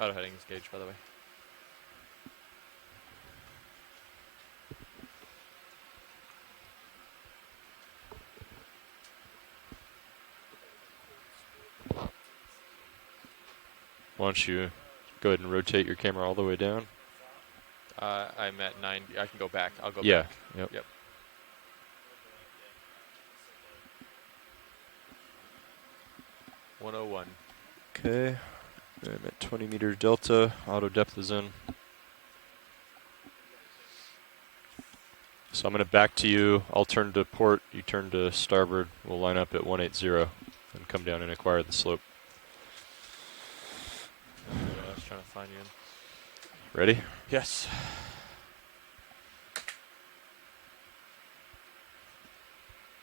Auto headings gauge, by the way. Why don't you go ahead and rotate your camera all the way down? I'm at 90. I can go back. I'll go Yeah. back. Yep. Yep. .101. Okay. I'm at 20 meter delta. Auto depth is in. So I'm going to back to you. I'll turn to port. You turn to starboard. We'll line up at 180 and come down and acquire the slope. I was trying to find you in. Ready? Yes.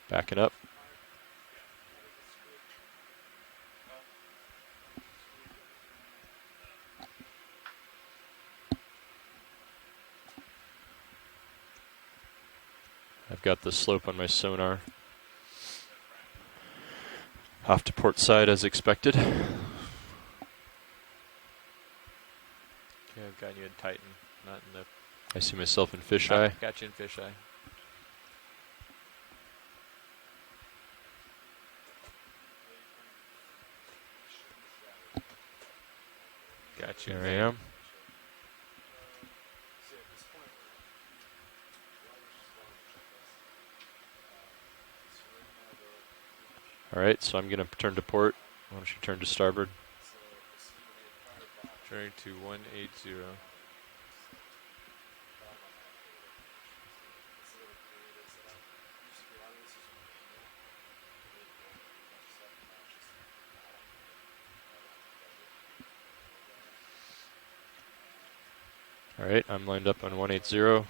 Backing up. I've got the slope on my sonar. Off to port side as expected. Okay, I've got you in Titan, not in the... I see myself in fisheye. Got you in fisheye. Got you. There I am. All right, so I'm going to turn to port. Why don't you turn to starboard? Turning to 180. All right, I'm lined up on 180.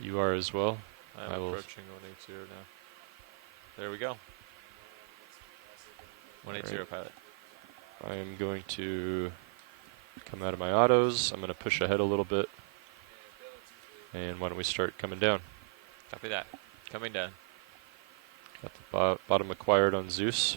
You are as well. I'm approaching 180 now. There we go. 180 right. pilot. I am going to come out of my autos. I'm going to push ahead a little bit. And why don't we start coming down? Copy that. Coming down. Got the bottom acquired on Zeus.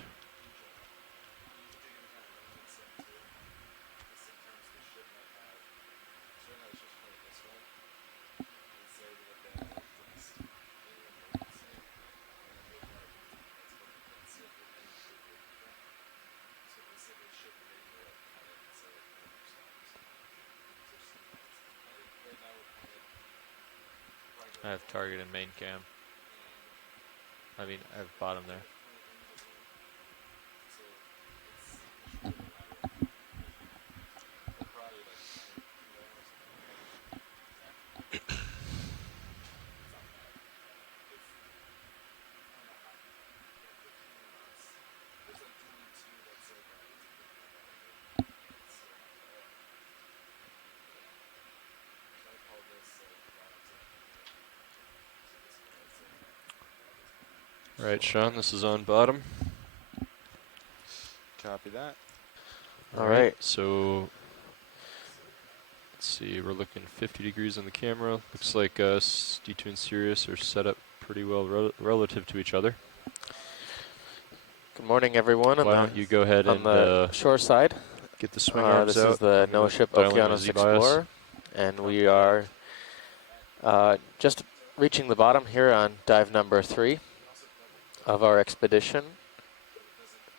I have target and main cam. I mean, I have bottom there. All right, Sean, this is on bottom. Copy that. All right, so let's see, we're looking 50 degrees on the camera. Looks like us, D2 and Sirius, are set up pretty well relative to each other. Good morning, everyone. Why don't you go ahead on and the shore side, get the swing arms this out. is the NOAA ship dial in my Okeanos Z-bias. Explorer, and we are just reaching the bottom here on dive number 3 of our expedition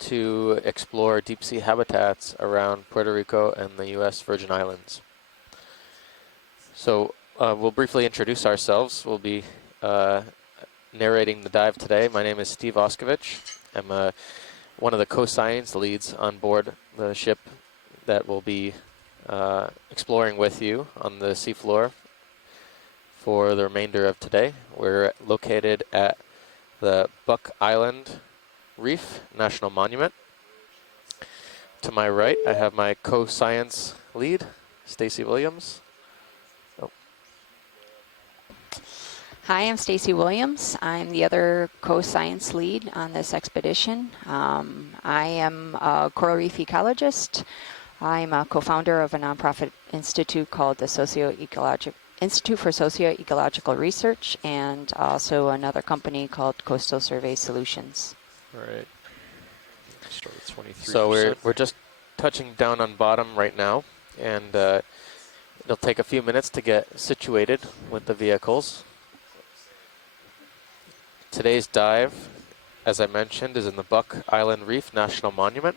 to explore deep sea habitats around Puerto Rico and the U.S. Virgin Islands. So we'll briefly introduce ourselves. We'll be narrating the dive today. My name is Steve Oskovich. I'm one of the co-science leads on board the ship that will be exploring with you on the seafloor for the remainder of today. We're located at the Buck Island Reef National Monument. To my right, I have my co-science lead, Stacy Williams. Hi, I'm Stacy Williams. I'm the other co-science lead on this expedition. I am a coral reef ecologist. I'm a co-founder of a nonprofit institute called the Institute for Socio-Ecological Research, and also another company called Coastal Survey Solutions. All right. Start with 23%. So we're just touching down on bottom right now, and it'll take a few minutes to get situated with the vehicles. Today's dive, as I mentioned, is in the Buck Island Reef National Monument.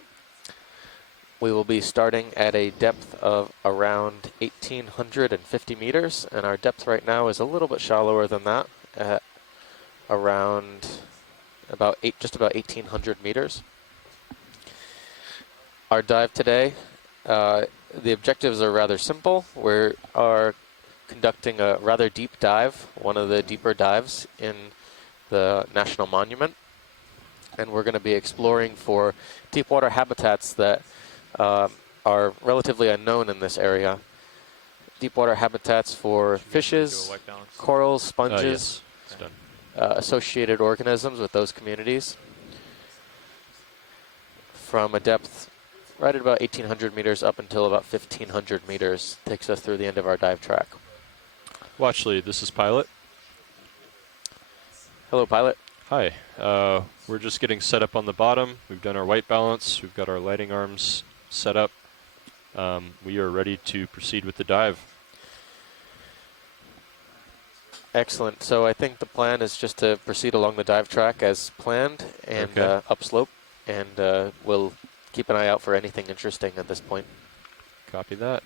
We will be starting at a depth of around 1,850 meters, and our depth right now is a little bit shallower than that, at around just about 1,800 meters. Our dive today, the objectives are rather simple. We are conducting a rather deep dive, one of the deeper dives in the National Monument, and we're going to be exploring for deep water habitats that are relatively unknown in this area. Deep water habitats for fishes, corals, sponges, yes. It's done. associated organisms with those communities, from a depth right at about 1,800 meters up until about 1,500 meters. Takes us through the end of our dive track. Well, actually, this is Pilot. Hello, Pilot. Hi. We're just getting set up on the bottom. We've done our white balance. We've got our lighting arms set up. We are ready to proceed with the dive. Excellent. So I think the plan is just to proceed along the dive track as planned and Okay. upslope, and we'll keep an eye out for anything interesting at this point. Copy that.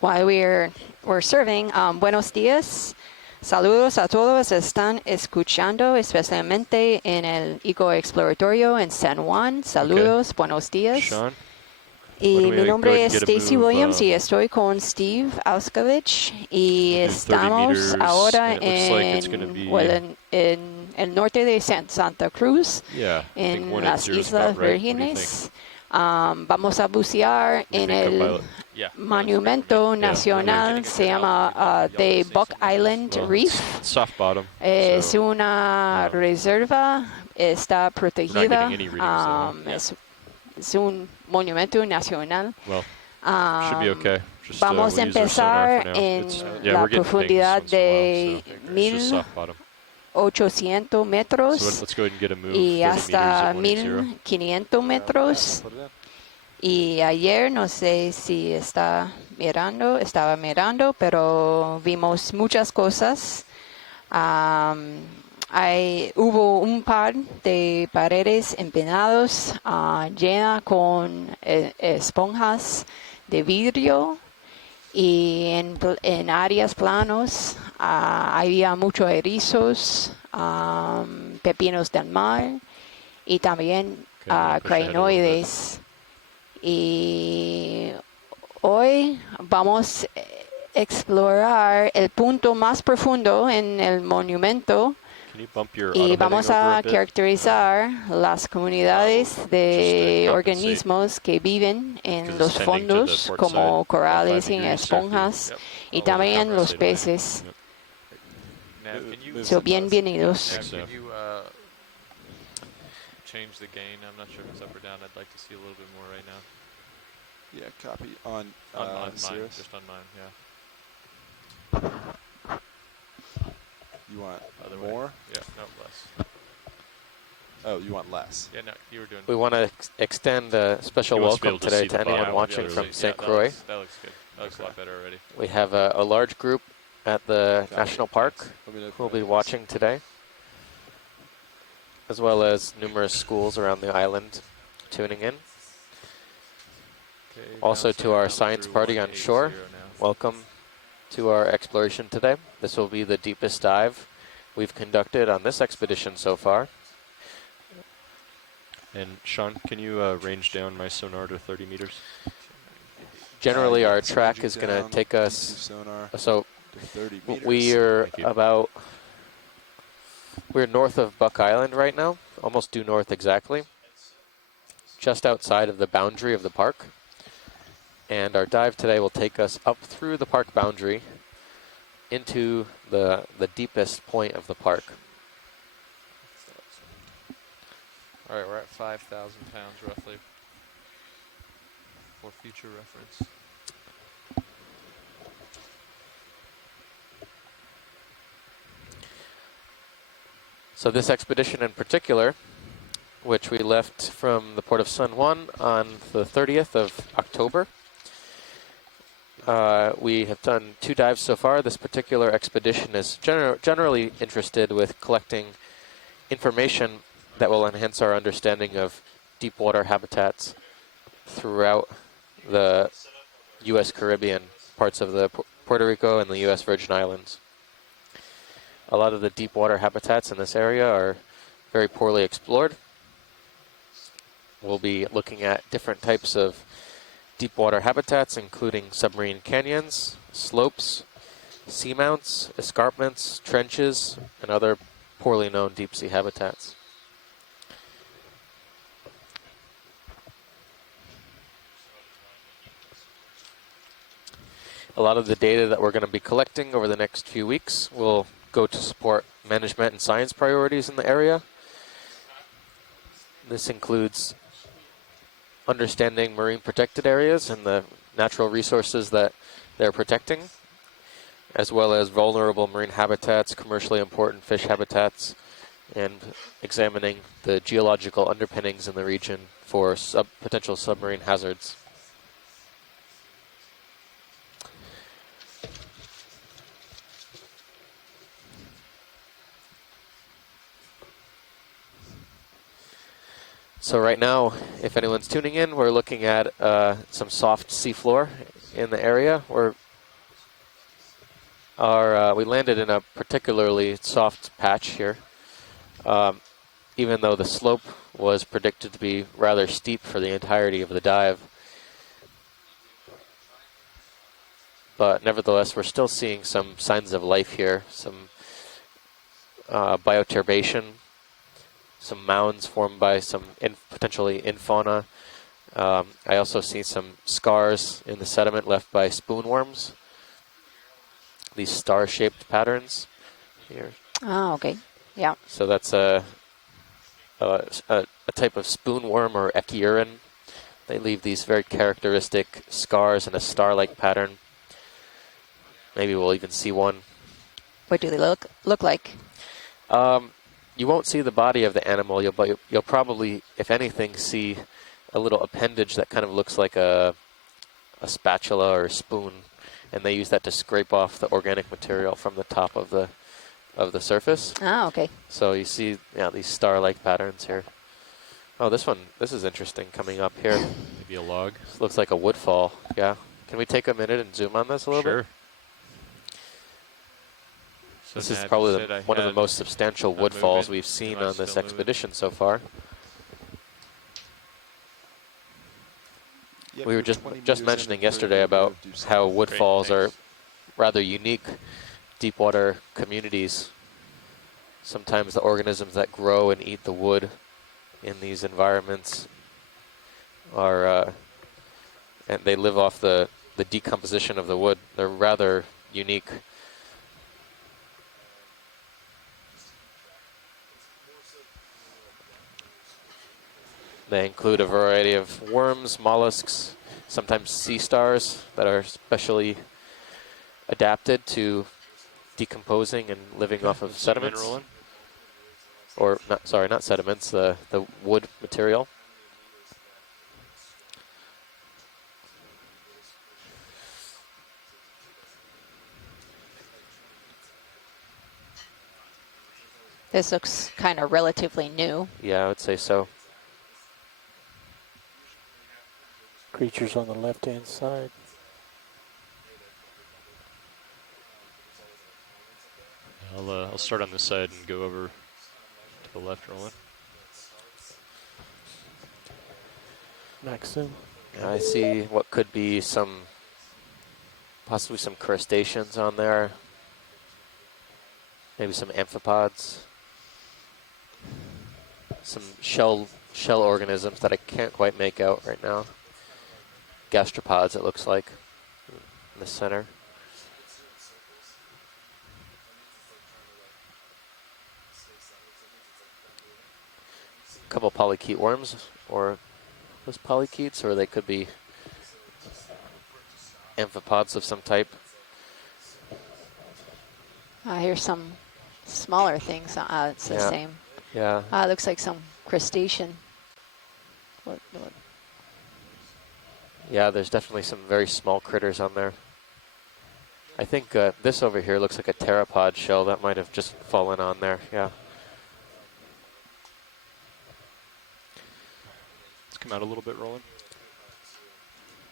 While we're serving, buenos días. Saludos a todos están escuchando, especialmente en el ecoexploratorio en San Juan. Saludos, buenos días. Sean? Y When do mi we nombre go ahead es and get a Stacy move, Williams y estoy con Steve Oskovich y within 30 estamos meters, ahora and it looks like it's gonna be- en el norte de Santa Cruz, Yeah, I think en 180 las is Islas about right. What do you think? Vírgenes. Vamos a bucear What do you en think, el Co-Pilot? Yeah. Monumento Yeah, Nacional, se llama the Buck Island Well, Reef. it's soft bottom. Es so una reserva, está protegida, getting any readings, though, huh? es un monumento nacional. well, should be okay. Just, Vamos a we'll use our sonar empezar for now. en Yeah, la we're getting profundidad things once in a while, de so it's just soft bottom. 1,800 So metros let's go ahead and get a move. y 30 hasta meters at 180. 1,500 metros. Y ayer, no sé si estaba mirando, pero vimos muchas cosas. Hubo un par de paredes empinadas llenas con esponjas de vidrio, y en áreas planos había muchos erizos, pepinos del mar y también Okay, I'm gonna push ahead a little bit. crinoides. Y hoy vamos a explorar el punto más profundo en el monumento Can you bump your y auto vamos heading over a a bit? caracterizar las comunidades Just de to organismos que viven en Because los it's tending to the fondos port como side, corales 5 y degrees. esponjas Yep. y All también over los the way. peces. Yep. Nav, can you, So, bienvenidos. Nav, So. can you change the gain? I'm not sure if it's up or down. I'd like to see a little bit more right now. Yeah, copy on On mine, Cirrus. just on mine, yeah. You want Other way. more? Yeah, no, less. Oh, you want less. Yeah, no, you were doing. We want to extend a special He wants to be welcome able to today see to the anyone bottom. watching Yeah, from yeah, St. that Croix. That looks good. That looks a lot better already. We have a large group at the Got it. National Park Let me know if who will you be want watching today, as well as numerous schools around the island tuning in. Okay, Also bouncing to our out science through party on 180 shore. now. Welcome to our exploration today. This will be the deepest dive we've conducted on this expedition so far. And Sean, can you range down my sonar to 30 meters? Generally, Yeah, our so track ranging is going to down take into us, sonar so to 30 meters. we're Thank you. about, we're north of Buck Island right now, almost due north exactly, just outside of the boundary of the park. And our dive today will take us up through the park boundary into the deepest point of the park. All right, we're at 5,000 pounds roughly. For future reference. So this expedition in particular which we left from the port of San Juan on the 30th of October. We have done 2 dives so far. This particular expedition is generally interested with collecting information that will enhance our understanding of deep water habitats throughout the U.S. Caribbean, parts of the Puerto Rico and the U.S. Virgin Islands. A lot of the deep water habitats in this area are very poorly explored. We'll be looking at different types of deep water habitats, including submarine canyons, slopes, seamounts, escarpments, trenches, and other poorly known deep sea habitats. A lot of the data that we're going to be collecting over the next few weeks will go to support management and science priorities in the area. This includes understanding marine protected areas and the natural resources that they're protecting, as well as vulnerable marine habitats, commercially important fish habitats, and examining the geological underpinnings in the region for potential submarine hazards. So right now, if anyone's tuning in, we're looking at some soft seafloor in the area. We landed in a particularly soft patch here, even though the slope was predicted to be rather steep for the entirety of the dive. But nevertheless, we're still seeing some signs of life here, some bioturbation, some mounds formed by some potentially infauna. I also see some scars in the sediment left by spoonworms. These star-shaped patterns here. Oh, okay. Yeah. So that's a type of spoonworm or echiurin. They leave these very characteristic scars in a star-like pattern. Maybe we'll even see one. What do they look like? You won't see the body of the animal. You'll probably, if anything, see a little appendage that kind of looks like a spatula or a spoon, and they use that to scrape off the organic material from the top of the surface. Oh, okay. So you see, these star-like patterns here. Oh, this is interesting coming up here. Maybe a log. This looks like a woodfall. Yeah. Can we take a minute and zoom on this a little bit? So This is Nat probably said one of the had most substantial a woodfalls movement. we've seen Do I on this still move it? expedition so far. Yep, We were you're just 20 meters just in mentioning and yesterday 30 about meters due how south. woodfalls are thanks. rather unique deep water communities. Sometimes the organisms that grow and eat the wood in these environments are, and they live off the decomposition of the wood. They're rather unique. They include a variety of worms, mollusks, sometimes sea stars that are specially adapted to decomposing and living off of Zoom in, sediments. Roland. Or, not sediments, the wood material. This looks kind of relatively new. Yeah, I would say so. Creatures on the left-hand side. I'll start on this side and go over to the left, Roland. Max zoom. I see what could be possibly some crustaceans on there. Maybe some amphipods. Some shell organisms that I can't quite make out right now. Gastropods, it looks like, in the center. A couple polychaete worms, or those polychaetes, or they could be amphipods of some type. Here's some smaller things. It's the Yeah. same. Yeah. It looks like some crustacean. What? Yeah, there's definitely some very small critters on there. I think this over here looks like a pteropod shell that might have just fallen on there. Yeah. Let's come out a little bit, Roland.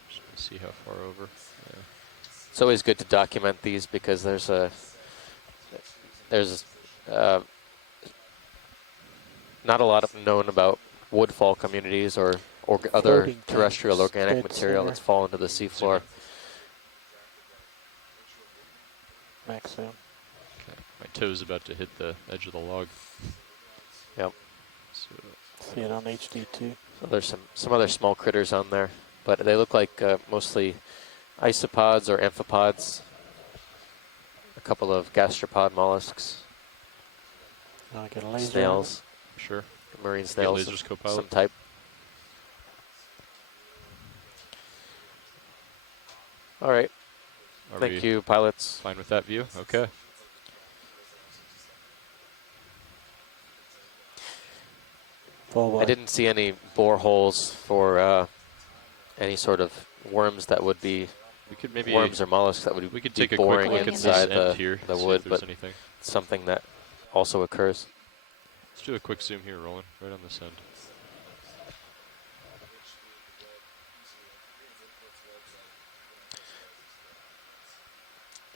Just gonna see how far over. Yeah. It's always good to document these because there's not a lot of known about woodfall communities or other Floating terrestrial tanks, organic dead material center. that's fallen to the seafloor. Max zoom. Okay. My toe's about to hit the edge of the log. Yep. So See it on HD too. So there's some other small critters on there, but they look like mostly isopods or amphipods. A couple of gastropod mollusks, Now I get a laser. snails, sure. marine Get snails lasers, of co-pilot. some type. All right. Are Thank we you, pilots. fine with that view? Okay. Full I wide. didn't see any boreholes for any sort of worms that would be We could maybe worms or mollusks that would we could be take a quick boring look at this inside end here. the see wood, if there's but anything. something that also occurs. Let's do a quick zoom here, Roland, right on this end.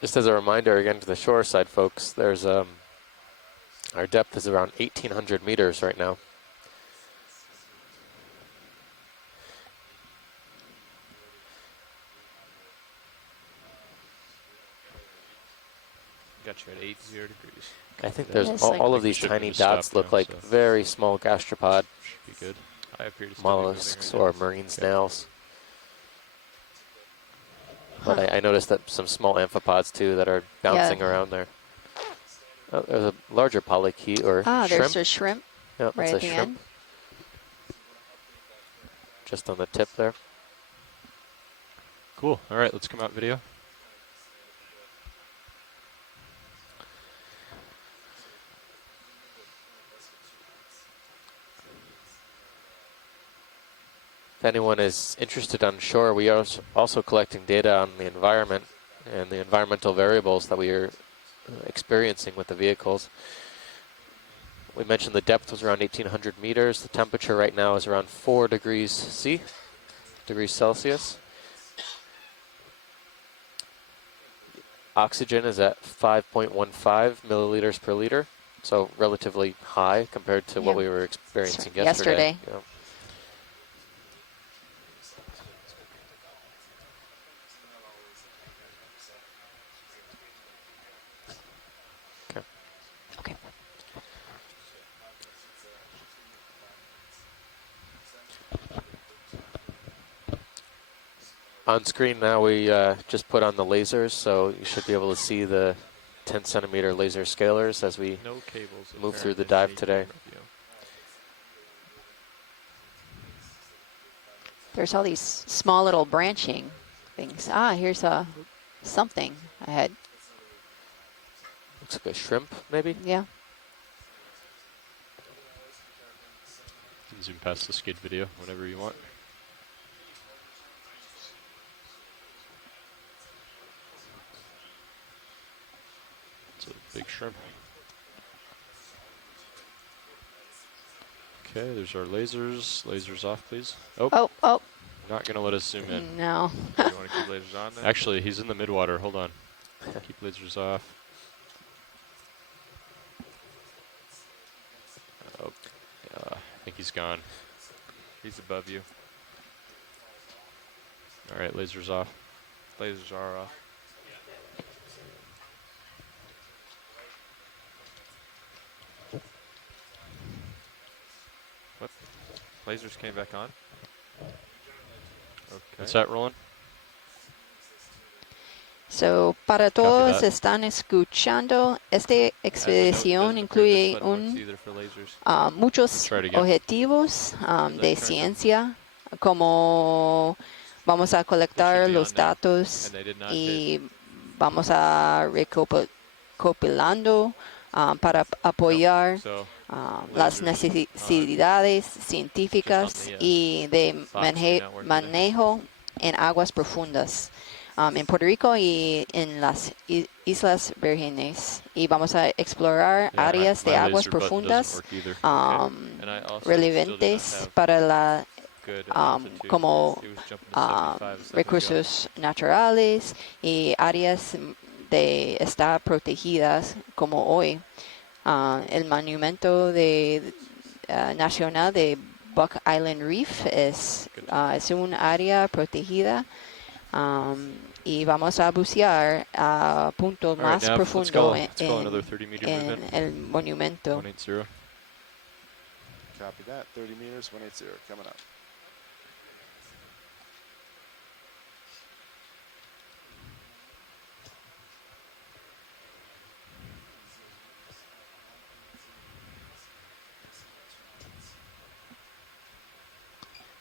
Just as a reminder, again, to the shore side folks, there's our depth is around 1,800 meters right now. Got you at 80 degrees. I think Yeah. there's It's all, like- all We of these should tiny just stop dots look now, like so very small gastropod should be good. I appear to still be moving mollusks right or now. marine snails. But I noticed that some small amphipods too that are bouncing around there. Oh, there's a larger polychaete or Ah, shrimp. there's a shrimp Yep, right that's at a the shrimp end. just on the tip there. Cool. All right, let's come out video. If anyone is interested on shore, we are also collecting data on the environment and the environmental variables that we are experiencing with the vehicles. We mentioned the depth was around 1,800 meters. The temperature right now is around 4 degrees Celsius. Oxygen is at 5.15 milliliters per liter, so relatively high compared to what Yeah. we were experiencing Yesterday. Yeah. Okay. On screen now, we just put on the lasers, so you should be able to see the 10 centimeter laser scalers as we No cables. Move through the apparently dive in the today. view. There's all these small little branching things. Ah, here's a something ahead. looks like a shrimp, maybe. Yeah. You can zoom past the skid video whenever you want. It's a big shrimp. Okay, there's our lasers. Lasers off, please. Oh, Oh, not gonna let us zoom in. no. You want to keep lasers on then? Actually, he's in the midwater. Hold on. Keep lasers off. Oh, I think he's gone. He's above you. All right, lasers off. Lasers are off. What? Lasers came back on? Okay. What's that, Roland? So, para todos that. están escuchando, esta As a note, expedición doesn't appear incluye this button works either for lasers. muchos Try it again. objetivos de They turned ciencia, como vamos a colectar be los on now, datos And they did not y vamos a recopilando para apoyar So las necesidades científicas y de manejo en aguas profundas en Puerto Rico y en las Islas Vírgenes. Y vamos a explorar áreas de aguas profundas relevantes para la como recursos naturales y áreas de estar protegidas como hoy. El monumento nacional de Buck Island Reef es un área protegida y vamos a bucear a puntos más profundos en el monumento. 180. Copy that. 30 meters, 180, coming up.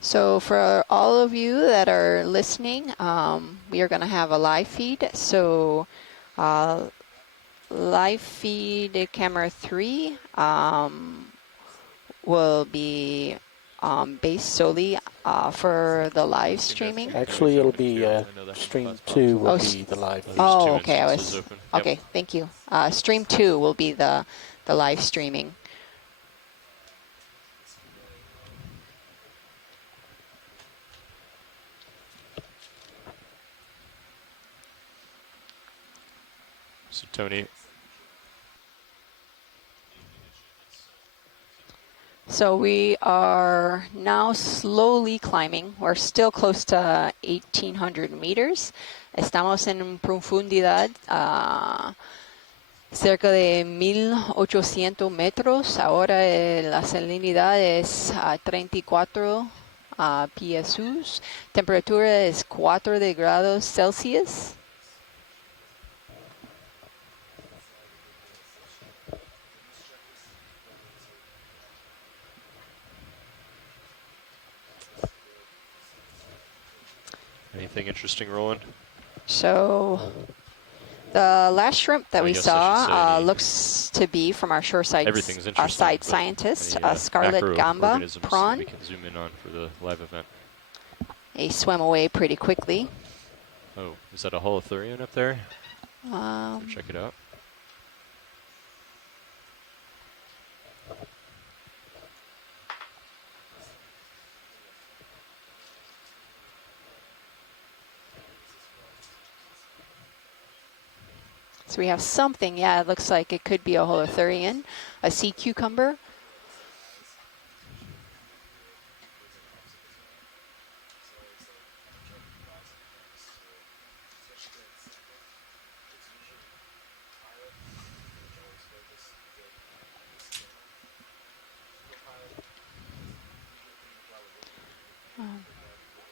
So for all of you that are listening, we are going to have a live feed. So live feed camera 3 will be based solely for the live streaming. Actually, it'll be stream 2 will be the live feed. Oh, okay. Okay. Thank you. Stream 2 will be the live streaming. So Tony, so we are now slowly climbing. We're still close to 1,800 meters. Estamos en profundidad cerca de 1,800 metros. Ahora la salinidad es 34 PSUs. Temperatura es 4 grados Celsius. anything interesting rolling? So the last shrimp that we guess I should saw say looks to be from our shoreside everything's interesting, side but scientist, any, a scarlet macro gamba organisms that prawn. we can zoom in on for the live event. He swam away pretty quickly. Oh, is that a holothurian up there? Check it out. So we have something, yeah, it looks like it could be a holothurian, a sea cucumber.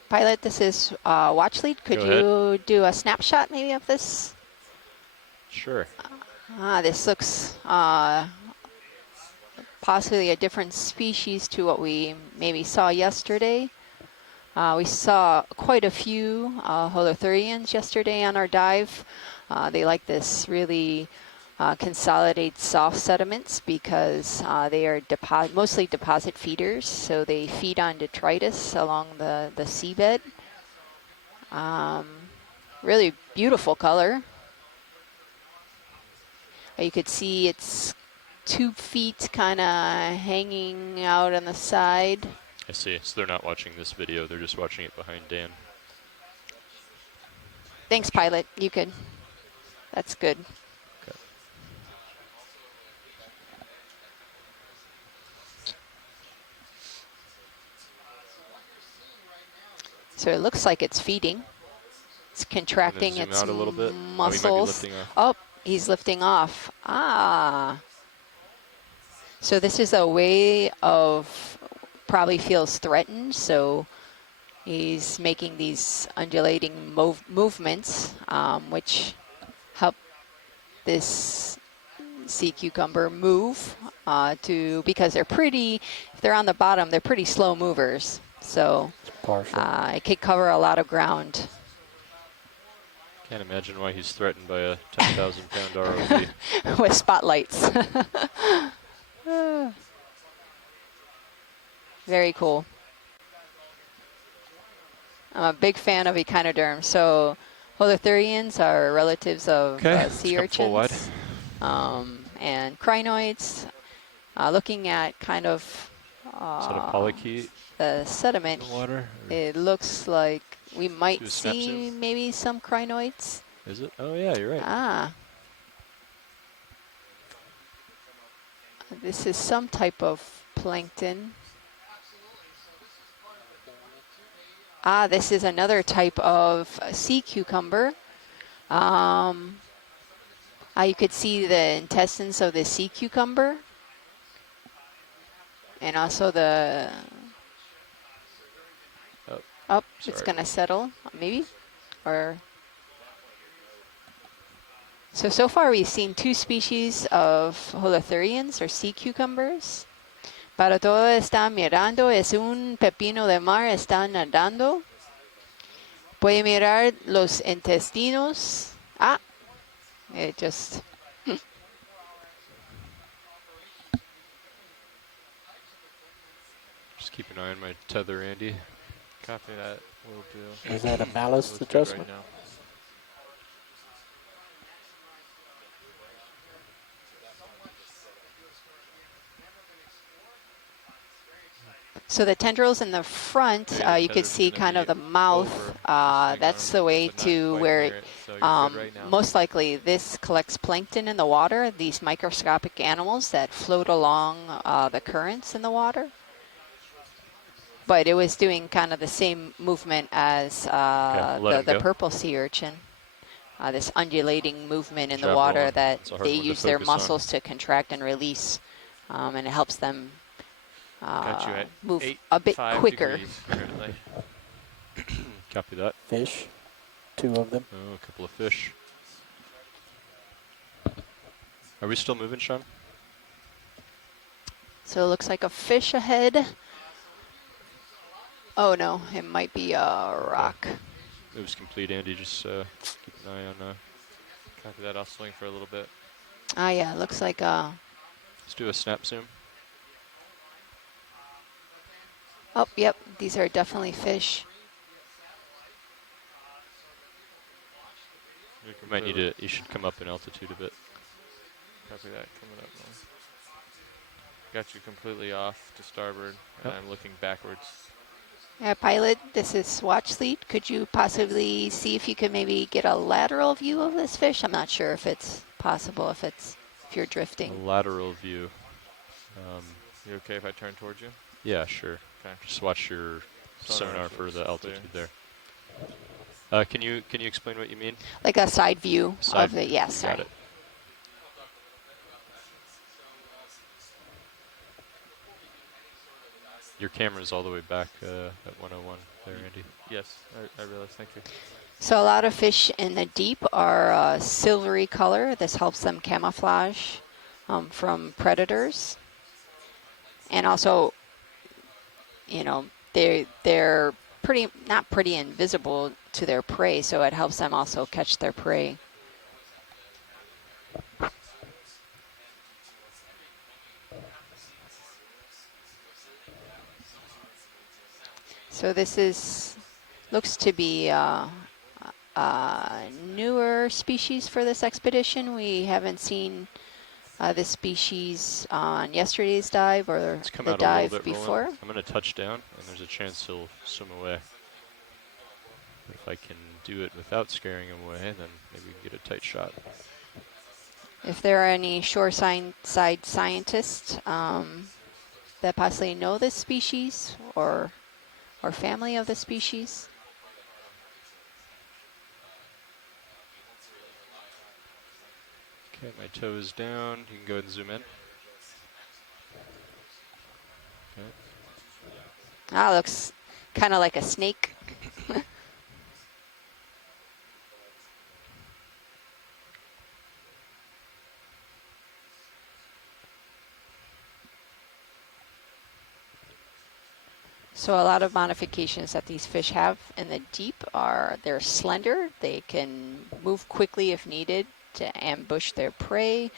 Pilot, this is watch lead. Could you do a snapshot maybe of this? Sure. This looks possibly a different species to what we maybe saw yesterday. We saw quite a few holothurians yesterday on our dive. They like this really consolidated soft sediments because they are mostly deposit feeders, so they feed on detritus along the seabed. Really beautiful color. You could see its 2 feet kind of hanging out on the side. I see. So they're not watching this video, they're just watching it behind Dan. Thanks, pilot. You could. That's good. Okay. So it looks like it's feeding. It's contracting zoom its out a little bit. muscles. Oh, he might be lifting off. Oh, he's lifting off. So this is a way of, probably feels threatened, so he's making these undulating movements, which help this sea cucumber move because they're pretty, if they're on the bottom, they're pretty slow movers. So it could cover a lot of ground. Can't imagine why he's threatened by a 10,000-pound ROV. With spotlights. Very cool. I'm a big fan of echinoderms. So holothurians are relatives of Okay, let's sea come full wide. urchins. And crinoids, looking at kind of Is that a polychaete the in sediment, the water? Or it looks like we might do a snap see zoom? maybe some crinoids. Is it? Oh yeah, you're right. Ah, this is some type of plankton. Ah, this is another type of sea cucumber. You could see the intestines of the sea cucumber. And also the, Oh, it's sorry. gonna settle, maybe, or. So far we've seen 2 species of holothurians or sea cucumbers. Para todo está mirando, es un pepino de mar, está nadando. Puede mirar los intestinos. Ah, it just. Just keep an eye on my tether, Andy. Copy that. Will do. Is that a ballast Looks good adjustment? right now. So the tendrils in the front, Yeah, you could tether's see gonna kind of be the mouth. over the swing That's arm, the way but not to quite where near it, so you're good right now. most likely this collects plankton in the water, these microscopic animals that float along the currents in the water. But it was doing kind of the same movement as Okay, let him the go. purple sea urchin. This undulating movement in Good the job, water Roland. that That's a hard they one to use their focus on. muscles to contract and release, and it helps them Got you at move a bit 8.5 quicker. degrees currently. Copy that. Fish, 2 of them. Oh, a couple of fish. Are we still moving, Sean? So it looks like a fish ahead. Oh no, it might be a rock. It was complete, Andy. Just keep an eye on. Copy that. I'll swing for a little bit. Ah yeah, it looks like a. Let's do a snap zoom. Oh yep, these are definitely fish. You You might need to. You should come up in altitude a bit. Copy that. Coming up now. Got you completely off to starboard, and Yep. I'm looking backwards. Pilot, this is watch lead. Could you possibly see if you could maybe get a lateral view of this fish? I'm not sure if it's possible if you're A drifting. lateral view. You okay if I turn towards you? Yeah, sure. Okay. Just watch your sonar for the looks altitude clear. there. Can you explain what you mean? Like a side view Side of the view. yes. Got it. Your camera's all the way back at 101 there, Andy. Yes, I realize. Thank you. So a lot of fish in the deep are silvery color. This helps them camouflage from predators. And also, you know, they're not pretty invisible to their prey, so it helps them also catch their prey. So this looks to be a newer species for this expedition. We haven't seen this species on yesterday's dive or Let's come the out a little dive bit, before. Roland. I'm going to touch down, and there's a chance he'll swim away. If I can do it without scaring him away, then maybe we can get a tight shot. If there are any shoreside scientists that possibly know this species or family of the species. Okay, my toe is down. You can go ahead and zoom in. Okay. Ah, looks kind of like a snake. So a lot of modifications that these fish have in the deep are they're slender. They can move quickly if needed to ambush their prey.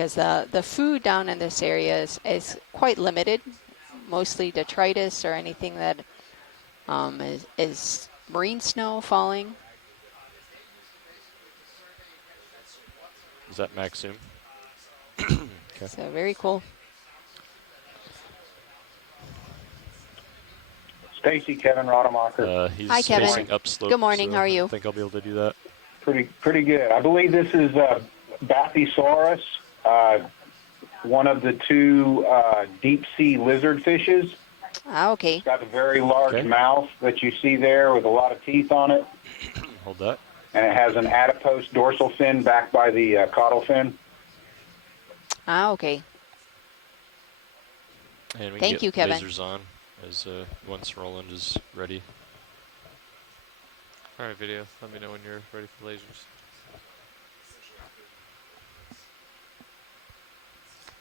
because the food down in this area is quite limited, mostly detritus or anything that is marine snow falling. Is that max zoom? Okay. So very cool. Stacy, Kevin Rademacher. He's Hi, Kevin. facing upslope. Good morning, so how are I you? don't think I'll be able to do that. Pretty good. I believe this is Bathiosaurus, one of the two deep sea lizard fishes. Ah, okay. It's got a very large Okay. mouth that you see there with a lot of teeth on it, Hold that. and it has an adipose dorsal fin backed by the caudal fin. Ah, okay. And we Thank can you, get Kevin. lasers on as once Roland is ready. All right, video. Let me know when you're ready for lasers.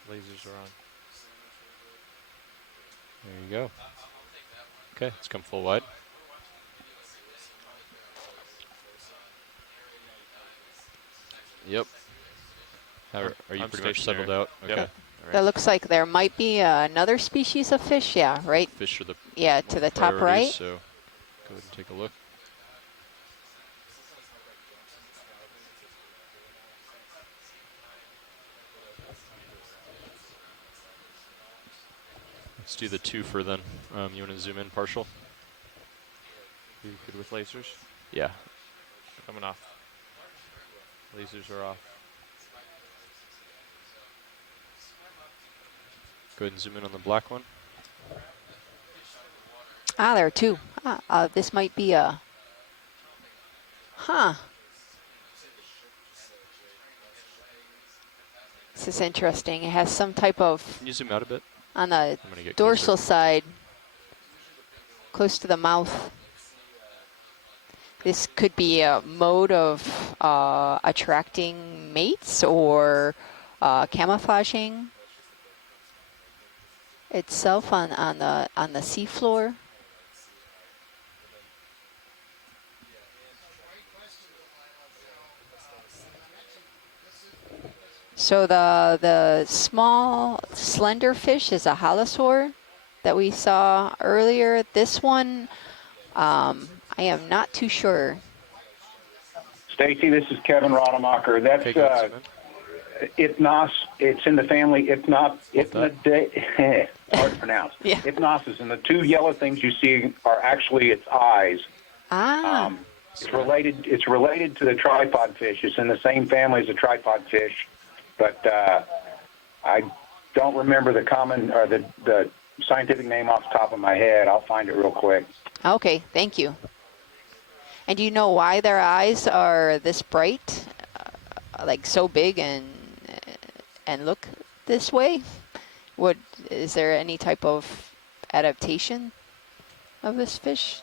Lasers are on. There you go. Okay, let's come full wide. Yep. Are you I'm pretty much stationary. settled out? Yep. Okay. All That right. looks like there might be another species of fish. Yeah, right. Fish are the Yeah, to the top priority, right. so go ahead and take a look. Let's do the twofer then. You want to zoom in partial? You good with lasers? Yeah. Coming off. Lasers are off. Go ahead and zoom in on the black one. Ah, there are two. This might be a. Huh. This is interesting. It has some type of Can you zoom out a bit? on the I'm gonna get dorsal closer. side, close to the mouth. This could be a mode of attracting mates or camouflaging itself on the seafloor. So the small slender fish is a halosaur that we saw earlier. This one, I am not too sure. Stacy, this is Kevin Rademacher. That's Okay, go ahead and zoom in. Ipnos. It's in the family Ipnidae. Hard to pronounce. Yeah. Ipnosis, and the two yellow things you see are actually its eyes. Ah, It's related to the tripod fish. It's in the same family as the tripod fish, but I don't remember the common or the scientific name off the top of my head. I'll find it real quick. okay, thank you. And do you know why their eyes are this bright, like so big and look this way? Is there any type of adaptation of this fish?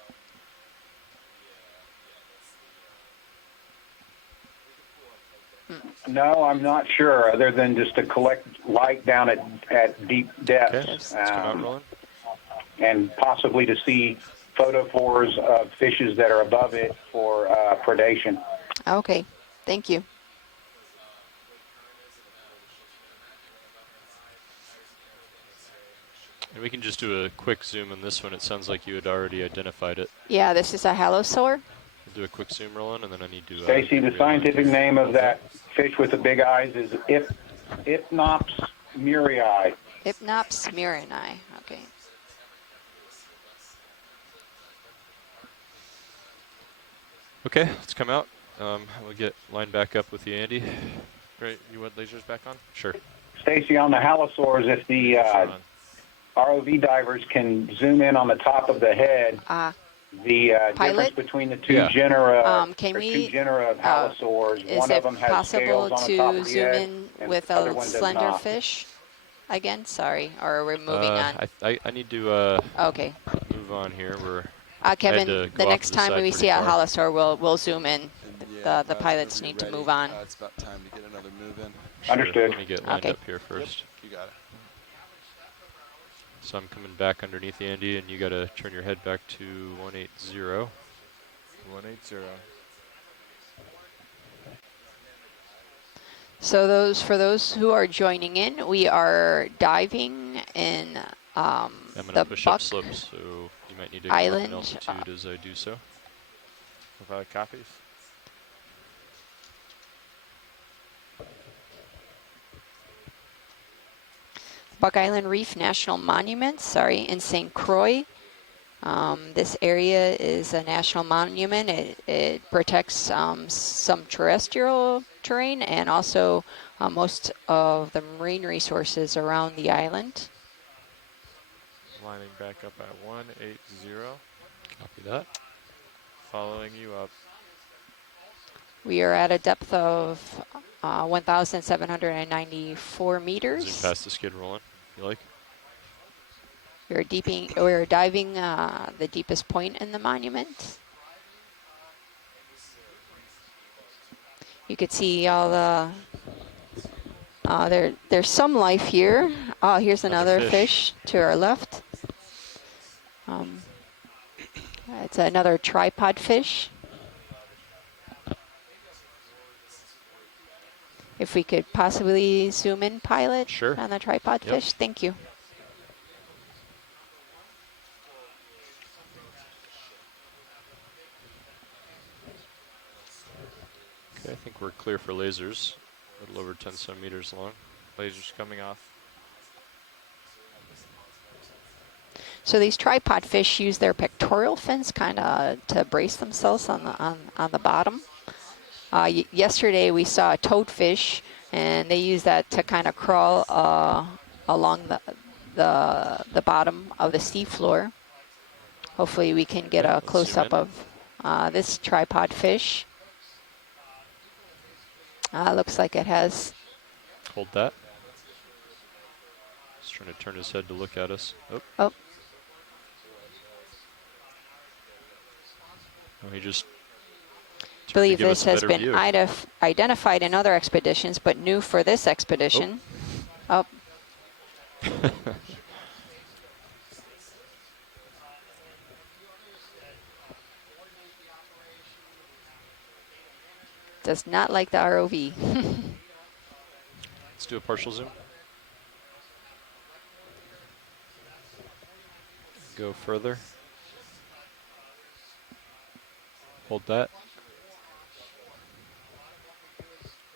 No, I'm not sure, other than just to collect light down at deep depths. Okay, let's come out, Roland. And possibly to see photophores of fishes that are above it for predation. Okay, thank you. And we can just do a quick zoom on this one. It sounds like you had already identified it. Yeah, this is a halosaur. We'll do a quick zoom, Roland, and then I need to... Stacy, the scientific name of that fish with the big eyes is Ipnops murray. Hypnops mirini. Okay. Okay, let's come out. We'll get lined back up with you, Andy. Great. You want lasers back on? Sure. Stacy, on the halosaurs, if the Lasers are on. ROV divers can zoom in on the top of the head, the Pilot? difference between the two Yeah. genera, Can or we, two genera of halosaurs, is one it of them has possible scales on the top to of the zoom head, in and with the other a one does slender not. fish again? Sorry, or are we moving on? I need to Okay. move on here. Kevin, to go the off next to the time side we pretty see a far. halosaur, we'll zoom in. Yeah, The pilots need to move on. It's about time to get another move in. Sure, Understood. Let me get lined Okay. up here first. You got it. So I'm coming back underneath you, Andy, and you got to turn your head back to 180. 180. So for those who are joining in, we are diving in I'm going the to push Buck up slopes, so you might need to come up in Island. altitude as I do so. Provide copies. Buck Island Reef National Monument, in St. Croix. This area is a national monument. It protects some terrestrial terrain and also most of the marine resources around the island. Lining back up at 180. Copy that. Following you up. We are at a depth of 1,794 meters. Zoom past the skid rolling. You like? We're diving the deepest point in the monument. You could see all the, there's some life here. Oh, here's another fish to our left. It's another tripod fish. If we could possibly zoom in, pilot, Sure. on the tripod Yep. fish, thank you. Okay, I think we're clear for lasers. A little over 10 centimeters long. Lasers coming off. So these tripod fish use their pectoral fins kind of to brace themselves on the bottom. Yesterday we saw a toadfish, and they use that to kind of crawl along the bottom of the seafloor. Hopefully we can get a close-up of this tripod fish. Looks like it has. Hold that. He's trying to turn his head to look at us. Oh. Oh, he just. I believe this has been identified in other expeditions, but new for this expedition. Oh. Does not like the ROV. Let's do a partial zoom. Go further. Hold that.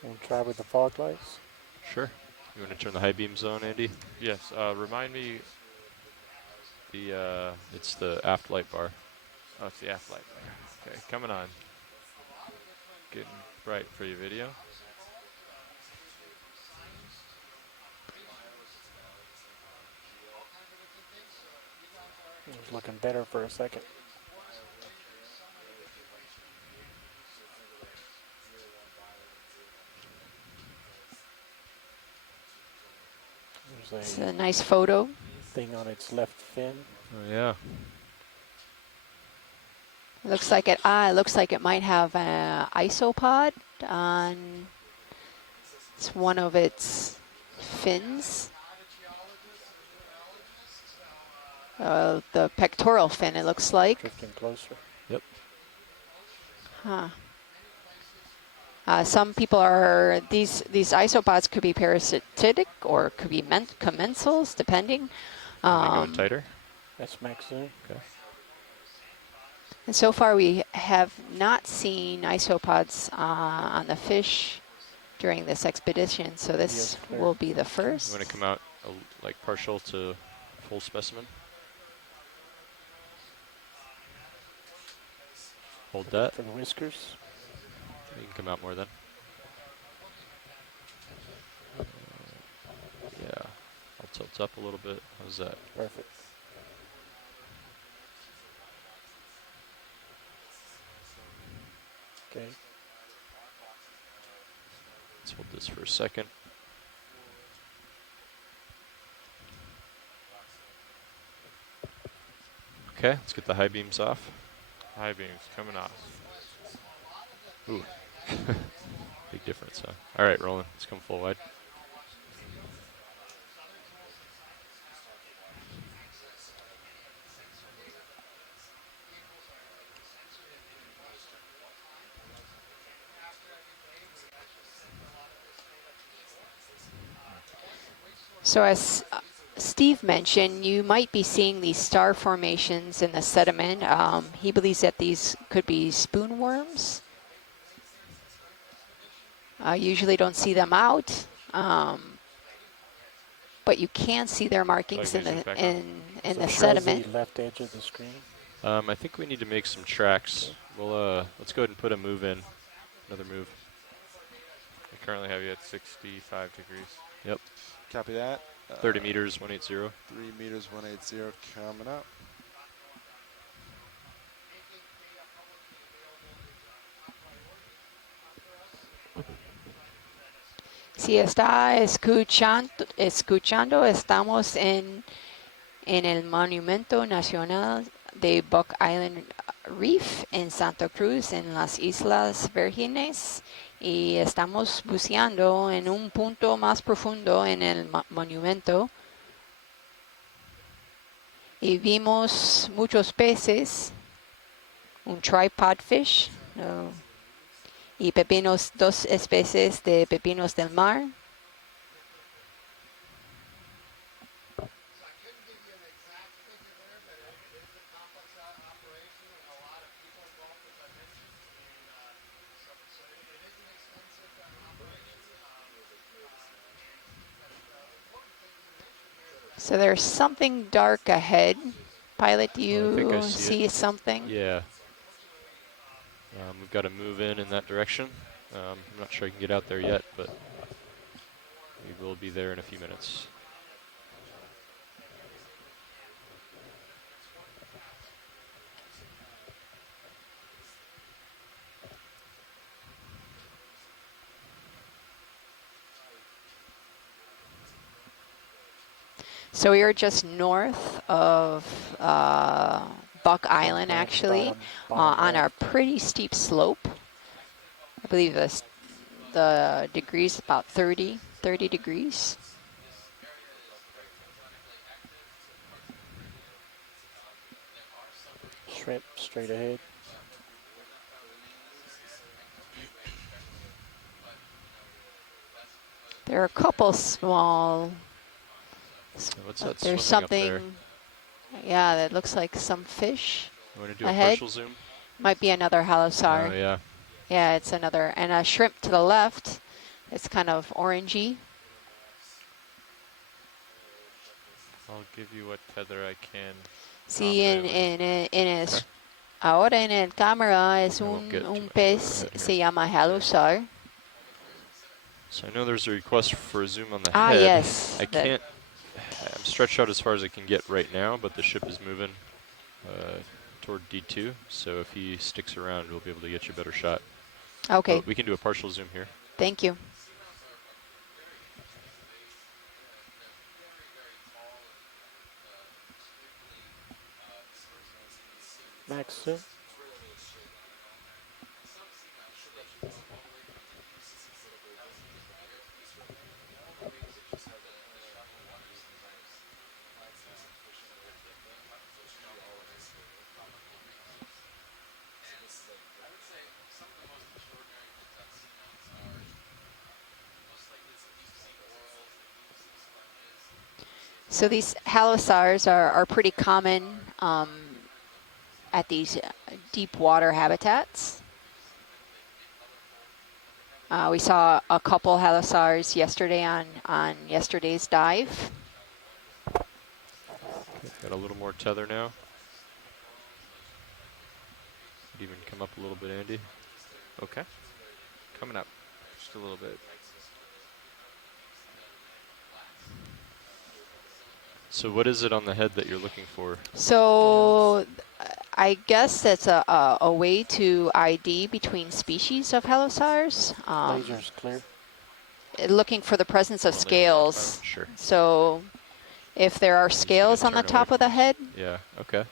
We'll try with the fog lights. Sure. You want to turn the high beams on, Andy? Yes. Remind me the. It's the aft light bar. Oh, it's the aft light bar. Okay, coming on. Getting bright for your video. It was looking better for a second. It's a nice photo. Thing on its left fin. Oh yeah. Looks like it might have an isopod on. It's one of its fins. The pectoral fin, it looks like. Drifting closer. Yep. Huh. Some people are, these isopods could be parasitic or could be commensals, depending. Going tighter. That's max zoom. Okay. And so far we have not seen isopods on the fish during this expedition, so this will be the first. You want to come out like partial to full specimen? Hold that. For the whiskers. You can come out more then. Yeah. I'll tilt up a little bit. How's that? Perfect. Okay. Let's hold this for a second. Okay, let's get the high beams off. High beams coming off. Ooh. Big difference, huh? All right, rolling. Let's come full wide. So as Steve mentioned, you might be seeing these star formations in the sediment. He believes that these could be spoon worms. Usually don't see them out, but you can see their markings in the in the sediment. The left edge of the screen. I think we need to make some tracks. We'll let's go ahead and put a move in. Another move. We currently have you at 65 degrees. Yep. Copy that. 30 meters, 180. 3 meters, 180 coming up. Si está escuchando, estamos en el Monumento Nacional de Buck Island Reef en Santa Cruz, en las Islas Vírgenes, y estamos buceando en un punto más profundo en el monumento. Y vimos muchos peces, un tripod fish, y pepinos, 2 especies de pepinos del mar. So there's something dark ahead. Pilot, do I think I you see see something? Yeah. We've got to move in that direction. I'm not sure I can get out there yet, but we will be there in a few minutes. So we are just north of Buck Island, actually, on a pretty steep slope. I believe the degrees about 30 degrees. Shrimp straight ahead. There are a couple small. What's that There's swimming up something. there? Yeah, that looks like some fish. You want to do a Ahead. partial zoom? Might be another halosaur. Oh, yeah. Yeah, it's another. And a shrimp to the left. It's kind of orangey. I'll give you what tether I can. Sí, ahora en el cámara es I won't get too un much pez, further se here. llama halosaur. So I know there's a request for a zoom on the Ah, head. yes. I can't. I'm stretched out as far as I can get right now, but the ship is moving toward D2. So if he sticks around, we'll be able to get you a better shot. Okay, But we can do a partial zoom here. thank you. Max zoom. So these halosaurs are pretty common at these deep water habitats. We saw a couple halosaurs yesterday on yesterday's dive. Got a little more tether now. Could even come up a little bit, Andy. Okay. Coming up. Just a little bit. So what is it on the head that you're looking for? So I guess that's a way to ID between species of halosaurs. Laser's clear. Looking for the presence of scales. Sure. So if there are just scales gonna on the turn away top of the head, Yeah, okay.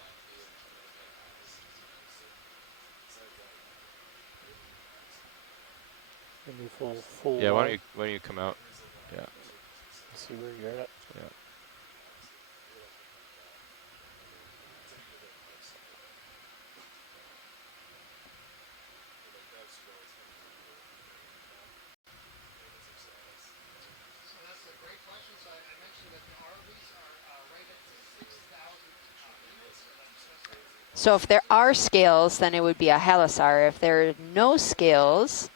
Maybe full Yeah, wide. why don't you come out? Yeah. See where you're at. Yeah. So if there are scales, then it would be a halosaur. If there are no scales,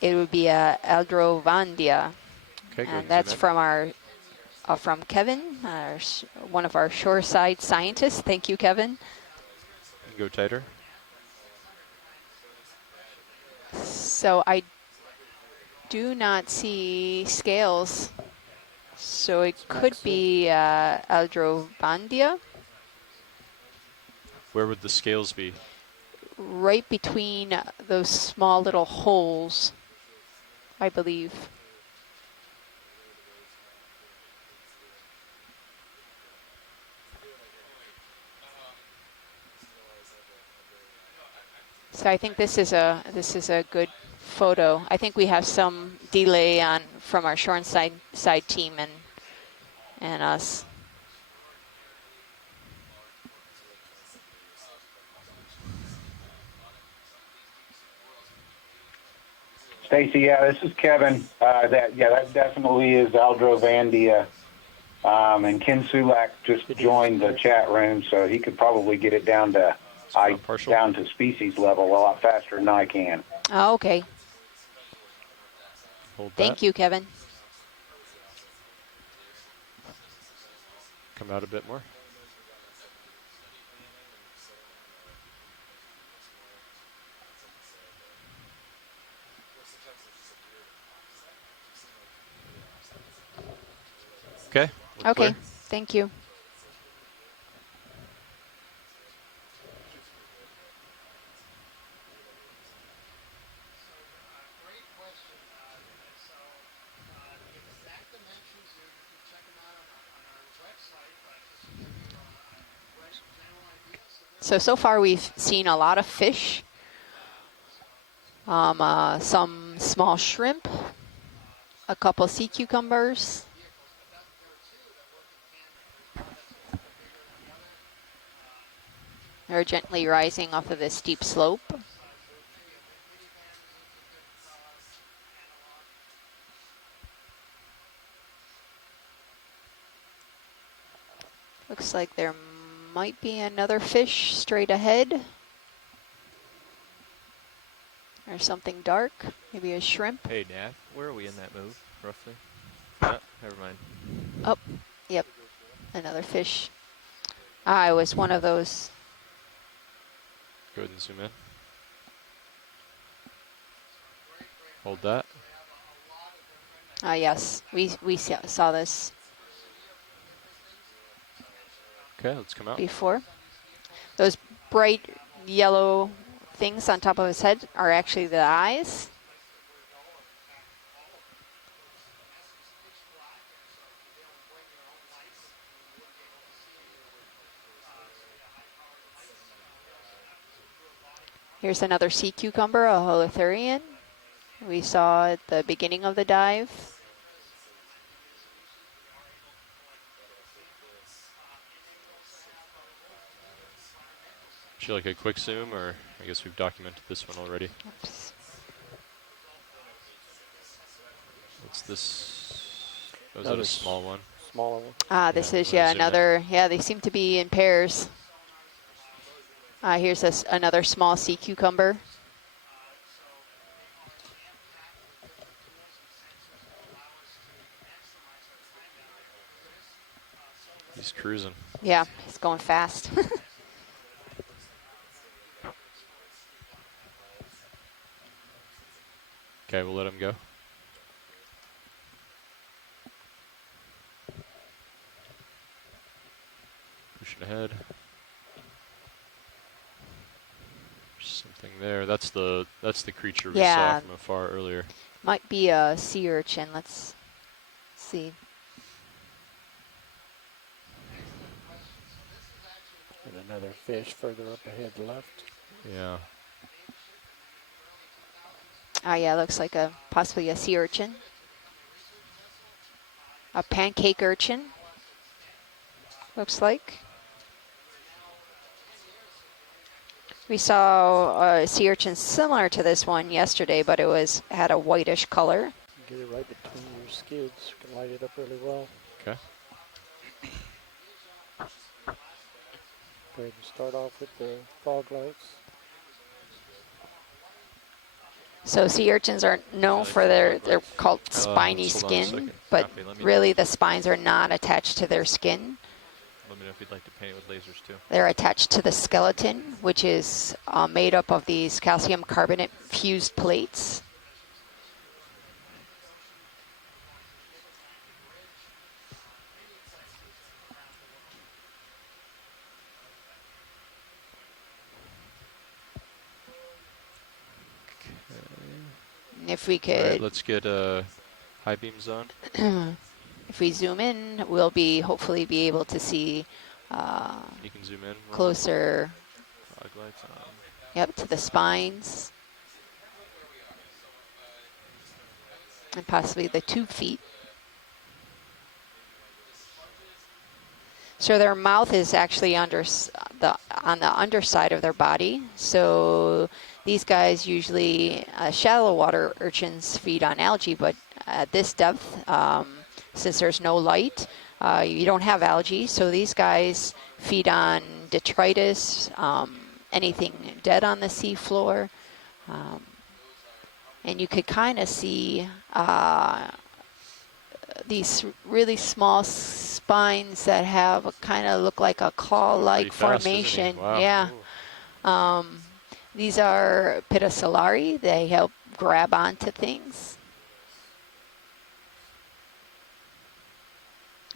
it would be a Eldrovandia. Okay, go ahead And and that's zoom in. from our from Kevin, one of our shoreside scientists. Thank you, Kevin. Go tighter. So I do not see scales. So it could be Eldrovandia, Where would the scales be? right between those small little holes, I believe. So I think this is a good photo. I think we have some delay on from our shoreside side team and us. Stacy, yeah, this is Kevin. That definitely is Aldrovandia. And Ken Sulak just joined the chat room, so he could probably get it down to partial. down to species level a lot faster than I can. Oh, okay. Hold that. Thank you, Kevin. Come out a bit more. Okay. We're Okay, clear. thank you. So far we've seen a lot of fish, some small shrimp, a couple sea cucumbers. They're gently rising off of this steep slope. Looks like there might be another fish straight ahead. Or something dark, maybe a shrimp. Hey, Nav, where are we in that move, roughly? Ah, never mind. Oh, yep, another fish. Ah, it was one of those. Go ahead and zoom in. Hold that. Ah, yes, we saw this Okay, let's come out. before. Those bright yellow things on top of his head are actually the eyes. Here's another sea cucumber, a holothurian. We saw at the beginning of the dive. Would you like a quick zoom, or I guess we've documented this one already. Oops. What's this? Oh, is that a small one? Smaller one. Ah, this Yeah, is, wanna yeah, zoom in? another, yeah, they seem to be in pairs. Here's another small sea cucumber. He's cruising. Yeah, he's going fast. Okay, we'll let him go. Pushing ahead. There's something there. That's the creature we Yeah. saw from afar earlier. Might be a sea urchin, let's see. And another fish further up ahead left. Yeah. Ah, yeah, looks like possibly a sea urchin. A pancake urchin, looks like. We saw a sea urchin similar to this one yesterday, but it had a whitish color. Get it right between your skids. You can light it up really well. Okay. Go ahead and start off with the fog lights. So sea urchins are known like for the they're fog lights? called spiny let's hold on a skin, second. but Copy, let me really know. the spines are not attached to their skin. Let me know if you'd like to paint it with lasers too. They're attached to the skeleton, which is made up of these calcium carbonate fused plates. And if we All right, could, let's get high beams on. if we zoom in, we'll be hopefully be able to see You can zoom in. Roland. closer, Fog lights on. yep, to the spines and possibly the tube feet. So their mouth is actually on the underside of their body. So these guys usually, shallow water urchins feed on algae, but at this depth, since there's no light, you don't have algae. So these guys feed on detritus, anything dead on the seafloor. And you could kind of see these really small spines that have kind of look like a claw-like Pretty fast, isn't he? formation. Wow. Yeah. Ooh. These are Pittosalari. They help grab onto things.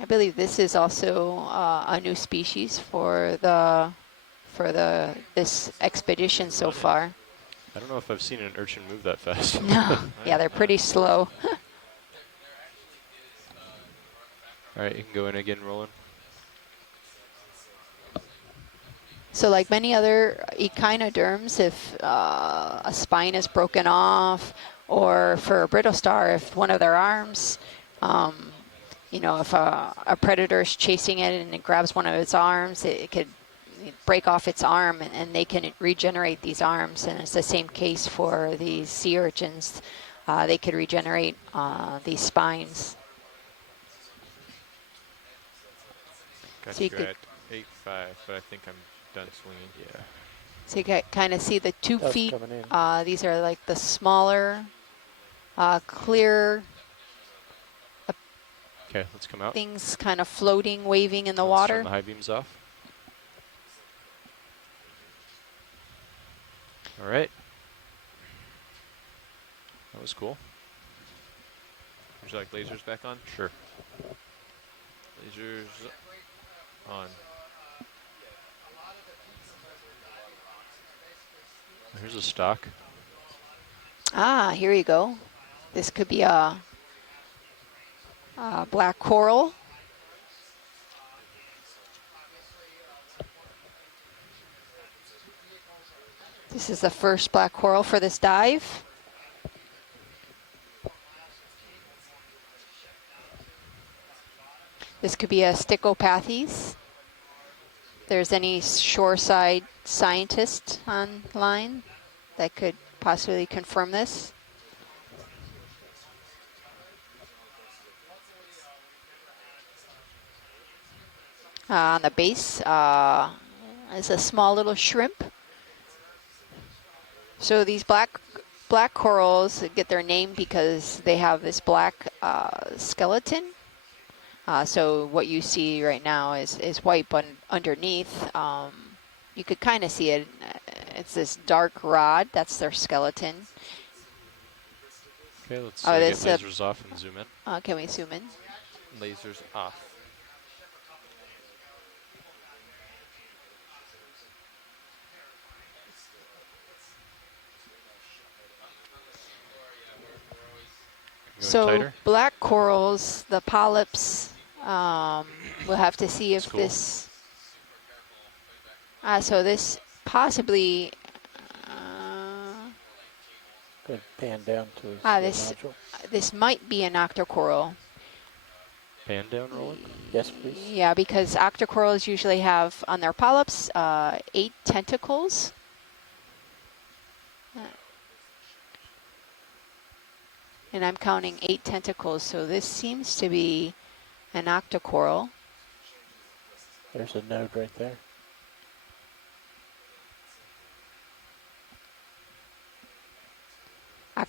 I believe this is also a new species for this expedition so far. I don't know if I've seen an urchin move that fast. No, yeah, they're pretty slow. All right, you can go in again, Roland. So like many other echinoderms, if a spine is broken off, or for a brittle star, if one of their arms, you know, if a predator is chasing it and it grabs one of its arms, it could break off its arm, and they can regenerate these arms. And it's the same case for these sea urchins. They could regenerate these spines. Got So you you could- at 8.5, but I think I'm done swinging. Yeah. So you can kind of see the tube Dust feet. coming in. These are like the smaller, clear Okay, let's come out. things kind of floating, waving in the Let's water. turn the high beams off. All right. That was cool. Would you like lasers back on? Sure. Lasers on. Here's a stock. Ah, here you go. This could be a black coral. This is the first black coral for this dive. This could be a Stichopathes. If there's any shoreside scientist online that could possibly confirm this. On the base is a small little shrimp. So these black corals get their name because they have this black skeleton. So what you see right now is white, but underneath you could kind of see it. It's this dark rod. That's their skeleton. Okay, let's Oh, get this, lasers off and zoom in. Can we zoom in? Lasers off. Go So tighter. black corals, the polyps, we'll have to see if That's cool. this. So this possibly. Go ahead and pan down to his This nodule. this might be an octocoral. Pan down, Roland. Yes, please. Yeah, because octocorals usually have on their polyps 8 tentacles. And I'm counting 8 tentacles, so this seems to be an octocoral. There's a node right there.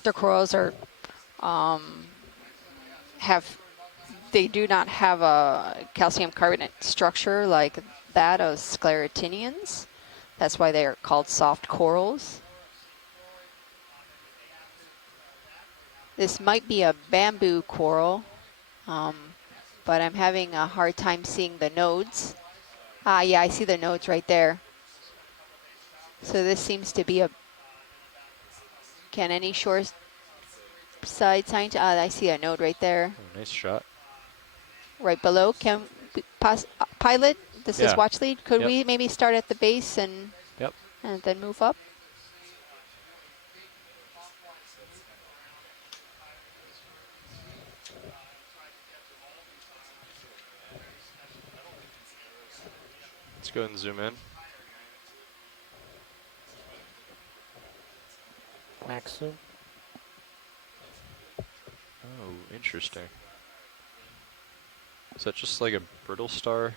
Octa corals are they do not have a calcium carbonate structure like that of sclerotinians. That's why they are called soft corals. This might be a bamboo coral, but I'm having a hard time seeing the nodes. Ah, yeah, I see the nodes right there. So this seems to be a, can any shore side scientist, I see a node right there, Oh, nice shot. right below. Can we pilot, this is Yeah. watch lead, could Yep. we maybe start at the base and Yep. then move up? Let's go ahead and zoom in. Max zoom. Oh, interesting. Is that just like a brittle star?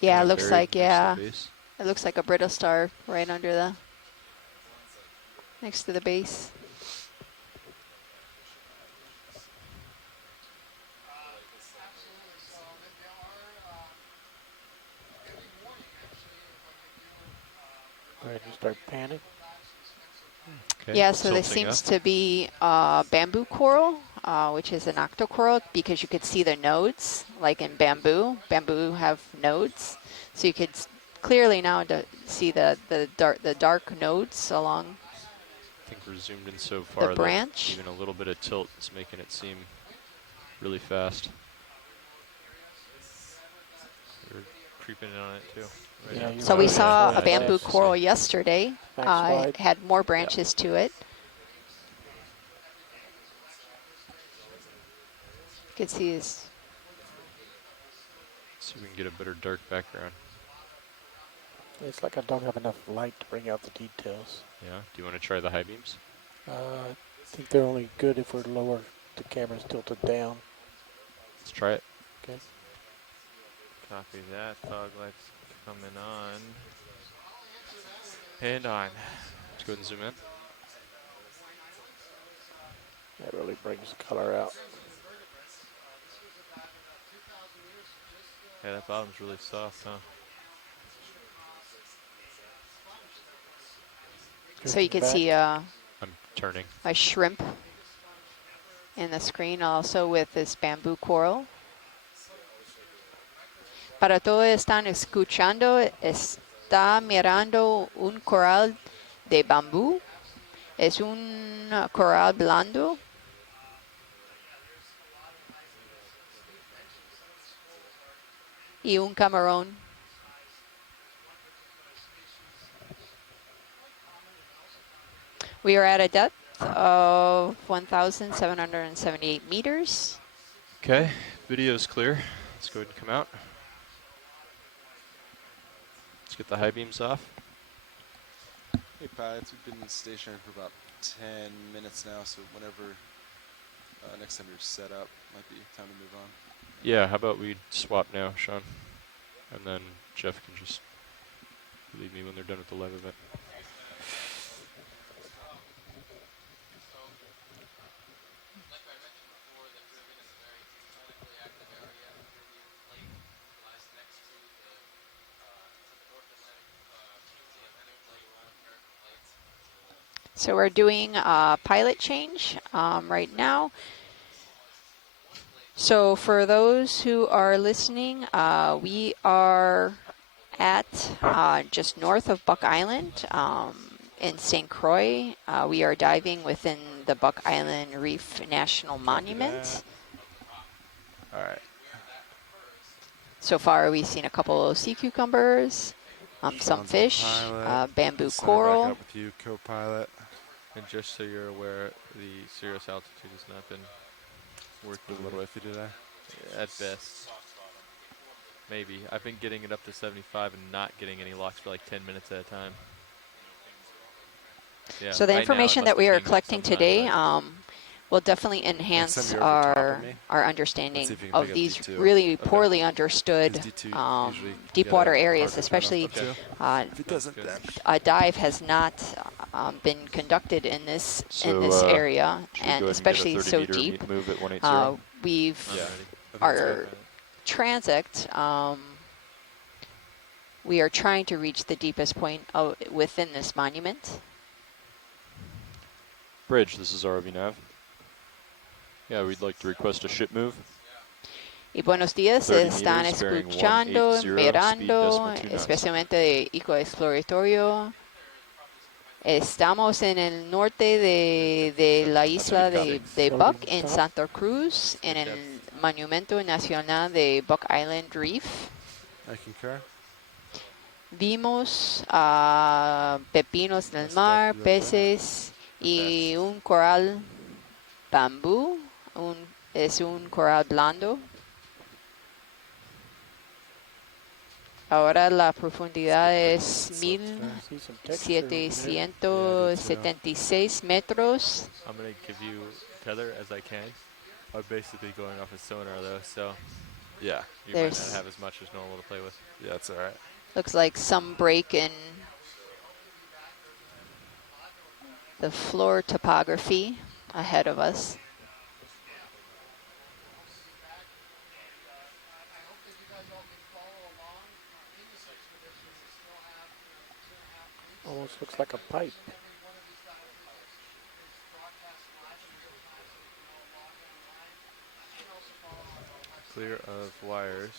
Yeah, kinda it looks buried like, next to yeah. the base? It looks like a brittle star right under the, next to the base. Go ahead and start panning. Okay. Yeah, so this tilting seems up. to be bamboo coral, which is an octa coral, because you could see the nodes, like in bamboo. Bamboo have nodes, so you could clearly now see the dark nodes along. I think we're zoomed in so far that branch. even a little bit of tilt is making it seem really fast. We're creeping in on it too. Right Yeah, now. you're So we right. saw Yeah, a bamboo nice. coral yesterday. Max It wide. had more branches to it. You could see this. See if we can get a better dark background. It's like I don't have enough light to bring out the details. Yeah. Do you want to try the high beams? I think they're only good if we're lower, the camera's tilted down. Let's try it. Okay. Copy that. Fog lights coming on. And on. Let's go ahead and zoom in. That really brings the color out. Yeah, that bottom's really soft, huh? So you could Back. see I'm turning. a shrimp in the screen also with this bamboo coral. Para todos están escuchando, está mirando un coral de bambú. Es un coral blando. Y un camarón. We are at a depth of 1,778 meters. Okay. Video's clear. Let's go ahead and come out. Let's get the high beams off. Hey pilots, we've been stationary for about 10 minutes now, so whenever next time you're set up, might be time to move on. Yeah, how about we swap now, Sean? And then Jeff can just leave me when they're done with the live event. So we're doing a pilot change right now. So for those who are listening, we are at just north of Buck Island in St. Croix. We are diving within the Buck Island Reef National Monument. All right. So far we've seen a couple of sea cucumbers, some Sean's the fish, pilot. bamboo Sign coral. Back up with you, co-pilot. And just so you're aware, the Cirrus altitude has not been working A little iffy today. at best. Maybe. I've been getting it up to 75 and not getting any locks for like 10 minutes at a time. Yeah, So the right now it information must that have we are pinged collecting sometime, today but- will definitely enhance time you're over top of our me, understanding see if you can of pick up these D2. really Okay. poorly understood Because D2 usually deep get water a areas, hard to turn off especially up to. uh, If it doesn't, good. then a dive has not been conducted in this So, area, should we and go ahead and get a especially 30 so meter deep. move at 180? We've I'm ready. I think it's our good. transect. We are trying to reach the deepest point within this monument. Bridge, this is ROV Nav. Yeah, we'd like to request a ship move. Y buenos días, 30 están meters, bearing escuchando, 180, speed mirando, decimal 2 knots. especialmente de ecoexploratorio. Estamos en el norte de la isla de Buck en Santa Cruz, en el Monumento Nacional de Buck Island Reef. I concur. Vimos pepinos del Best mar, depth you ever peces y un coral bambú. Es un coral blando. Ahora la profundidad es See some texture over there. 1776 metros. I'm gonna give you tether as I can. I'm basically going off a sonar though, so Yeah. you might not There's have as much as normal to play with. Yeah, it's all right. looks like some break in the floor topography ahead of us. Almost looks like a pipe. Clear of wires.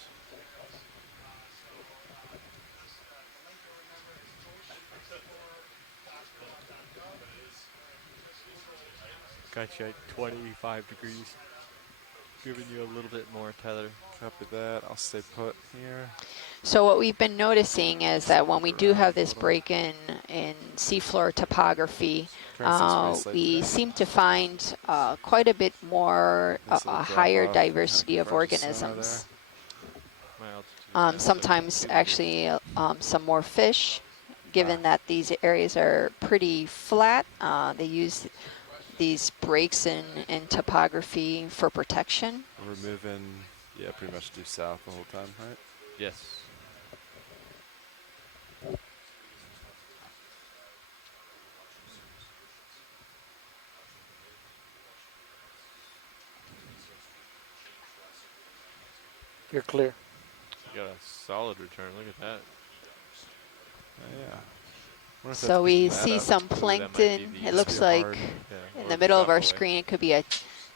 Got you at 25 degrees. Giving you a little bit more tether. Copy that. I'll stay put here. So what we've been noticing is that when we do have this break in seafloor topography, we seem to find quite a bit more, a higher diversity of organisms. Sometimes actually some more fish, given that these areas are pretty flat. They use these breaks in topography for protection. We're moving, yeah, pretty much due south the whole time, right? Yes. You're clear. You got a solid return. Look at that. Yeah. Wonder if So that's we picking that see up. some Ooh, that might be plankton. the It looks easier like hard. Yeah, in or the middle of our drop away. screen, it could be a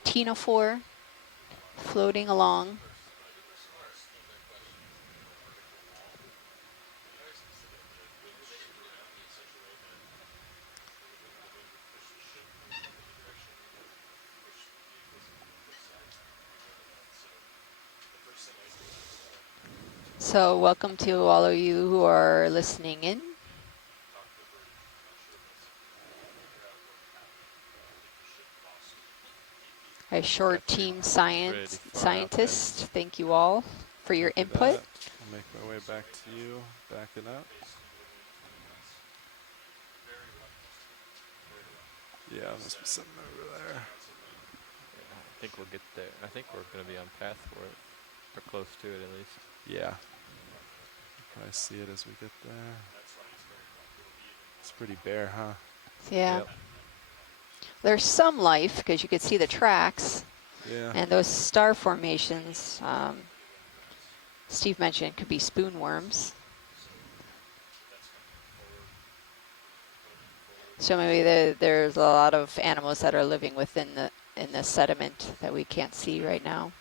ctenophore floating along. So welcome to all of you who are listening in. A short team scientist, thank you all for your Copy input. that. I'll make my way back to you, backing up. Yeah, must be something over there. I think we'll get there. I think we're going to be on path for it. Or close to it, at least. Yeah. You'll probably see it as we get there. It's pretty bare, huh? Yeah. Yep. There's some life because you could see the tracks Yeah. and those star formations. Steve mentioned could be spoon worms. So maybe there's a lot of animals that are living within the sediment that we can't see right now.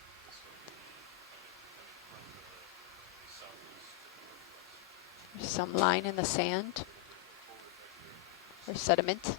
There's some line in the sand or sediment.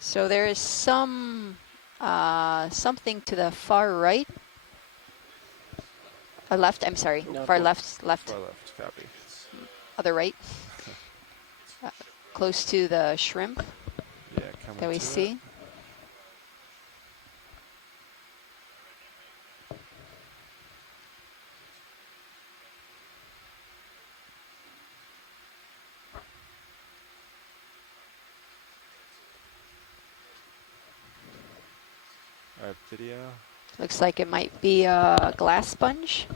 So there is some something to the far right, left. I'm sorry, No, far no. left, Far left, copy. other right. close to the shrimp Yeah, coming that we to see. It. All right, video. Looks like it might be a glass sponge.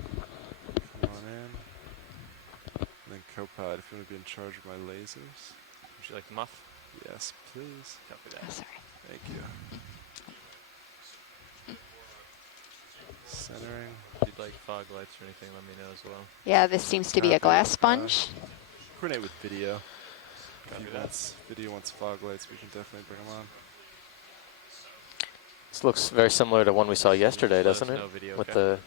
Come on in. And then Copilot, if you want to be in charge of my lasers. Would you like the muff? Yes, please. Copy Oh, that. sorry. Thank you. Centering. If you'd like fog lights or anything, let me know as well. Yeah, this seems to be a Copy. glass sponge. Coordinate with video. Copy If that. video wants fog lights, we can definitely bring them on. This looks very similar to one we saw yesterday, Let us doesn't it? know video, With okay? the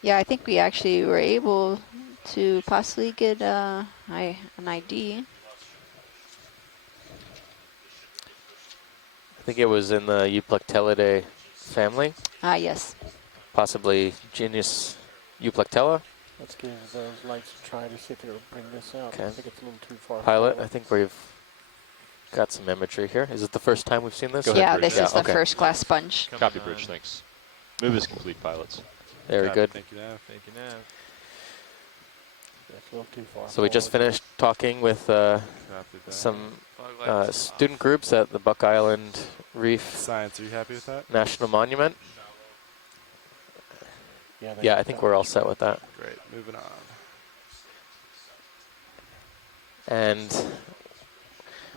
Yeah, I think we actually were able to possibly get an ID. I think it was in the Euplectellidae family, Ah, yes. possibly genus Euplectella. Let's give those lights a try to see if it'll bring this out. Okay. I think it's a little too far. Pilot, I forward. think we've got some imagery here. Is it the first time we've seen this? Go ahead, Yeah, Bridge. this is the okay. first glass sponge. Coming Copy on. bridge, thanks. Move is complete, pilots. Very Copy, good. Thank you, Nav. Thank you, Nav. That's a little too far. So we just forward. finished talking with Copy that. some Fog lights. student groups at the Buck Island Reef Science, are you happy with that? National Monument. they Yeah, I got think that. we're all set with that. Great. Moving on. And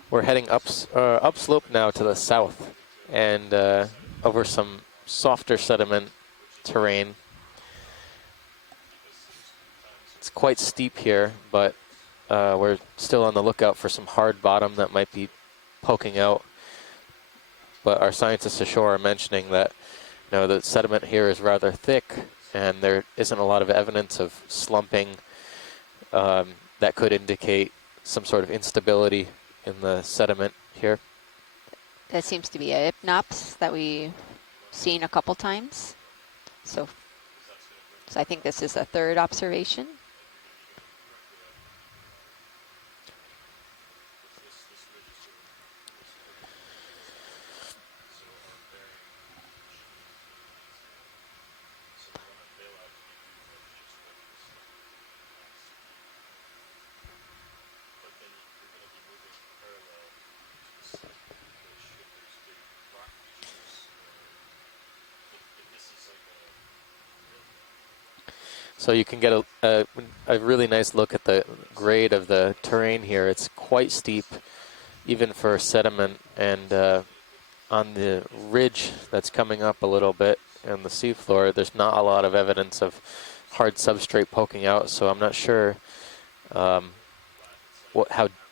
we're heading upslope now to the south and over some softer sediment terrain. It's quite steep here, but we're still on the lookout for some hard bottom that might be poking out. But our scientists ashore are mentioning that the sediment here is rather thick and there isn't a lot of evidence of slumping that could indicate some sort of instability in the sediment here. That seems to be a Hypnops that we've seen a couple times. So I think this is a third observation. So you can get a really nice look at the grade of the terrain here. It's quite steep, even for sediment, and on the ridge that's coming up a little bit on the seafloor, there's not a lot of evidence of hard substrate poking out, so I'm not sure how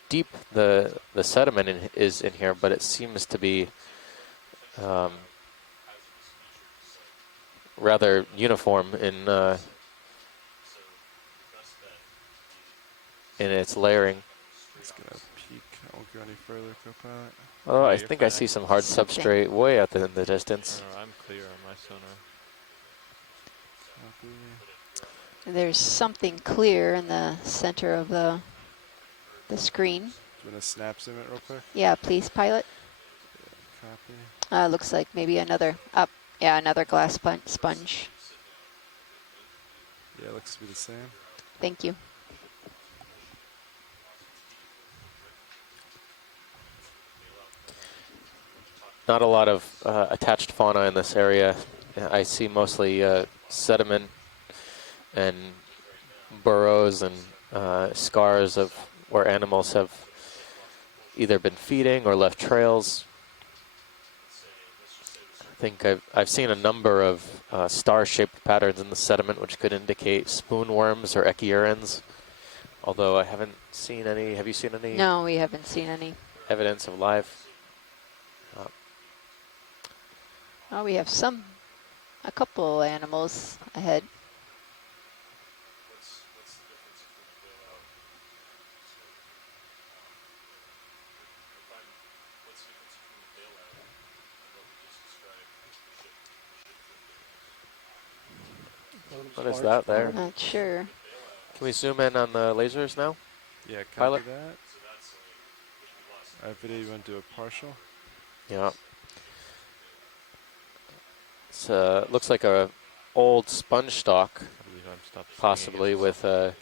deep the sediment is in here, but it seems to be rather uniform in its layering. It's going to peek. I won't go any further, Copilot. Oh, Yeah, I you're think I fine. see some hard Something. substrate way out in the distance. No, I'm clear on my sonar. Copy. There's something clear in the center of the screen. Do you want to snap zoom it real quick? Yeah, please, pilot. Copy. Looks like maybe another another glass sponge. Yeah, it looks to be the same. Thank you. Not a lot of attached fauna in this area. I see mostly sediment and burrows and scars of where animals have either been feeding or left trails. I think I've seen a number of star-shaped patterns in the sediment, which could indicate spoon worms or echierans. Although I haven't seen any. Have you seen any No, we haven't seen any. evidence of life? Oh, we have a couple animals ahead. What is that there? I'm not sure. Can we zoom in on the lasers now? Yeah, copy Pilot? that. Video, you want to do a partial? Yeah. It's looks like a old sponge stock, I believe I'm stopped swinging possibly it. with Copy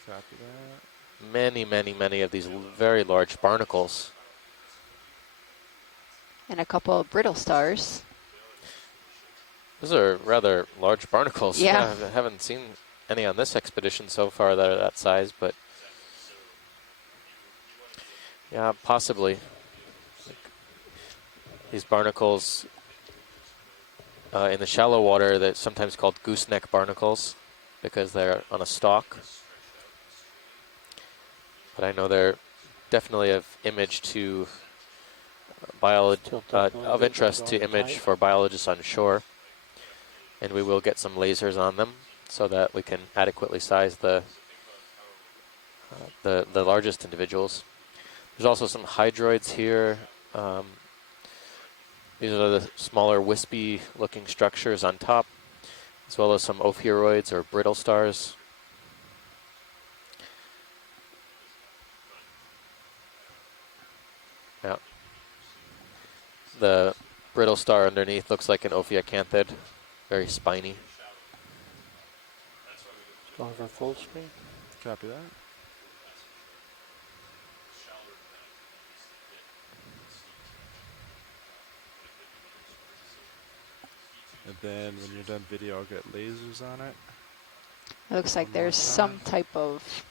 that. many of these very large barnacles. And a couple of brittle stars. Those are rather large barnacles. Yeah. I haven't seen any on this expedition so far that are that size, but yeah, possibly. These barnacles in the shallow water, they're sometimes called gooseneck barnacles because they're on a stalk. But I know they're definitely of image to of interest to image for biologists on shore. And we will get some lasers on them so that we can adequately size the largest individuals. There's also some hydroids here. These are the smaller wispy looking structures on top, as well as some ophiuroids or brittle stars. Yeah. The brittle star underneath looks like an ophiocanthid, very spiny. Going for full screen. Copy that. And then when you're done video, I'll get lasers on it. It looks like One more there's some type of,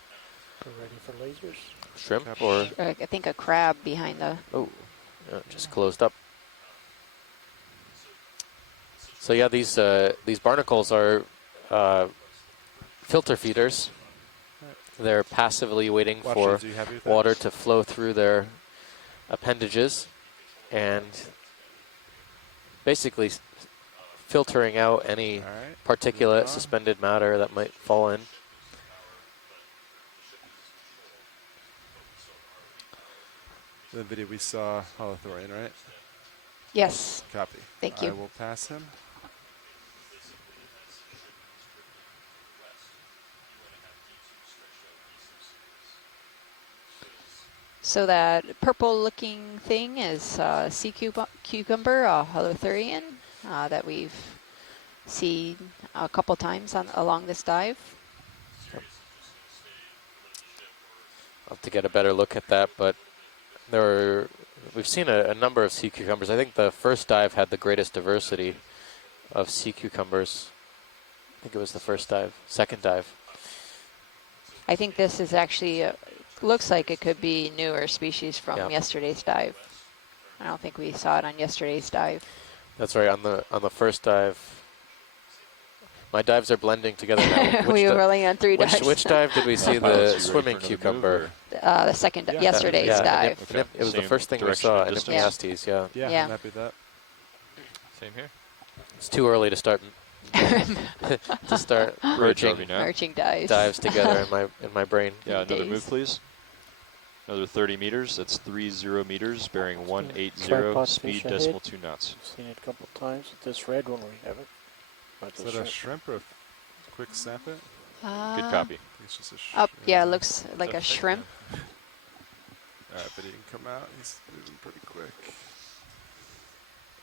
We're ready for lasers. Shrimp Copy or, that. I think a crab behind the, oh, yeah, just closed up. So yeah, these barnacles are filter feeders. They're passively waiting Watch for these, are you happy with that? water to flow through their appendages and basically filtering out any All right. particulate, moving on. suspended matter that might fall in. The video we saw Holothorian, right? yes, Copy. Thank I you. will pass him. so that purple looking thing is sea cucumber, holothurian, that we've seen a couple times along this dive. I'll have to get a better look at that, but we've seen a number of sea cucumbers. I think the first dive had the greatest diversity of sea cucumbers. I think it was the first dive, second dive. I think this is actually, looks like it could be newer species from Yeah. yesterday's dive. I don't think we saw it on yesterday's dive. That's right, on the first dive. My dives are blending together now. We were rolling on three dives. Which dive did we see the swimming cucumber? The second, Yeah. yesterday's Yeah, dive. It was the Same first thing we direction saw, and in distance. Epiastes, yeah. Yeah, Yeah. I'm happy with that. Same here. It's too early to start merging Darby now. Merging dives. dives together in my brain. Yeah, another Days. move, please. Another 30 meters. That's 30 meters, bearing 180, Tripod speed fish decimal ahead. 2 knots. Seen it a couple times. This red one we haven't. But Is the that a shrimp. shrimp or a quick snap it? Good copy. I think it's just a Up, yeah, it shrimp. looks like a shrimp. All right, but he can come out. He's moving pretty quick.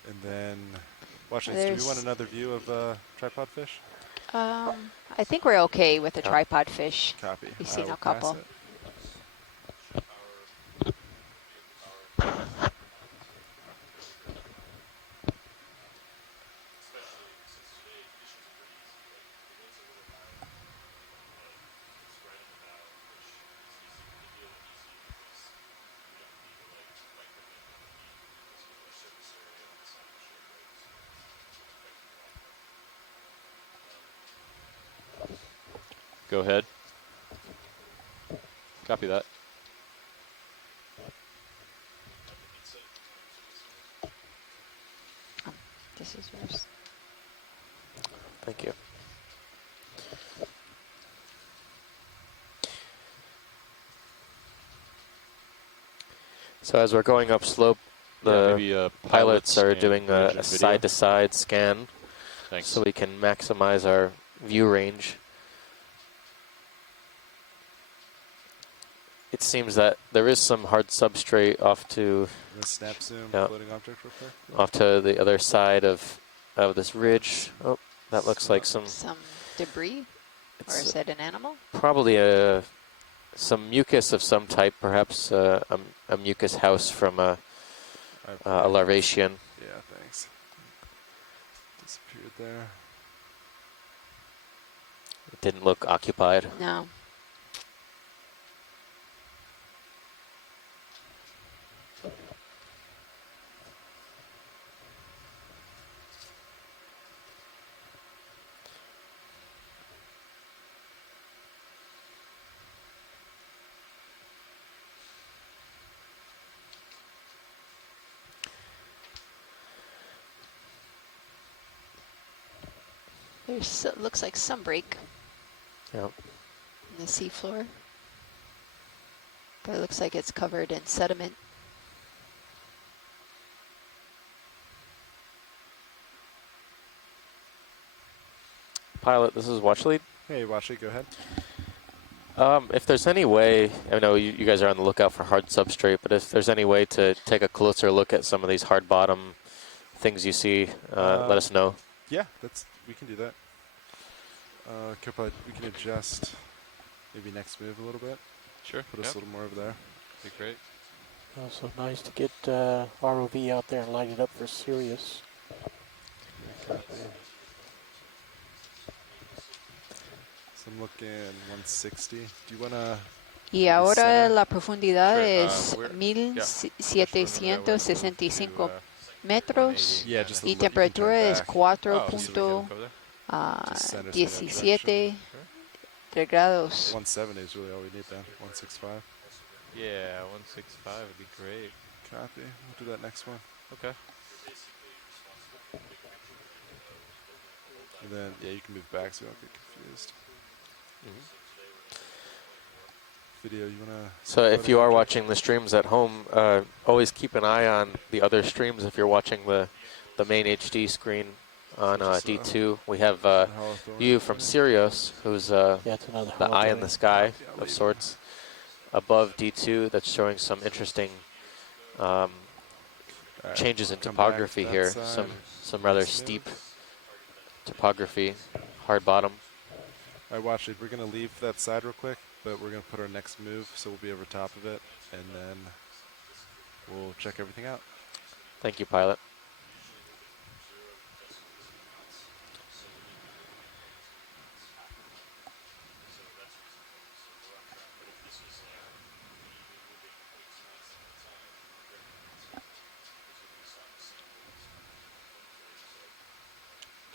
And then, watch this. Do we There's- want another view of tripod fish? I think we're okay with the Yeah. tripod fish. Copy. We've I seen will a pass couple. it. Go ahead. Copy that. This is yours. Thank you. So as we're going up slope, Yeah, the maybe, pilots are and doing bridge a and video. side-to-side scan Thanks. so we can maximize our view range. it seems that there is some hard substrate off to The snap zoom Yeah. floating object real quick. off to the other side of this ridge. Oh, that looks like some. Some debris, or It's is it an animal? probably some mucus of some type, perhaps a mucus house from a larvation. Yeah, thanks. Disappeared there. It didn't look occupied. No. There's looks like some break Yeah. in the seafloor, but it looks like it's covered in sediment. Pilot, this is Watch Lead. Hey, Washy, go ahead. If there's any way, I know you guys are on the lookout for hard substrate, but if there's any way to take a closer look at some of these hard bottom things you see, let us know. Yeah, we can do that. We can adjust maybe next move a little bit. Sure. Put us a little more over there. Be great. Also nice to get ROV out there and light it up for Sirius. Copy. So I'm looking 160. Do you want to... Y ahora center. la profundidad Sure, es we're- 1765 metros Yeah, just y you can temperatura turn es back. 4.17 grados. 170 is really all we need then. 165. Yeah, 165 would be great. Copy. We'll do that next one. Okay. And then, yeah, you can move back so you don't get confused. Video, you want to... So if you are watching the streams at home, always keep an eye on the other streams. If you're watching the main HD screen on D2, we have view from Sirius, who's Yeah, it's another the eye in the hologram. sky of sorts, above D2. That's showing some interesting changes in come back to topography that here. side. Some rather Next move. steep topography, hard bottom. All right, watch it. We're going to leave that side real quick, but we're going to put our next move, so we'll be over top of it, and then we'll check everything out. Thank you, pilot.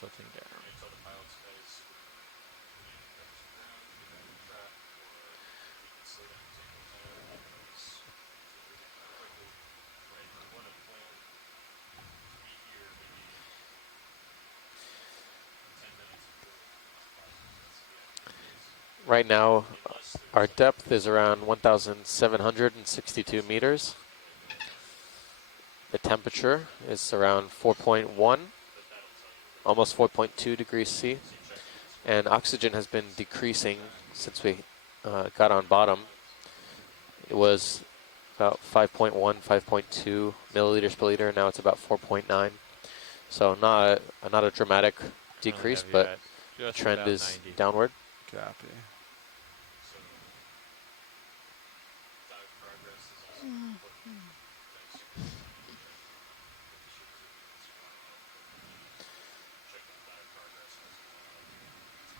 Tilting down. Right now, our depth is around 1,762 meters. The temperature is around 4.1, almost 4.2 degrees C. And oxygen has been decreasing since we got on bottom. It was about 5.1, 5.2 milliliters per liter. Now it's about 4.9. So not a dramatic decrease, but the trend is downward. Copy.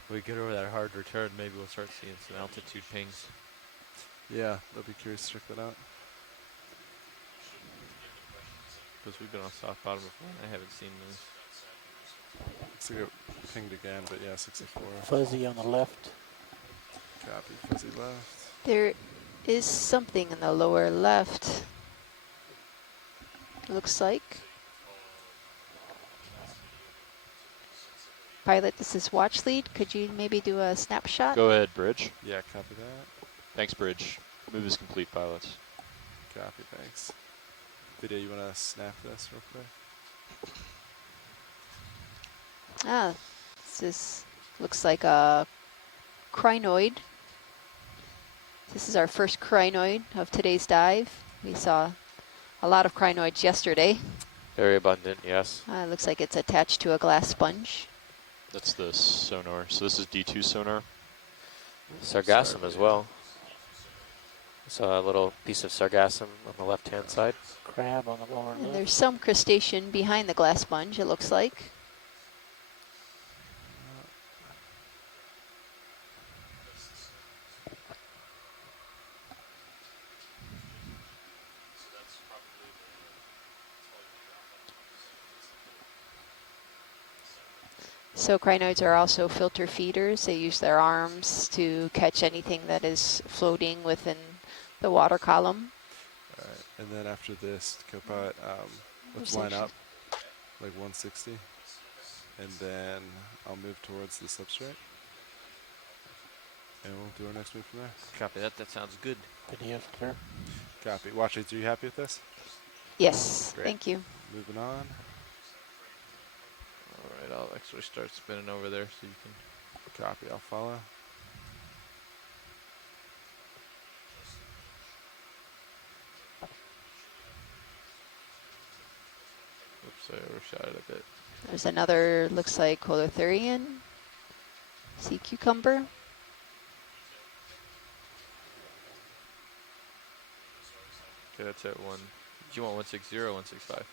We get over that hard return, maybe we'll start seeing some altitude pings. Yeah, I'll be curious to check that out. Because we've been on soft bottom before, and I haven't seen those. Looks like it pinged again, but yeah, 64. Fuzzy on the left. Copy, fuzzy left. There is something in the lower left. Looks like. Pilot, this is Watch Lead. Could you maybe do a snapshot? Go ahead, Bridge. Yeah, copy that. Thanks, Bridge. Move is complete, pilots. Copy, thanks. Video, you want to snap this real quick? Ah, this looks like a crinoid. This is our first crinoid of today's dive. We saw a lot of crinoids yesterday. Very abundant, yes. Looks like it's attached to a glass sponge. That's the sonar. So this is D2 sonar. Sargassum as well. So a little piece of sargassum on the left-hand side. Crab on the lower And left. there's some crustacean behind the glass sponge, it looks like. So crinoids are also filter feeders. They use their arms to catch anything that is floating within the water column. All right, and then after this, co-pilot, let's There's line actually- up like 160, and then I'll move towards the substrate, and we'll do our next move from there. Copy that. That sounds good. Video's clear. Copy. Watch leads, are you happy with this? Yes, Great. thank you. Moving on. All right, I'll actually start spinning over there so you can. Copy. I'll follow. Oops, I overshot it a bit. There's another, looks like holothurian, sea cucumber. Okay, that's at 1. Do you want 160 or 165?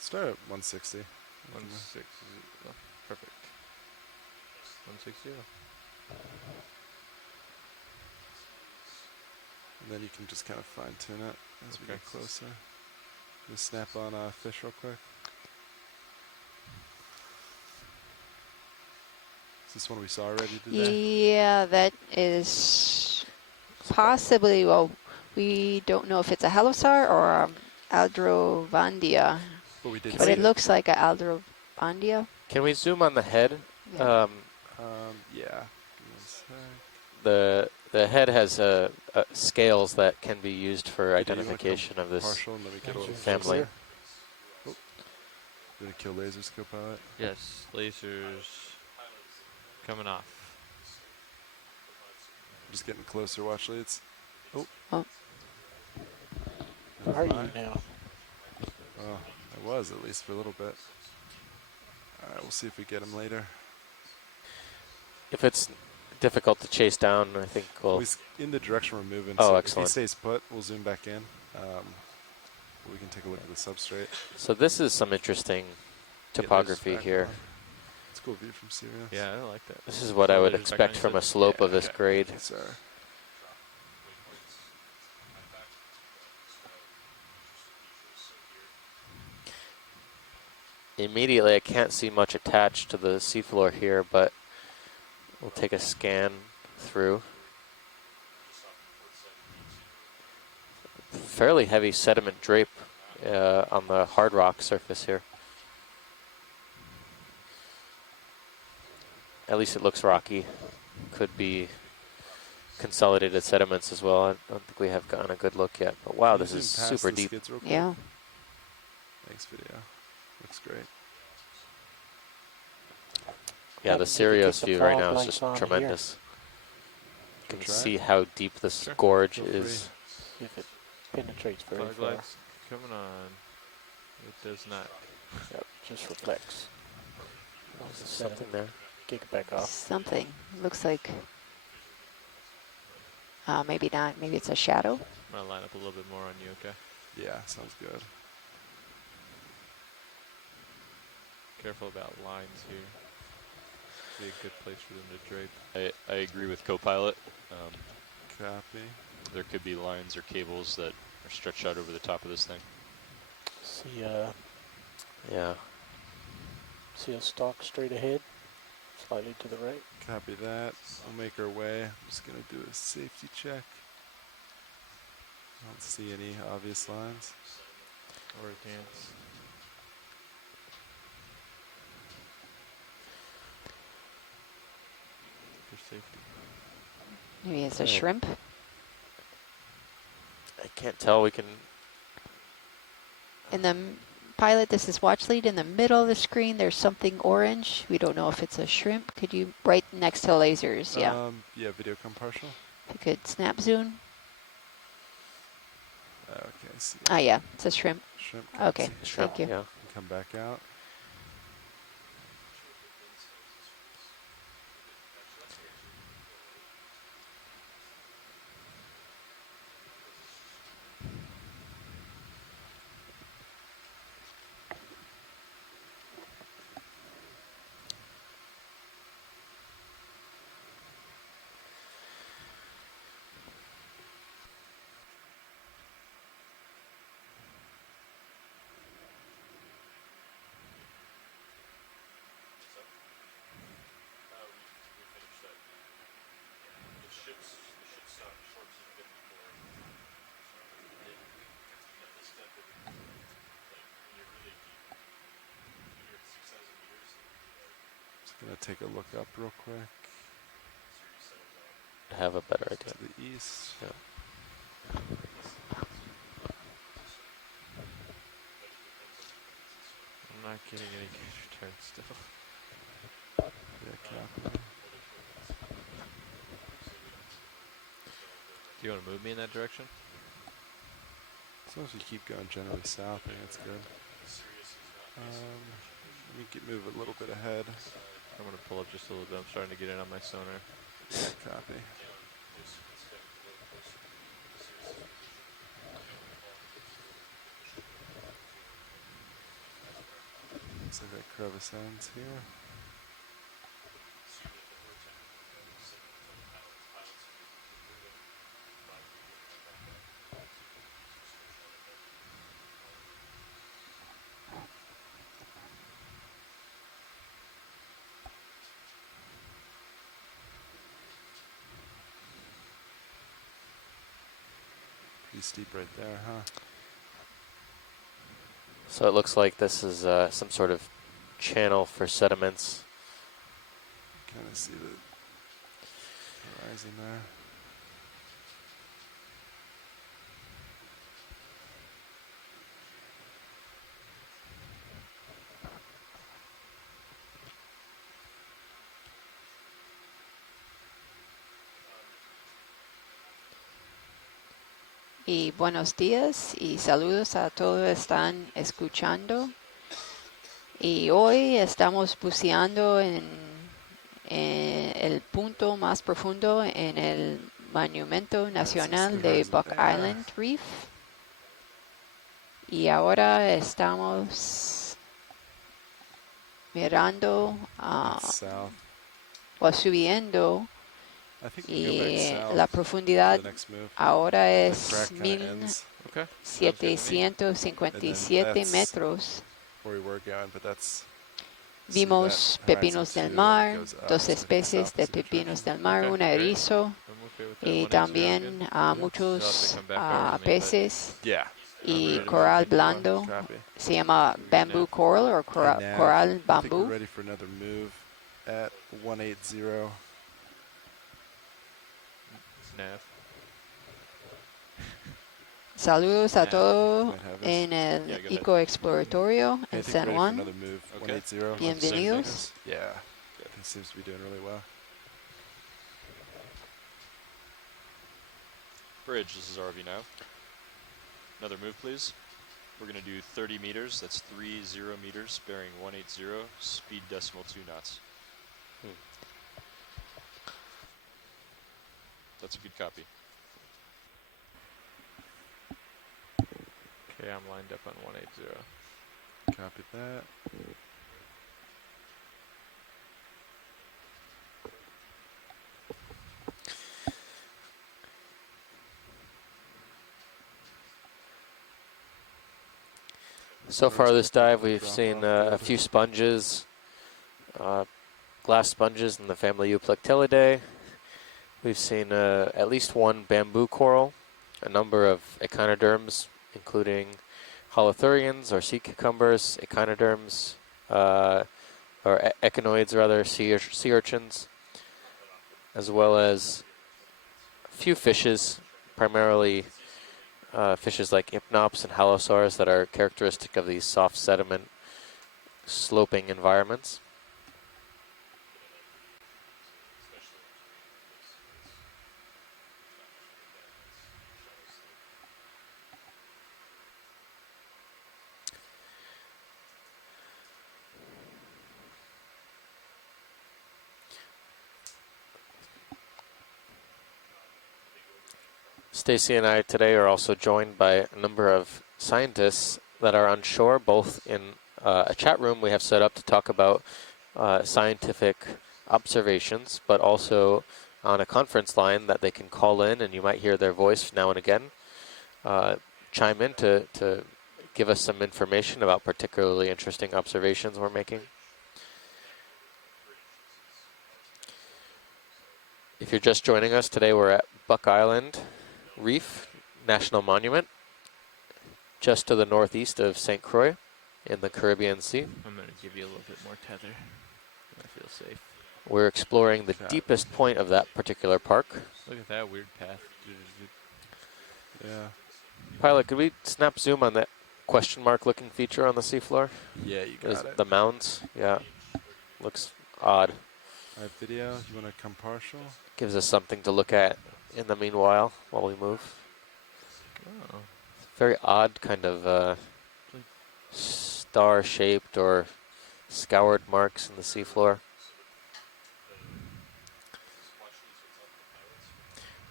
Start at 160. 160. Oh, perfect. 160. And then you can just kind of fine tune it as we Okay. get closer. Just snap on a fish real quick. Is this one we saw already today? Yeah, that is possibly, well, we don't know if it's a halosar or a aldrovandia, But we did but see it looks like a aldrovandia. Can we zoom on the head? Yeah. Yeah. Give me one sec. The head has scales that can be used for Okay, do you wanna come identification of this. Partial, and then we get a little family. closer. Oh. You gonna kill lasers, co-pilot? Yes, lasers coming off. Just getting closer, watch leads. Where are you now? Oh, I was at least for a little bit. All right, we'll see if we get him later. If it's difficult to chase down, I think we'll. He's in the direction we're moving. Oh, so excellent. If he stays put, we'll zoom back in. We can take a look at the substrate. So this is some interesting Get topography lasers back here. on. It's a cool view from Sirius. Yeah, I like that. This is what I would Lasers back expect on, from you a said? slope Yeah, of this okay. grade. Yes, sir. Immediately, I can't see much attached to the seafloor here, but we'll take a scan through. Fairly heavy sediment drape on the hard rock surface here. At least it looks rocky. Could be consolidated sediments as well. I don't think we have gotten a good look yet. But wow, Can you this is zoom past super the deep. skids real quick? Yeah. Thanks, video. Looks great. Yeah, the Happens if you keep Sirius the view right fog now is lights just on here. tremendous. You Wanna can try see it? how deep this Sure. gorge Feel is. See if it penetrates very Fog far. lights coming on. It does not. Yep, just reflects. There's something there. Kick it back off. Something, looks like, maybe not, maybe it's a shadow. I'm gonna line up a little bit more on you, okay? Yeah, sounds good. Careful about lines here. Be a good place for them to drape. I agree with co-pilot. Copy. There could be lines or cables that are stretched out over the top of this thing. See, Yeah. see a stalk straight ahead, slightly to the right. Copy that. We'll make our way. I'm just going to do a safety check. I don't see any obvious lines. Or a dance. For safety. Maybe it's a Right. shrimp. I can't tell. We can. In the pilot, this is watch lead. In the middle of the screen, there's something orange. We don't know if it's a shrimp. Could you, right next to lasers, yeah. Yeah, video come partial. If you could snap zoom. Okay, I see. Ah, yeah, it's a shrimp. Shrimp. Okay, Shrimp, thank you. yeah. Come back out. Just gonna take a look up real quick Have a better idea. to the east. Yeah. I'm not getting any good returns still. Yeah, copy. Do you want to move me in that direction? As long as we keep going generally south, I think that's good. Let me move a little bit ahead. I'm going to pull up just a little bit. I'm starting to get in on my sonar. Copy. Looks like that crevice ends here. Pretty steep right there, huh? So it looks like this is some sort of channel for sediments. Kind of see the horizon there. Y buenos días y saludos a todos que están escuchando. Y hoy estamos buceando en el punto más profundo en el Monumento Nacional de horizon Buck there. Island Reef. Y ahora estamos mirando It's south. o subiendo I think we go back y south la for profundidad the next move. ahora The es crack kind of ends Okay. Sounds good to me. 1757 that's- metros. where we were going, but that's Vimos pepinos del mar, dos especies de pepinos del mar, Okay, un great. erizo I'm okay with that. y 180 is también good. Yeah. You'll have to muchos come back over to me, but peces yeah. I'm y ready to coral move when you are. blando. Copy. Se llama bamboo coral o And now, coral I think we're bambú. ready for another move at 180. Nav. Saludos a Yeah. todos Might have us. en el Yeah, go ahead. ecoexploratorio Hey, I en think San we're ready for Juan. another move. Okay. 180. Bienvenidos. Yeah. He seems to be doing really well. Bridge, this is RV now. Another move, please. We're going to do 30 meters. That's 30 meters, bearing 180, speed decimal 2 knots. That's a good copy. Okay, I'm lined up on 180. Copy that. So far this dive, we've Drop seen off a good. few sponges, glass sponges in the family Euplectellidae. We've seen at least one bamboo coral, a number of echinoderms, including holothurians or sea cucumbers, echinoderms, or echinoids rather, sea urchins, as well as a few fishes, primarily fishes like Impnops and Halosaurs that are characteristic of these soft sediment sloping environments. Stacy and I today are also joined by a number of scientists that are on shore, both in a chat room we have set up to talk about scientific observations, but also on a conference line that they can call in, and you might hear their voice now and again chime in to give us some information about particularly interesting observations we're making. If you're just joining us, today we're at Buck Island Reef National Monument, just to the northeast of St. Croix in the Caribbean Sea. I'm going to give you a little bit more tether. I feel safe. We're exploring the deepest point of that particular park. Look at that weird path. Yeah. Pilot, could we snap zoom on that question mark looking feature on the seafloor? Yeah, you got it. The mounds, yeah. Looks odd. All right, video. You want to come partial? Gives us something to look at in the meanwhile while we move. Oh. Very odd kind of star-shaped or scoured marks in the seafloor.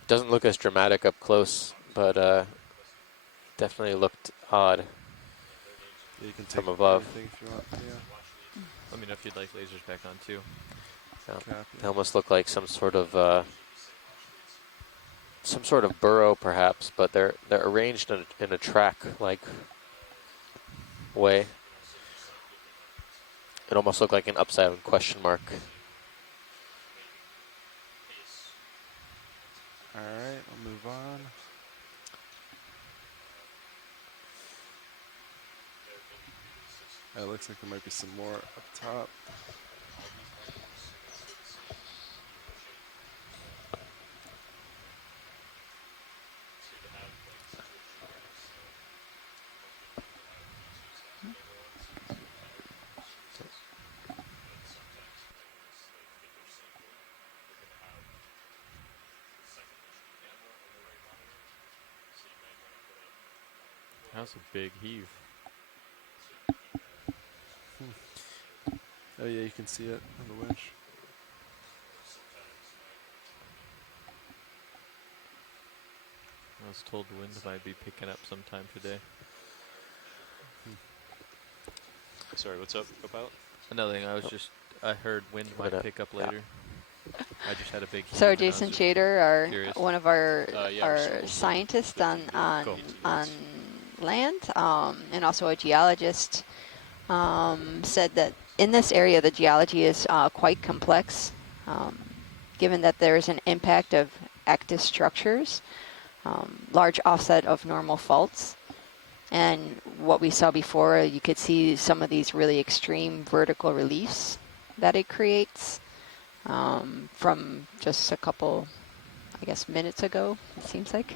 Doesn't look as dramatic up close, but definitely looked odd. Yeah, you can take from above. anything if you want. Yeah. Let me know if you'd like lasers back on too. Yeah. Copy. They almost look like some sort of burrow, perhaps, but they're arranged in a track-like way. It almost looked like an upside-down question mark. All right, we'll move on. It looks like there might be some more up top. That's a big heave. Oh yeah, you can see it on the winch. I was told the wind might be picking up sometime today. Sorry, what's up, co-pilot? Another thing, I heard wind might Minute. pick up later. I just had a big heave. So and I was Jason just Shader, curious. one of our Yeah, our we're still scientists on Cool. land, and also a geologist, said that in this area the geology is quite complex, given that there is an impact of active structures, large offset of normal faults. And what we saw before, you could see some of these really extreme vertical reliefs that it creates from just a couple, I guess, minutes ago, it seems like.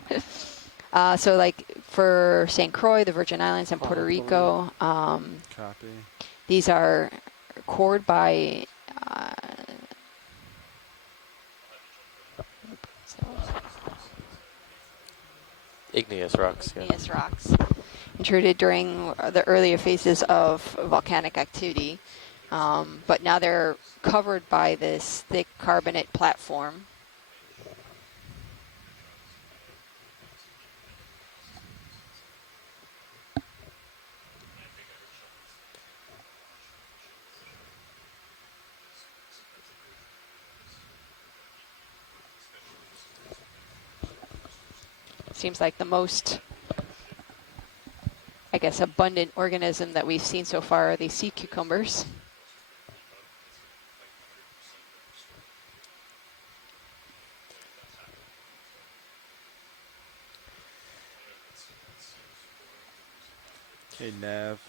So like for St. Croix, the Virgin Islands, and Puerto Rico, Copy. these are cored by Igneous rocks. Yeah. igneous rocks intruded during the earlier phases of volcanic activity, but now they're covered by this thick carbonate platform. Seems like the most, I guess, abundant organism that we've seen so far are these sea cucumbers. Hey Nav.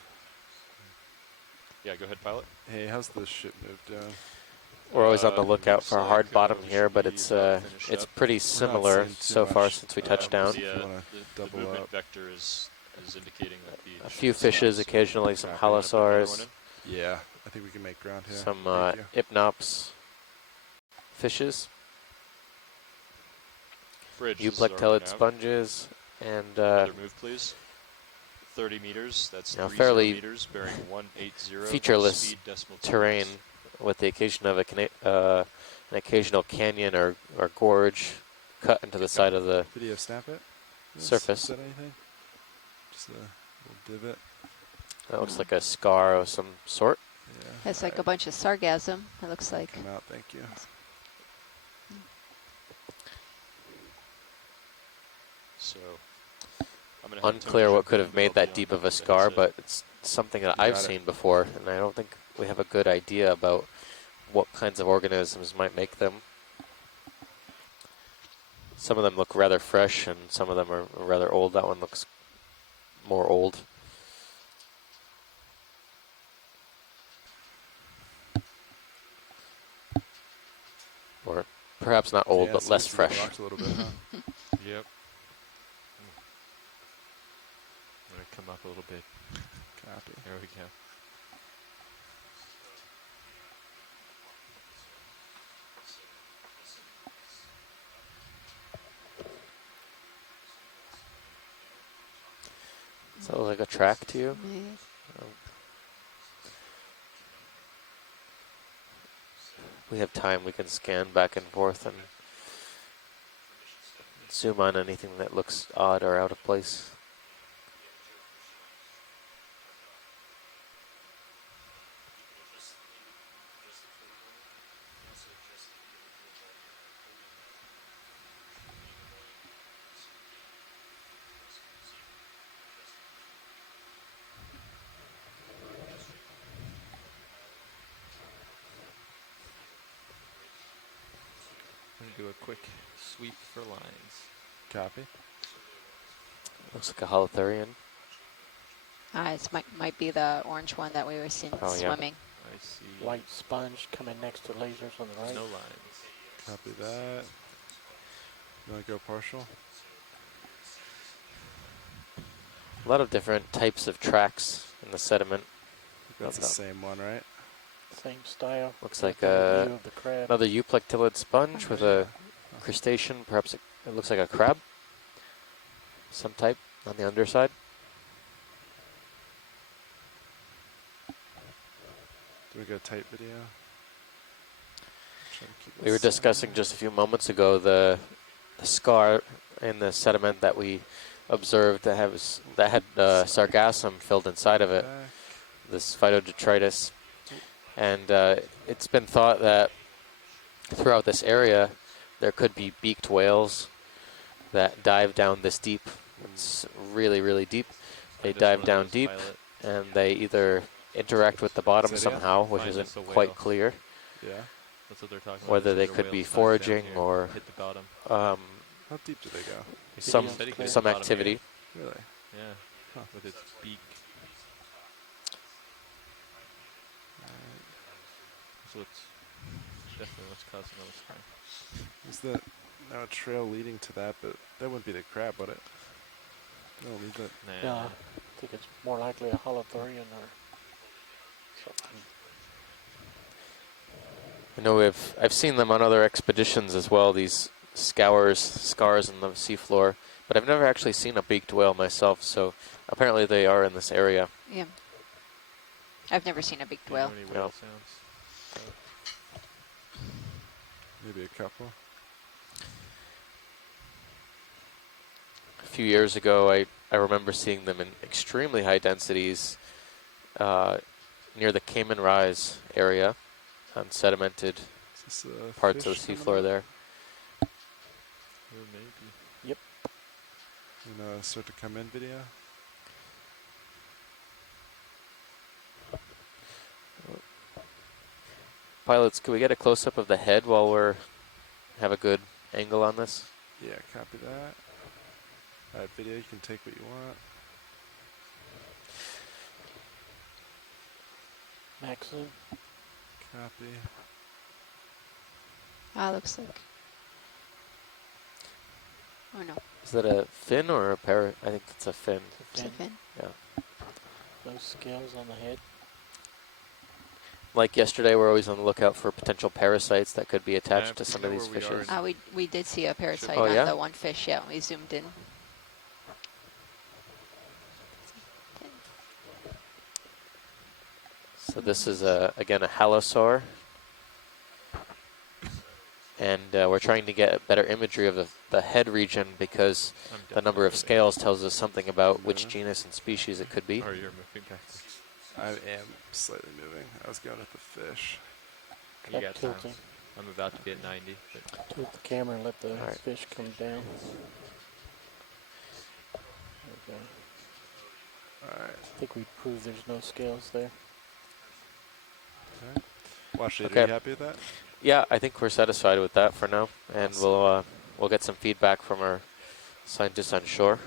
Yeah, go ahead, pilot. Hey, how's the ship move doing? We're always on the lookout for a looks hard like, bottom we here, should but be it's about finished it's up. pretty We're not similar seeing too so far much, since we touched down. if you wanna The double movement up. vector is indicating that the A few ship is fishes, up, so occasionally some Copy. we're gonna put another one halosaurs, in. Yeah, I think we can make ground here. some Thank you. Ipnops fishes, Bridge, this is our euplectellid nav. sponges, and Another move, please. 30 meters, that's Now 30 fairly meters, bearing 180. featureless speed decimal two terrain knots. with the occasion of an occasional canyon or gorge cut into the side of the Video snap it. surface. Is that anything? Just a little divot. That looks like a scar of some sort. Yeah. It's like a bunch of sargassum, it looks like. Come out, thank you. So, I'm gonna have Tony Unclear what jump could in, have but I'll made that be deep on of a the scar, headset. but it's something that You I've got it. seen before, and I don't think we have a good idea about what kinds of organisms might make them. Some of them look rather fresh, and some of them are rather old. That one looks more old. Or perhaps not old, Yeah, but so less it's been fresh. rocked a little bit, huh? Yep. I'm gonna come up a little bit. Copy. There we go. Does that look like a track to you? Nice. We have time, we can scan back and forth and zoom on anything that looks odd or out of place. I'm gonna do a quick sweep for lines. Copy. Looks like a holothurian. It might be the orange one that we were seeing Oh, yeah. swimming. I see Light sponge coming next to lasers on the right. no lines. Copy that. You want to go partial? A lot of different types of tracks in the sediment. That's the No. same one, right? Same style. Looks Yeah, like got a- view of the crab. Another euplectillid sponge with a crustacean, perhaps it looks like a crab. Some type on the underside. Do we go tight video? Try to keep We were this discussing just a few moments ago the scar in the sediment that we observed that had sargassum filled inside of it, back. this phytodetritus. And it's been thought that throughout this area there could be beaked whales that dive down this deep. It's really, really deep. They Find us dive one of down those deep pilot- and they either interact with the bottom Is that it? somehow, which Find isn't us a quite whale. clear, Yeah. That's what they're talking about. whether is they there could be whales dive down foraging here, or hit the bottom. How deep do they go? some Video's Said he could clear. hit some the bottom activity. here. Really? Yeah, Huh. with its beak. So it's definitely what's causing all this crime. Is that now a trail leading to that? But that wouldn't be the crab, would it? No, leave that. Nah. No, I think it's more likely a holothurian or something. I know I've seen them on other expeditions as well, these scars in the seafloor, but I've never actually seen a beaked whale myself, so apparently they are in this area. Yeah. I've never seen a beaked Do you know whale. any No. whale sounds? Maybe a couple. A few years ago, I remember seeing them in extremely high densities near the Cayman Rise area on sedimented Is this a parts of fish the coming seafloor up? there. Or maybe. You know, start to come in video. Pilots, can we get a close-up of the head while we're have a good angle on this? Yeah, copy that. Alright, video, you can take what you want. Maxim. Copy. Looks like. Oh no, Is that a fin or a parrot? I think it's a fin. it's a fin. No scales on the head. Like yesterday, we're always on the lookout for potential parasites that could be attached Yeah, to some you of know these where we are fishes. We did see a parasite Oh, on yeah? the one fish. Yeah, we zoomed in. So this is again a halosaur. And we're trying to get better imagery of the head region because I'm the number of definitely moving. scales tells us something about I'm which moving. genus and species it could be. Or you're moving backwards. I am slightly moving. I was going at the fish. You Kept got time. tilting. I'm about to be at 90. But Tilt the camera and let the Alright. fish come down. Okay. Alright. I think we proved there's no scales there. Alright. Watch it. Okay. Are you happy with that? Yeah, I think we're satisfied with that for now, and Awesome. we'll get some feedback from our scientists on shore.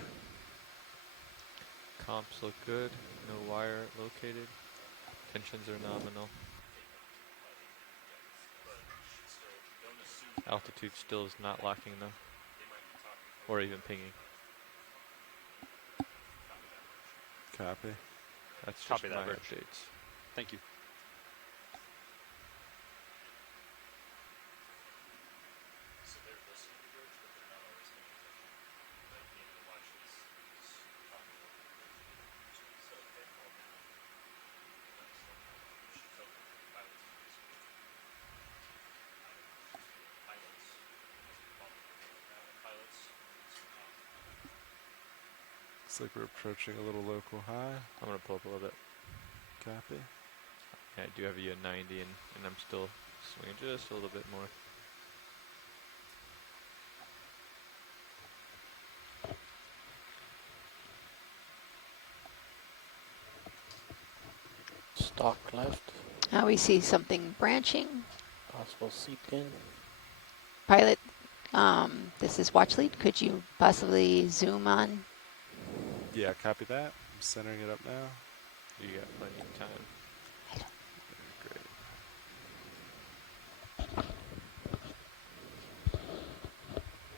comps look good. No wire located. Tensions are nominal. Altitude still is not locking though. Or even pinging. Copy. That's just Copy that, my Rich. updates. Thank you. Looks like we're approaching a little local high. I'm gonna pull up a little bit. Copy. Yeah, I do have you at 90 and I'm still swinging just a little bit more. Stock left. Now we see something branching. Possible C-pin. Pilot, this is watch lead. Could you possibly zoom on? Yeah, copy that. I'm centering it up now. You got plenty of time. Great.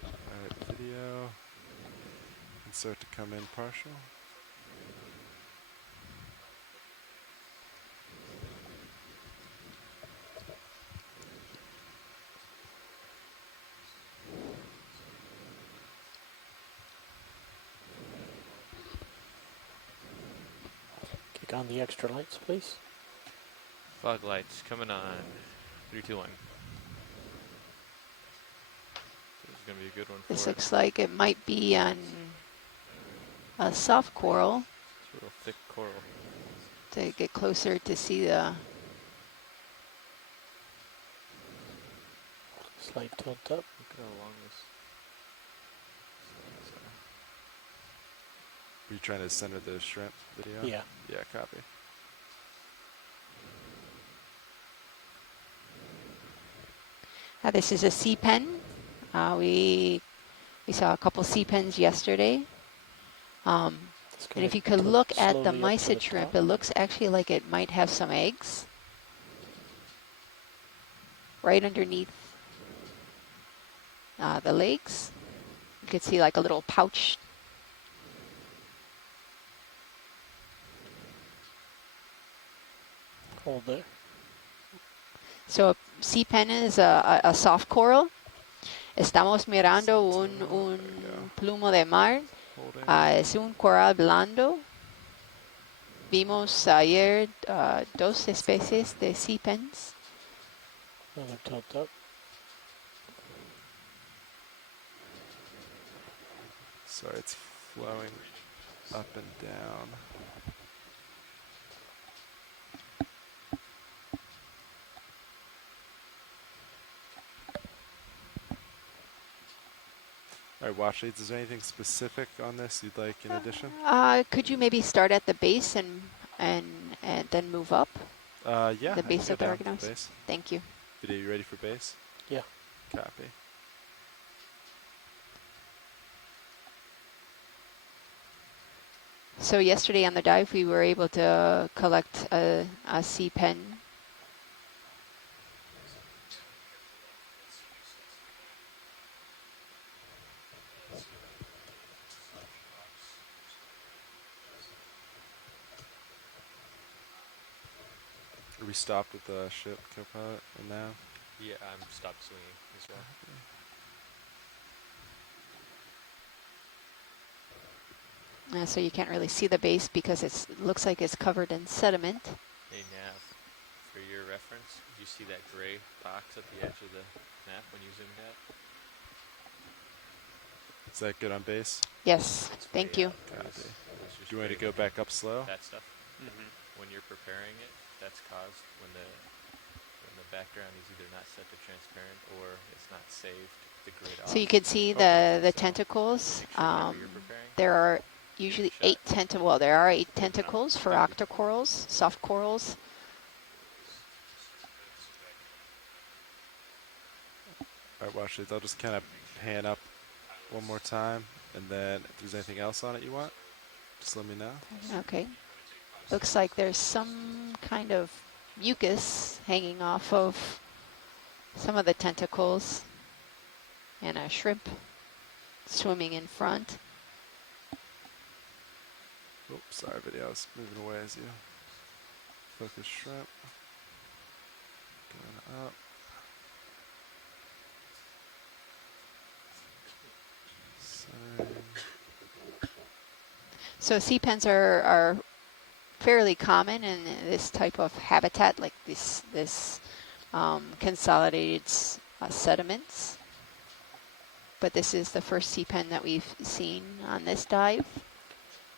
Alright, video. Can start to come in partial. Kick on the extra lights, please. Fog lights coming on. 3, 2, 1. This is gonna be a good one for This it. looks like it might be on a soft coral It's a real thick coral. to get closer to see the. Slight tilt up. Look at how long this. Were you trying to center the shrimp video? Yeah. Yeah, copy. This is a sea pen. We saw a couple sea pens yesterday. It's And if gonna you could tilt look at the slowly up to mysid shrimp, top. it looks actually like it might have some eggs right underneath the legs. You could see like a little pouch. Hold there. So a sea pen is a soft coral. Estamos mirando un plumo de mar. Holding. Es un coral blando. Vimos ayer dos especies de sea pens. Another tilt up. Sorry, it's flowing up and down. All right, watch leads. Is there anything specific on this you'd like in addition? Could you maybe start at the base and then move up? Yeah. The I base can of go the down to Okeanos? base. Thank you. Video, you ready for base? Yeah. Copy. So yesterday on the dive, we were able to collect a sea pen. Are we stopped with the ship co-pilot and now? Yeah, I'm stopped swinging as well. So you can't really see the base because it looks like it's covered in sediment. Hey Nav, for your reference, Do you see that gray box at the edge of the map when you zoomed out? Is that good on base? Yes, It's thank way you. up. It was Copy. just Do you want me to way go back up slow? that stuff. Mm-hmm. When you're preparing it, that's caused when the background is either not set to transparent or it's not saved the grid off. So you can see Okay. the So tentacles. make sure whenever you're preparing, There are usually shot. 8 well, there are 8 Good enough. tentacles for Thank you. octa corals, soft corals. All right, watch this. I'll just kind of pan up one more time, and then if there's anything else on it you want, just let me know. Okay. Looks like there's some kind of mucus hanging off of some of the tentacles, and a shrimp swimming in front. Oops, sorry, video. I was moving away as you focus shrimp. Going up. Centering. So sea pens are fairly common in this type of habitat, like this consolidated sediments. But this is the first sea pen that we've seen on this dive.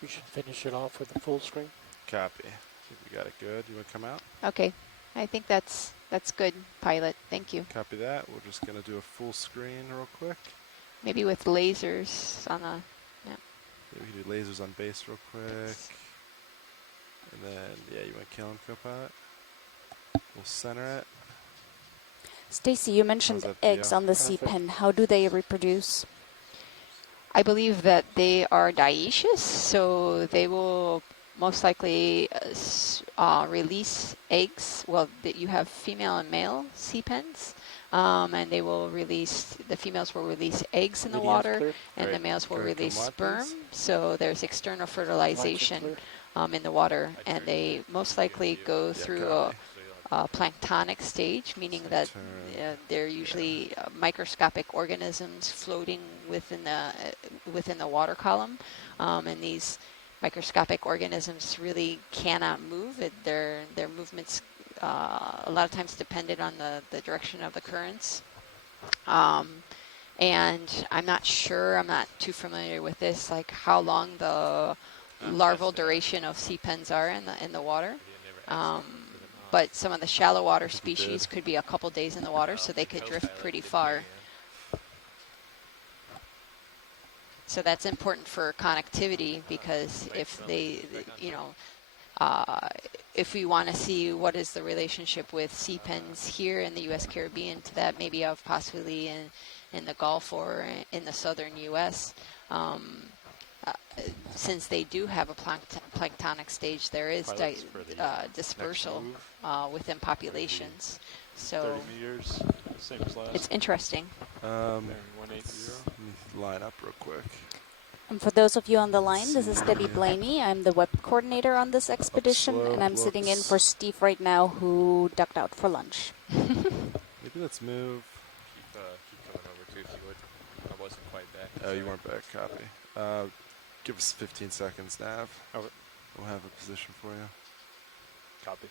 We should finish it off with a full screen. Copy. I think we got it good. You want to come out? Okay, I think that's good, pilot. Thank you. Copy that. We're just going to do a full screen real quick. Maybe with lasers on the. Yeah, we can do lasers on base real quick. And then, yeah, you want to kill him, co-pilot? We'll center it. Stacy, you mentioned How's that eggs feel? on the sea Perfect. pen. How do they reproduce? I believe that they are dioecious, so they will most likely release eggs. Well, you have female and male sea pens, and they will release, the females will release eggs in the Video's water, clear. and the Great. males will Can we release come live, sperm. please? So there's external Lights are fertilization clear. in the water, I and turned they it most to likely view. go Yeah, through copy. So you'll have planktonic stage, meaning So that turn. they're usually microscopic organisms floating within the water column, and these microscopic organisms really cannot move. Their movements a lot of times dependent on the direction of the currents. And I'm not sure, I'm not too familiar with this, like how long the larval duration of sea pens are in the water. But some of the shallow water think we species did. could be a couple days in the water, so they could drift pretty far. So that's important for connectivity, because if they, you know, if we want to see what is the relationship with sea pens here in the U.S. Caribbean to that maybe of possibly in the Gulf or in the southern U.S., since they do have a planktonic stage, there is dispersal within populations. So 30 meters, same as last. it's interesting. Bearing 180. Let me line up real quick. And for those of you on the line, this is Debbie Blaney. I'm the web coordinator on this expedition, slope, and I'm sitting in looks. for Steve right now, who ducked out for lunch. Maybe let's move. Keep going over too, if you would. I wasn't quite back. Oh, you weren't back. Copy. Give us 15 seconds, Nav. Okay. We'll have a position for you. Copy.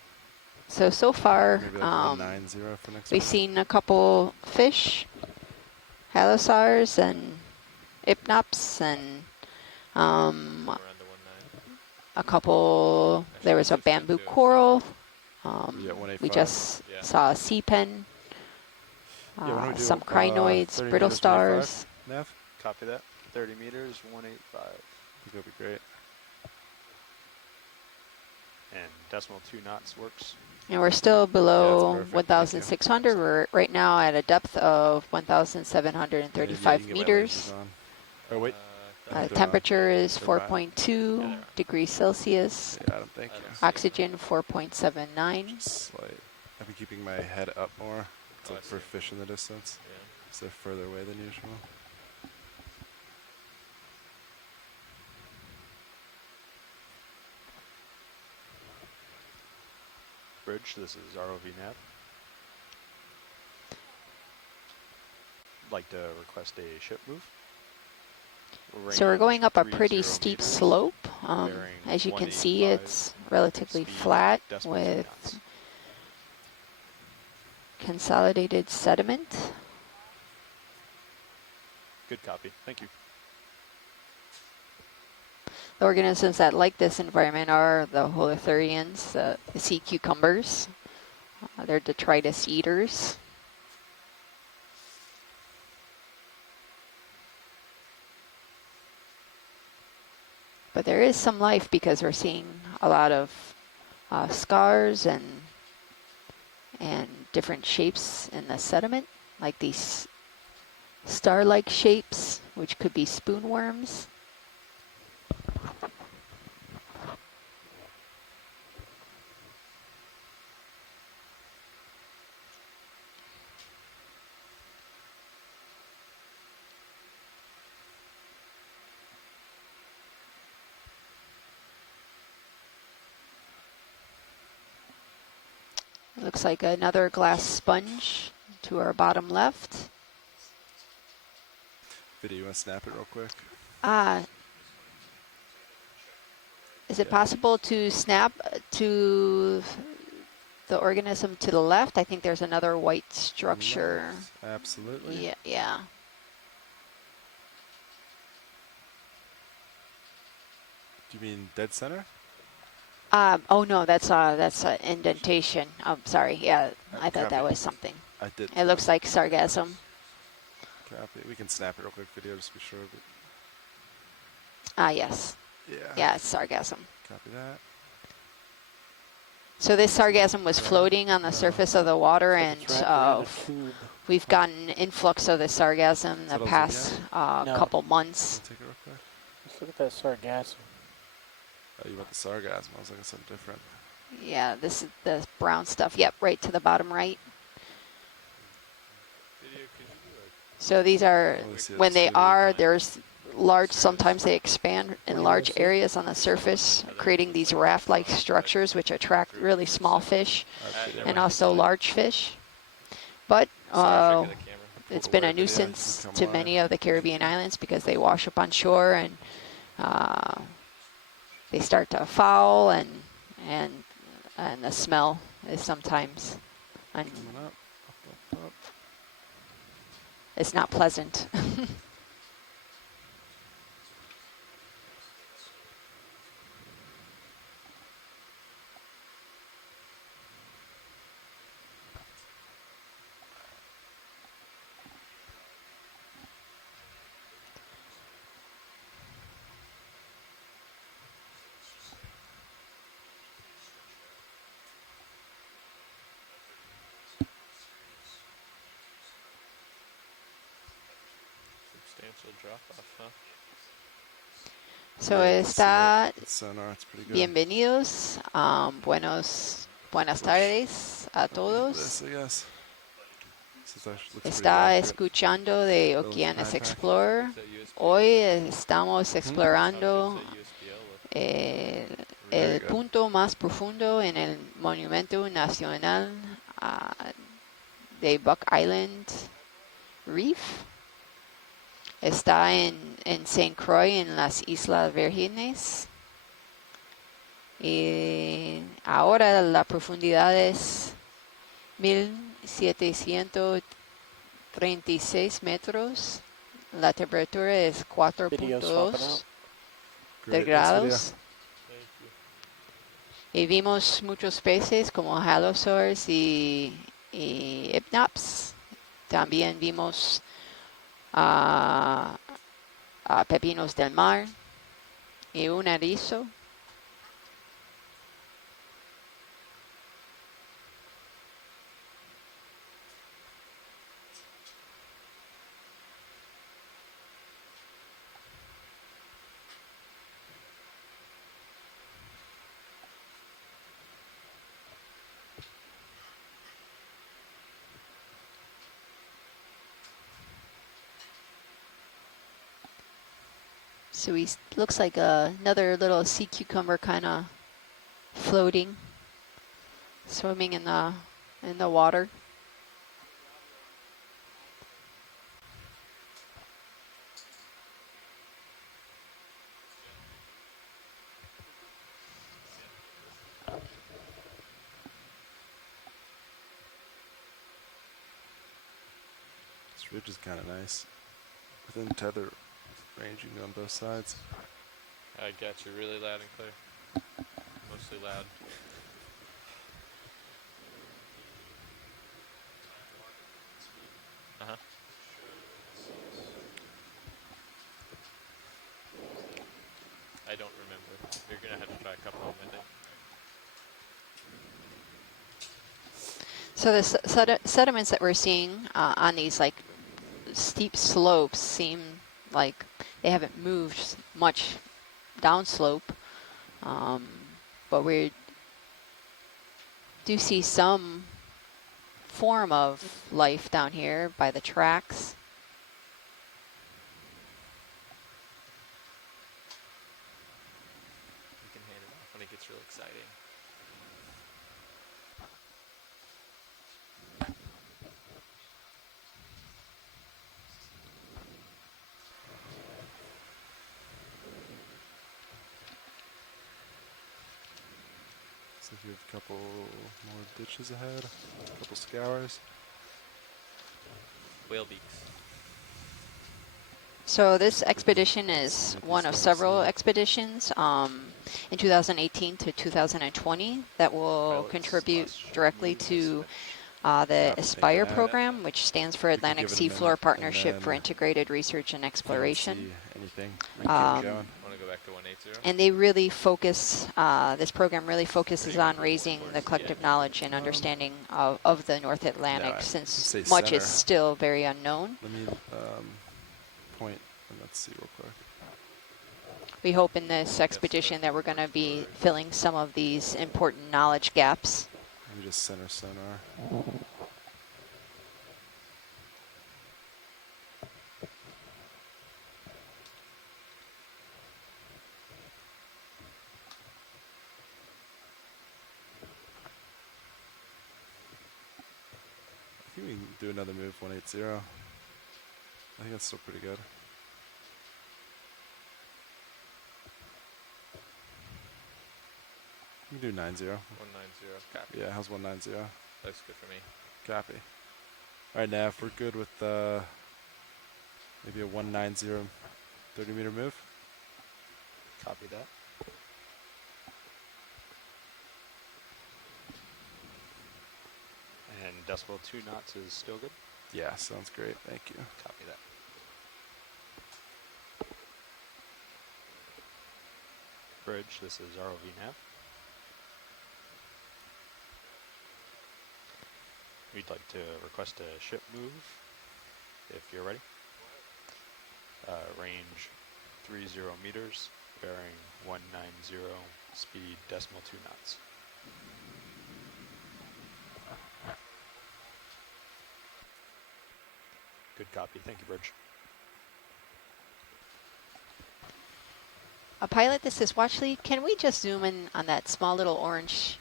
So far, Maybe like 190 for next we've week. seen a couple fish, halosaurs and Ipnops, and Around the 1.9. a couple, there was a bamboo coral. Yeah, We 185. just Yeah. saw a sea pen, Yeah, why don't we do, some crinoids, 30 brittle meters, 185? stars. Nav? Copy that. 30 meters, 185. I think that'd be great. And decimal 2 knots works. And we're still below perfect. Thank you. 1,600. We're right now at a depth of 1,735 Yeah, meters. Oh, wait. Uh, They're temperature is They're mine. 4.2 degrees Celsius. Yeah, Adam, thank you. Oxygen 4.79. Just slight. I've been keeping my head up more to Oh, I look for see. fish in the distance. Yeah. So they're further away than usual. Bridge, this is ROV nav. Like to request a ship move. So we're going up a 30 pretty steep meters, slope. bearing As you can see, 185, it's relatively speed flat decimal 2 with knots. consolidated sediment. Good copy. Thank you. The organisms that like this environment are the holothurians, the sea cucumbers. They're detritus eaters. But there is some life because we're seeing a lot of scars and different shapes in the sediment, like these star-like shapes, which could be spoonworms. Looks like another glass sponge to our bottom left. Video, you want to snap it real quick? Is it possible to snap to the organism to the left? I think there's another white structure. Absolutely. Yeah, yeah. Do you mean dead center? Oh no, that's an indentation. Oh, sorry. Yeah, I thought that Copy. was something. I did. It looks like sargassum. Copy. We can snap it real quick, video, just to be sure. Yes. Yeah. Yeah, it's sargassum. Copy that. So this sargassum was floating on the surface of the water, and It's wrapped around a tube. we've gotten an influx of the sargassum the that all past No. couple months. Take it real quick. Let's look at that sargassum. Oh, you want the sargassum? I was looking at something different. Yeah, this is the brown stuff. Yep, right to the bottom right. So these are, Let's see, when let's they see. are, there's large, sometimes they expand in large areas on the surface, creating these raft-like structures which attract really small fish and also large fish. But it's been a nuisance to many of the Caribbean islands because they wash up on shore and they start to foul, and the smell is sometimes Coming up. Up. it's not pleasant. Substantial drop off, huh? So Yeah, está it's sonar, it's pretty good. bienvenidos, buenas tardes a This, todos. I guess. This looks pretty Está accurate. escuchando de Little Okeanos backpack. Explorer. Is that USBL? Hoy estamos explorando Is that USBL? el good. punto más profundo en el Monumento Nacional de Buck Island Reef. Está en St. Croix, en las Islas Vírgenes. Y ahora la profundidad es 1736 metros. La temperatura es Video swapping out. 4.2 Great, grados. Thank you. Y vimos muchos peces como halosaurs y hypnops. También vimos pepinos del mar y un erizo. So he looks like another little sea cucumber kind of floating, swimming in the water. This ridge is kind of nice. Within tether ranging on both sides. I got you really loud and clear. Mostly loud. Uh-huh. I don't remember. You're gonna have to try a couple of them, I think. So the sediments that we're seeing on these like steep slopes seem like they haven't moved much downslope, but we do see some form of life down here by the tracks. You can hand it off when it gets real exciting. So if you have a couple more ditches ahead, a couple scours. Whale beaks. So this expedition is one of several expeditions in 2018 to 2020 that will Pilots contribute slash directly use to Yeah, the thank Aspire you. program, which stands for You can Atlantic give it a Seafloor minute, and Partnership for then Integrated Research and if you don't Exploration. see anything, we can Um, keep going. Want to go back to 180? And they really focus, this program really focuses Or on you raising want the more collective yet? knowledge and understanding of the North Atlantic, I since say much is center. still very unknown. Let me point and let's see real quick. We hope in this expedition that we're going to be filling some of these important knowledge gaps. Let me just center sonar. I think we can do another move 180. I think that's still pretty good. We can do 90. 190. Copy. Yeah, how's 190? Looks good for me. Copy. All right, Nav, we're good with maybe a 190 30-meter move. Copy that. And decibel 2 knots is still good? Yeah, sounds great. Thank you. Copy that. Bridge, this is ROV nav. We'd like to request a ship move, if you're ready. Range 30 meters, bearing 190, speed decimal 2 knots. Good copy. Thank you, Bridge. Pilot, this is Watchley. Can we just zoom in on that small little orange,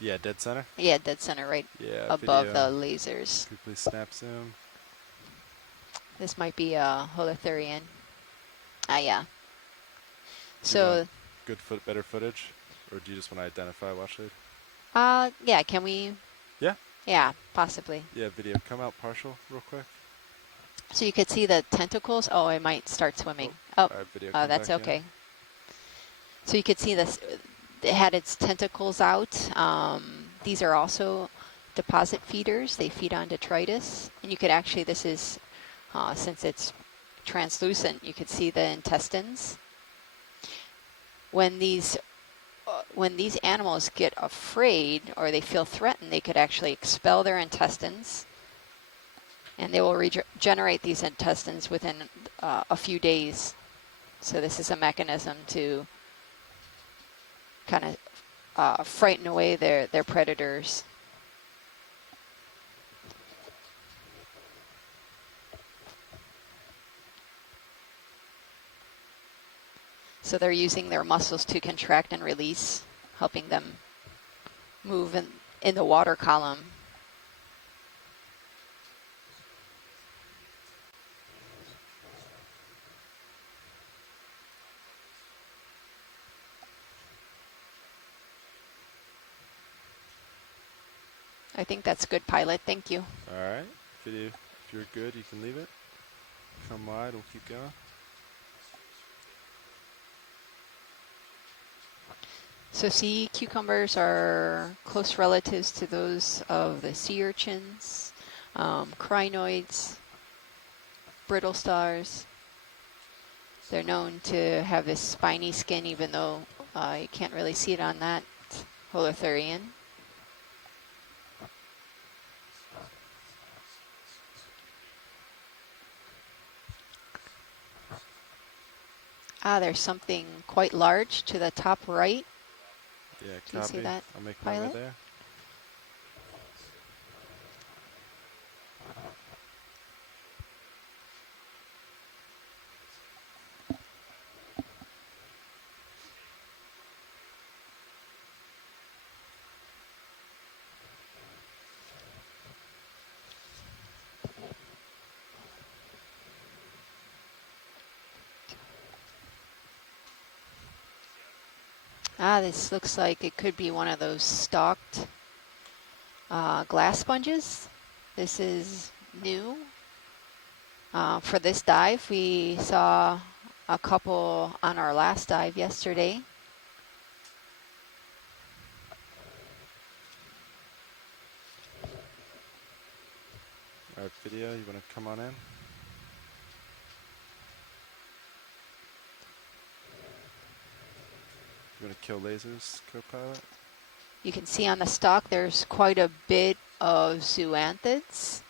Yeah, dead center. yeah, dead center right Yeah, above video. the lasers? Could you please snap zoom? This might be a Holothurian. Ah, yeah. Do you So, want better footage, or do you just want to identify Watchley? yeah, can we? Yeah. Yeah, possibly. Yeah, video. Come out partial real quick. So you could see the tentacles. Oh, it might start swimming. Oh, All right, video. Come that's back in. okay. So you could see this. It had its tentacles out. These are also deposit feeders. They feed on detritus, and you could actually. This is since it's translucent. You could see the intestines. When these animals get afraid or they feel threatened, they could actually expel their intestines, and they will regenerate these intestines within a few days. So this is a mechanism to kind of frighten away their predators. So they're using their muscles to contract and release, helping them move in the water column. I think that's good, pilot. Thank you. All right. Video. If you're good, you can leave it. Come wide, we'll keep going. So sea cucumbers are close relatives to those of the sea urchins, crinoids, brittle stars. They're known to have this spiny skin, even though you can't really see it on that holothurian. There's something quite large to the top right. Yeah, Do you see copy. that, I'll make my way pilot? there. This looks like it could be one of those stalked glass sponges. This is new. For this dive, we saw a couple on our last dive yesterday. All right, video, you want to come on in? You want to kill lasers, co-pilot? You can see on the stalk there's quite a bit of zoanthids.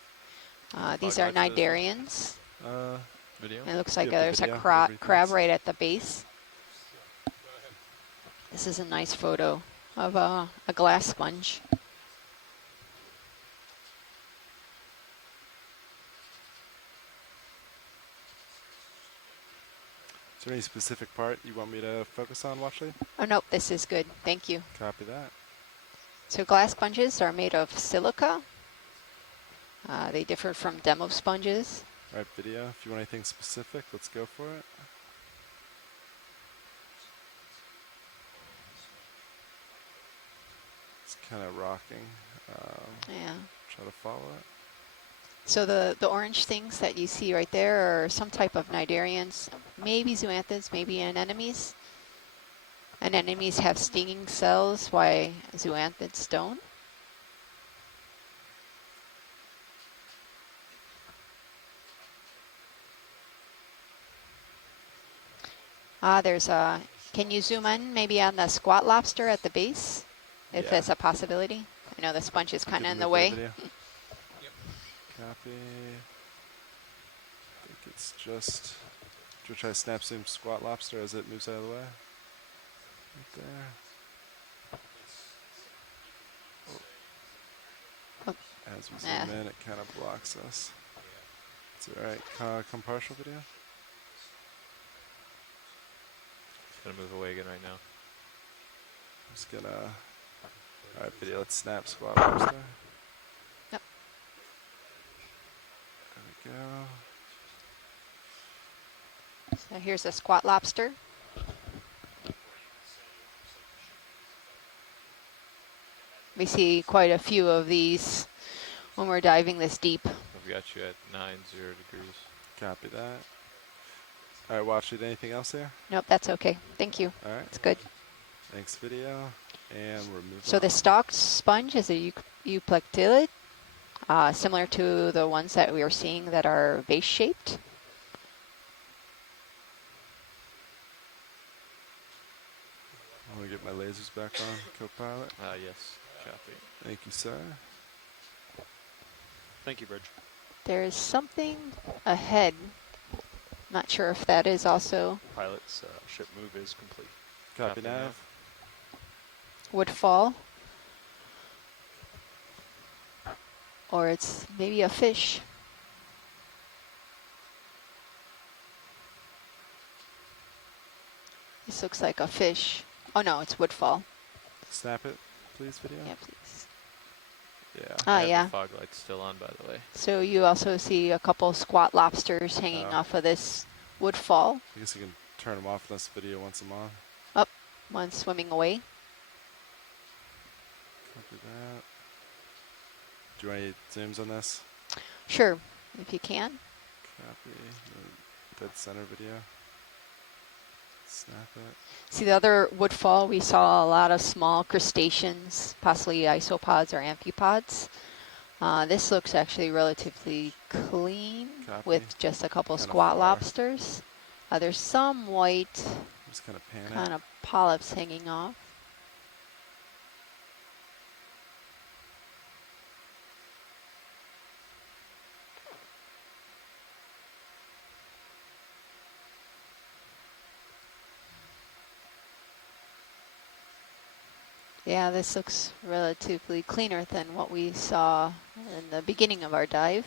These are Fog lights, those cnidarians. Video. It looks like Skip the there's a video, whatever he crab thinks. right at the base. This is a nice photo of a glass sponge. Is there any specific part you want me to focus on, Watchley? Oh, nope, this is good. Thank you. Copy that. So glass sponges are made of silica. They differ from demo sponges. All right, video, if you want anything specific, let's go for it. It's kind of rocking. Yeah. Try to follow it. So the orange things that you see right there are some type of cnidarians, maybe zoanthids, maybe anemones. Anemones have stinging cells, why zoanthids don't. There's a, can you zoom in maybe on the squat lobster at the base? If Yeah. that's a possibility. I know the sponge is kind of in the Move way. video. Copy. I think it's just, do you try to snap zoom squat lobster as it moves out of the way? Right there. Oh. As we zoom in, it kind of blocks us. It's all right. Come partial video. It's gonna move away again right now. I'm just gonna, all right, video, let's snap squat lobster. Yep. There we go. So here's a squat lobster. We see quite a few of these when we're diving this deep. I've got you at 90 degrees. Copy that. All right, watch it. Anything else there? Nope, that's okay. Thank you. All right. It's good. Thanks, video. And we're moving So on. the stalked sponge is a euplectillid, similar to the ones that we are seeing that are vase-shaped. I want to get my lasers back on, co-pilot. Yes, copy. Thank you, sir. Thank you, Bridge. There is something ahead. Not sure if that is also Pilot's ship move is complete. Copy, Copy nav. woodfall. Or it's maybe a fish. This looks like a fish. Oh no, it's woodfall. Snap it, please, video. Yeah, please. Yeah. Ah, I have yeah. the fog lights still on, by the way. So you also see a couple squat lobsters hanging Oh. off of this woodfall. I guess you can turn them off in this video once I'm on. One swimming away. Copy that. Do you want any zooms on this? Sure. if you can. Copy. The dead center video. Snap it. See the other woodfall, we saw a lot of small crustaceans, possibly isopods or amphipods. This looks actually relatively clean Copy. with just a couple Kinda squat far. lobsters. There's some white Just kind of pan it. kind of polyps hanging off. Yeah, this looks relatively cleaner than what we saw in the beginning of our dive.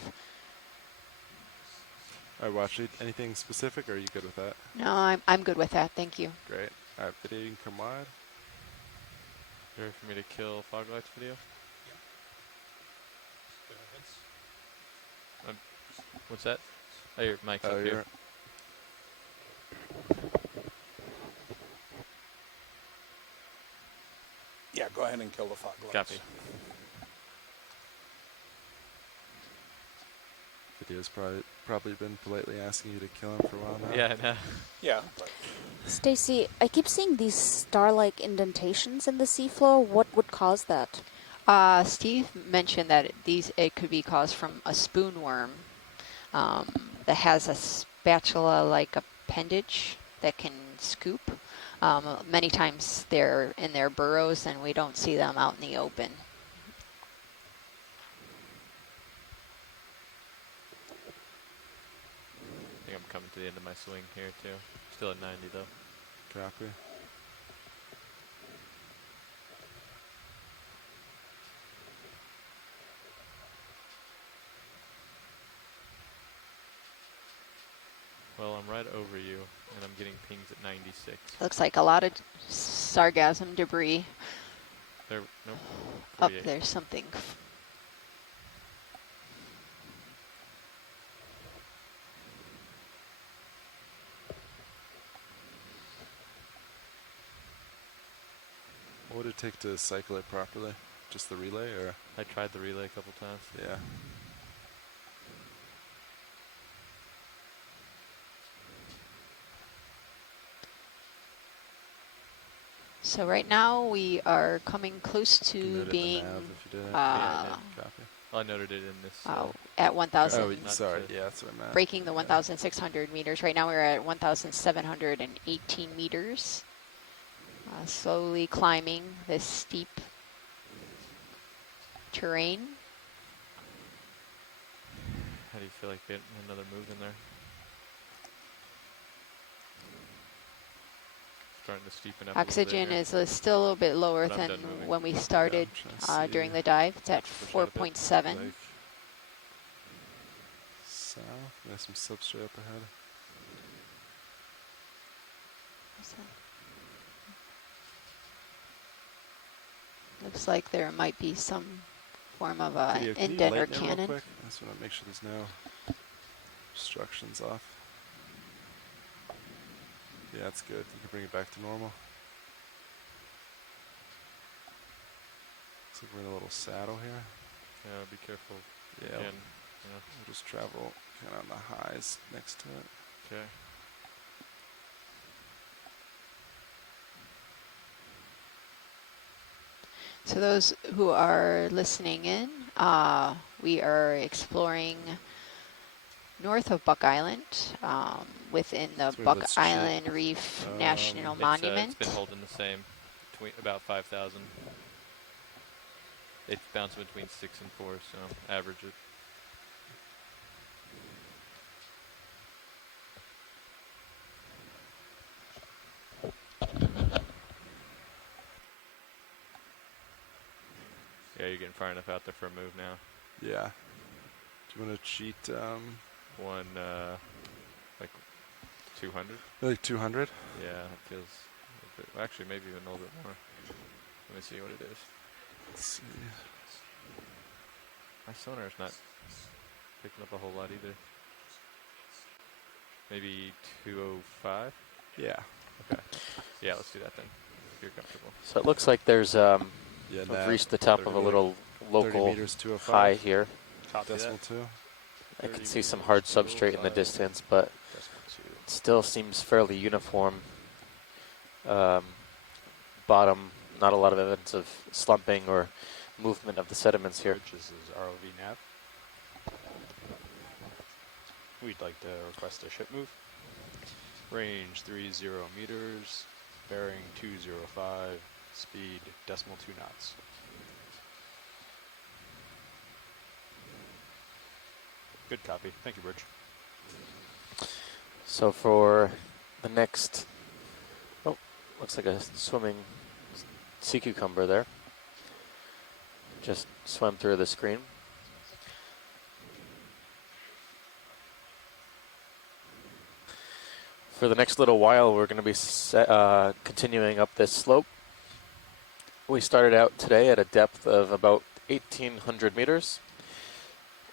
All right, watch it. Anything specific, or are you good with that? No, I'm good with that. Thank you. Great. All right, video, you can come wide. Ready for me to kill fog lights video? What's that? Oh, your mic's up here. Yeah, go ahead and kill the fog lights. Copy. Video's probably been politely asking you to kill him for a while now. Yeah, I know. Yeah. But Stacy, I keep seeing these star-like indentations in the seafloor. What would cause that? Steve mentioned that it could be caused from a spoon worm that has a spatula-like appendage that can scoop. Many times they're in their burrows and we don't see them out in the open. I think I'm coming to the end of my swing here too. Still at 90 though. Copy. Well, I'm right over you, and I'm getting pings at 96. Looks like a lot of sargassum debris. There, nope. Up 48. there's something. What would it take to cycle it properly? Just the relay, or? I tried the relay a couple times. Yeah. So right now we are coming close You can to note it in the being nav if you did it. Yeah, I did. Copy. I noted it in this. at 1,000. Oh, not sorry. to- Yeah, that's what I meant. Breaking the 1,600 meters. Right now we're at 1,718 meters. Slowly climbing this steep terrain. How do you feel like getting another move in there? Starting to steepen up. Oxygen is still a little bit lower But I'm than done moving. when we started I'm trying to during see. the dive. It's at Push out a bit. 4.7. Like south. There's some substrate up ahead. Looks like there might be some form of a Video, can you indent or lighten it real cannon. quick? I just want to make sure there's no obstructions off. Yeah, that's good. You can bring it back to normal. Looks like we're in a little saddle here. Yeah, be careful. Yeah, Again, we'll just travel kind of on the highs next to it. Okay. So those who are listening in, we are exploring north of Buck Island, within the So Buck let's check. Island Reef National Monument. It's been holding the same, between about 5,000. It's bouncing between 6 and 4, so average it. Yeah, you're getting far enough out there for a move now. Yeah. Do you want to cheat? One, like 200? Like 200? Yeah, it feels a bit, well, actually maybe even a little bit more. Let me see what it is. Let's see. My sonar's not picking up a whole lot either. Maybe 205? Yeah. Okay. Yeah, let's do that then, if you're comfortable. So it looks like there's Yeah, we've nav, reached the top of a 30 little 30 local meters, 205. high here. Copy Decimal that. 2. I can see some hard substrate in the distance, but it still seems fairly uniform. Bottom, not a lot of evidence of slumping or movement of the sediments here. This is ROV nav. We'd like to request a ship move. Range 30 meters, bearing 205, speed decimal 2 knots. Good copy. Thank you, Bridge. So for the next, oh, looks like a swimming sea cucumber there. Just swam through the screen. For the next little while, we're going to be continuing up this slope. We started out today at a depth of about 1,800 meters,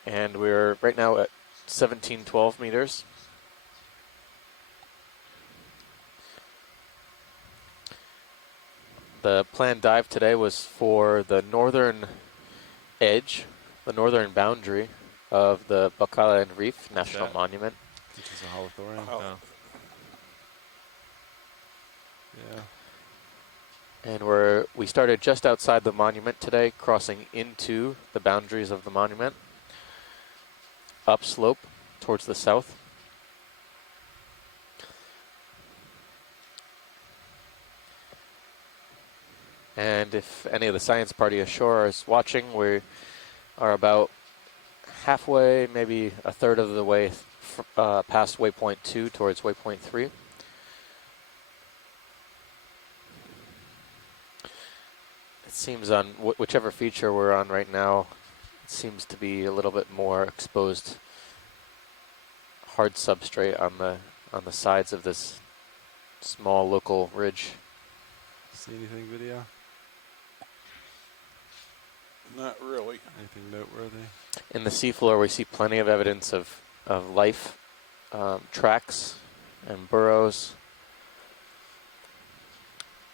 and we're right now at 1,712 meters. The planned dive today was for the northern edge, the northern boundary of the Bathiosaurus Reef National Monument. Which is a holothorian. Oh. Yeah. And we started just outside the monument today, crossing into the boundaries of the monument, upslope towards the south. And if any of the science party ashore is watching, we are about halfway, maybe a third of the way past waypoint 2 towards waypoint 3. It seems on whichever feature we're on right now, it seems to be a little bit more exposed hard substrate on the sides of this small local ridge. See anything, video? Not really. Anything noteworthy? In the seafloor, we see plenty of evidence of life, tracks and burrows.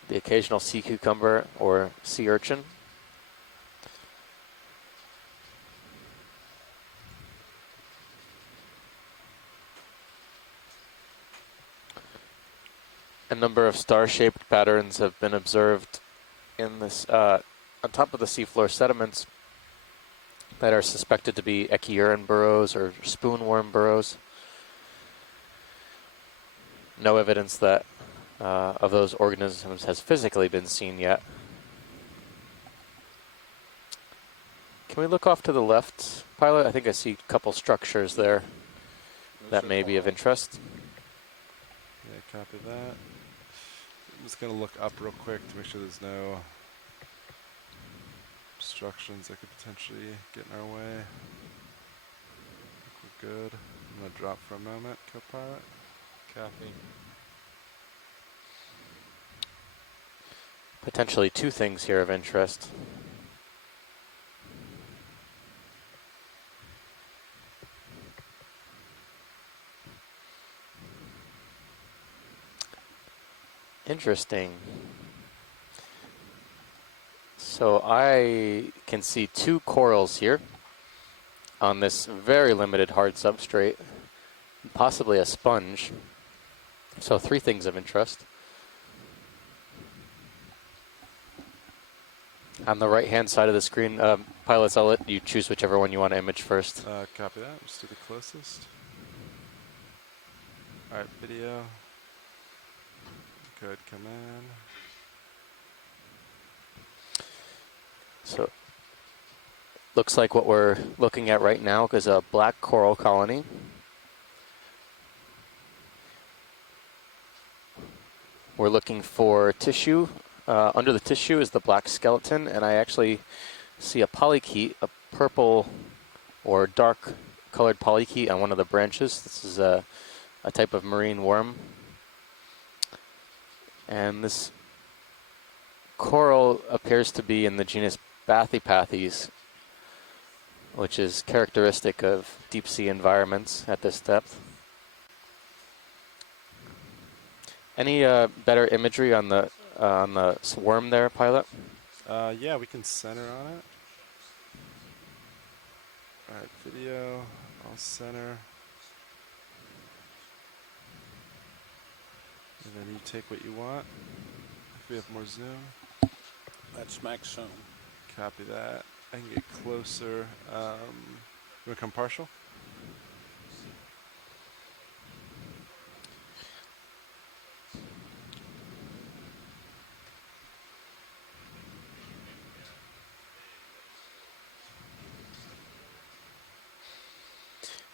The occasional sea cucumber or sea urchin. A number of star-shaped patterns have been observed in this on top of the seafloor sediments that are suspected to be echiuran burrows or spoonworm burrows. No evidence that of those organisms has physically been seen yet. Can we look off to the left, pilot? I think I see a couple structures there that may be of interest. Yeah, copy that. I'm just going to look up real quick to make sure there's no obstructions that could potentially get in our way. I think we're good. I'm going to drop for a moment, co-pilot. Copy. Potentially two things here of interest. Interesting. So I can see two corals here on this very limited hard substrate, possibly a sponge. So three things of interest. On the right-hand side of the screen, pilots, I'll let you choose whichever one you want to image first. Copy that. Just do the closest. All right, video. Go ahead, come in. So, looks like what we're looking at right now is a black coral colony. We're looking for tissue. Under the tissue is the black skeleton, and I actually see a polychaete, a purple or dark colored polychaete on one of the branches. This is a type of marine worm. And this coral appears to be in the genus Bathiosaurus, which is characteristic of deep sea environments at this depth. Any better imagery on the worm there, pilot? Yeah, we can center on it. All right, video All center. And then you take what you want. If we have more zoom. That's max zoom. Copy that. I can get closer. You want to come partial?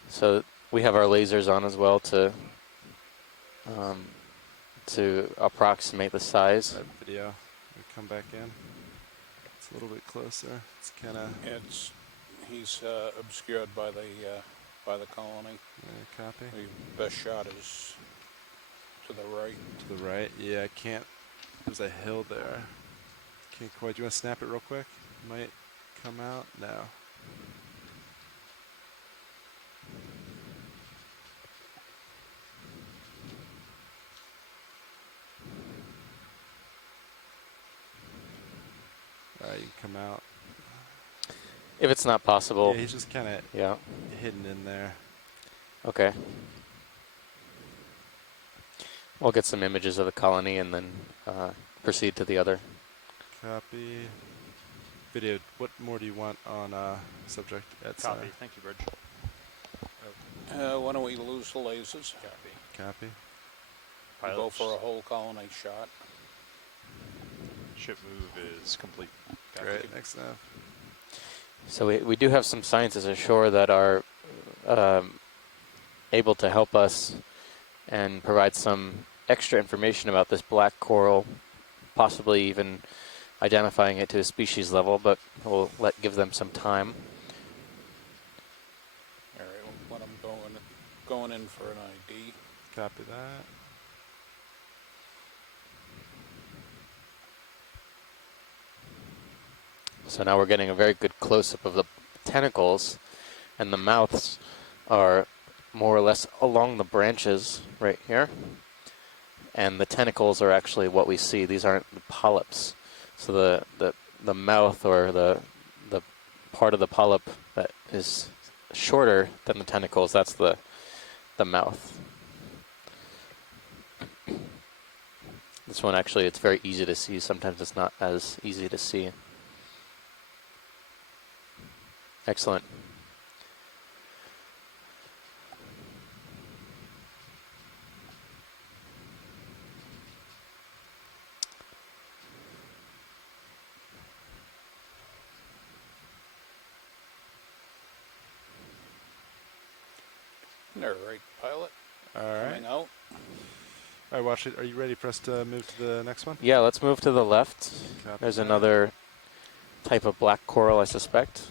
So we have our lasers on as well to approximate the size. That video. We come back in. It's a little bit closer. It's kind of. He's obscured by the colony. Copy. The best shot is to the right. To the right. Yeah, I can't. There's a hill there. Can't quite. Do you want to snap it real quick? Might come out. No. Alright, you can come out. If it's not possible. Yeah, he's just kind of hidden in there. Okay. We'll get some images of the colony and then proceed to the other. Copy. Video. What more do you want on subject? Copy. Thank you, Bridge. Why don't we lose the lasers? Copy. Copy. We'll go for a whole colony shot. Ship move is complete. Copy. Great. Next nav. So we do have some scientists ashore that are able to help us and provide some extra information about this black coral, possibly even identifying it to a species level, but we'll give them some time. All right, we'll let them going in for an ID. Copy that. So now we're getting a very good close-up of the tentacles, and the mouths are more or less along the branches right here. And the tentacles are actually what we see. These aren't the polyps. So the mouth, or the part of the polyp that is shorter than the tentacles, that's the mouth. This one actually, it's very easy to see. Sometimes it's not as easy to see. Excellent. All right, pilot. All right. Coming out. All right, watch it. Are you ready for us to move to the next one? Yeah, let's move to the left. Copy There's that. another type of black coral, I suspect.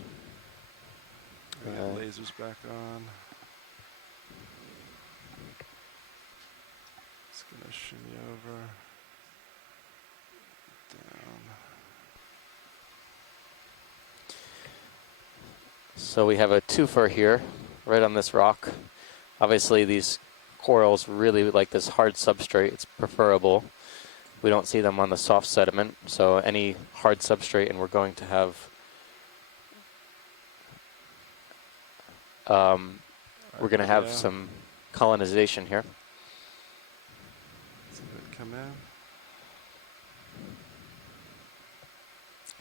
We got lasers back on. Just gonna shimmy over. Down. So we have a twofer here, right on this rock. Obviously these corals really like this hard substrate. It's preferable. We don't see them on the soft sediment, so any hard substrate, and we're going to have we're going to have some colonization here. See it come in.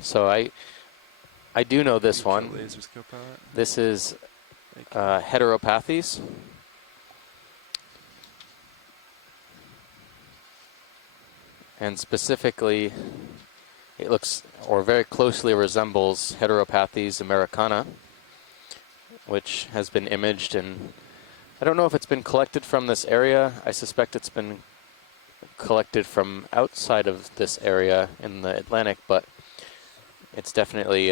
So I do know this one. Lasers, Copilot. This is heteropathes. And specifically, it looks, or very closely resembles, Heteropathes americana, which has been imaged, and I don't know if it's been collected from this area. I suspect it's been collected from outside of this area in the Atlantic, but it's definitely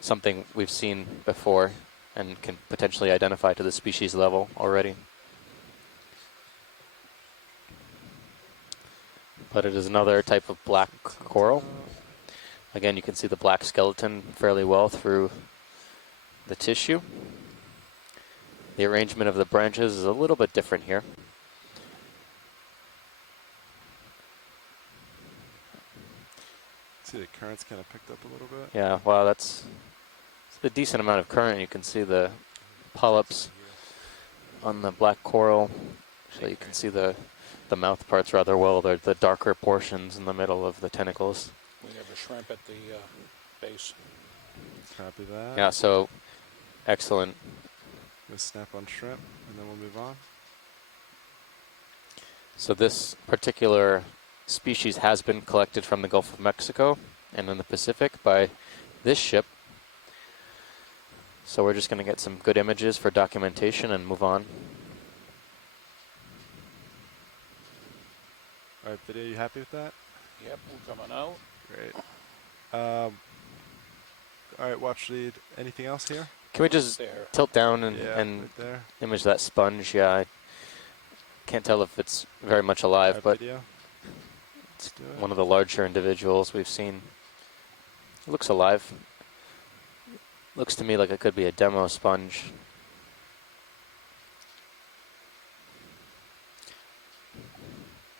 something we've seen before and can potentially identify to the species level already. But it is another type of black coral. Again, you can see the black skeleton fairly well through the tissue. The arrangement of the branches is a little bit different here. See the current's kind of picked up a little bit. Yeah, wow, that's a decent amount of current. You can see the polyps on the black coral. So you can see the mouth parts rather well. They're the darker portions in the middle of the tentacles. We have a shrimp at the base. Copy that. Yeah, so excellent. We'll snap on shrimp, and then we'll move on. So this particular species has been collected from the Gulf of Mexico and in the Pacific by this ship. So we're just going to get some good images for documentation and move on. All right, video, you happy with that? Yep, we're coming out. Great. All right, watch lead. Anything else here? Can we just There. tilt down and, Yeah, and right there. image that sponge? Yeah, I can't tell if it's very much alive, All right, but video. it's do it. one of the larger individuals we've seen. It looks alive. Looks to me like it could be a demo sponge.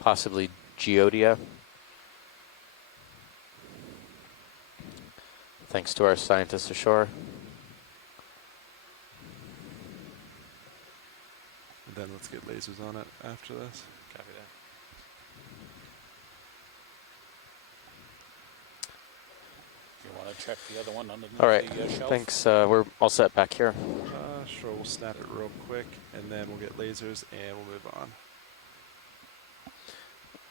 Possibly Geodia. Thanks to our scientists ashore. And then let's get lasers on it after this. Copy that. You want to check the other one underneath All right, the shelf? thanks. We're all set back here. Sure, we'll snap it real quick, and then we'll get lasers, and we'll move on.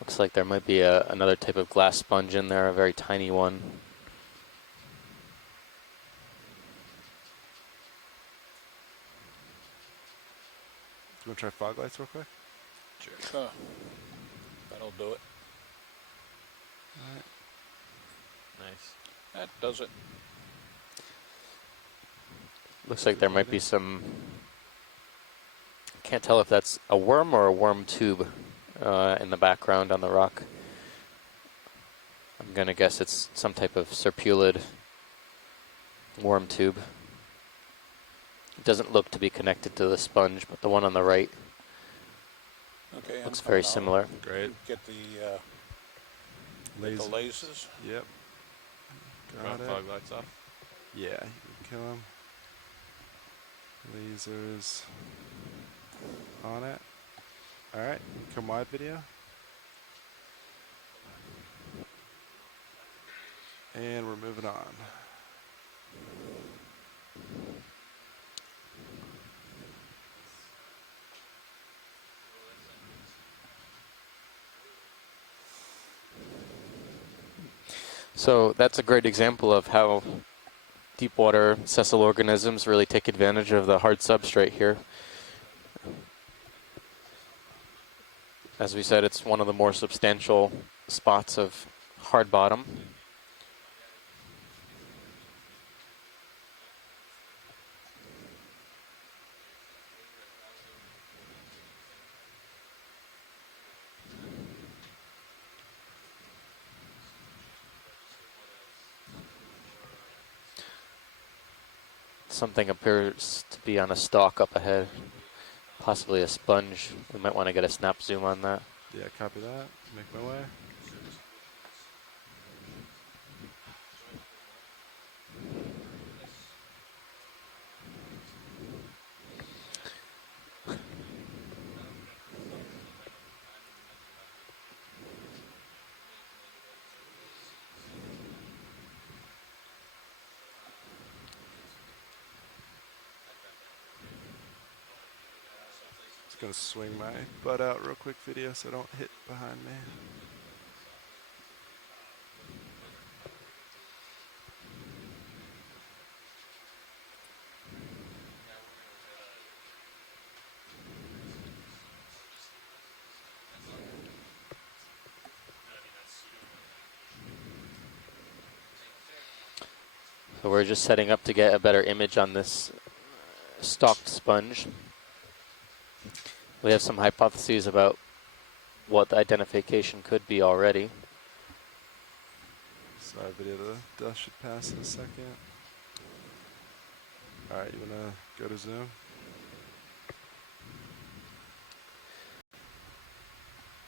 Looks like there might be another type of glass sponge in there, a very tiny one. Do you want to try fog lights real quick? Sure. That'll do it. All right. Nice. That does it. Looks like there might be some, can't tell if that's a worm or a worm tube in the background on the rock. I'm gonna guess it's some type of serpulid worm tube. It doesn't look to be connected to the sponge, but the one on the right Okay. I'm looks coming very out. similar. Great. Get the Laser. lasers. Yep. Got Run it. fog lights off. Yeah, you can kill him. Lasers on it. All right, come wide video. And we're moving on. So that's a great example of how deep water sessile organisms really take advantage of the hard substrate here. As we said, it's one of the more substantial spots of hard bottom. Something appears to be on a stalk up ahead, possibly a sponge. We might want to get a snap zoom on that. Yeah, copy that. Make my way. Just gonna swing my butt out real quick video so I don't hit behind me. So we're just setting up to get a better image on this stalked sponge. We have some hypotheses about what the identification could be already. Sorry, video, the dust should pass in a second. All right, you wanna go to zoom?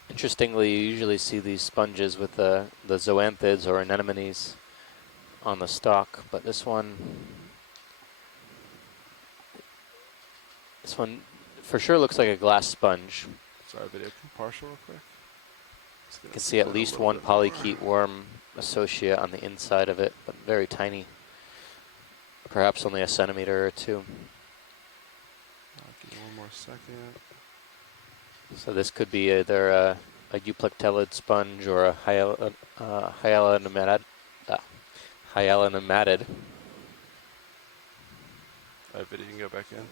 Interestingly, you usually see these sponges with the zoanthids or anemones on the stalk, but this one for sure looks like a glass sponge. Sorry, video. Can you partial real quick? You can see at least one polychaete worm associate on the inside of it, but very tiny. Perhaps only a centimeter or two. I'll give you one more second. So this could be either a euplectellid sponge or a hyalinomatid. Hyalinomatid. Video, you can go back in.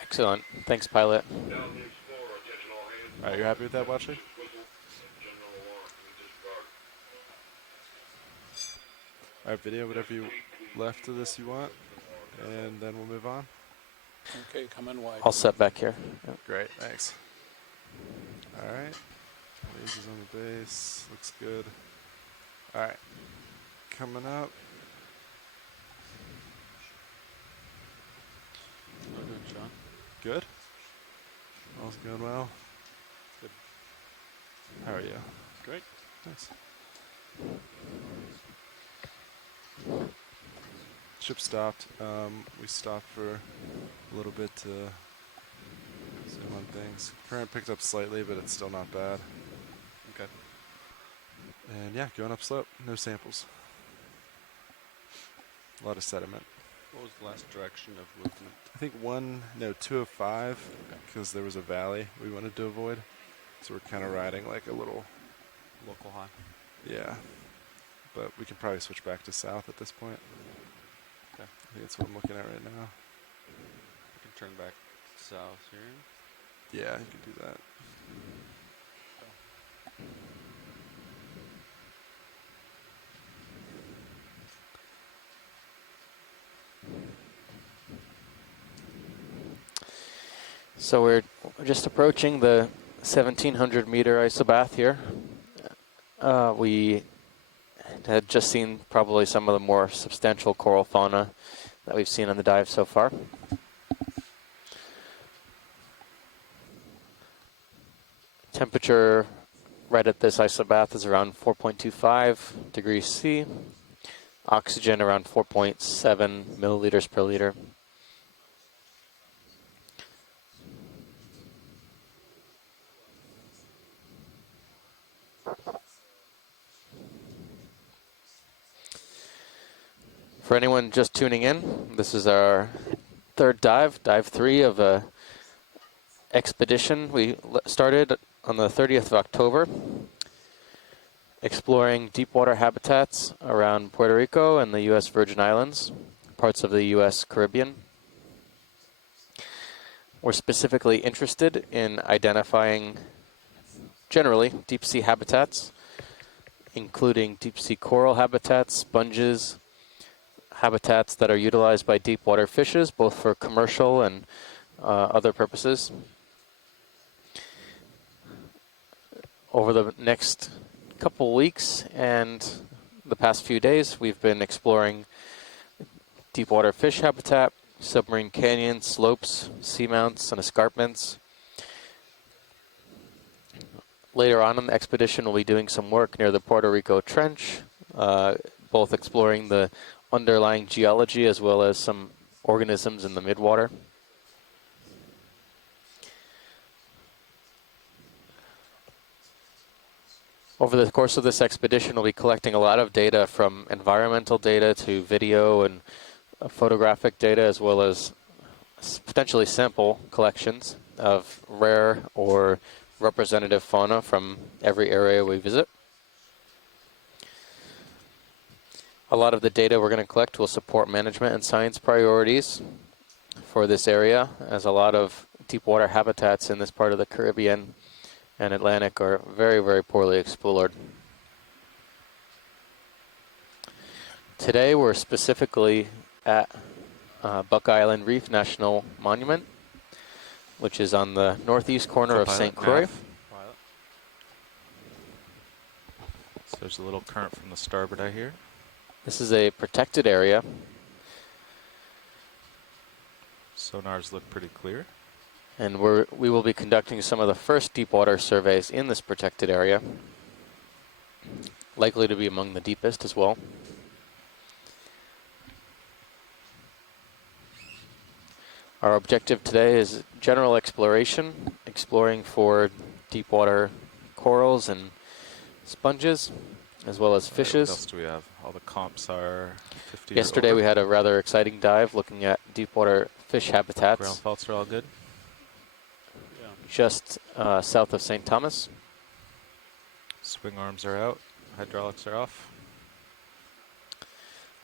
Excellent. Thanks, pilot. All right, you happy with that, Watcher? All right, video, whatever you left of this you want, and then we'll move on. Okay, come in wide. All set back here. Yep. Great, thanks. All right, lasers on the base, looks good. All right, coming up. How you doing, Sean? Good. All's going well. Good. How are you? Great. Thanks. Ship stopped. We stopped for a little bit to zoom on things. Current picked up slightly, but it's still not bad. Okay. And yeah, going up slope. No samples. A lot of sediment. What was the last direction of movement? I think 205, because there was a valley we wanted to avoid. So we're kind of riding like a little Local high. Yeah, but we can probably switch back to south at this point. Okay. I think that's what I'm looking at right now. We can turn back south here. Yeah, you can do that. So we're just approaching the 1,700 meter isobath here. We had just seen probably some of the more substantial coral fauna that we've seen on the dive so far. Temperature right at this isobath is around 4.25 degrees C. Oxygen around 4.7 milliliters per liter. For anyone just tuning in, this is our third dive, dive 3 of a expedition we started on the 30th of October, exploring deep water habitats around Puerto Rico and the U.S. Virgin Islands, parts of the U.S. Caribbean. We're specifically interested in identifying, generally, deep sea habitats, including deep sea coral habitats, sponges, habitats that are utilized by deep water fishes, both for commercial and other purposes. Over the next couple weeks and the past few days, we've been exploring deep water fish habitat, submarine canyons, slopes, seamounts, and escarpments. Later on in the expedition, we'll be doing some work near the Puerto Rico Trench, both exploring the underlying geology as well as some organisms in the midwater. Over the course of this expedition, we'll be collecting a lot of data, from environmental data to video and photographic data, as well as potentially sample collections of rare or representative fauna from every area we visit. A lot of the data we're going to collect will support management and science priorities for this area, as a lot of deep water habitats in this part of the Caribbean and Atlantic are very, very poorly explored. Today we're specifically at Buck Island Reef National Monument, which is on the northeast corner of St. Croix. So there's a little current from the starboard, I hear. This is a protected area. Sonars look pretty clear. And we will be conducting some of the first deep water surveys in this protected area. Likely to be among the deepest as well. Our objective today is general exploration, exploring for deep water corals and sponges, as well as fishes. What else do we have? All the comps are 50 Yesterday we had a rather exciting dive looking at deep water fish habitats. Ground faults are all good. Yeah. Just south of St. Thomas. Swing arms are out. Hydraulics are off.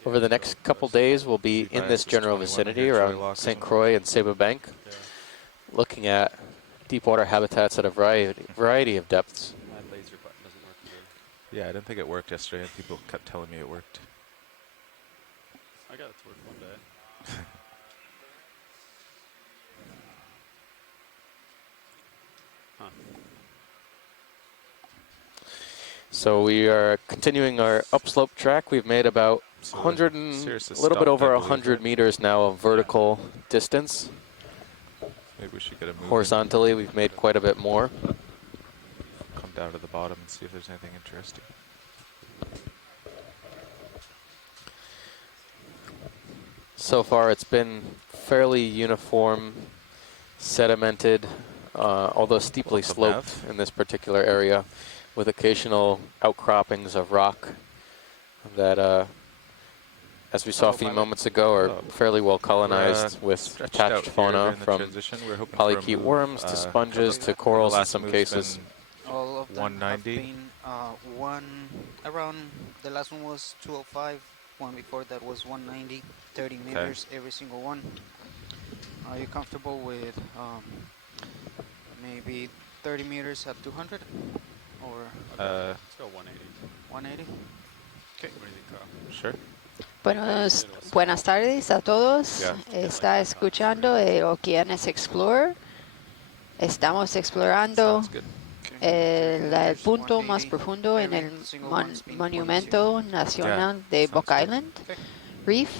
Over the next couple days, we'll be in this general vicinity around St. Croix and Saba Bank, looking at deep water habitats at a variety of depths. My laser button doesn't work good. Yeah, I didn't think it worked yesterday, and people kept telling me it worked. I got it to work one day. Huh. So we are continuing our upslope track. We've made about So 100 and Sirius is a little bit stopped, over I believe, 100 right? meters now of vertical distance. Maybe we should get a move. Horizontally, we've made quite a bit more. Come down to the bottom and see if there's anything interesting. So far, it's been fairly uniform, sedimented, although steeply Lots of sloped in this particular area, with occasional outcroppings of rock that, as we saw a few moments ago, are fairly well colonized with Stretched out attached here fauna during the from transition. We're hoping for a polychaete move, worms to sponges to corals in last some move's cases. been All of them 190. have been around, the last one was 205, one before that was 190, 30 meters every single one. Are you comfortable with maybe 30 meters at 200? Or Let's go 180. 180? Okay. What do you think, Carl? Sure. Buenas tardes a todos. Yeah. Está escuchando el Okeanos Explorer. Estamos explorando Sounds good. el punto más profundo en el Monumento Nacional de sounds Bock good. Island, Reef.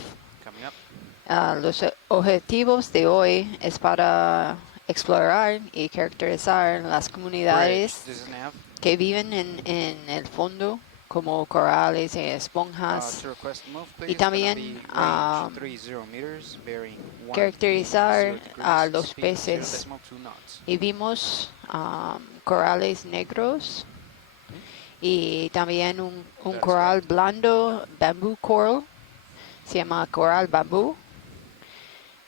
Coming up. Los objetivos de hoy es para explorar y caracterizar las comunidades This is Nav. que viven en el fondo, como corales y esponjas, To request move, please. y también Gonna be range 30 meters, bearing 1 caracterizar a degrees, los speed peces. 0.2 knots. Y vimos corales negros y también un coral blando, bamboo coral, se llama coral bambú.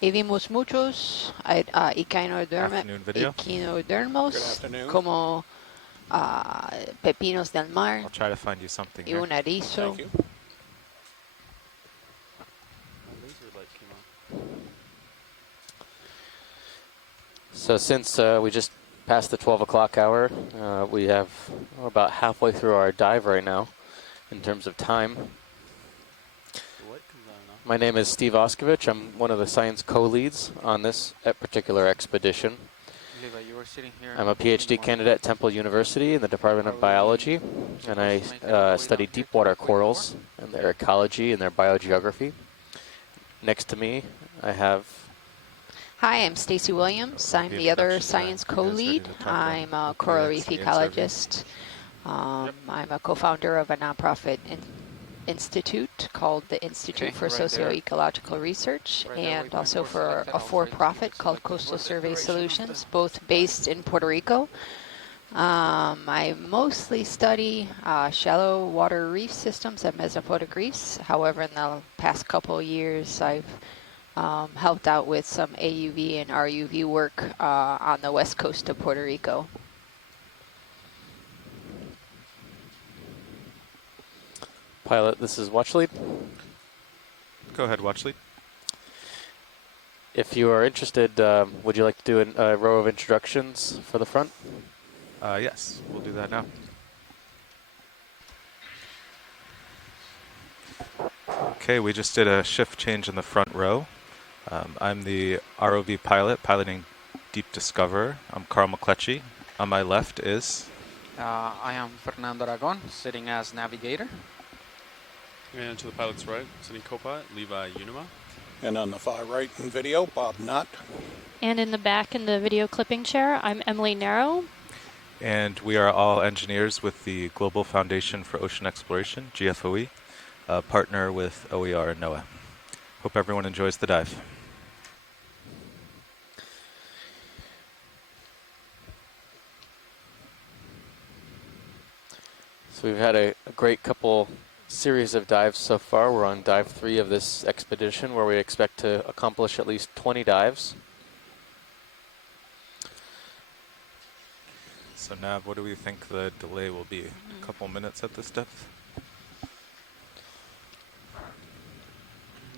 Y vimos muchos Afternoon video. equinodermos Good afternoon. como pepinos del mar I'll try to find you something y here. un erizo. Thank you. My laser light came on. So since we just passed the 12 o'clock hour, we have about halfway through our dive right now in terms of time. The light comes on and off. My name is Steve Oskovich. I'm one of the science co-leads on this particular expedition. Levi, you were sitting here. I'm a PhD candidate at Temple University in the Department of Biology, and I study deep water corals and their ecology and their biogeography. Next to me, I have... Hi, I'm Stacy Williams. I'm the other science co-lead. I'm a coral reef ecologist. I'm a co-founder of a nonprofit institute called the Institute Okay, for right there. Socio-Ecological Research, Right there, and also for a for-profit called Coastal Survey declaration of Solutions, both based in Puerto Rico. I mostly study shallow water reef systems and mesophotic reefs. However, in the past couple of years, I've helped out with some AUV and RUV work on the west coast of Puerto Rico. Pilot, this is Watch Lead. Go ahead, watch lead. If you are interested, would you like to do a row of introductions for the front? Yes, we'll do that now. Okay, we just did a shift change in the front row. I'm the ROV pilot, piloting Deep Discoverer. I'm Carl McCletchy. On my left is... I am Fernando Aragon, sitting as navigator. And to the pilot's right, sitting co-pilot, Levi Unima. And on the far right in video, Bob Knott. And in the back in the video clipping chair, I'm Emily Narrow. And we are all engineers with the Global Foundation for Ocean Exploration, GFOE, a partner with OER and NOAA. Hope everyone enjoys the dive. So we've had a great couple series of dives so far. We're on dive 3 of this expedition where we expect to accomplish at least 20 dives. So Nav, what do we think the delay will be? A couple minutes at this depth?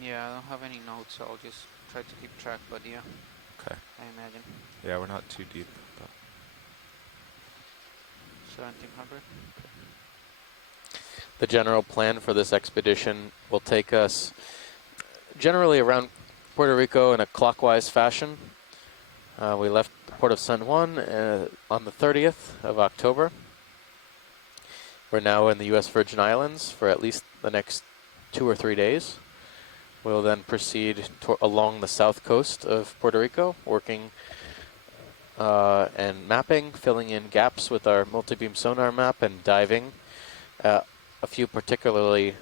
Yeah, I don't have any notes, so I'll just try to keep track, but yeah. Okay. I imagine. Yeah, we're not too deep. But 1700. The general plan for this expedition will take us generally around Puerto Rico in a clockwise fashion. We left the port of San Juan on the 30th of October. We're now in the U.S. Virgin Islands for at least the next 2 or 3 days. We'll then proceed along the south coast of Puerto Rico, working and mapping, filling in gaps with our multi-beam sonar map, and diving a few particularly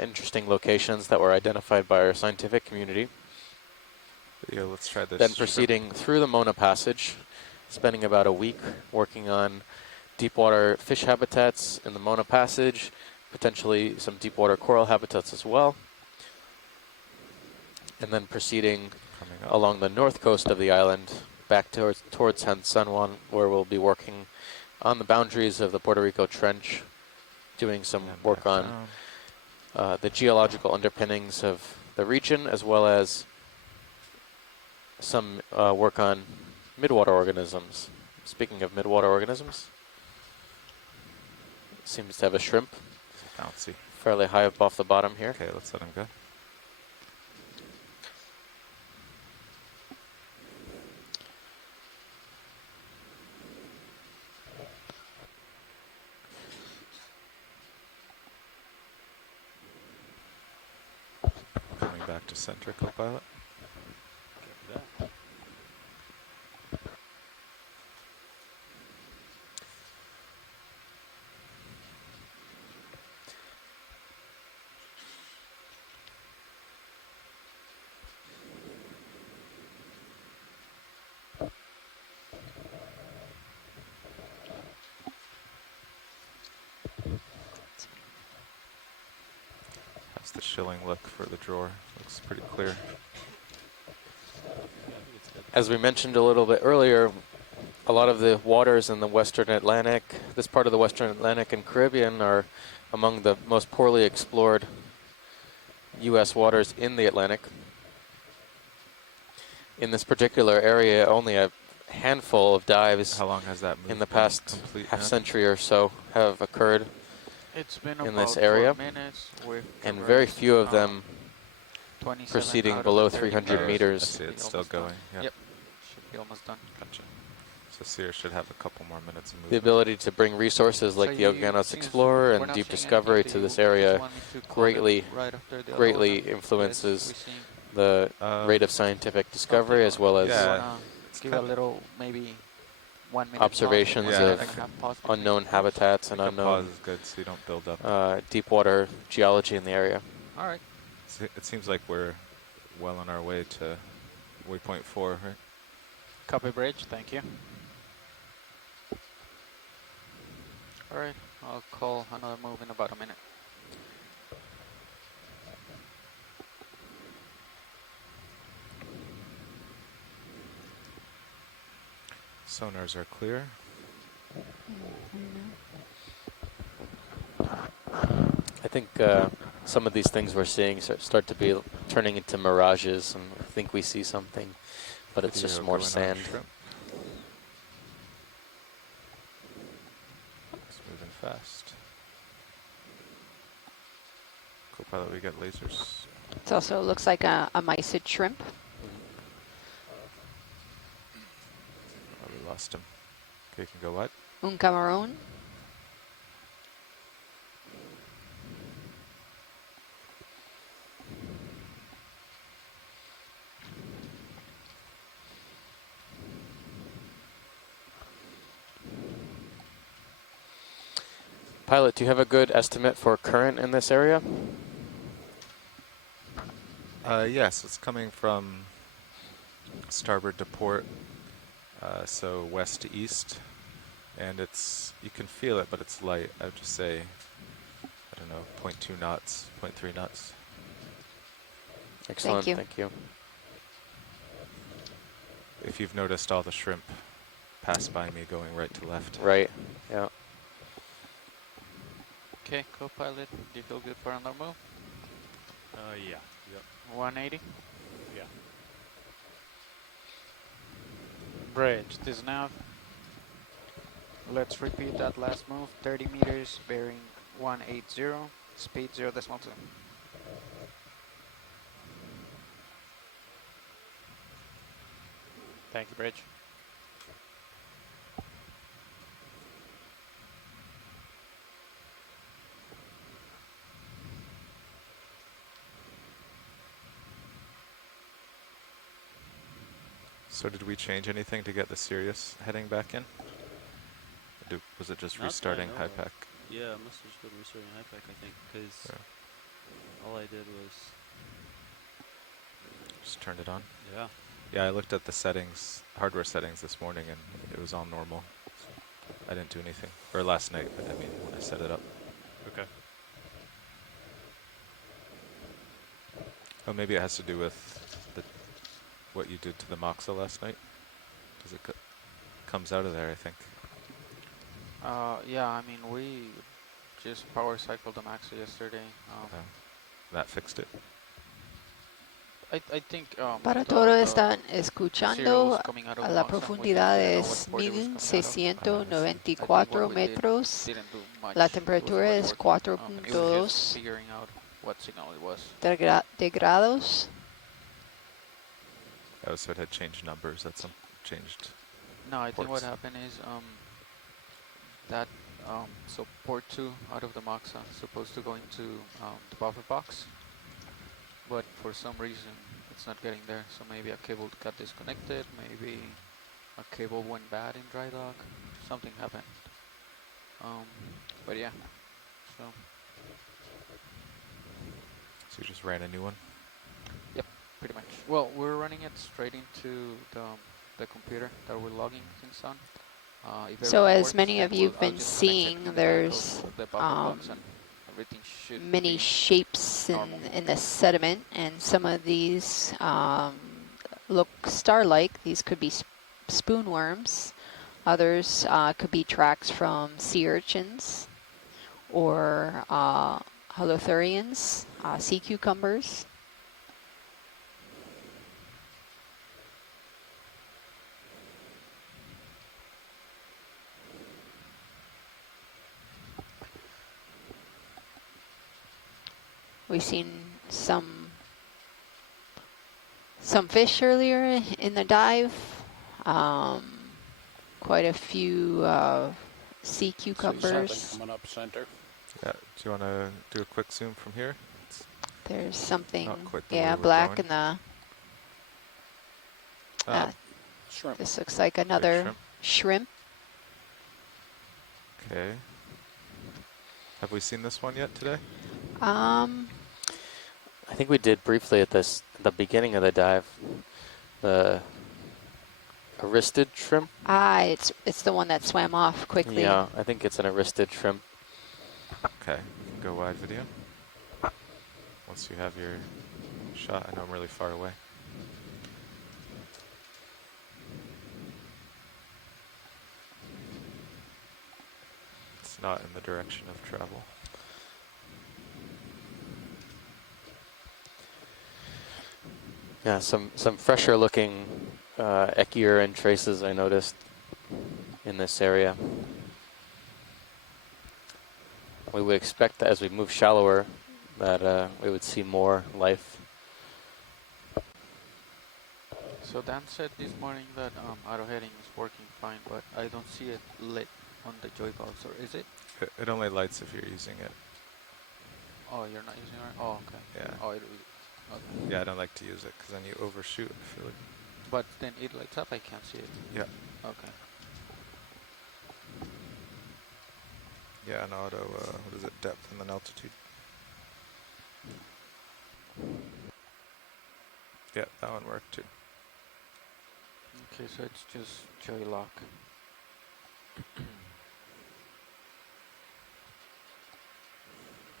interesting locations that were identified by our scientific community. yeah, let's try this. Then proceeding through the Mona Passage, spending about a week working on deep water fish habitats in the Mona Passage, potentially some deep water coral habitats as well. And then proceeding along the north coast of the island back towards San Juan, where we'll be working on the boundaries of the Puerto Rico Trench, doing some work on the geological underpinnings of the region, as well as some work on midwater organisms. Speaking of midwater organisms, seems to have a shrimp. Bouncy. Fairly high up off the bottom here. Okay, let's let him go. Coming back to center, co-pilot. How's the shilling look for the drawer? Looks pretty clear. As we mentioned a little bit earlier, a lot of the waters in the Western Atlantic, this part of the Western Atlantic and Caribbean, are among the most poorly explored U.S. waters in the Atlantic. In this particular area, only a handful of dives How long has that moved in the past half century or so have occurred It's been in about this area, 4 minutes. We've and covered, very few of them 27 proceeding out of below the 30 300 meters. meters. I see it's still Almost done. going. Yep. Yep, should be almost done. Gotcha. So Sears should have a couple more minutes of movement. The ability to bring resources like So the you- Okeanos since Explorer we're and not Deep seeing Discovery anything, to do this you area just want me to call it greatly right after the other greatly one, or influences let's we see? the rate of scientific discovery, as well as Do you wanna give a little, maybe 1 minute pause, observations one of and a half pause between unknown calls? habitats and I think a pause unknown is good so you don't build up. deep water geology in the area. All right. It seems like we're well on our way to waypoint 4, right? Copy bridge, thank you. All right, I'll call another move in about a minute. Sonars are clear. I think some of these things we're seeing start to be turning into mirages, and I think we see something, but it's just Video more going on sand. shrimp. It's moving fast. Co-pilot, we got lasers. It also looks like a mysid shrimp. Oh, we lost him. Okay, can go what? Un camarón. Pilot, do you have a good estimate for current in this area? Yes, it's coming from starboard to port, so west to east, and you can feel it, but it's light. I would just say, I don't know, 0.2 knots, 0.3 knots. Excellent, Thank you. thank you. If you've noticed, all the shrimp pass by me going right to left. Right, yeah. Okay, co-pilot, do you feel good for another move? Yeah. Yep. 180. Yeah. Bridge this nav. Let's repeat that last move. 30 meters, bearing 180, speed 0.2. Thank you, Bridge. So did we change anything to get the Sirius heading back in? Was it just Not that I restarting know high of. pack? Yeah, it must have just been restarting high pack, I think, because all I did was... Just turned it on? Yeah. Yeah, I looked at the settings, hardware settings this morning, and it was all normal. So I didn't do anything. Or last night, I mean, when I set it up. Okay. Oh, maybe it has to do with what you did to the Moxa last night? Because it comes out of there, I think. Yeah, I mean, we just power cycled the Maxa yesterday. That fixed it? I think Para the todos están serial escuchando was coming out of a the la Moxa. We profundidad didn't de know what port it was coming out of. 1694 we did metros. didn't do much. La It was temperatura already es working. It was 4.2 just figuring out what signal it was. de grados. Oh, so it had changed numbers. That's changed. No, I think what ports. happened is that so port 2 out of the Moxa is supposed to go into the buffer box, but for some reason it's not getting there. So maybe a cable got disconnected, maybe a cable went bad in dry dock, something happened. But yeah, so. So you just ran a new one? Yep, pretty much. Well, we're running it straight into the computer that we're logging things on. So as many of you've been seeing, there's many shapes in the sediment, and some of these look star-like. These could be spoonworms. Others could be tracks from sea urchins or holothurians, sea cucumbers. We've seen some fish earlier in the dive. Quite a few sea cucumbers. Something coming up center. Yeah. Do you want to do a quick zoom from here? There's something, not quite the way yeah, we're black going. in the. Shrimp. This looks like another shrimp. Okay. Have we seen this one yet today? I think we did briefly at the beginning of the dive. The Aristed shrimp? It's the one that swam off quickly. Yeah, I think it's an Aristed shrimp. Okay, you can go wide video. Once you have your shot, I know I'm really far away. It's not in the direction of travel. Yeah, some fresher looking echiurine traces I noticed in this area. We would expect that as we move shallower that we would see more life. So Dan said this morning that auto heading is working fine, but I don't see it lit on the joy box, or is it? It only lights if you're using it. Oh, you're not using it? Oh, okay. Yeah. Oh, okay. Yeah, I don't like to use it because then you overshoot, I feel like. But then it lights up, I can't see it. Yeah. Okay. Yeah, an auto, what is it, depth and then altitude. Yeah, that one worked too. Okay, so it's just jelly lock.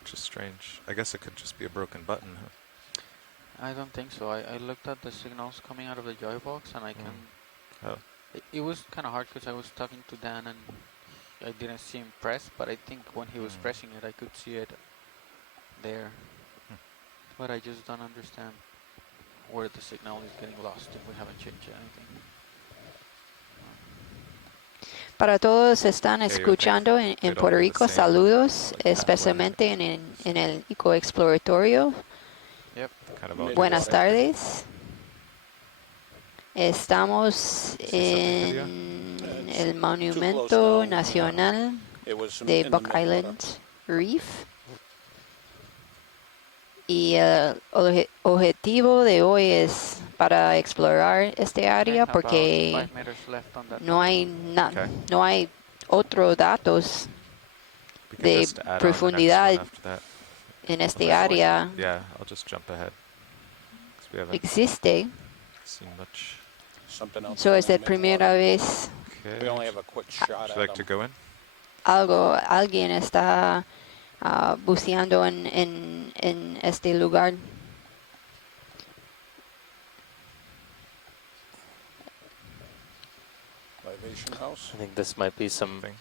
Which is strange. I guess it could just be a broken button, huh? I don't think so. I looked at the signals coming out of the joy box, and I can. Oh. It was kind of hard because I was talking to Dan and I didn't see him press, but I think when he was pressing it, I could see it there. But I just don't understand where the signal is getting lost if we haven't changed anything. Para todos están Yeah, you would think escuchando en they'd all Puerto be the Rico, same, saludos, like that way. especialmente en el ecoexploratorio. Yep. Kind of all do Buenas the same thing. tardes. Estamos See something, en It's el too Monumento close now. Nacional It was de in the Buck midwater. Island Reef. Y el objetivo de hoy es para explorar este área About porque 5 meters left on that no one. hay, Okay. no hay otros datos We can de just add on the next profundidad one after that. en este Unless- área. Yeah, I'll just jump ahead. 'Cause we haven't Existe. seen much. Something else. So down es la in the primera midwater. vez Okay. We only have a quick shot Would at you like to them. go in? alguien está buceando en este lugar. Libation house. I think this might be some Something.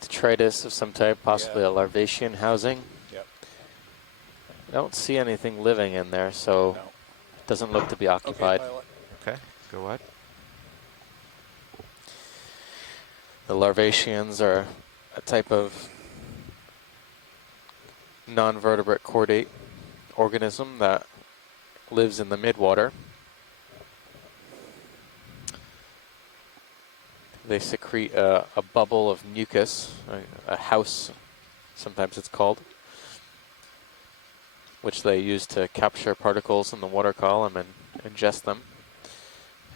detritus of some type, possibly Yeah. a larvation housing. Yep. I don't see anything living in there, so No. it doesn't look to be Okay, occupied. pilot. Okay, go ahead. The larvaceans are a type of non-vertebrate chordate organism that lives in the midwater. They secrete a bubble of mucus, a house, sometimes it's called, which they use to capture particles in the water column and ingest them.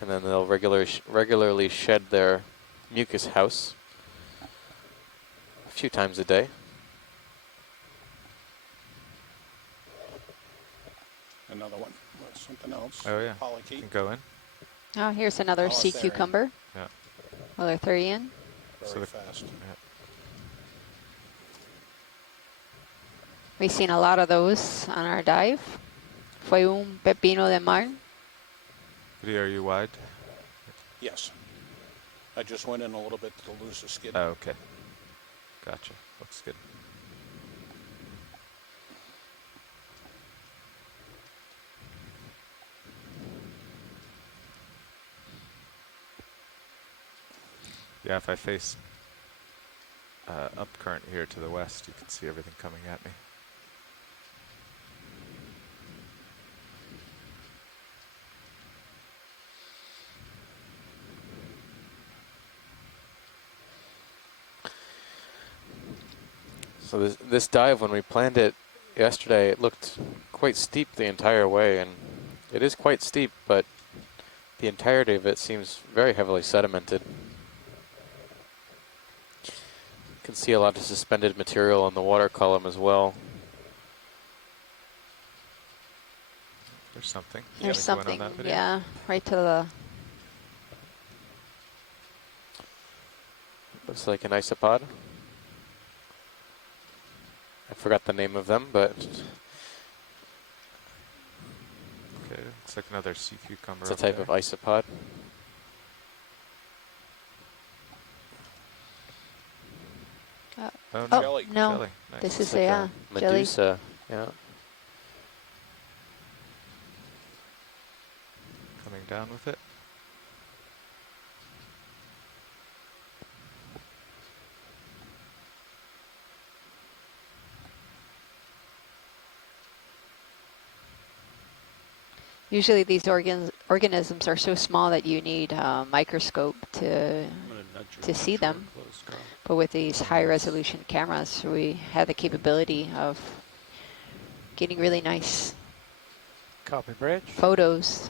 And then they'll regularly shed their mucus house a few times a day. Another one. Something else. Oh yeah, you Polychaete. can go in. Oh, here's another sea Polytherian. cucumber. Yeah. Polytherian. So Very the- fast. Yeah. We've seen a lot of those on our dive. Fue un pepino de mar. Video, are you wide? Yes. I just went in a little bit to lose the skid. Oh, okay. Gotcha. Looks good. Yeah, if I face up current here to the west, you can see everything coming at me. So this dive, when we planned it yesterday, it looked quite steep the entire way, and it is quite steep, but the entirety of it seems very heavily sedimented. You can see a lot of suspended material on the water column as well. There's something. There's Can we go in on something, that video? yeah, right to the. Looks like an isopod. I forgot the name of them, but Okay, looks like another sea cucumber. it's a up type there. of isopod. Oh, Oh, Jelly. no. Jelly. Nice. This It's is like a jelly. Medusa. Yeah. Coming down with it. Usually these organisms are so small that you need a microscope to see them. But with these high resolution cameras, we have the capability of getting really nice Copy bridge. photos.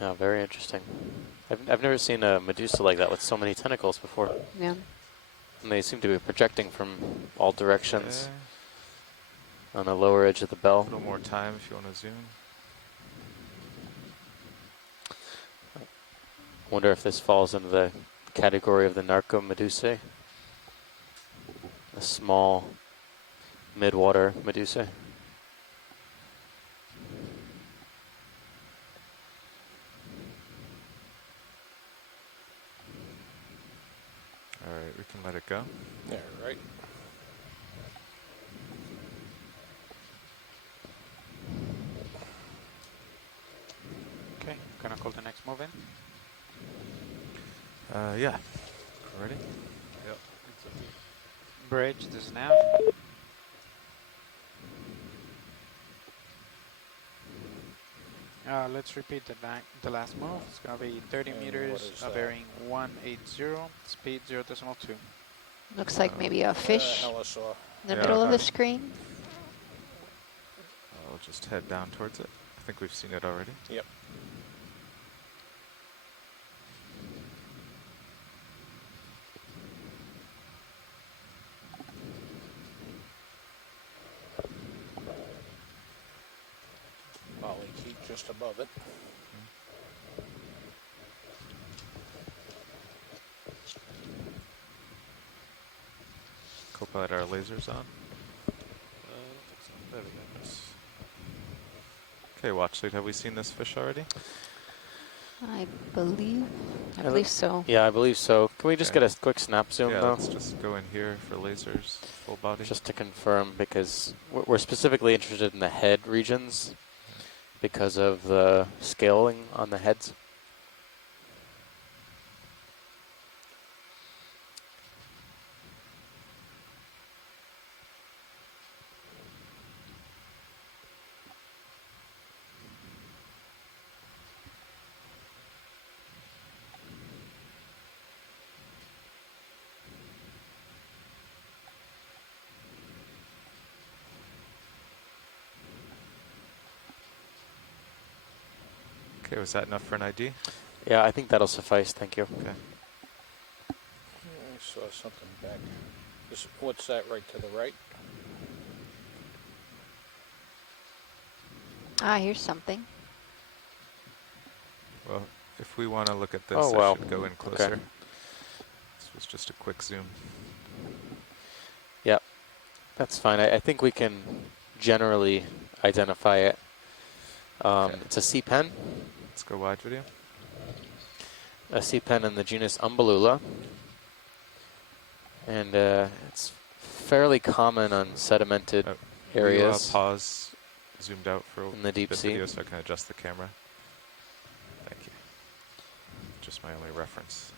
Oh, very interesting. I've never seen a Medusa like that with so many tentacles before. Yeah. And they seem to be projecting from all directions Okay. on the lower edge of the bell. A little more time if you want to zoom. I wonder if this falls into the category of the Narcomedusae. A small midwater medusa. All right, we can let it go. Yeah, right. Okay, gonna call the next move in. Yeah. Ready? Yep. Bridge this nav. Let's repeat the last move. It's gonna be 30 And meters, what is that? bearing 180, speed 0.2. Looks like maybe a fish LSR. in the Yeah, middle of okay. the screen. I'll just head down towards it. I think we've seen it already. Yep. Molly, keep just above it. Copilot, our lasers on. There we go. Okay, watch lead. Have we seen this fish already? I believe so. Yeah, I believe so. Can we just Okay. get a quick snap zoom Yeah, though? let's just go in here for lasers, full body. Just to confirm, because we're specifically interested in the head regions because of the scaling on the heads. Okay, was that enough for an ID? Yeah, I think that'll suffice. Thank you. Okay. I saw something back. What's that right to the right? Ah, here's something. Well, if we want to look at this, Oh, I wow. should go in Okay. closer. This was just a quick zoom. Yeah, that's fine. I think we can generally identify it. Okay. It's a sea pen. Let's go wide video. A sea pen in the genus Umbellula. And it's fairly common on sedimented Will areas. you pause, zoomed out for In the deep the sea. video so I can adjust the camera? Thank you. Just my only reference.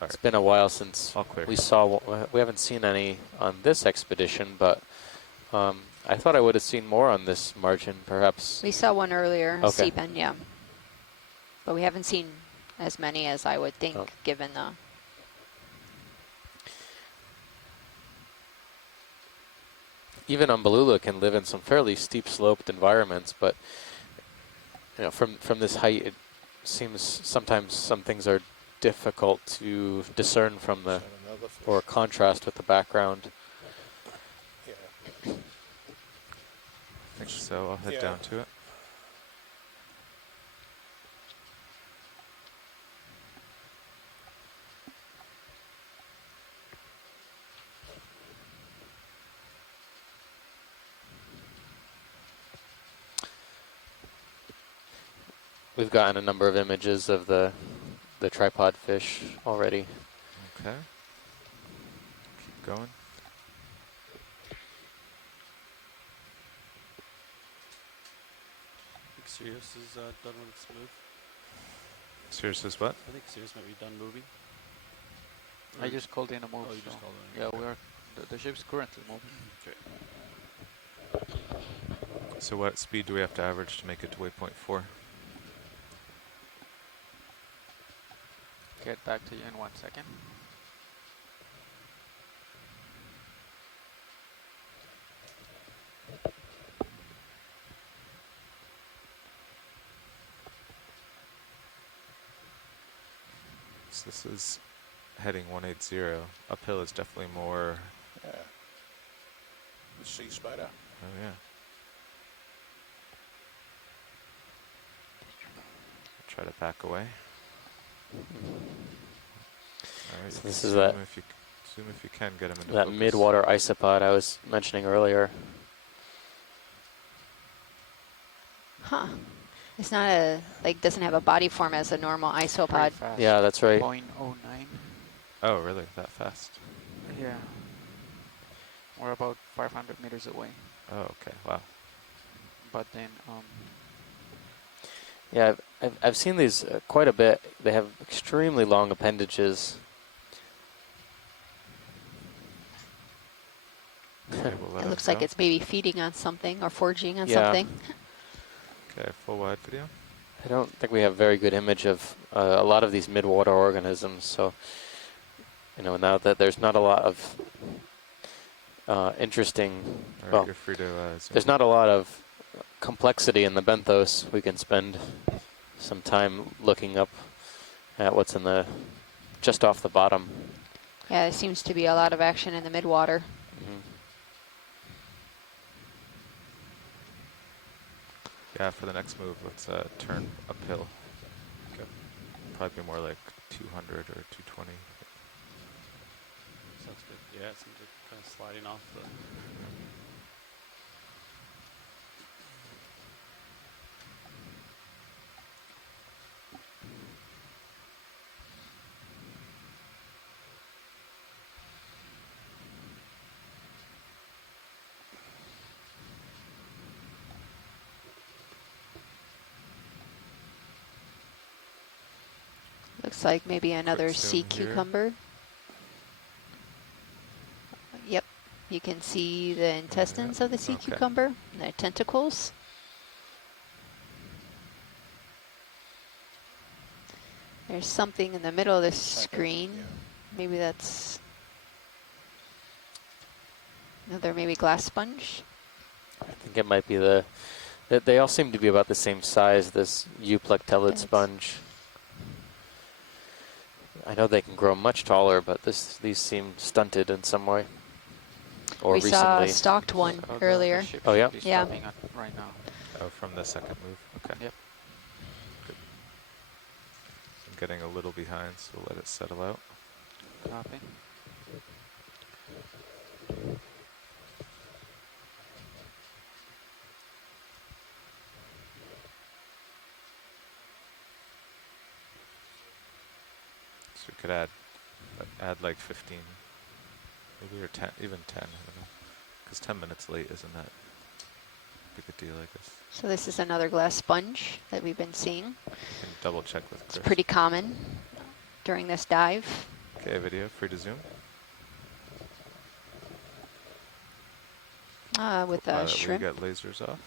All It's right. been a while since All clear. we haven't seen any on this expedition, but I thought I would have seen more on this margin, perhaps. We saw one earlier, a Okay. sea pen, yeah. But we haven't seen as many as I would think, Oh. given the... Even Umbellula can live in some fairly steep sloped environments, but from this height, it seems sometimes some things are difficult to discern from the Is that another fish? or contrast with the background. Yeah. I think so. I'll head Yeah. down to it. We've gotten a number of images of the tripod fish already. Okay. Keep going. I think Sirius is done with its move. Sirius is what? I think Sirius might be done moving. I just called in a move. Oh, you so just called in. yeah, we are. The ship's currently moving. Okay. So what speed do we have to average to make it to waypoint 4? Get back to you in 1 second. So this is heading 180. Uphill is definitely more. Yeah. The sea's better. Oh yeah. Try to back away. All right. So you this can is zoom that. Zoom if you can get him into That focus. mid-water isopod I was mentioning earlier. Huh. It's not a, like, doesn't have a body form as a normal isopod. Pretty fast. Yeah, that's right. 0.09. Oh, really? That fast? Yeah. We're about 500 meters away. Oh, okay. Wow. But then, Yeah, I've seen these quite a bit. They have extremely long appendages. Okay, we'll let It him looks like go. it's maybe feeding on something or foraging on Yeah. something. Okay, full wide video. I don't think we have a very good image of a lot of these mid-water organisms. So, you know, now that there's not a lot of interesting, All right, well, you're free to zoom. there's not a lot of complexity in the benthos. We can spend some time looking up at what's in the, just off the bottom. Yeah, there seems to be a lot of action in the midwater. Mhm. Yeah, for the next move, let's turn uphill. Okay. Probably more like 200 or 220. Sounds good. Yeah, it seems like kind of sliding off the. Looks like maybe another Quick sea zoom here. cucumber. Yep, you can see the intestines of the sea Okay. cucumber, and their tentacles. There's something in the middle of the screen. Yeah. Maybe that's another maybe glass sponge. I think it might be they all seem to be about the same size, this euplectellid Yes. sponge. I know they can grow much taller, but these seem stunted in some way. Or We saw a recently. stalked one the earlier. ship Oh, yeah? should be Yeah. stopping at right now. Oh, from the second move. Okay. Yep. Good. I'm getting a little behind, so we'll let it settle out. Copy. So we could add like 15, maybe, or 10, even 10. I don't know, because 10 minutes late isn't that big a deal, I guess. So this is another glass sponge that we've been seeing. You can double check with It's Chris. pretty common during this dive. Okay, video, free to zoom. With Pilot, a will you shrimp. get lasers off?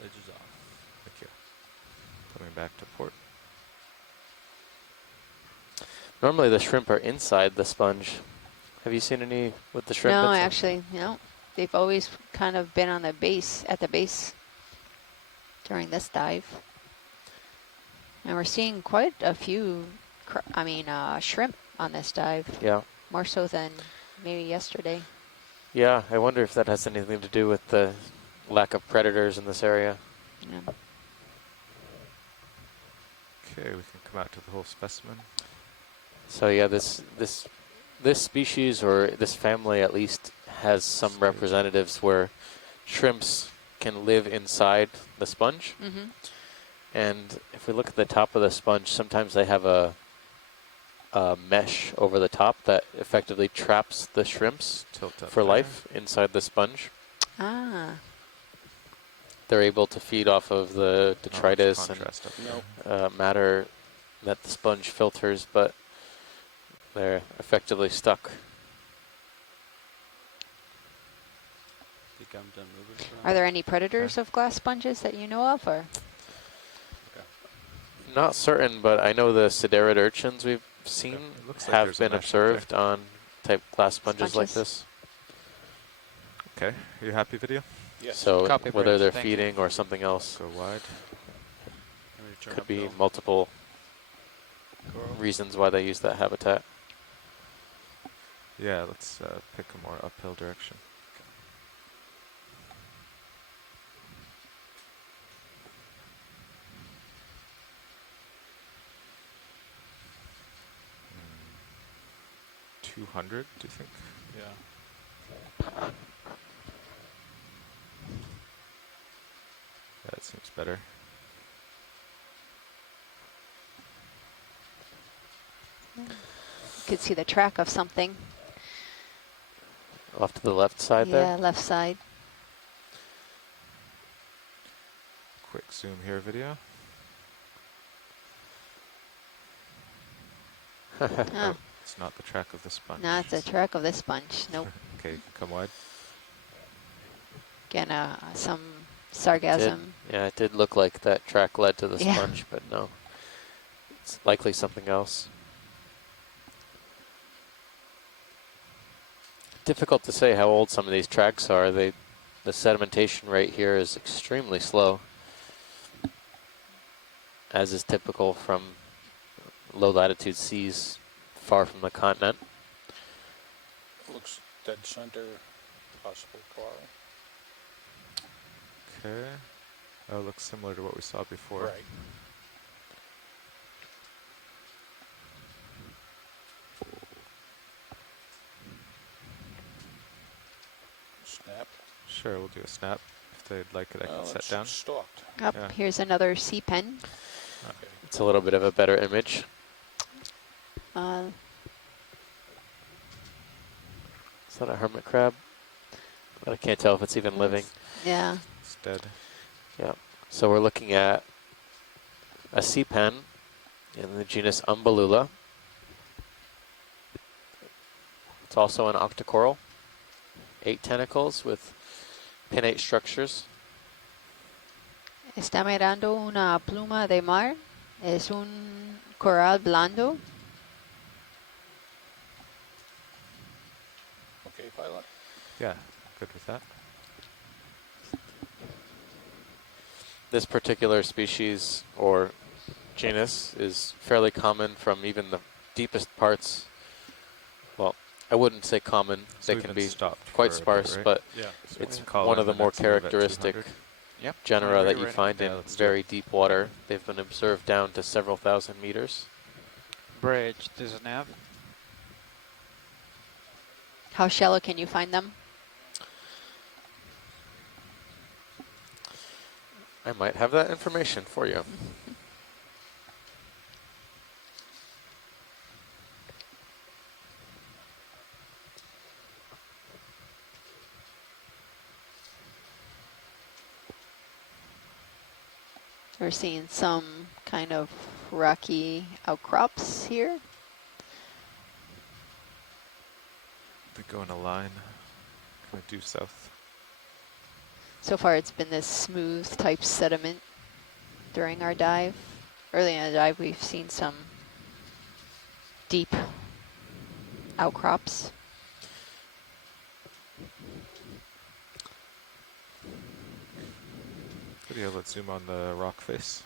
Edges off. Thank you. Coming back to port. Normally the shrimp are inside the sponge. Have you seen any with the shrimp? No, inside? actually, no. They've always kind of been on the base, at the base during this dive. And we're seeing quite a few, shrimp on this dive. Yeah. More so than maybe yesterday. Yeah, I wonder if that has anything to do with the lack of predators in this area. Yeah. Okay, we can come out to the whole specimen. So yeah, this species, or this family at least, has some representatives where shrimps can live inside the sponge. Mm-hmm. And if we look at the top of the sponge, sometimes they have a mesh over the top that effectively traps the shrimps Tilt up for there. life inside the sponge. Ah. They're able to feed off of the detritus contrast up and matter that the sponge filters, but they're effectively stuck. Think I'm done moving. Are there any predators of glass sponges that you know of, or? Not certain, but I know the sedarid urchins we've seen It looks like have there's a been mesh up observed on type glass sponges like Sponges. this. Okay, are you happy, video? Yes. So Copy, whether Brent. they're Thank you. feeding or something else. Go wide. I'm ready turn Could be uphill. multiple Coral. reasons why they use that habitat. Yeah, let's pick a more uphill direction. Mm, 200, do you think? Yeah. That seems better. You could see the track of something. Off to the left side Yeah, there. left side. Quick zoom here, video. Oh, It's not the track of the sponge. not the track of the sponge. Nope. Okay, you can come wide. Again, some sargassum. Yeah, it did look like that track led to the Yeah. sponge, but no. It's likely something else. Difficult to say how old some of these tracks are. The sedimentation rate here is extremely slow, as is typical from low latitude seas far from the continent. Looks dead center, possible coral. Okay. Oh, it looks similar to what we saw before. Right. Snap. Sure, we'll do a snap. If they'd like it, I can set It's down. stalked. Up, Yeah. here's another sea pen. Okay. It's a little bit of a better image. Is that a hermit crab? But I can't tell if it's even living. Yeah. It's dead. Yeah. So we're looking at a sea pen in the genus Umbellula. It's also an Octa Coral. 8 tentacles with pinnate structures. Está mirando una pluma de mar. Es un coral blando. Okay, pilot. Yeah, good with that. This particular species or genus is fairly common from even the deepest parts. Well, I wouldn't say common. So They we've can been be stopped quite for a bit, sparse, right? but Yeah. So it's we can call one in of the the more next move at characteristic 200. Yep. genera that Already you ready. find Yeah, in let's do it. very deep water. They've been observed down to several thousand meters. Bridge, there's a nav. How shallow can you find them? I might have that information for you. We're seeing some kind of rocky outcrops here. They go in a line. Kind of due south. So far it's been this smooth type sediment during our dive. Early in the dive we've seen some deep outcrops. Video, let's zoom on the rock face.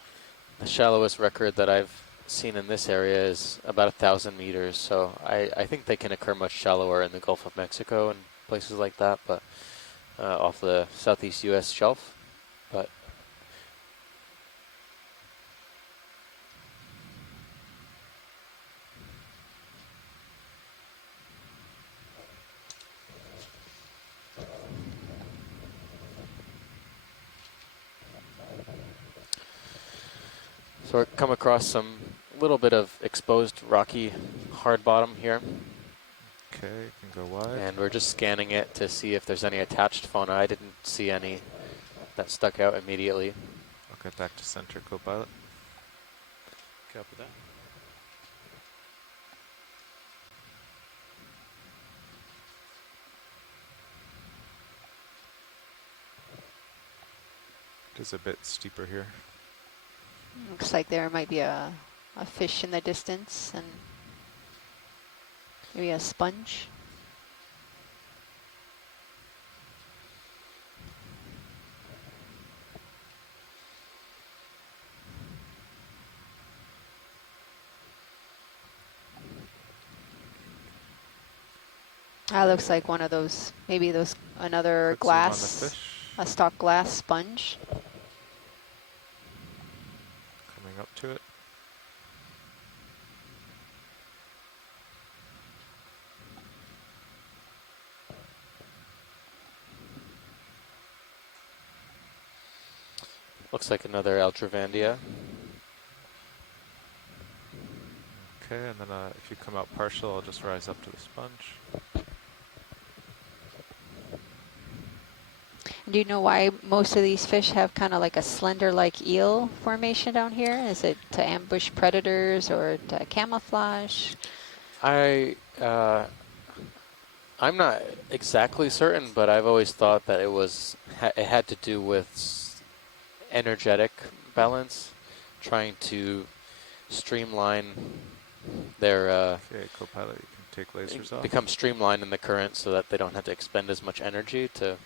The shallowest record that I've seen in this area is about 1,000 meters, so I think they can occur much shallower in the Gulf of Mexico and places like that, but off the southeast U.S. shelf. But so we've come across some little bit of exposed rocky hard bottom here. Okay, you can go wide. And we're just scanning it to see if there's any attached fauna. I didn't see any that stuck out immediately. I'll get back to center, co-pilot. Copy that. It is a bit steeper here. Looks like there might be a fish in the distance and maybe a sponge. That looks like one of those, maybe those, another Quick zoom on the glass, fish. a stock glass sponge. Coming up to it. Looks like another Altravandia. Okay, and then if you come out partial, I'll just rise up to the sponge. Do you know why most of these fish have kind of like a slender like eel formation down here? Is it to ambush predators or to camouflage? I'm not exactly certain, but I've always thought that it had to do with energetic balance, trying to streamline their Okay, co-pilot, you can take lasers off. become streamlined in the current so that they don't have to expend as much energy to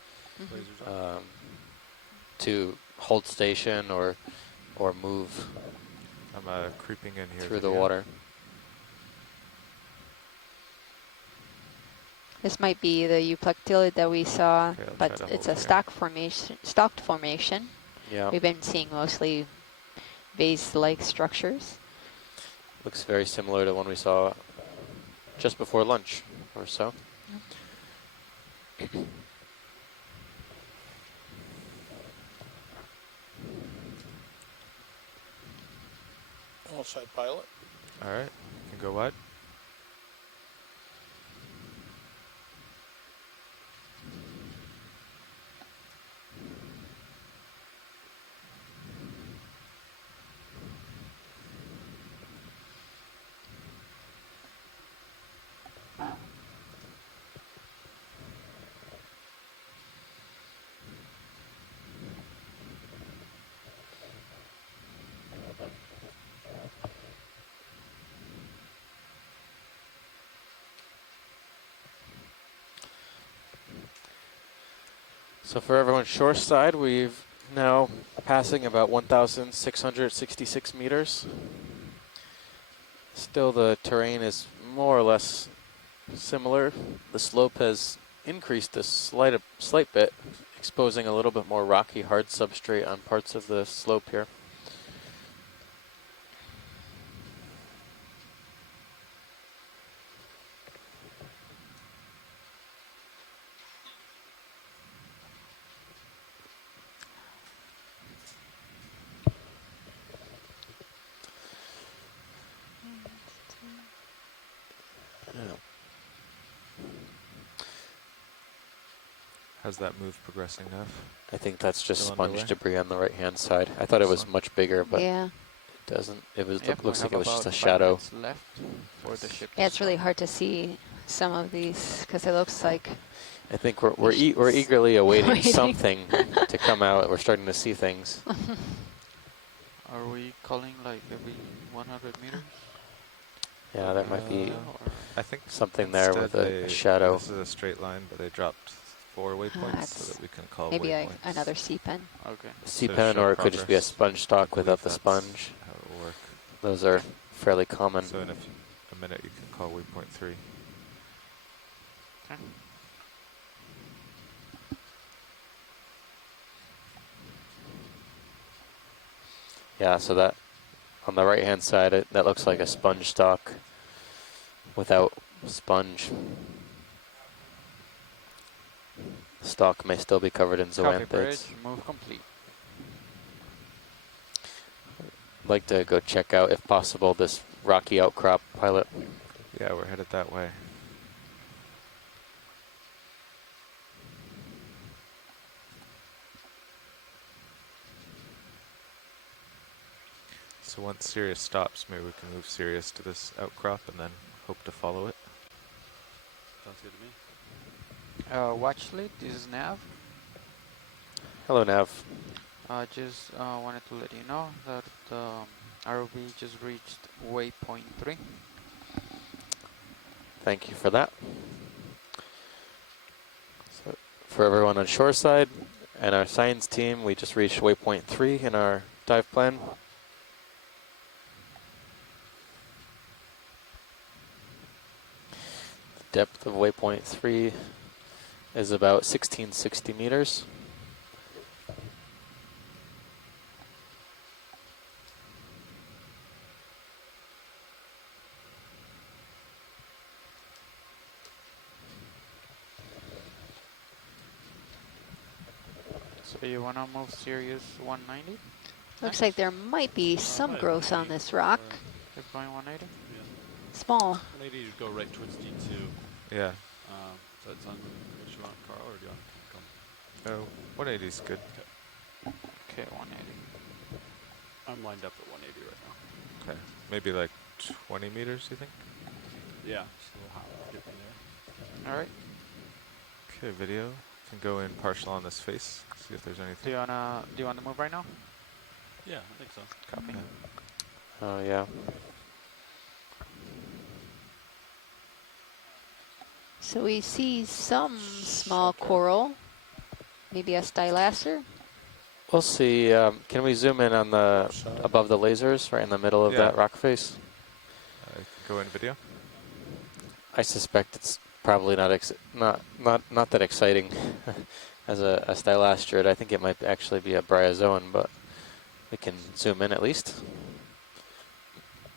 hold station or move I'm creeping in here through the water. This might be the euplectillid that we saw, Okay, but it's a stocked formation. Yeah. We've been seeing mostly vase-like structures. Looks very similar to one we saw just before lunch or so. All side pilot. All right, you can go wide. So for everyone's shore side, we've now passing about 1,666 meters. Still the terrain is more or less similar. The slope has increased a slight bit, exposing a little bit more rocky hard substrate on parts of the slope here. How's that move progressing, Nev? I think that's just Still sponge underway? debris on the right-hand side. I thought it was much bigger, but Yeah. it doesn't. It was Yep, looks we like have it was just about a 5 shadow. minutes left for the ship. Yeah, it's really hard to see some of these because it looks like. I think we're eagerly awaiting Waiting. something to come out. We're starting to see things. Are we calling like every 100 meters? Yeah, there might be I think something there with instead a shadow. This is a straight line, but they dropped 4 waypoints so that we can call maybe waypoints. another C-pen. Okay. C-pen, show or it could just be a progress. sponge stock I without believe the that's sponge. how it will work. Those are fairly common. So in a minute you can call waypoint 3. Okay. Yeah, so that on the right-hand side, that looks like a sponge stock without sponge. Stock may still be covered in Copy bridge, zoanthids. move complete. I'd like to go check out, if possible, this rocky outcrop, pilot. Yeah, we're headed that way. So once Sirius stops, maybe we can move Sirius to this outcrop and then hope to follow it. Sounds good to me. Watch lead, this is Nav. Hello, Nav. Just wanted to let you know that ROV just reached waypoint 3. Thank you for that. So for everyone on shoreside and our science team, we just reached waypoint 3 in our dive plan. depth of waypoint 3 is about 1660 meters. So you want to move Sirius 190? Looks like there might be some growth on this rock. You're going 180? Yeah. Small. 180 to go right towards D2. Yeah. So that's on what you want, Carl, or do you want to come? No, 180 is good. Okay, 180. I'm lined up at 180 right now. Okay. Maybe like 20 meters, you think? Yeah, just a little hot dip in there. All right. Okay, video. Can go in partial on this face. See if there's anything. Do you wanna move right now? Yeah, I think so. Copy. Okay. Oh yeah. So we see some small coral, maybe a stylaster. We'll see. Can we zoom in on the above the lasers, right in the middle of that rock face? Go in video. I suspect it's probably not that exciting as a stylasterid. I think it might actually be a bryozoan, but we can zoom in at least.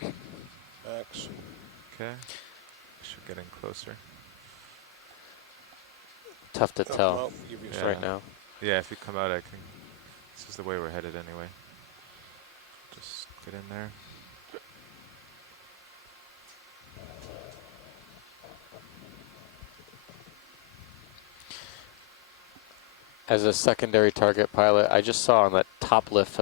X. Okay. Should get in closer. Tough to tell Yeah. right now. Yeah, if you come out, I can. This is the way we're headed anyway. Just get in there. As a secondary target pilot, I just saw on that top lip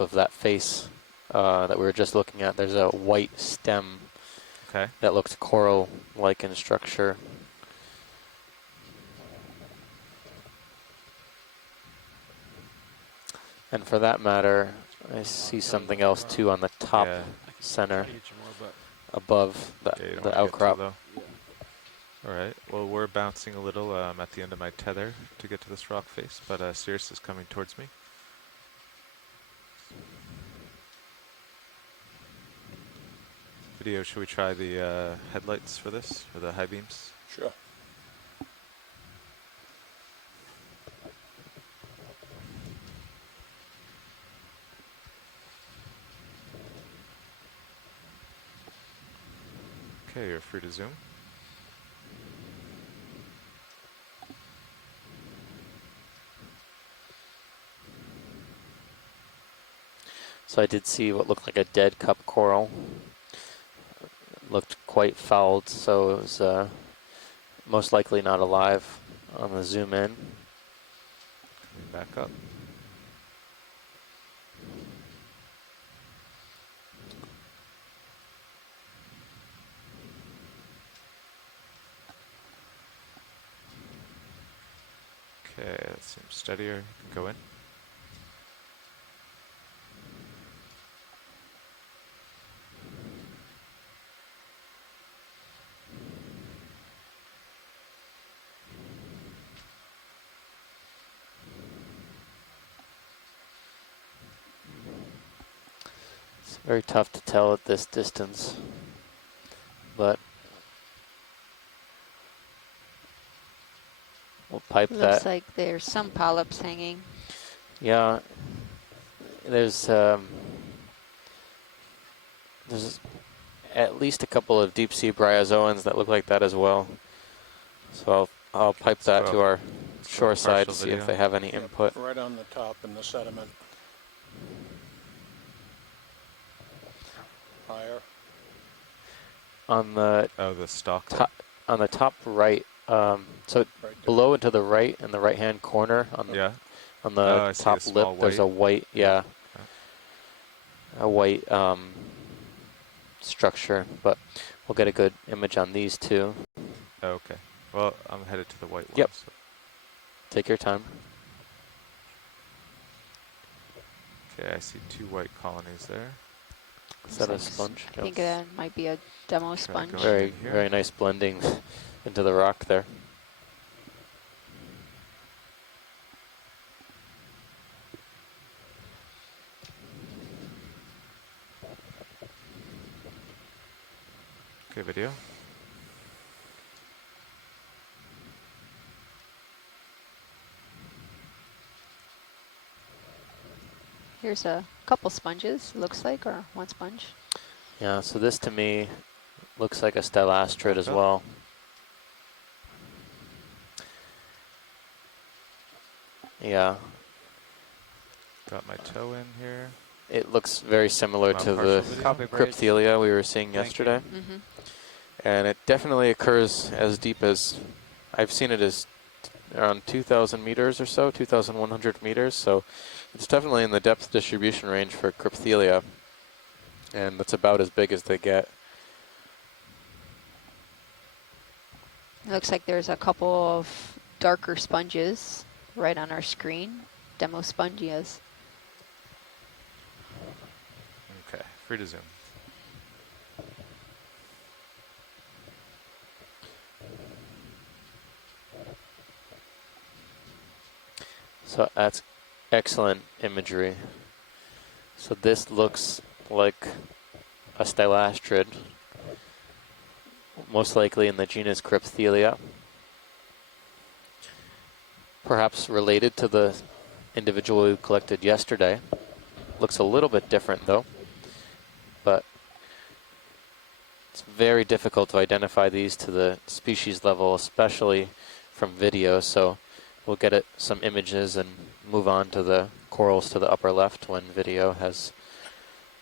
of that face that we were just looking at, there's a white stem that looks coral-like in structure. And for that matter, I see something else too on the top center above the outcrop. Alright, well we're bouncing a little. I'm at the end of my tether to get to this rock face, but Sirius is coming towards me. Video, should we try the headlights for this, or the high beams? Sure. Okay, you're free to zoom. So I did see what looked like a dead cup coral. It looked quite fouled, so it was most likely not alive on the zoom in. Coming back up. Okay, that seems steadier. You can go in. It's very tough to tell at this distance, but we'll pipe that. Looks like there's some polyps hanging. Yeah, there's at least a couple of deep sea bryozoans that look like that as well. So I'll pipe that to our shore side to see if they have any input. Right on the top in the sediment. Higher. On the the stalk on the top right, so below and to the right in the right hand corner on the on the top lip, there's a white a white structure, but we'll get a good image on these two. Okay. Well, I'm headed to the white one. Yep. So. Take your time. Okay, I see 2 white colonies there. Is that a sponge? I think that might be a demo sponge. Very nice blending into the rock there. Okay, video. Here's a couple sponges, looks like, or one sponge. Yeah, so this to me looks like a stellastrid as well. Yeah. Got my toe in here. It looks very similar to the crypthelia we were seeing yesterday. Mm-hmm. And it definitely occurs as deep as, I've seen it as around 2,000 meters or so, 2,100 meters. So it's definitely in the depth distribution range for crypthelia. And that's about as big as they get. It looks like there's a couple of darker sponges right on our screen, demo spongias. Okay, free to zoom. So that's excellent imagery. So this looks like a stellastrid, most likely in the genus Crypthelia. Perhaps related to the individual we collected yesterday. Looks a little bit different though, but it's very difficult to identify these to the species level, especially from video. So we'll get some images and move on to the corals to the upper left when video has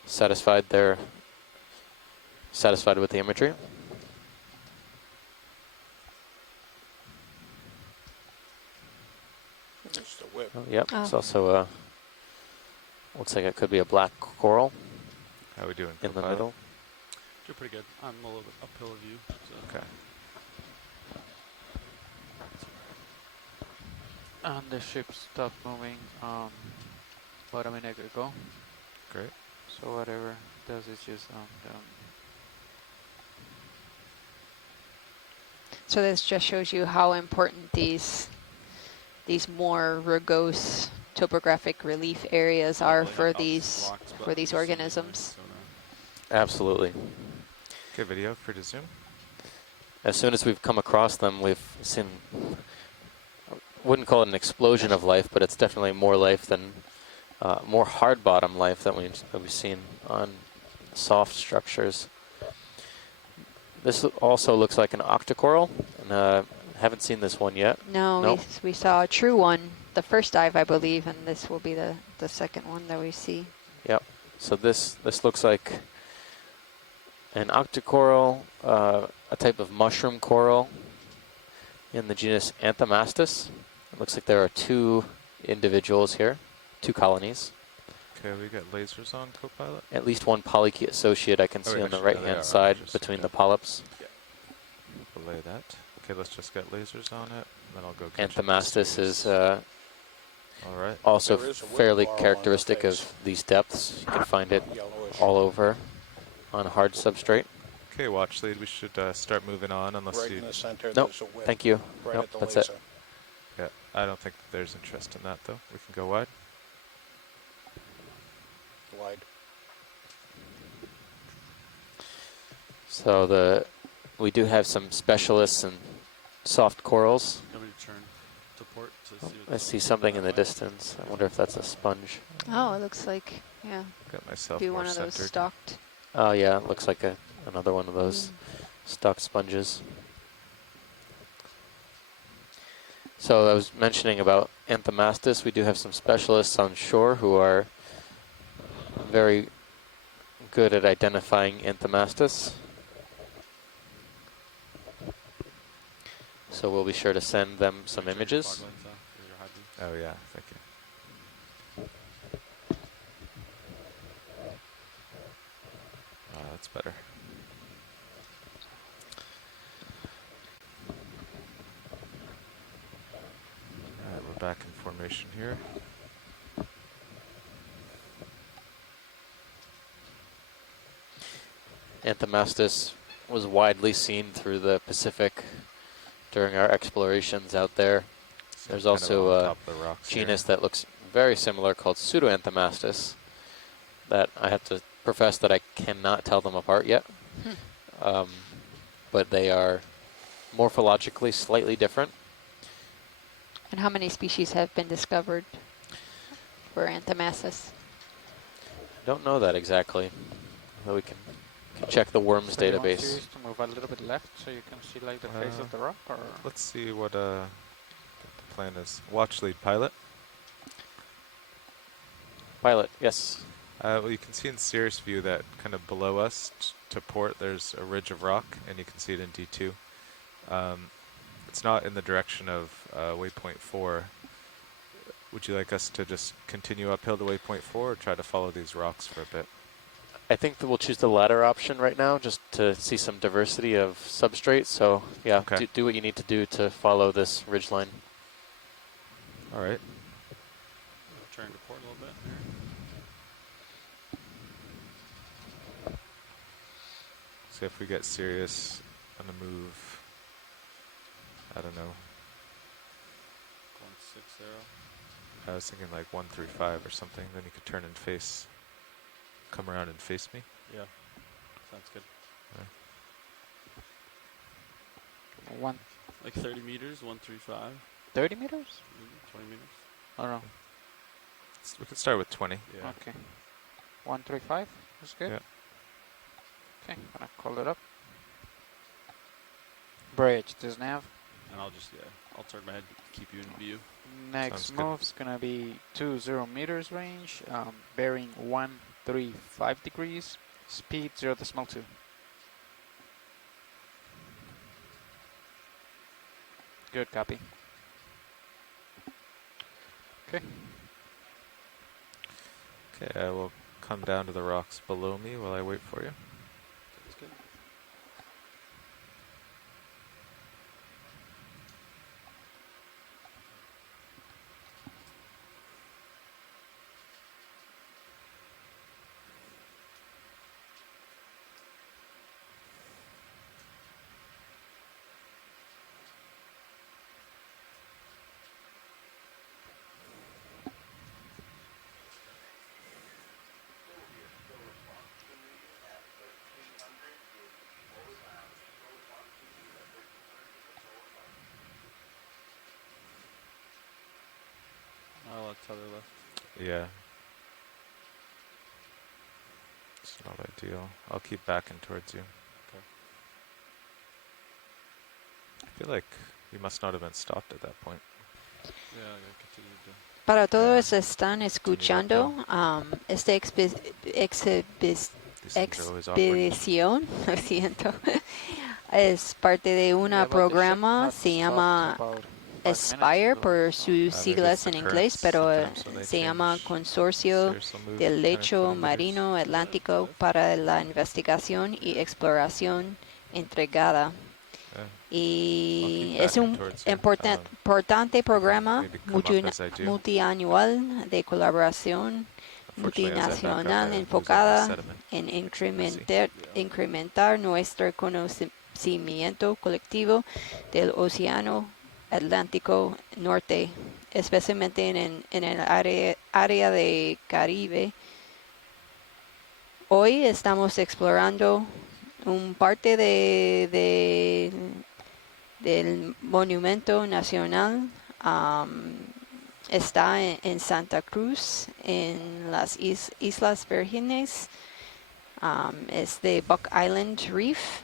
satisfied with the imagery. It's the whip. Oh, yep, it's also looks like it could be a black coral. How are we doing? In the middle. You're pretty good. I'm a little bit uphill of you. So. Okay. And the ship stopped moving about a minute ago. Great. So whatever it does is just down. So this just shows you how important these more rugose topographic relief areas are for these organisms. Absolutely. Okay, video, free to zoom. As soon as we've come across them, we've seen, wouldn't call it an explosion of life, but it's definitely more life than, more hard bottom life that we've seen on soft structures. This also looks like an Octa Coral, and haven't seen this one yet. No, nope. we saw a true one the first dive, I believe, and this will be the second one that we see. Yep. So this looks like an Octa Coral, a type of mushroom coral in the genus Anthomastus. It looks like there are two individuals here, two colonies. Okay, we got lasers on, Copilot. At least one polychaete associate I can see on the right-hand side between the polyps. Yeah. Belay that. Okay, let's just get lasers on it, then I'll go catch Anthomastus is all right. also fairly characteristic of these depths. You can find it all over on hard substrate. Okay, watch lead. We should start moving on unless Right you... in the center, Nope, there's a whip. thank you. Right Nope, at the that's laser. it. Yeah, I don't think there's interest in that, though. We can go wide. Wide. So we do have some specialists in soft corals. I'm going to turn to port to see I see something in the distance. I wonder if that's a sponge. Oh, it looks like, yeah. Got myself be more one of those centered. stalked. Oh yeah, it looks like another one of those stalked sponges. So I was mentioning about Anthomastus. We do have some specialists on shore who are very good at identifying Anthomastus. So we'll be sure to send them some images. Oh yeah, thank you. That's better. Alright, we're back in formation here. Anthomastus was widely seen through the Pacific during our explorations out there. There's also a genus that looks very similar called Pseudoanthomastus that I have to profess that I cannot tell them apart yet. But they are morphologically slightly different. And how many species have been discovered for Anthomastus? Don't know that exactly. But we can check the worms So you want database. Sirius to move a little bit left so you can see like the face of the rock, or? Let's see what the plan is. Watch lead pilot. Pilot, yes. Well, you can see in Sirius view that kind of below us to port, there's a ridge of rock, and you can see it in D2. It's not in the direction of waypoint 4. Would you like us to just continue uphill to waypoint 4 or try to follow these rocks for a bit? I think that we'll choose the latter option right now, just to see some diversity of substrate. So yeah, Okay. do what you need to do to follow this ridgeline. All right. Turn to port a little bit. So if we get serious on the move, I don't know. 160. I was thinking like 135 or something. Then you could turn and face, come around and face me. Yeah, sounds good. One. Like 30 meters, 135. 30 meters? 20 meters. I don't know. We can start with 20. Yeah. Okay. 135 is good. Yeah. Okay, gonna call it up. Bridge this nav. And I'll just, I'll turn my head to keep you in view. Next move's gonna be 20 meters range, bearing 135 degrees, speed 0.2. Good copy. Okay. Okay, I will come down to the rocks below me while I wait for you. That's good. I'll let tether left. Yeah. It's not ideal. I'll keep backing towards you. Okay. I feel like you must not have been stopped at that point. Yeah, I gotta continue to. Para todos están escuchando esta expedición, lo siento, es parte de un programa, se llama Aspire por sus siglas en inglés, pero se llama Consorcio del Lecho Marino Atlántico para la Investigación y Exploración Integrada. Y es un importante programa multianual de colaboración multinacional enfocada en incrementar nuestro conocimiento colectivo del Océano Atlántico Norte, especialmente en el área de Caribe. Hoy estamos explorando un parte del Monumento Nacional. Está en Santa Cruz, en las Islas Vírgenes. Es de Buck Island Reef.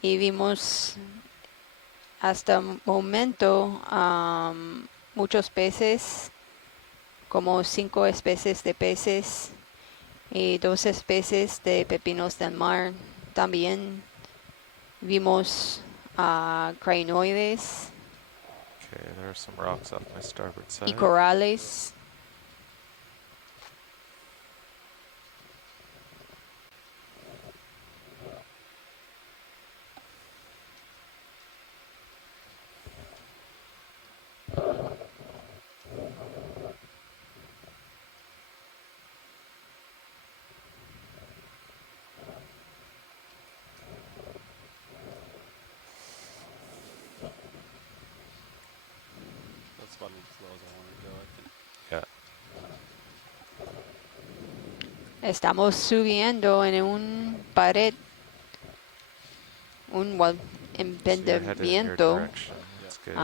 Y vimos hasta el momento muchos peces, como 5 especies de peces y 2 especies de pepinos del mar. También vimos crinoides Okay, there are some rocks off my starboard side. y corales. That's about as low as I want to go, I think. Yeah. Estamos subiendo en un pared, un So you're headed in your emprendimiento direction. That's good.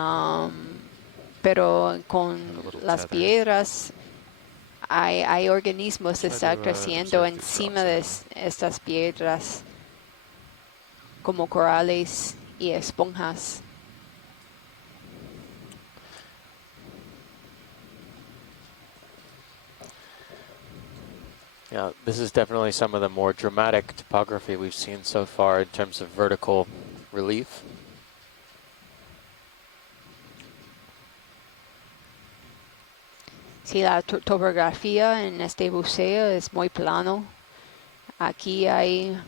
pero And a con little las tether. piedras hay organismos que Try están to creciendo observe these encima rocks de again. estas piedras, como corales y esponjas. Yeah, this is definitely some of the more dramatic topography we've seen so far in terms of vertical relief. Sí, la topografía en este buceo es muy plano. Aquí hay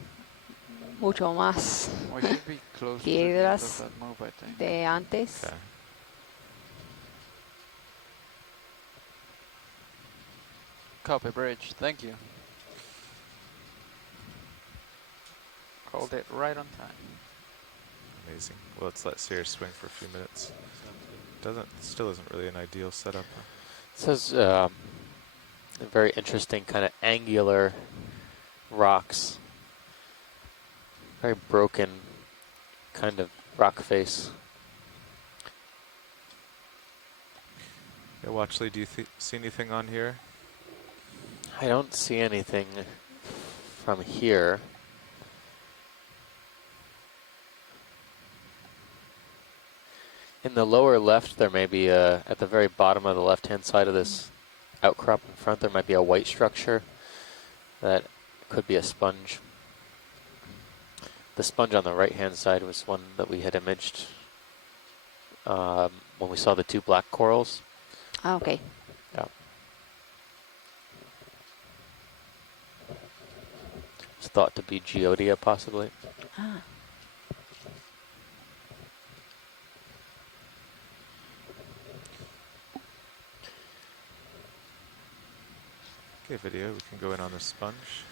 mucho más We should be close to the end of piedras that move, I think. de antes. Okay. Copy bridge, thank you. Called it right on time. Amazing. Well, let's let Sirius swing for a few minutes. Still isn't really an ideal setup. This is very interesting kind of angular rocks. Very broken kind of rock face. Yeah, Watchley, do you see anything on here? I don't see anything from here. In the lower left, there may be at the very bottom of the left-hand side of this outcrop in front, there might be a white structure that could be a sponge. The sponge on the right-hand side was one that we had imaged when we saw the two black corals. Ah, okay. Yeah. It's thought to be geodia, possibly. Ah. Okay, video, we can go in on the sponge.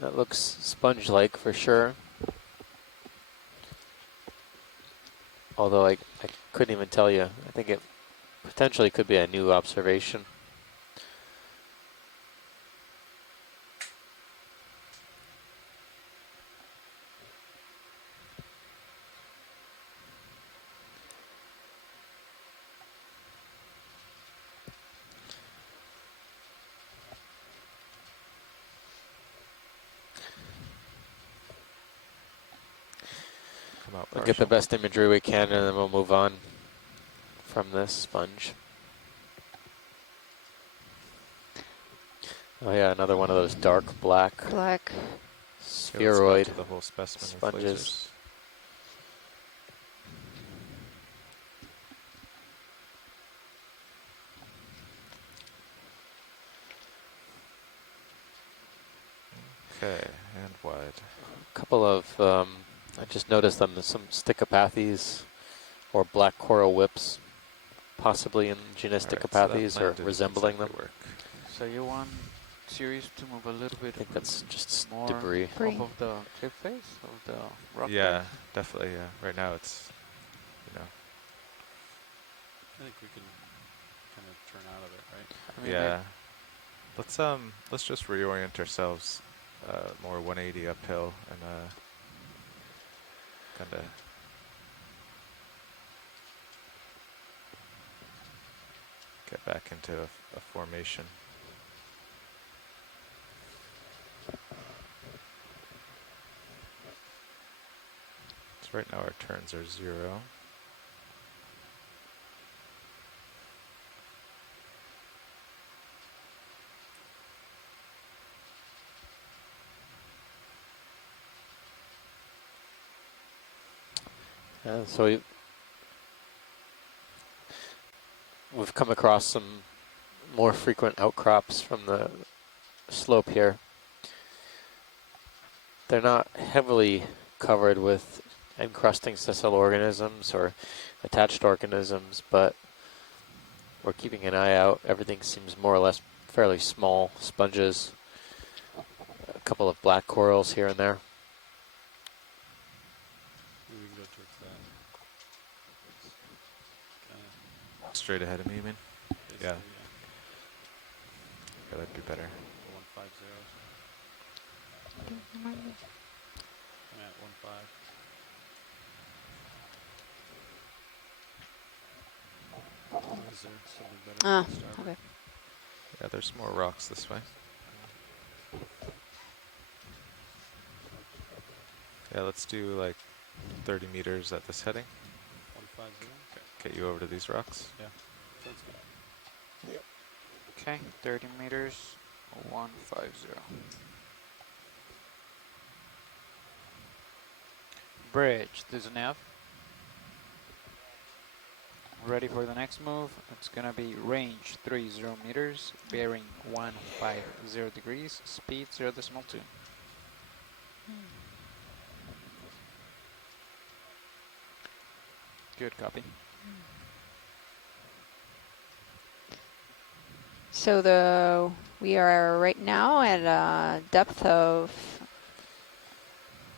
That looks sponge-like for sure. Although I couldn't even tell you. I think it potentially could be a new observation. We'll get the best imagery we can and then we'll move on from this sponge. Oh yeah, another one of those dark black spheroid the whole specimen sponges. with lasers. Okay, and wide. A couple of, I just noticed them, some Stichopathes or black coral whips, possibly in genus Stichopathes or resembling them. So you want Sirius to move a little bit. I think that's just more debris. off of the cliff face of the rock. Yeah, face? definitely. Yeah, right now it's, you know. I think we can kind of turn out of it, right? I mean, Yeah. Let's just reorient ourselves more 180 uphill and kind of get back into a formation. So right now our turns are 0. So we've come across some more frequent outcrops from the slope here. They're not heavily covered with encrusting sessile organisms or attached organisms, but we're keeping an eye out. Everything seems more or less fairly small sponges, a couple of black corals here and there. Maybe we can go towards that. Straight ahead of me, you mean? Yeah. Yeah. Yeah, that'd be better. 150. I'm at 1.5. Is there something better Ah, than starboard? okay. Yeah, there's more rocks this way. Yeah, let's do like 30 meters at this heading. 150. Get you over to these rocks. Yeah, sounds good. Yep. Okay, 30 meters, 150. Bridge, there's a nav. Ready for the next move. It's gonna be range 30 meters, bearing 150 degrees, speed 0.2. Good copy. So we are right now at a depth of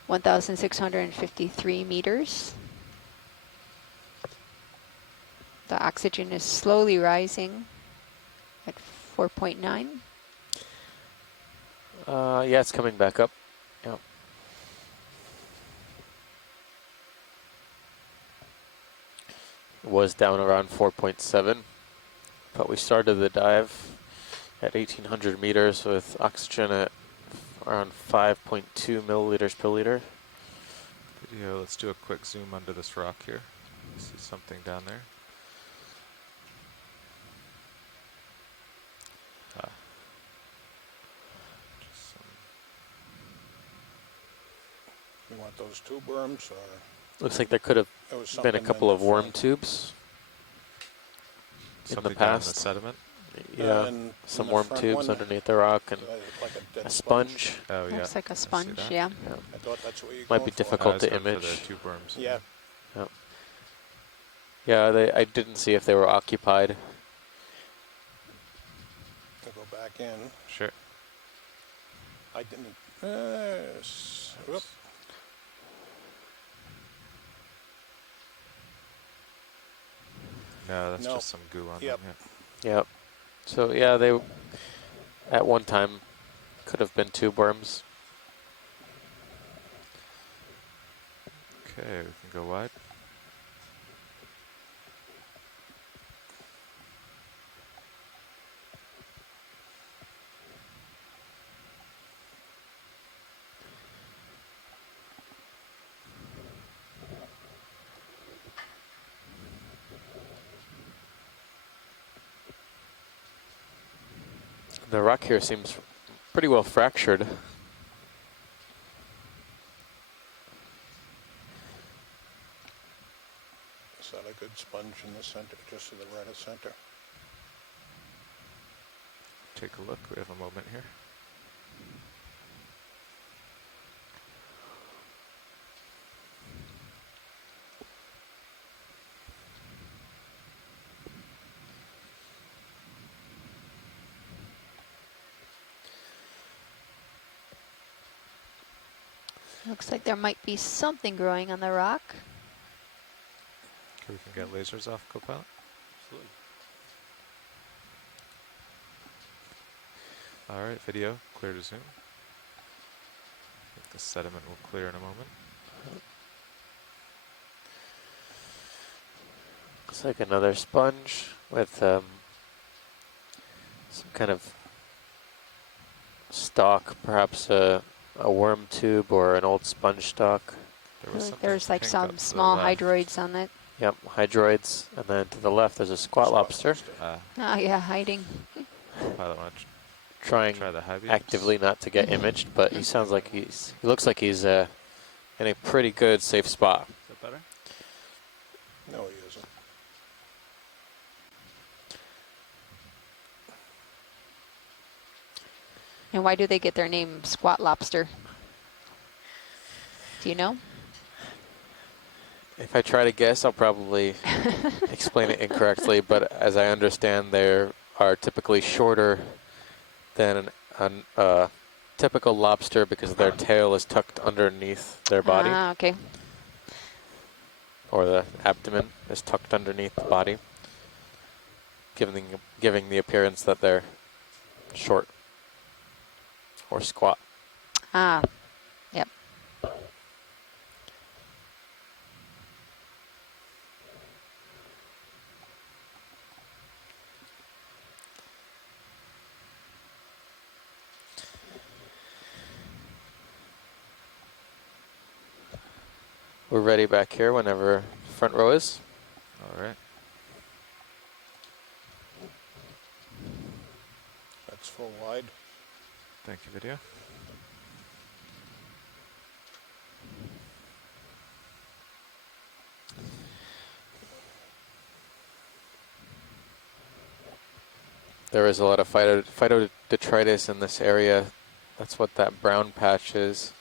1,653 meters. The oxygen is slowly rising at 4.9. Yeah, it's coming back up. Yep. It was down around 4.7, but we started the dive at 1,800 meters with oxygen at around 5.2 milliliters per liter. Video, let's do a quick zoom under this rock here. See something down there. Just some You want those tube worms, or Looks like there could have there was been a something couple in of the worm front? tubes in something the down in past. the sediment. Yeah, in some the worm front tubes one, underneath the rock and like a dead a sponge. Oh yeah. Looks like a I see sponge, that. yeah. I thought that's what you're Might going be for. difficult I was to going for image. the tube worms. Yeah. Yep. Yeah, I didn't see if they were occupied. To go back in. Sure. I didn't. Whoop. No, that's No. just some goo on Yep. them. Yep. So yeah, they at one time could have been tube worms. Yeah. Okay, we can go wide. The rock here seems pretty well fractured. Is that a good sponge in the center, just to the right of center? Take a look. We have a moment here. Looks like there might be something growing on the rock. Okay, we can get lasers off Copilot. Absolutely. All right, video, clear to zoom. I think the sediment will clear in a moment. Looks like another sponge with some kind of stalk, perhaps a worm tube or an old sponge stalk. There's like some small hydroids on it. Yep, hydroids. And then to the left, there's a squat lobster. Oh yeah, hiding. Pilot want to Trying try the high beams? actively not to get imaged, but he sounds like he looks like he's in a pretty good safe spot. Is that better? No, he isn't. And why do they get their name squat lobster? Do you know? If I try to guess, I'll probably explain it incorrectly, but as I understand, they are typically shorter than a typical lobster because their tail is tucked underneath their body. Ah, okay. Or the abdomen is tucked underneath the body, giving the appearance that they're short or squat. Ah, yep. We're ready back here whenever front row is. All right. That's full wide. Thank you, video. There is a lot of phytodetritus in this area. That's what that brown patch is.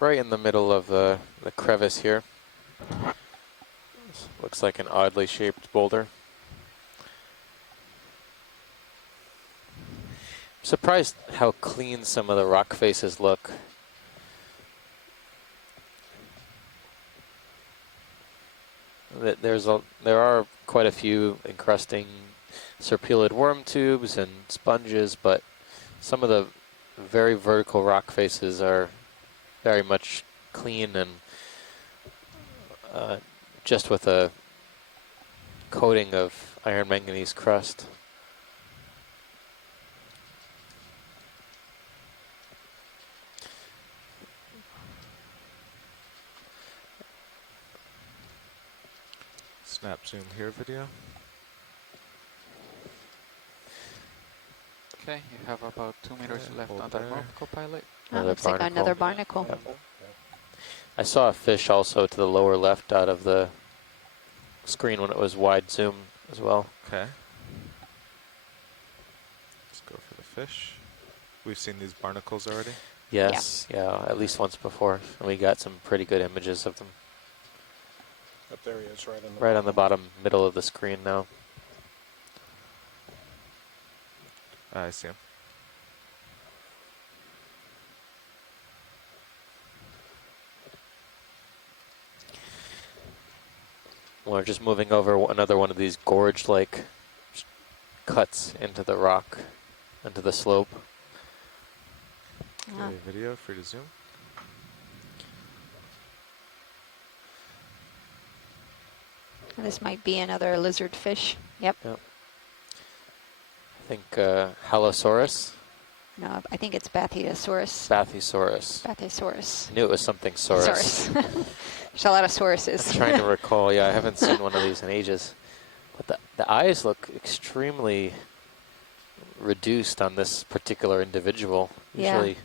Right in the middle of the crevice here. Looks like an oddly shaped boulder. I'm surprised how clean some of the rock faces look. There are quite a few encrusting serpulid worm tubes and sponges, but some of the very vertical rock faces are very much clean and just with a coating of iron manganese crust. Snap zoom here, video. Okay, you have about 2 meters left on that there. barnacle pilot. That looks like another barnacle. Yep. I saw a fish also to the lower left out of the screen when it was wide zoom as well. Okay. Let's go for the fish. We've seen these barnacles already? Yes, yeah, at least once before. And we got some pretty good images of them. Up there he is, Right on the bottom middle of the screen now. I see him. We're just moving over another one of these gorge-like cuts into the rock, into the slope. Okay, video, free to zoom. This might be another lizard fish. Yep. Yep. I think Halosaurus. No, I think it's Bathiosaurus. Bathiosaurus. Bathiosaurus. I knew it was something saurus. There's a lot of sauruses. I'm trying to recall. Yeah, I haven't seen one of these in ages. But the eyes look extremely reduced on this particular individual. Yeah. Usually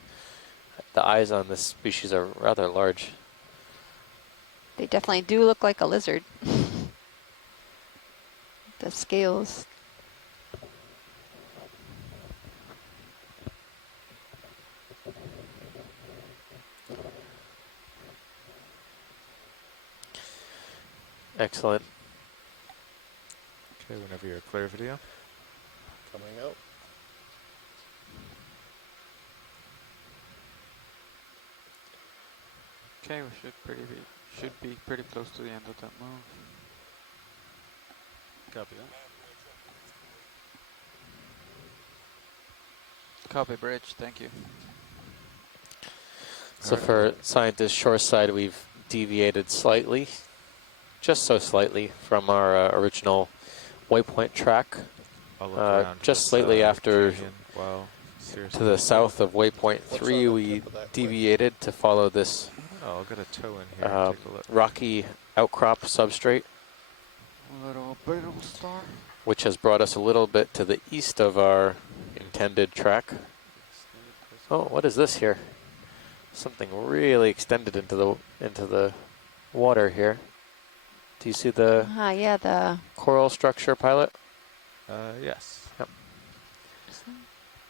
the eyes on this species are rather large. They definitely do look like a lizard. The scales. Excellent. Okay, whenever you're clear, video. Coming out. Okay, we should be pretty close to the end of that move. Copy that. Copy bridge, thank you. So for scientist shoreside, we've deviated slightly, just so slightly, from our original waypoint track. I'll look around just this, slightly after, canyon. Wow, seriously. to the south of waypoint 3, we deviated to follow this Oh, I'll get a toe in here and take a look. rocky outcrop substrate, Little brittle star. which has brought us a little bit to the east of our intended track. Oh, what is this here? Something really extended into the water here. Do you see the Yeah, the coral structure, pilot? Yes. Yep.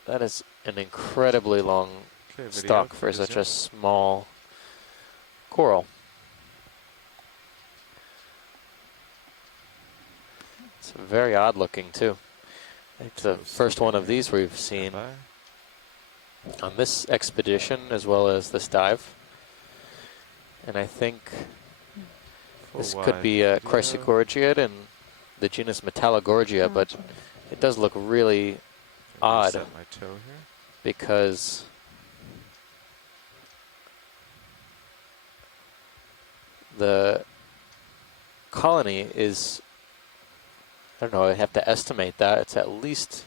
That is an incredibly long Okay, video, stalk for free to such zoom. a small coral. It's very odd looking too. It's the first one of these we've seen on this expedition as well as this dive. And I think this could be a Chrysogorgia in the genus Metallogorgia, but it does look really odd Set my toe here. because the colony is, I don't know, I have to estimate that. It's at least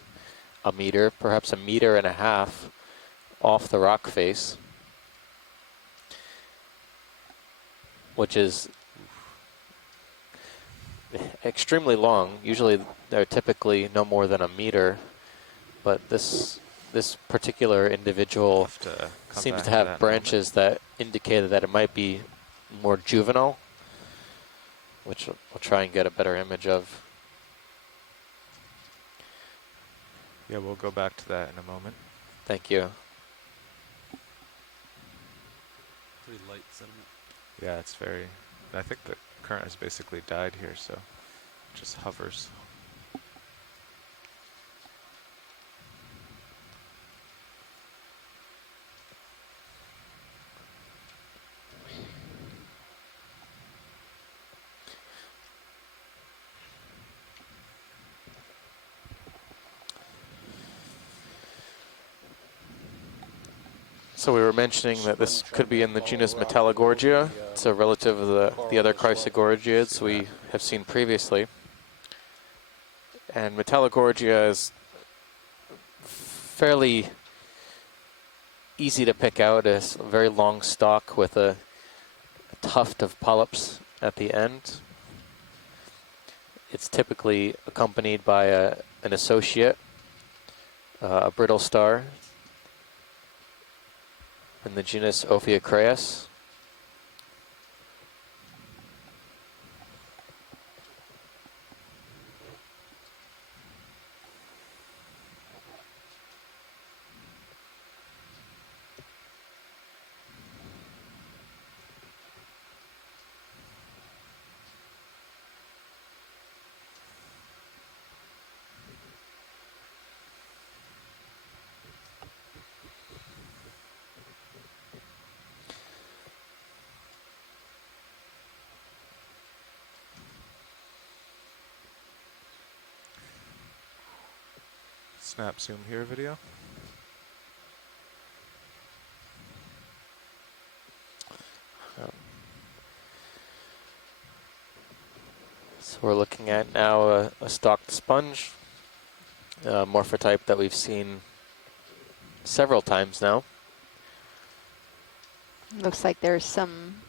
a meter, perhaps a meter and a half off the rock face, which is extremely long. Usually they're typically no more than a meter, but this particular individual seems to have branches that indicated that it might be more juvenile, which we'll try and get a better image of. Yeah, we'll go back to that in a moment. Thank you. Pretty light sediment. Yeah, it's very, I think the current has basically died here, so it just hovers. So we were mentioning that this could be in the genus Metallogorgia. It's a relative of the other Chrysogorgiids we have seen previously. And Metallogorgia is fairly easy to pick out. It's a very long stalk with a tuft of polyps at the end. It's typically accompanied by an associate, a brittle star, in the genus Ophiocreus. Snap zoom here video. So we're looking at now a stalked sponge, a morphotype that we've seen several times now. Looks like there's some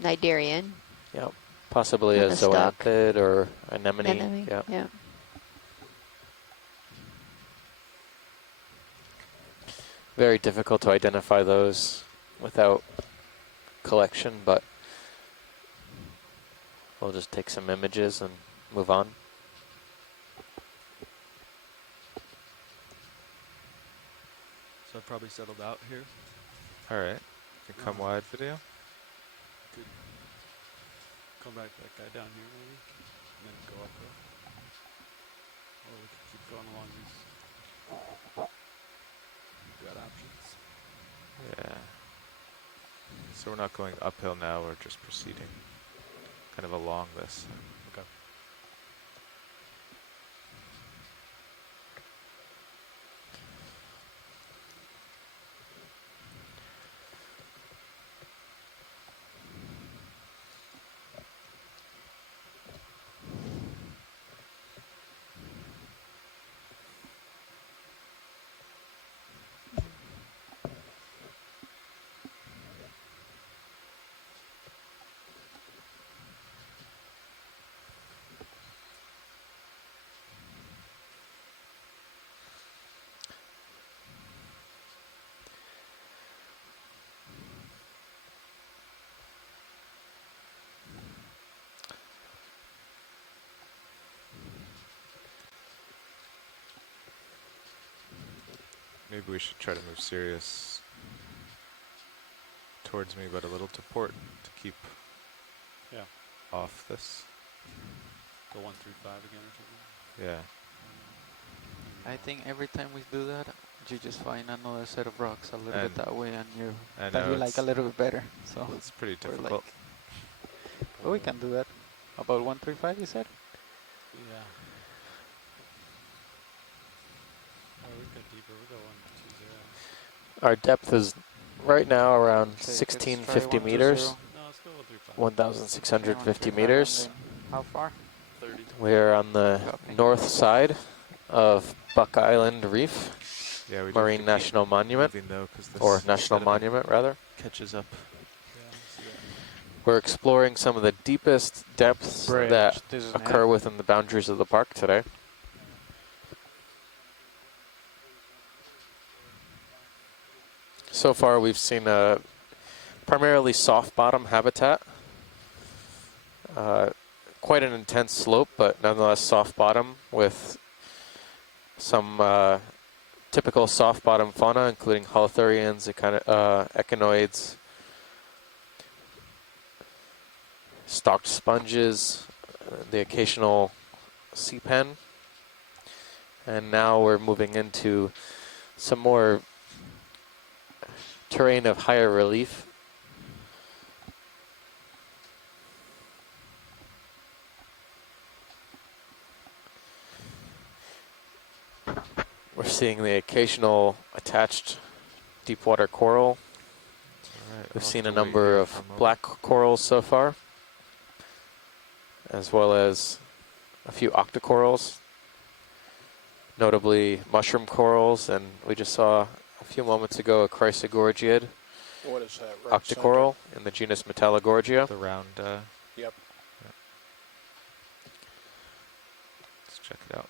Cnidarian. Yeah, possibly a zoanthid or anemone. Yeah. Very difficult to identify those without collection, but we'll just take some images and move on. So I've probably settled out here. Alright, can come wide video. Could come back that guy down here maybe, and then go up there. Or we could keep going along these. Got options. Yeah. So we're not going uphill now, we're just proceeding kind of along this. Okay. Maybe we should try to move Sirius towards me, but a little to port to keep off this. Go 135 again or something? Yeah. I think every time we do that, you just find another set of rocks a little bit that way, and that you like a little bit better. So it's pretty difficult. Like, well, we can do that. About 135, you said? Yeah. Oh, we go deeper. We go 120. Our depth is right now around 1650 meters. No, let's go 135. 1,650 meters. How far? 30. We're on the Copy. north side of Buck Island Reef, Yeah, we do have Marine to keep National Monument, moving though, 'cause this or National sediment Monument rather. catches up. Yeah, I see that. We're exploring some of the deepest depths Bridge. that This is occur net. within the boundaries of the park today. So far we've seen a primarily soft bottom habitat. Quite an intense slope, but nonetheless soft bottom with some typical soft bottom fauna, including holothurians, echinoids, stalked sponges, the occasional sea pen. And now we're moving into some more terrain of higher relief. We're seeing the occasional attached deep water coral. Alright, We've I'll seen have a to wait number here of for a moment. black corals so far, as well as a few octa corals, notably mushroom corals, and we just saw a few moments ago a chrysogorgiid What is that? Right octa center? coral in the genus Metallogorgia. The round. Yep. Yeah. Let's check it out.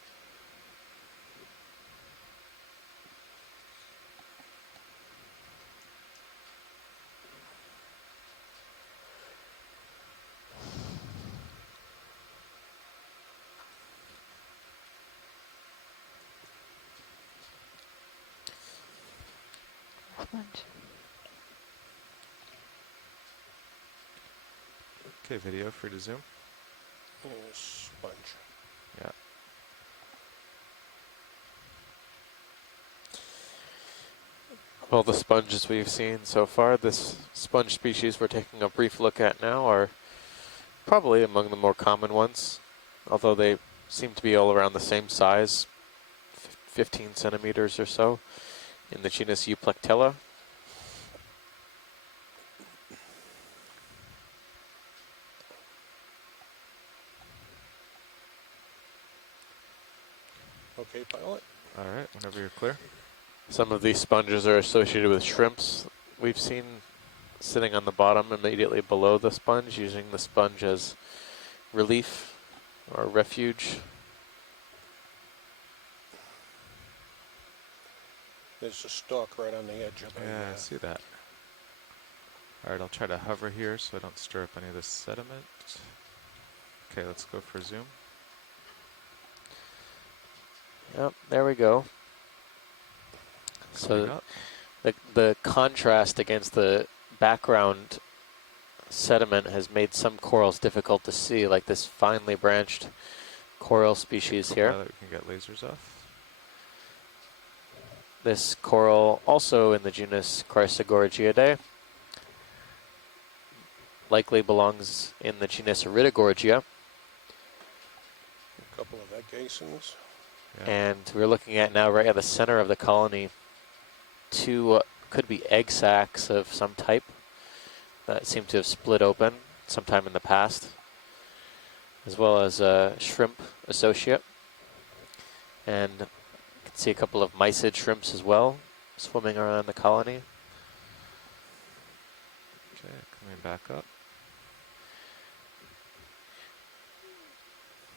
Okay, video free to zoom. Sponge. Yeah. Of all the sponges we've seen so far, this sponge species we're taking a brief look at now are probably among the more common ones, although they seem to be all around the same size, 15 centimeters or so, in the genus Euplectella. Okay, pilot. All right, whenever you're clear. Some of these sponges are associated with shrimps. We've seen sitting on the bottom immediately below the sponge, using the sponge as relief or refuge. There's a stalk right on the edge of the... Yeah, I see that. All right, I'll try to hover here so I don't stir up any of this sediment. Okay, let's go for zoom. Yep, there we go. Coming So up. the contrast against the background sediment has made some corals difficult to see, like this finely branched coral species here. Pilot, we can get lasers off. This coral, also in the genus Chrysogorgiidae, likely belongs in the genus Iridogorgia. A couple of egg casings. Yeah. And we're looking at now, right at the center of the colony, two could be egg sacs of some type that seem to have split open sometime in the past, as well as a shrimp associate. And you can see a couple of mysid shrimps as well swimming around the colony. Okay, coming back up.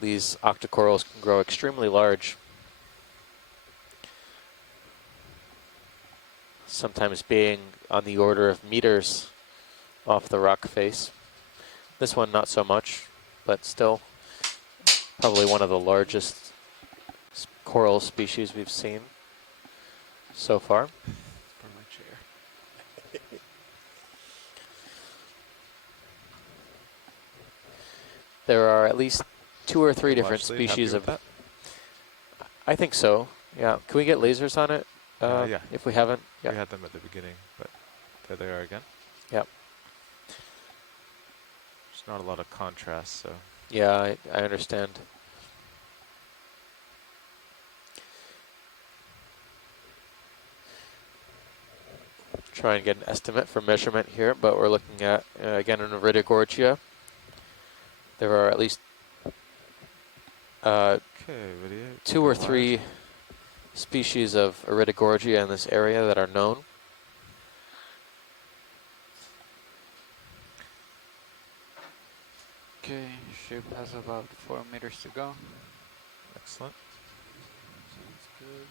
These octocorals can grow extremely large, sometimes being on the order of meters off the rock face. This one not so much, but still probably one of the largest coral species we've seen so far. For my chair. There are at least 2 or 3 Hey, different Washley, species happy of... with I think so, yeah. Can we get lasers on it? Yeah. If we haven't? We Yeah. had them at the beginning, but there they are again. Yep. There's not a lot of contrast, so. Yeah, I understand. try and get an estimate for measurement here, but we're looking at, again, an Iridogorgia. There are at least video. 2 or 3 species of Iridogorgia in this area that are known. Okay, ship has about 4 meters to go. Excellent. Sounds good.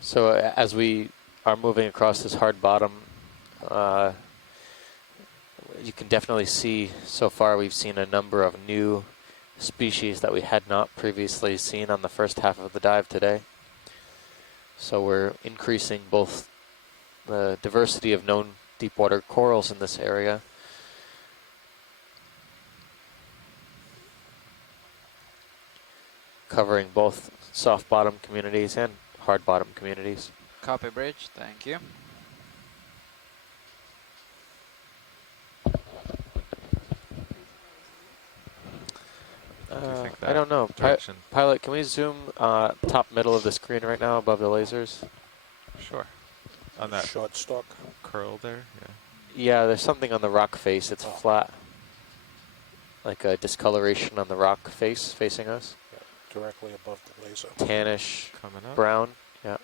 So as we are moving across this hard bottom, you can definitely see so far we've seen a number of new species that we had not previously seen on the first half of the dive today. So we're increasing both the diversity of known deep water corals in this area, covering both soft bottom communities and hard bottom communities. Copy bridge, thank you. I don't know. Pilot, can we zoom top middle of the screen right now above the lasers? Sure. On that short stalk curl there, yeah. Yeah, there's something on the rock face. It's flat, like a discoloration on the rock face facing us. Yeah, directly above the laser. Tannish, coming up. brown. Yeah.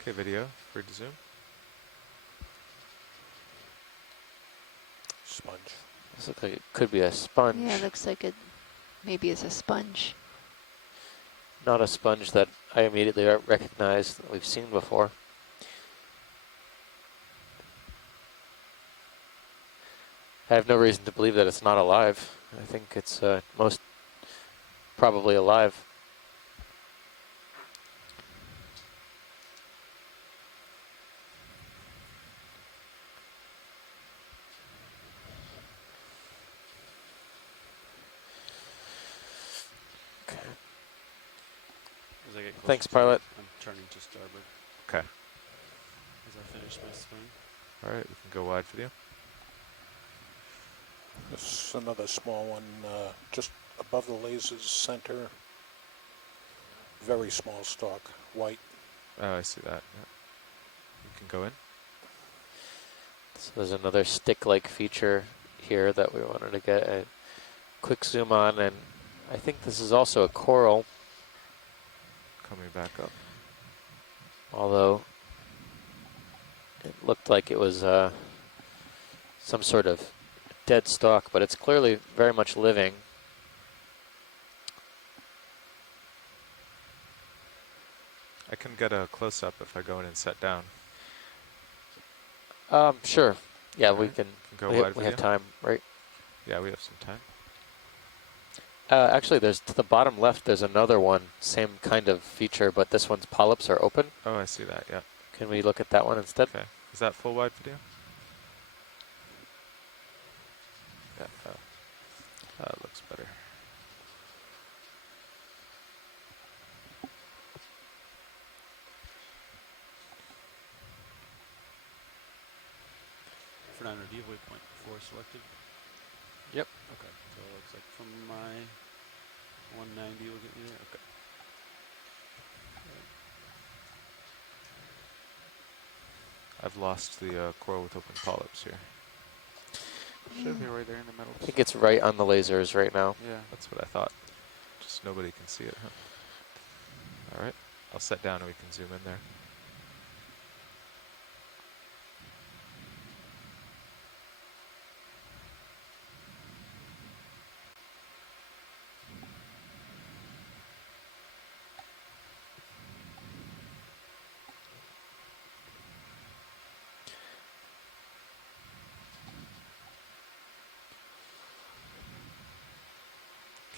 Okay, video. Free to zoom. Sponge. This looks like it could be a sponge. Yeah, it looks like it maybe is a sponge. Not a sponge that I immediately recognize that we've seen before. I have no reason to believe that it's not alive. I think it's most probably alive. Okay. As I get closer Thanks, to pilot. it, I'm turning to starboard. Okay. As I finish my swing. All right, we can go wide video. This is another small one, just above the laser's center. Very small stalk, white. Oh, I see that. Yeah. You can go in. So there's another stick-like feature here that we wanted to get a quick zoom on, and I think this is also a coral. Coming back up. Although it looked like it was some sort of dead stalk, but it's clearly very much living. I can get a close-up if I go in and set down. Sure. Yeah, we Alright, can go we, wide we have video. time, right? Yeah, we have some time. Actually, there's to the bottom left, there's another one, same kind of feature, but this one's polyps are open. Oh, I see that, yeah. Can we look at that one instead? Okay. Is that full wide video? Yeah, looks better. Fernando, do you have waypoint 4 selected? Yep. Okay, so it looks like from my 190 will get me there. Okay. I've lost the coral with open polyps here. Should be right there in the middle. I think it's right on the lasers right now. Yeah. That's what I thought. Just nobody can see it, huh? All right. I'll set down and we can zoom in there.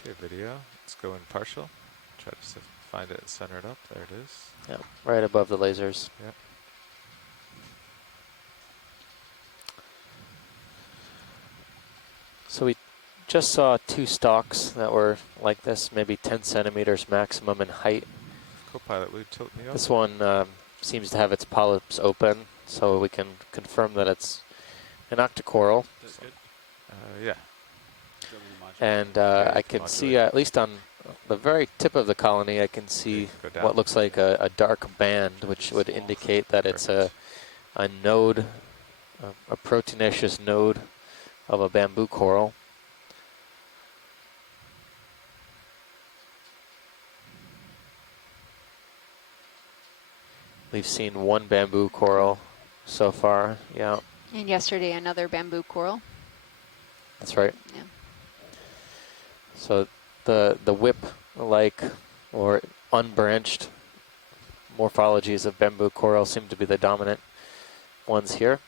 Okay, video. Let's go in partial. Try to find it centered up. There it is. Yeah, right above the lasers. Yep. So we just saw 2 stalks that were like this, maybe 10 centimeters maximum in height. Co-pilot, will you tilt me up? This one seems to have its polyps open, so we can confirm that it's an Octa Coral. That's good. Yeah. And Yeah, you I can can see, modulate. at least on the very tip of the colony, I can see go down. what looks like a dark band, which would indicate that it's a node, a proteinaceous node of a bamboo coral. We've seen one bamboo coral so far, yeah. And yesterday another bamboo coral. That's right. Yeah. So the whip-like or unbranched morphologies of bamboo coral seem to be the dominant ones here.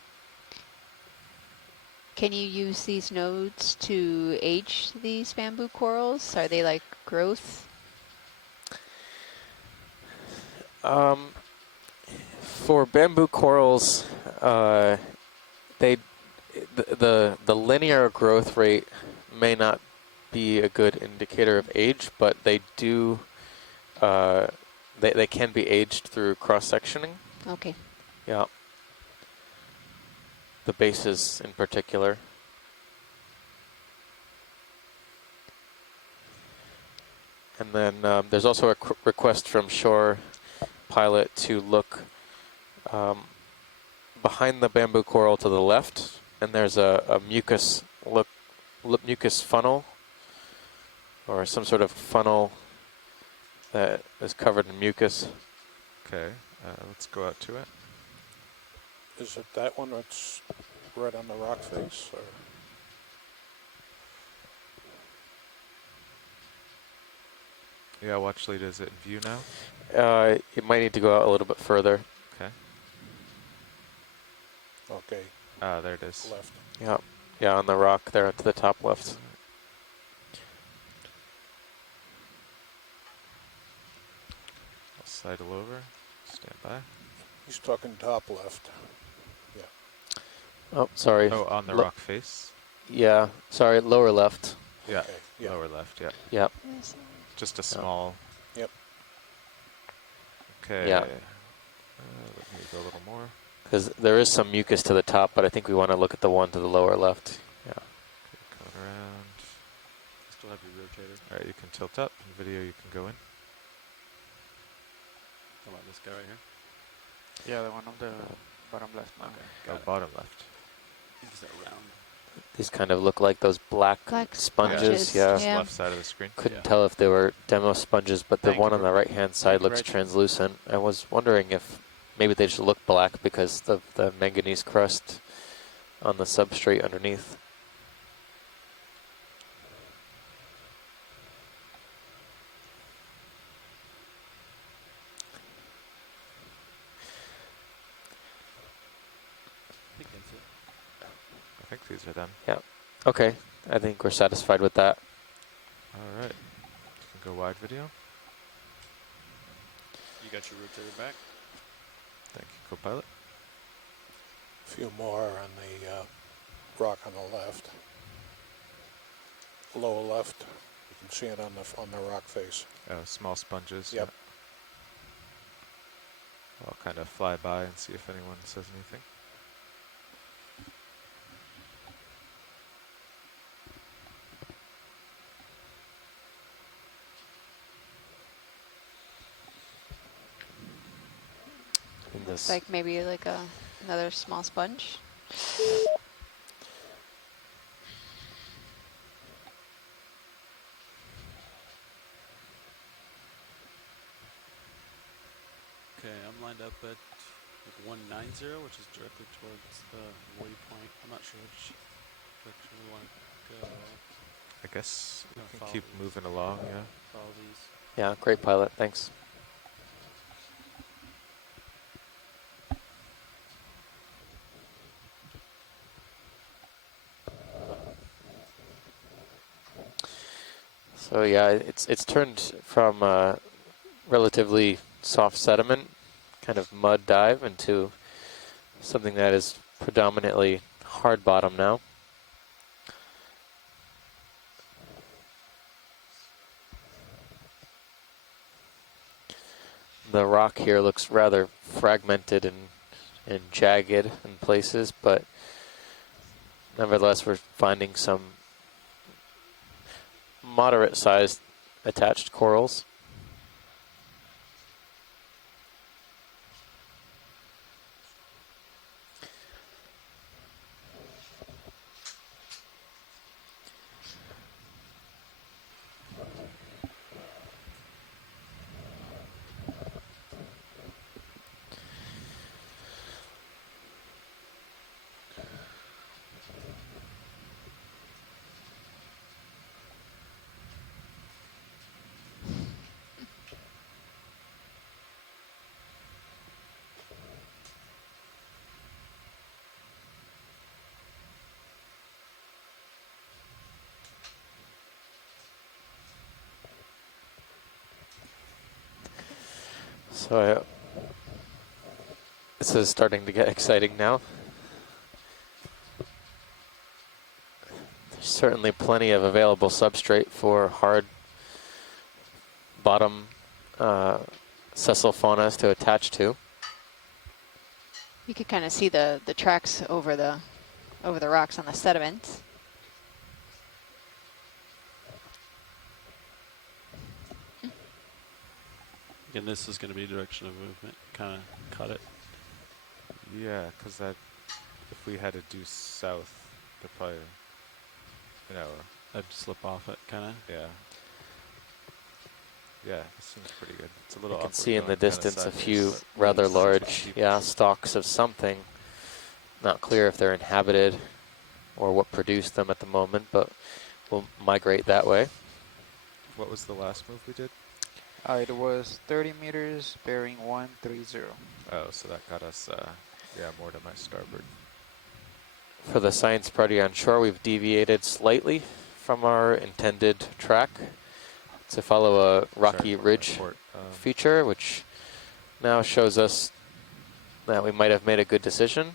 Can you use these nodes to age these bamboo corals? Are they like growth? For bamboo corals, the linear growth rate may not be a good indicator of age, but they do they can be aged through cross-sectioning. Okay. Yeah. The bases in particular. And then there's also a request from Shore Pilot to look behind the bamboo coral to the left, and there's a mucus mucus funnel, or some sort of funnel that is covered in mucus. Okay, let's go out to it. Is it that one that's right on the rock face? Or? Yeah, watch lead, is it in view now? It might need to go out a little bit further. Okay. Okay. Ah, there it is. Left. Yeah, yeah, on the rock there to the top left. I'll sidle over. Stand by. He's talking top left. Yeah. Oh, sorry. Oh, on the rock face? Yeah, sorry, lower left. Yeah, Okay, yeah. lower left, yeah. Yeah. Just a small... Yep. Okay. Yeah. Let me go a little more. Because there is some mucus to the top, but I think we want to look at the one to the lower left. Yeah. Okay, coming around. Still have your rotator. Alright, you can tilt up. In video, you can go in. How about this guy right here? Yeah, the one on the bottom left. Okay, Oh, got it. bottom left. Is that round? These kind of look like those black sponges. Yeah. Just left side of the screen. Couldn't tell if they were demo sponges, but the Thank one you on the very right-hand side Thank you, looks Rachel. translucent. I was wondering if maybe they just look black because of the manganese crust on the substrate underneath. I think that's it. I think these are done. Yeah. Okay. I think we're satisfied with that. Alright. You can go wide video. You got your rotator back? Thank you, co-pilot. A few more on the rock on the left. Lower left. You can see it on the rock face. Small sponges. Yep. Yeah. I'll kind of fly by and see if anyone says anything. Looks like maybe like another small sponge. Okay, I'm lined up at like 190, which is directly towards the waypoint. I'm not sure which direction we want to go. I guess we can Follow keep these. moving along, yeah. Follow these. Yeah, great pilot. Thanks. So yeah, it's turned from relatively soft sediment, kind of mud dive, into something that is predominantly hard bottom now. The rock here looks rather fragmented and jagged in places, but nevertheless we're finding some moderate-sized attached corals. So this is starting to get exciting now. There's certainly plenty of available substrate for hard bottom sessile faunas to attach to. You could kind of see the tracks over the rocks on the sediment. Again, this is going to be direction of movement. Kind of cut it. Yeah, because that if we had to do south, they're probably, you know. I'd slip off it, kind of. Yeah. Yeah, this seems pretty good. It's a little. You can awkward see in the going kinda distance a sideways, few but rather it's large, cheap. stalks of something. Not clear if they're inhabited or what produced them at the moment, but we'll migrate that way. What was the last move we did? It was 30 meters, bearing 130. Oh, so that got us, yeah, more to my starboard. For the science party on shore, we've deviated slightly from our intended track to follow a rocky ridge feature, which now shows us that we might have made a good decision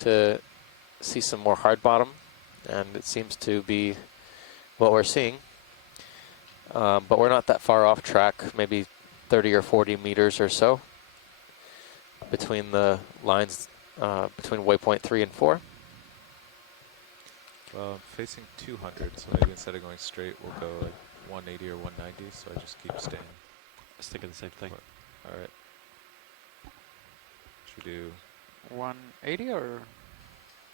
to see some more hard bottom, and it seems to be what we're seeing. But we're not that far off track, maybe 30 or 40 meters or so between the lines, between waypoint 3 and 4. Well, I'm facing 200, so maybe instead of going straight, we'll go like 180 or 190, so I just keep staying. I was thinking the same thing. All right. Should we do 180 or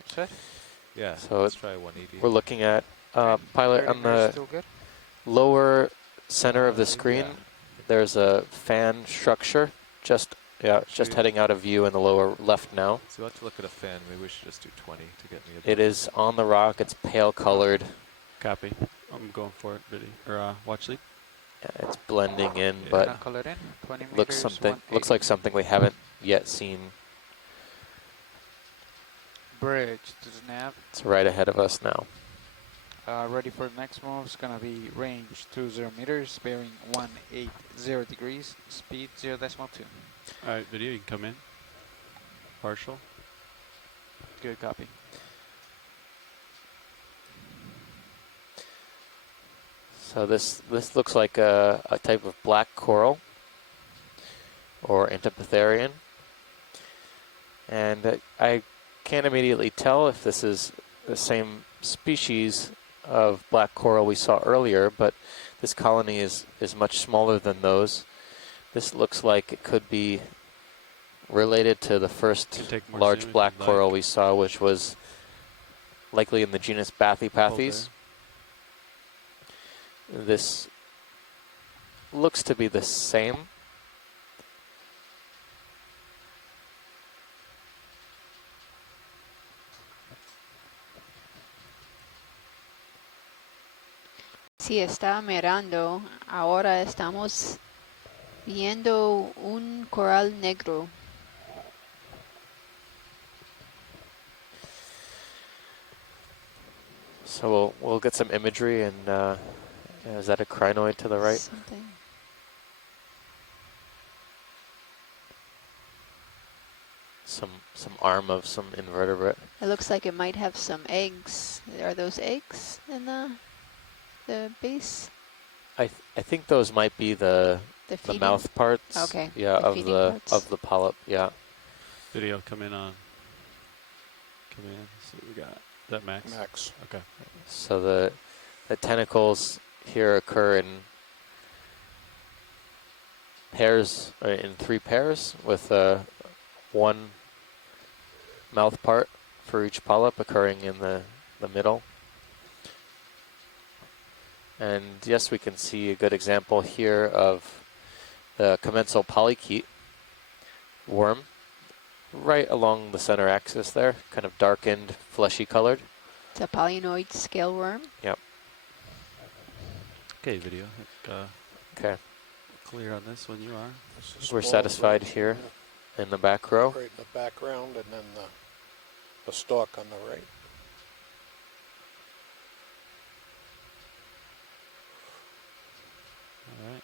set? Yeah, So let's try 180. We're looking at pilot 30 on meters the still good? lower center of the screen. Yeah. There's a fan structure just heading out of view in the lower left now. So we'll have to look at a fan. Maybe we should just do 20 to get me a It is on the rock. It's pale colored. Copy. I'm going for it. Ready? Or watch lead. Yeah, it's blending in, Yeah. but Gonna color in. 20 looks meters, looks like something we haven't yet seen. Bridge to the nav. It's right ahead of us now. Ready for the next move. It's gonna be range 20 meters, bearing 180 degrees, speed 0.2. All right, video, you can come in. Partial. Good copy. So this looks like a type of black coral or Antipatherian, and I can't immediately tell if this is the same species of black coral we saw earlier, but this colony is much smaller than those. This looks like it could be related to the first large black coral we saw, which was likely in the genus Bathiosaurus. This looks to be the same. Si está mirando, ahora estamos viendo un coral negro. So we'll get some imagery, and is that a crinoid to the right? Something. Some arm of some invertebrate. It looks like it might have some eggs. Are those eggs in the base? I think those might be the The the feeding? mouth parts. Okay, Yeah, the of feeding the parts. of the polyp. Yeah. Video come in on. Come in. See what we got. Is that max? Max. Okay. So the tentacles here occur in pairs, or in 3 pairs, with one mouth part for each polyp occurring in the middle. And yes, we can see a good example here of the commensal polychaete worm right along the center axis there, kind of darkened, fleshy colored. It's a polynoid scale worm. Yep. Okay, video. Okay. Clear on this one, you are. We're satisfied here in the back row. Right in the background, and then the stalk on the right. All right.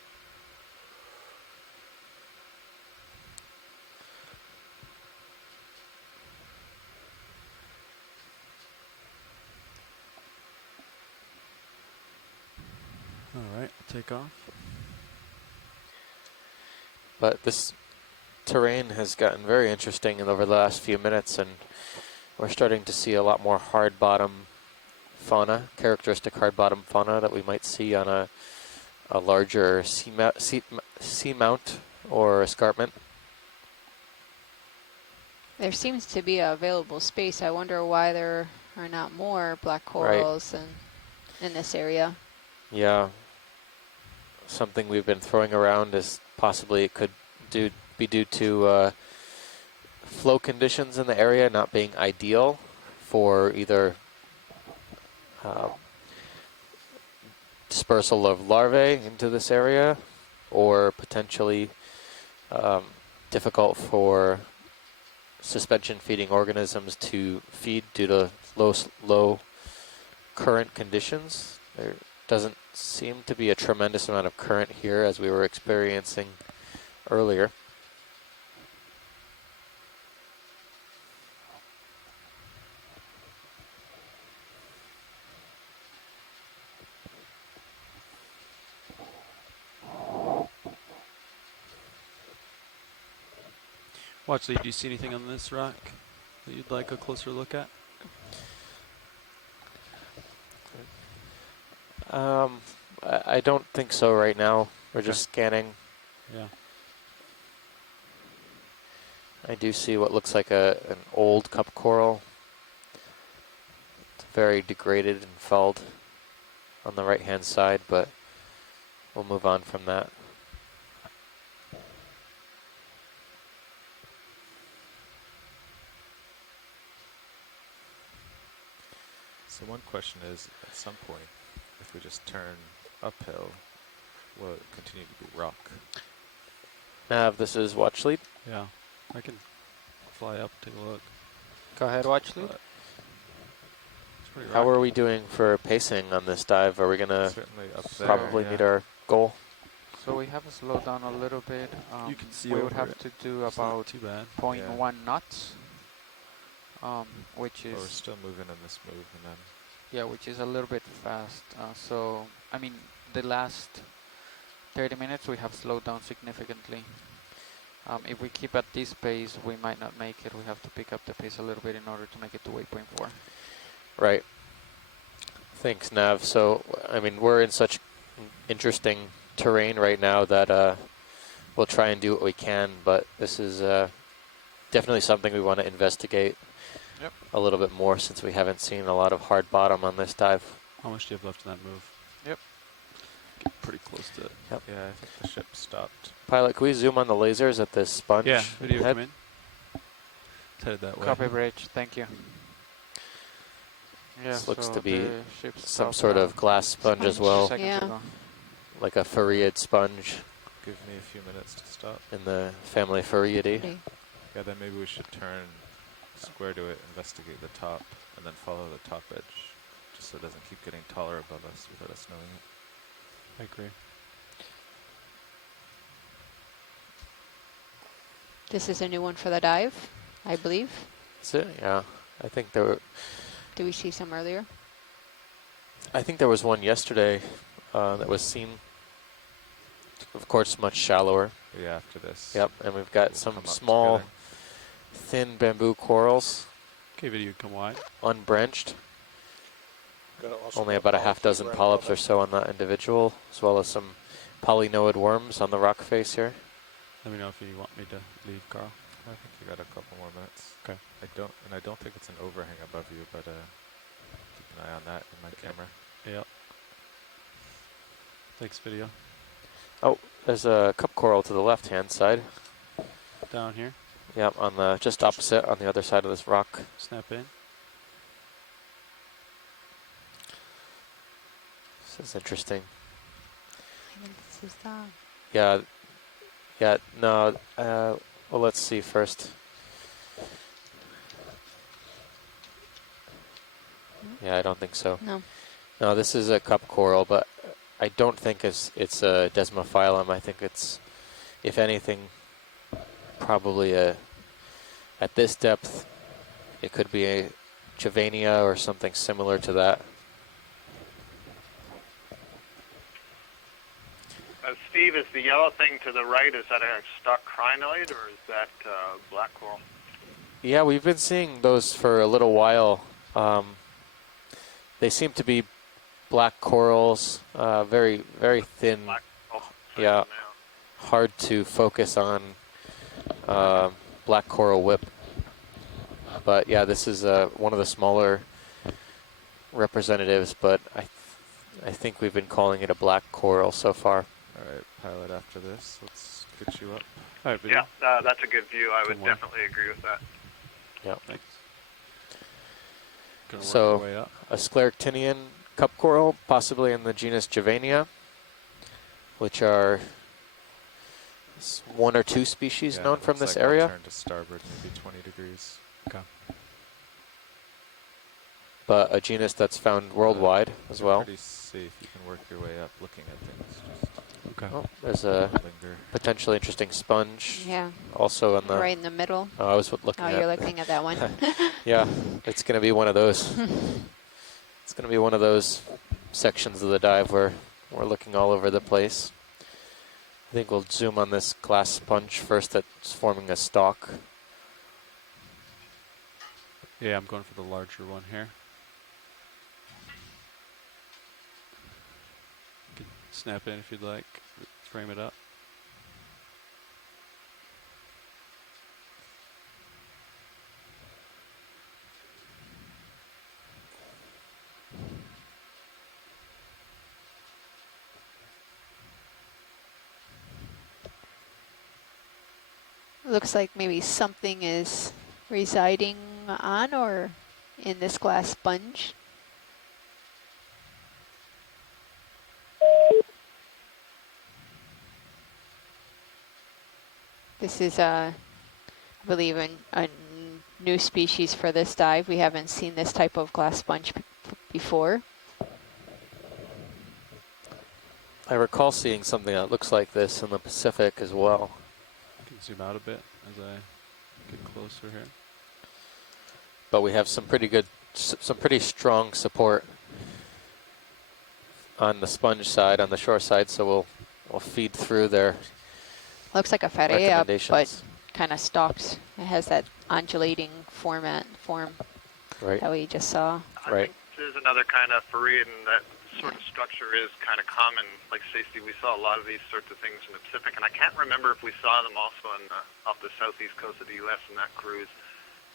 All right, take off. But this terrain has gotten very interesting over the last few minutes, and we're starting to see a lot more hard bottom fauna, characteristic hard bottom fauna that we might see on a larger seamount or escarpment. There seems to be a available space. I wonder why there are not more black corals in this area. Yeah. Something we've been throwing around is possibly it could be due to flow conditions in the area not being ideal for either dispersal of larvae into this area, or potentially difficult for suspension feeding organisms to feed due to low current conditions. There doesn't seem to be a tremendous amount of current here as we were experiencing earlier. Watch, Lee, do you see anything on this rock that you'd like a closer look at? I don't think so right now. We're just scanning. Yeah. I do see what looks like an old cup coral. It's very degraded and fouled on the right-hand side, but we'll move on from that. So one question is, at some point, if we just turn uphill, will it continue to be rock? Nav, this is watch lead. Yeah, I can fly up, take a look. Go ahead, watch lead. How are we doing for pacing on this dive? Are we gonna Certainly up there, probably meet our goal? So we have to slow down a little bit. You can see we would over have it. to do It's not about too bad. 0.1 knots, which is But we're still moving in this move, and then which is a little bit fast. So I mean, the last 30 minutes we have slowed down significantly. If we keep at this pace, we might not make it. We have to pick up the pace a little bit in order to make it to waypoint 4. Right. Thanks, Nav. So, I mean, we're in such interesting terrain right now that we'll try and do what we can, but this is definitely something we want to investigate a little bit more, since we haven't seen a lot of hard bottom on this dive. How much do you have left in that move? Yep. Get pretty close to it. Yep. yeah, I think the ship stopped. Pilot, can we zoom on the lasers at this sponge? Yeah, video head? come in. It's headed that way. Copy, bridge. Thank you. Yeah, This looks so to be the ship's some stopped sort around of glass sponge as well, seconds ago. like a Farreid sponge Give me a few minutes to stop. in the family Farreidae. Yeah, then maybe we should turn square to it, investigate the top, and then follow the top edge, just so it doesn't keep getting taller above us without us knowing it. I agree. This is a new one for the dive, I believe. That's it, yeah. I think there were, Do we see some earlier? I think there was one yesterday that was seen. of course, much shallower. Yeah, after this. Yep, and we've got We'll some come up small, together. thin bamboo corals, Okay, video, come wide. unbranched. Also Only got about a half polychaete dozen right polyps above or it. so on that individual, as well as some polynoid worms on the rock face here. Let me know if you want me to leave, Carl. I think you got a couple more minutes. Okay. I don't think it's an overhang above you, but keep an eye on that in my camera. Yep. Thanks, video. Oh, there's a cup coral to the left-hand side. Down here. Yep, on the just opposite on the other side of this rock. Snap in. This is interesting. This is the... Yeah, yeah, no, well, let's see first. Yeah, I don't think so. No. No, this is a cup coral, but I don't think it's a desmophyllum. I think it's, if anything, probably at this depth, it could be a Javania or something similar to that. Steve, is the yellow thing to the right, is that a stock crinoid or is that black coral? Yeah, we've been seeing those for a little while. They seem to be black corals, very, very thin. Black coral. Yeah, hard to focus on black coral whip. But yeah, this is one of the smaller representatives, but I think we've been calling it a black coral so far. All right, pilot after this. Let's get you up. All right, video. Yeah, that's a good view. I would Good one. definitely agree with that. Yep. Thanks. Gonna work So our way up. a scleractinian cup coral, possibly in the genus Javania, which are one or two species known from this I'll area. turn to starboard, maybe 20 degrees. Okay. But a genus that's found worldwide as You're well. pretty safe. You can work your way up looking at things. Okay. Oh, there's a Linger. potentially interesting sponge. Yeah. Also in the Right in the middle. Oh, I was looking Oh, at. you're looking at that one. Yeah, it's going to be one of those. It's going to be one of those sections of the dive where we're looking all over the place. I think we'll zoom on this glass sponge first that's forming a stalk. Yeah, I'm going for the larger one here. You can snap in if you'd like. Frame it up. Looks like maybe something is residing on or in this glass sponge. This is, I believe, a new species for this dive. We haven't seen this type of glass sponge before. I recall seeing something that looks like this in the Pacific as well. I can zoom out a bit as I get closer here. But we have some pretty good, some pretty strong support on the sponge side, on the shore side, so we'll feed through their Looks like a ferrea, but recommendations. kind of stalked. It has that undulating form Right. that we just saw. Right. This is another kind of farreid, and that sort of structure is kind of common. Like Stacey, we saw a lot of these sorts of things in the Pacific, and I can't remember if we saw them also on off the southeast coast of the U.S. in that cruise.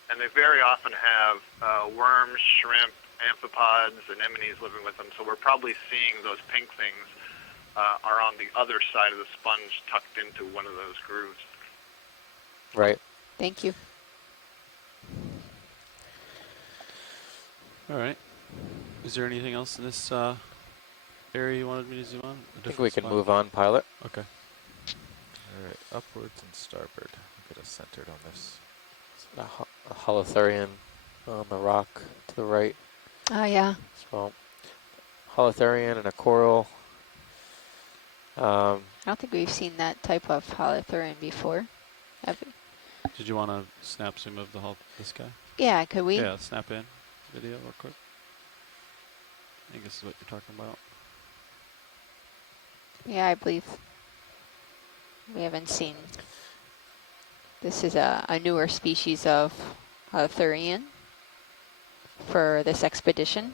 And they very often have worms, shrimp, amphipods, anemones living with them. So we're probably seeing those pink things are on the other side of the sponge tucked into one of those grooves. Right. Thank you. All right. Is there anything else in this area you wanted me to zoom on? I think we can move on, pilot. Okay. All right, upwards and starboard. Get us centered on this. A holothurian on the rock to the right. Oh, yeah. So, holothurian and a coral. I don't think we've seen that type of holothurian before. Have we? Did you want to snap zoom of this guy? Yeah, could we? Yeah, snap in video real quick. I think this is what you're talking about. Yeah, I believe. We haven't seen. This is a newer species of thurian for this expedition.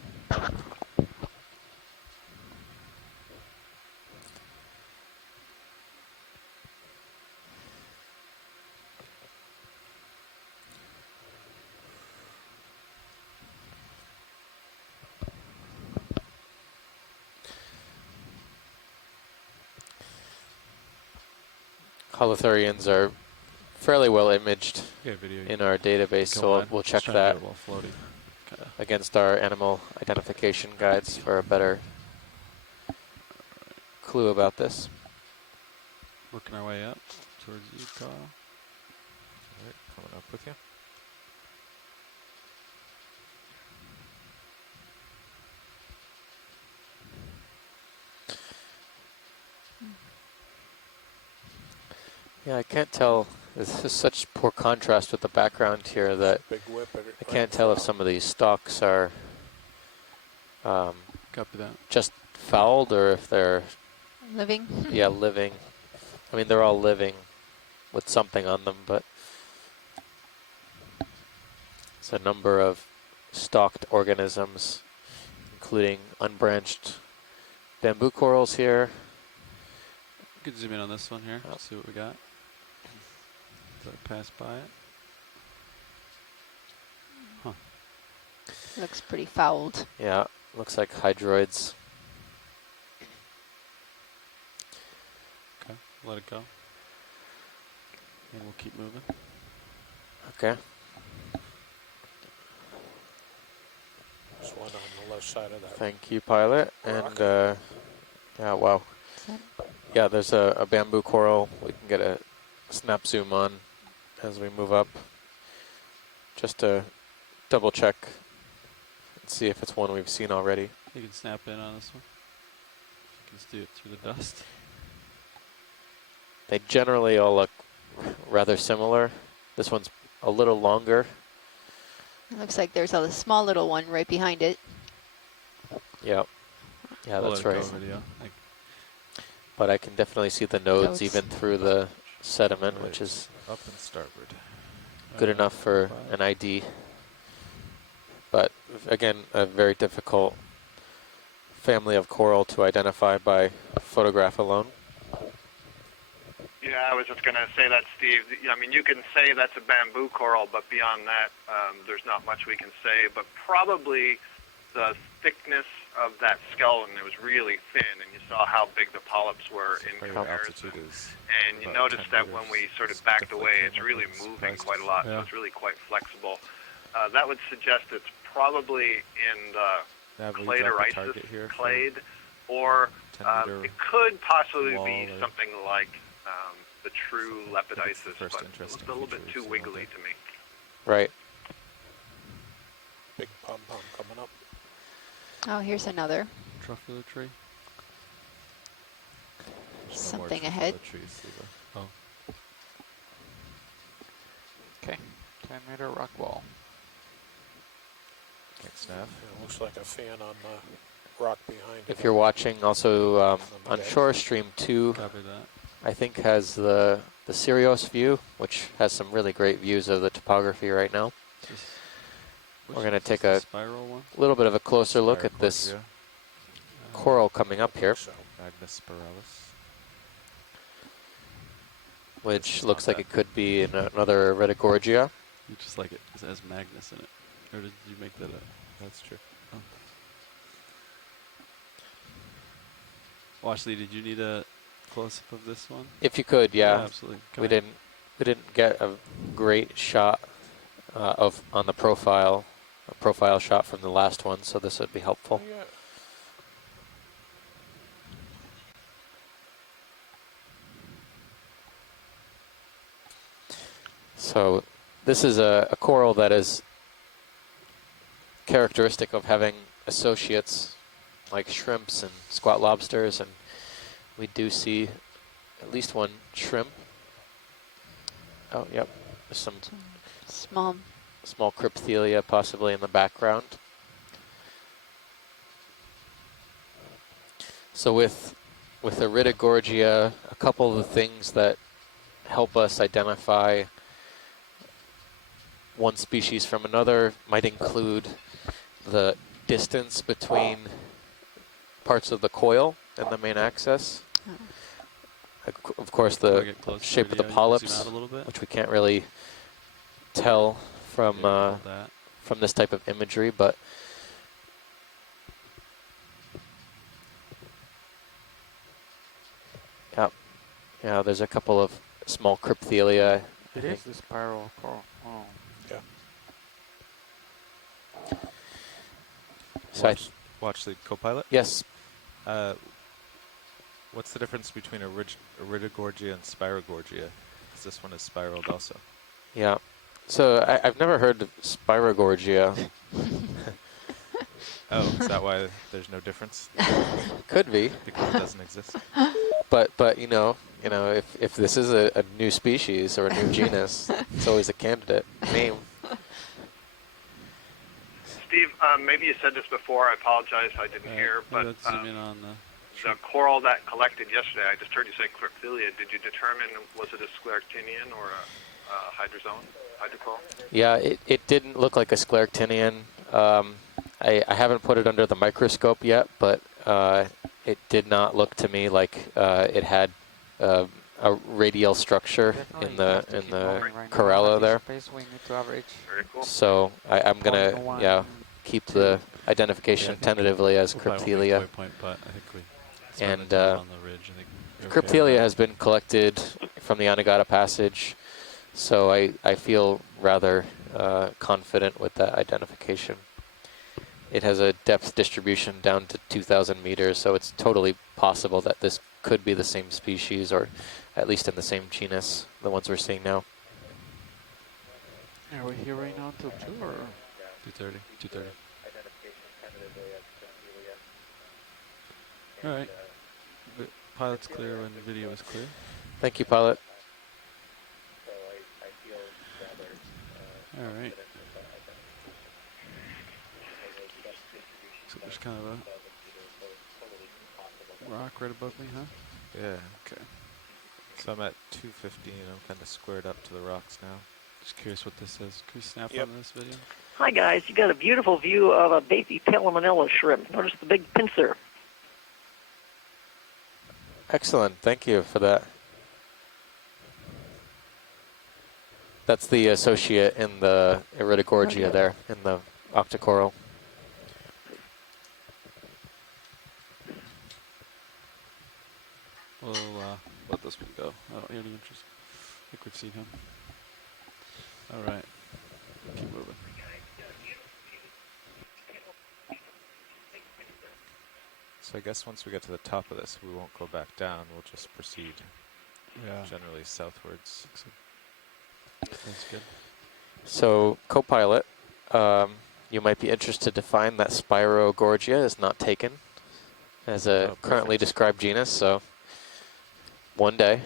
Holothurians are fairly well imaged video in our database, go so on. we'll Just check trying to that get it while floating. Kinda. against our animal identification guides for a better clue about this. Working our way up towards you, Carl. All right, coming up with you. Yeah, I can't tell. This is such poor contrast with the background here that Big whip at it I right can't in tell if front. some of these stalks are Copy that. just fouled or if they're Living. yeah, living. I mean, they're all living with something on them, but it's a number of stalked organisms, including unbranched bamboo corals here. You could zoom in on this one here. See what we got. So I pass by it. Huh. Looks pretty fouled. Yeah, looks like hydroids. Okay, let it go. And we'll keep moving. Okay. There's one on the left side of that. Thank you, pilot. rock. And yeah, wow. Yeah, there's a bamboo coral. We can get a snap zoom on as we move up, just to double check and see if it's one we've seen already. You can snap in on this one. You can see it through the dust. They generally all look rather similar. This one's a little longer. It looks like there's a small little one right behind it. Yep. Yeah, We'll that's let it right. go, video. But I can definitely see the nodes even through the sediment, Right, which is up and starboard. good enough for an ID. But again, a very difficult family of coral to identify by photograph alone. Yeah, I was just going to say that, Steve. I mean, you can say that's a bamboo coral, but beyond that, there's not much we can say. But probably the thickness of that skeleton, it was really thin, and you saw how big the polyps were in comparison. And you noticed that when we sort of backed away, it's really moving quite a lot, so it's really quite flexible. That would suggest it's probably in the claderisis clade, or it could possibly be something like the true lepidisis, but it's a little bit too wiggly to me. Right. Big pom-pom coming up. Oh, here's another. Truffula tree. Something ahead. Oh. Okay, 10-meter rock wall. Thanks, Nav. It looks like a fan on the rock behind it. If you're watching, also on Shore Stream 2, Copy that. I think has the Sirius view, which has some really great views of the topography right now. We're going to take a little bit of a closer look at this coral coming up here, Magnus spiralis. which looks like it could be in another Retigorgia. You just like it has Magnus in it. Or did you make that up? That's true. Oh. Washley, did you need a close-up of this one? If you could, yeah. Absolutely. We didn't get a great shot on the profile, a profile shot from the last one, so this would be helpful. Yeah. So this is a coral that is characteristic of having associates like shrimps and squat lobsters, and we do see at least one shrimp. Oh, yep. There's some small crypthelia possibly in the background. So with the Retigorgia, a couple of the things that help us identify one species from another. Might include the distance between parts of the coil and the main axis. Of course, Do I the get close to the shape of the video? You can zoom polyps, out a little bit? which we can't really tell from Hold that. from this type of imagery, but yeah, there's a couple of small crypthelia. I It think. is the spiral coral. Oh. Yeah. So Watch the co-pilot? yes. What's the difference between Iridogorgia and Spirogorgia? Because this one is spiraled also. Yeah. So I've never heard of Spirogorgia. Oh, is that why there's no difference? Could be. Because it doesn't exist? But you know, if this is a new species or a new genus, it's always a candidate name. Steve, maybe you said this before. I apologize, I didn't hear. But Let's zoom in on the coral that collected yesterday, I just heard you say crypthelia. Did you determine, was it a scleractinian or a hydrocoral? Yeah, it didn't look like a scleractinian. I haven't put it under the microscope yet, but it did not look to me like it had a radial structure in the corella there. So I'm gonna keep the identification tentatively as crypthelia. But I think we And on the ridge. I think you're okay crypthelia on that. has been collected from the Anegada Passage, so I feel rather confident with that identification. It has a depth distribution down to 2,000 meters, so it's totally possible that this could be the same species, or at least in the same genus, the ones we're seeing now. Are we here right now until 2 or? 2:30. 2:30. All right. Pilot's clear when the video is clear. Thank you, pilot. All right. So there's kind of a rock right above me, huh? Yeah. Okay. So I'm at 215. I'm kind of squared up to the rocks now. Just curious what this is. Can we snap Yep. on this video? Hi guys, you got a beautiful view of a baby Palamonella shrimp. Notice the big pincer. Excellent. Thank you for that. That's the associate in the Iridogorgia there, in the Octa Coral. We'll let this one go. I don't have any interest. I think we've seen him. All right. Keep moving. So I guess once we get to the top of this, we won't go back down. We'll just proceed generally southwards. That's good. So, co-pilot, you might be interested to find that Spirogorgia is not taken as a currently described genus, so one day.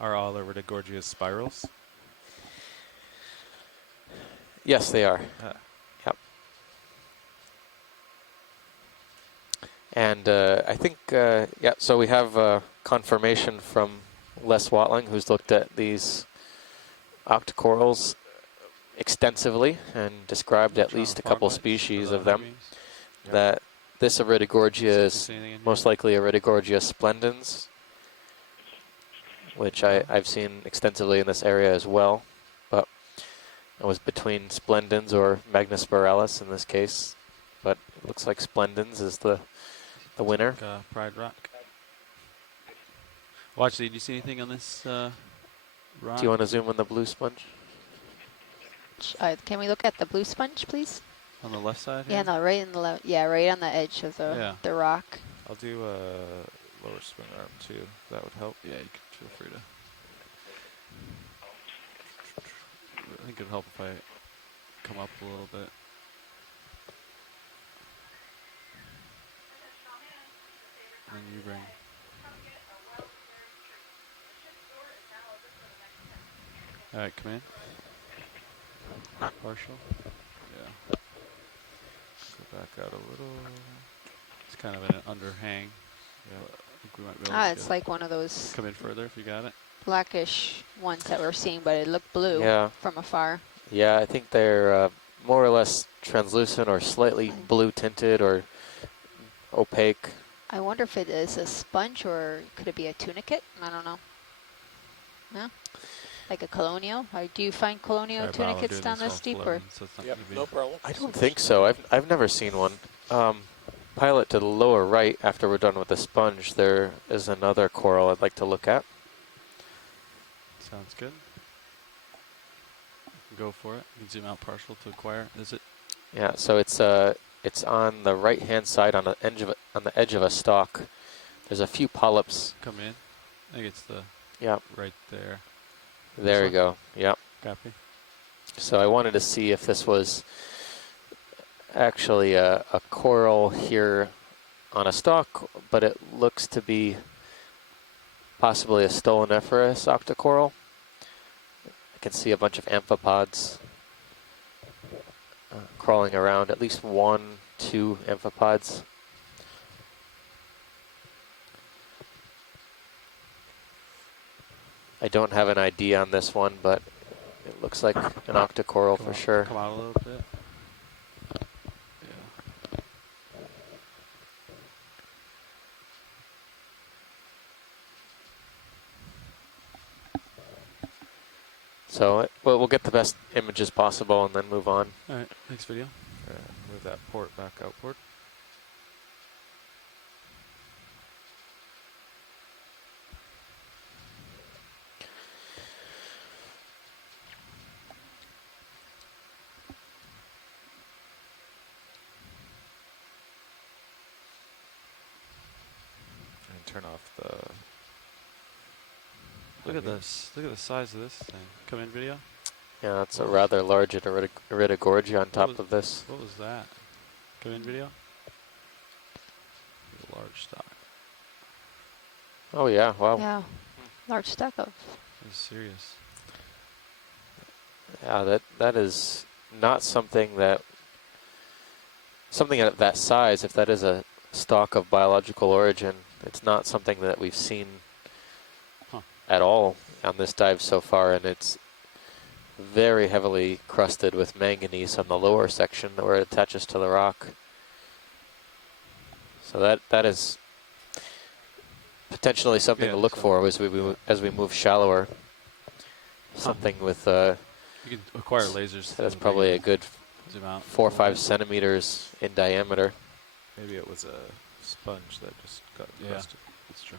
Are all Iridogorgia spirals? Yes, they are. Yep. And I think, yeah, so we have confirmation from Les Watling, who's looked at these Octa Corals extensively and described at least a couple species of them, that this Iridogorgia is most likely Iridogorgia splendens, which I've seen extensively in this area as well. But it was between splendens or Magnospiralis in this case, but it looks like splendens is the winner. Pride Rock. Watch, did you see anything on this rock? Do you want to zoom on the blue sponge? Can we look at the blue sponge, please? On the left side? Yeah, no, right in the left. Yeah, right on the edge of the rock. I'll do a lower swing arm too. That would help. Yeah, you can feel free to. I think it'd help if I come up a little bit. And then you bring. All right, come in. Partial. Yeah. Go back out a little. It's kind of an underhang. Yeah, I think we might be able to It's like one of those come in further if you got it. blackish ones that we're seeing, but it looked blue Yeah. from afar. Yeah, I think they're more or less translucent or slightly blue tinted or opaque. I wonder if it is a sponge or could it be a tunicate? I don't know. No? Like a colonial? Or do you find colonial Sorry, pal, I'm tunicates doing down this this deep? while Or? floating, so it's not Yep, gonna be no problem. I don't think so. I've never seen one. Pilot to the lower right, after we're done with the sponge, there is another coral I'd like to look at. Sounds good. Go for it. You can zoom out partial to acquire. Is it? Yeah, so it's on the right hand side on the edge of a stalk. There's a few polyps. Come in. I think it's the right there. There you go. Yep. Copy. So I wanted to see if this was actually a coral here on a stalk, but it looks to be possibly a stoloniferous Octa Coral. I can see a bunch of amphipods crawling around, at least 1, 2 amphipods. I don't have an ID on this one, but it looks like an Octa Coral for sure. Come out a little bit. Yeah. So we'll get the best images possible and then move on. All right, next video. Move that port back outboard. And turn off the... Look at this. Look at the size of this thing. Come in video. Yeah, it's a rather large Iridogorgia on top of this. What was that? Come in video. Large stock. Oh yeah, wow. Yeah, large stock of. This is serious. Yeah, that is not something at that size. If that is a stock of biological origin, it's not something that we've seen at all on this dive so far, and it's very heavily crusted with manganese on the lower section where it attaches to the rock. So that is potentially something to look for as we move shallower. Something with you can acquire lasers. That's probably a good 4 or 5 centimeters in diameter. Maybe it was a sponge that just got crusted. That's true.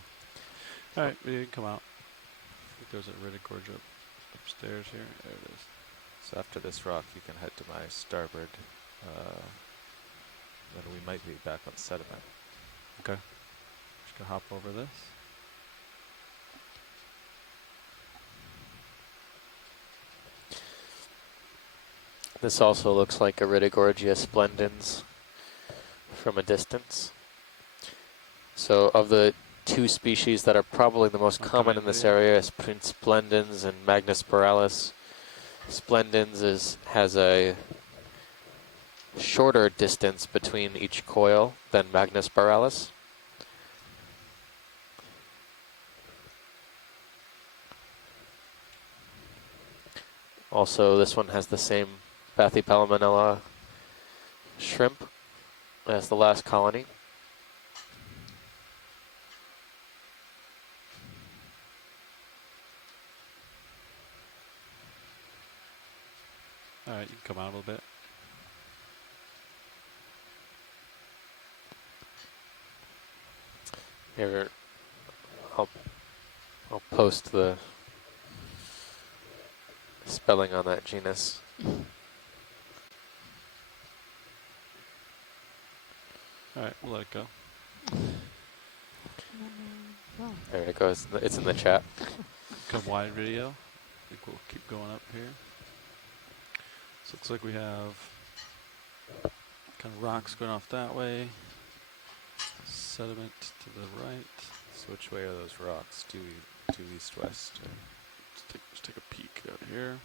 All right, you can come out. I think there's a Iridogorgia upstairs here. There it is. So after this rock, you can head to my starboard. Then we might be back on sediment. Okay. Just gonna hop over this. This also looks like Iridogorgia splendens from a distance. So of the 2 species that are probably the most common in this area is Prince splendens and Magnus borealis. Splendens has a shorter distance between each coil than Magnus borealis. Also, this one has the same Bathiosaurus shrimp as the last colony. All right, you can come out a little bit. Here, I'll post the spelling on that genus. All right, we'll let it go. There it goes. It's in the chat. Come wide video. I think we'll keep going up here. So it looks like we have kind of rocks going off that way. Sediment to the right. So which way are those rocks? Due east-west? Let's take a peek out here.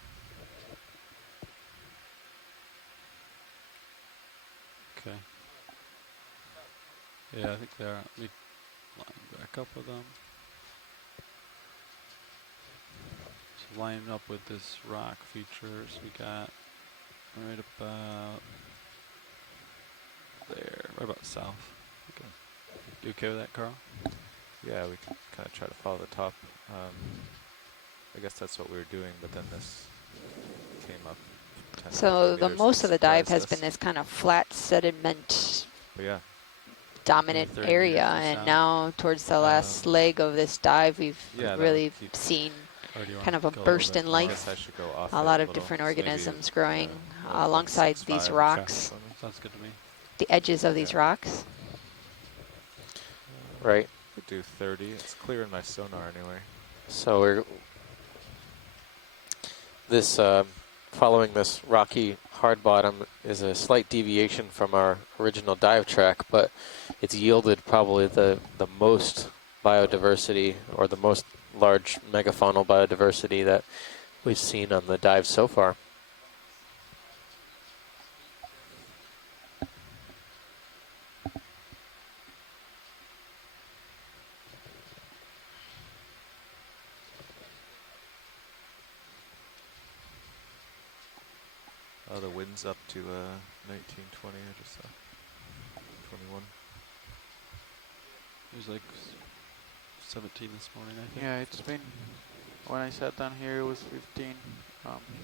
Okay. Yeah, I think they are. Let me line back up with them. So lining up with this rock features, we got right about there, right about south. Okay. You okay with that, Carl? Yeah, we can kind of try to follow the top. I guess that's what we were doing, but then this came up 10, So 15 the meters most and of the dive surprised has been us. this kind of flat sediment But yeah, dominant 30 area, meters to and south. now towards the last leg of this dive, we've yeah, that would really keep- seen Or do you kind want of a to go little burst bit in more? I guess I life. should go off A it lot a of little, different so maybe, organisms growing 1.65 alongside or these something. rocks, Sounds good to me. the edges of these Yeah. rocks. Right. Could do 30. It's clear in my sonar anyway. So we're this following this rocky hard bottom is a slight deviation from our original dive track, but it's yielded probably the most biodiversity, or the most large megafaunal biodiversity that we've seen on the dive so far. Oh, the wind's up to 19, 20, I just saw. 21. It was like 17 this morning, I think. Yeah, it's been, when I sat down here it was 15.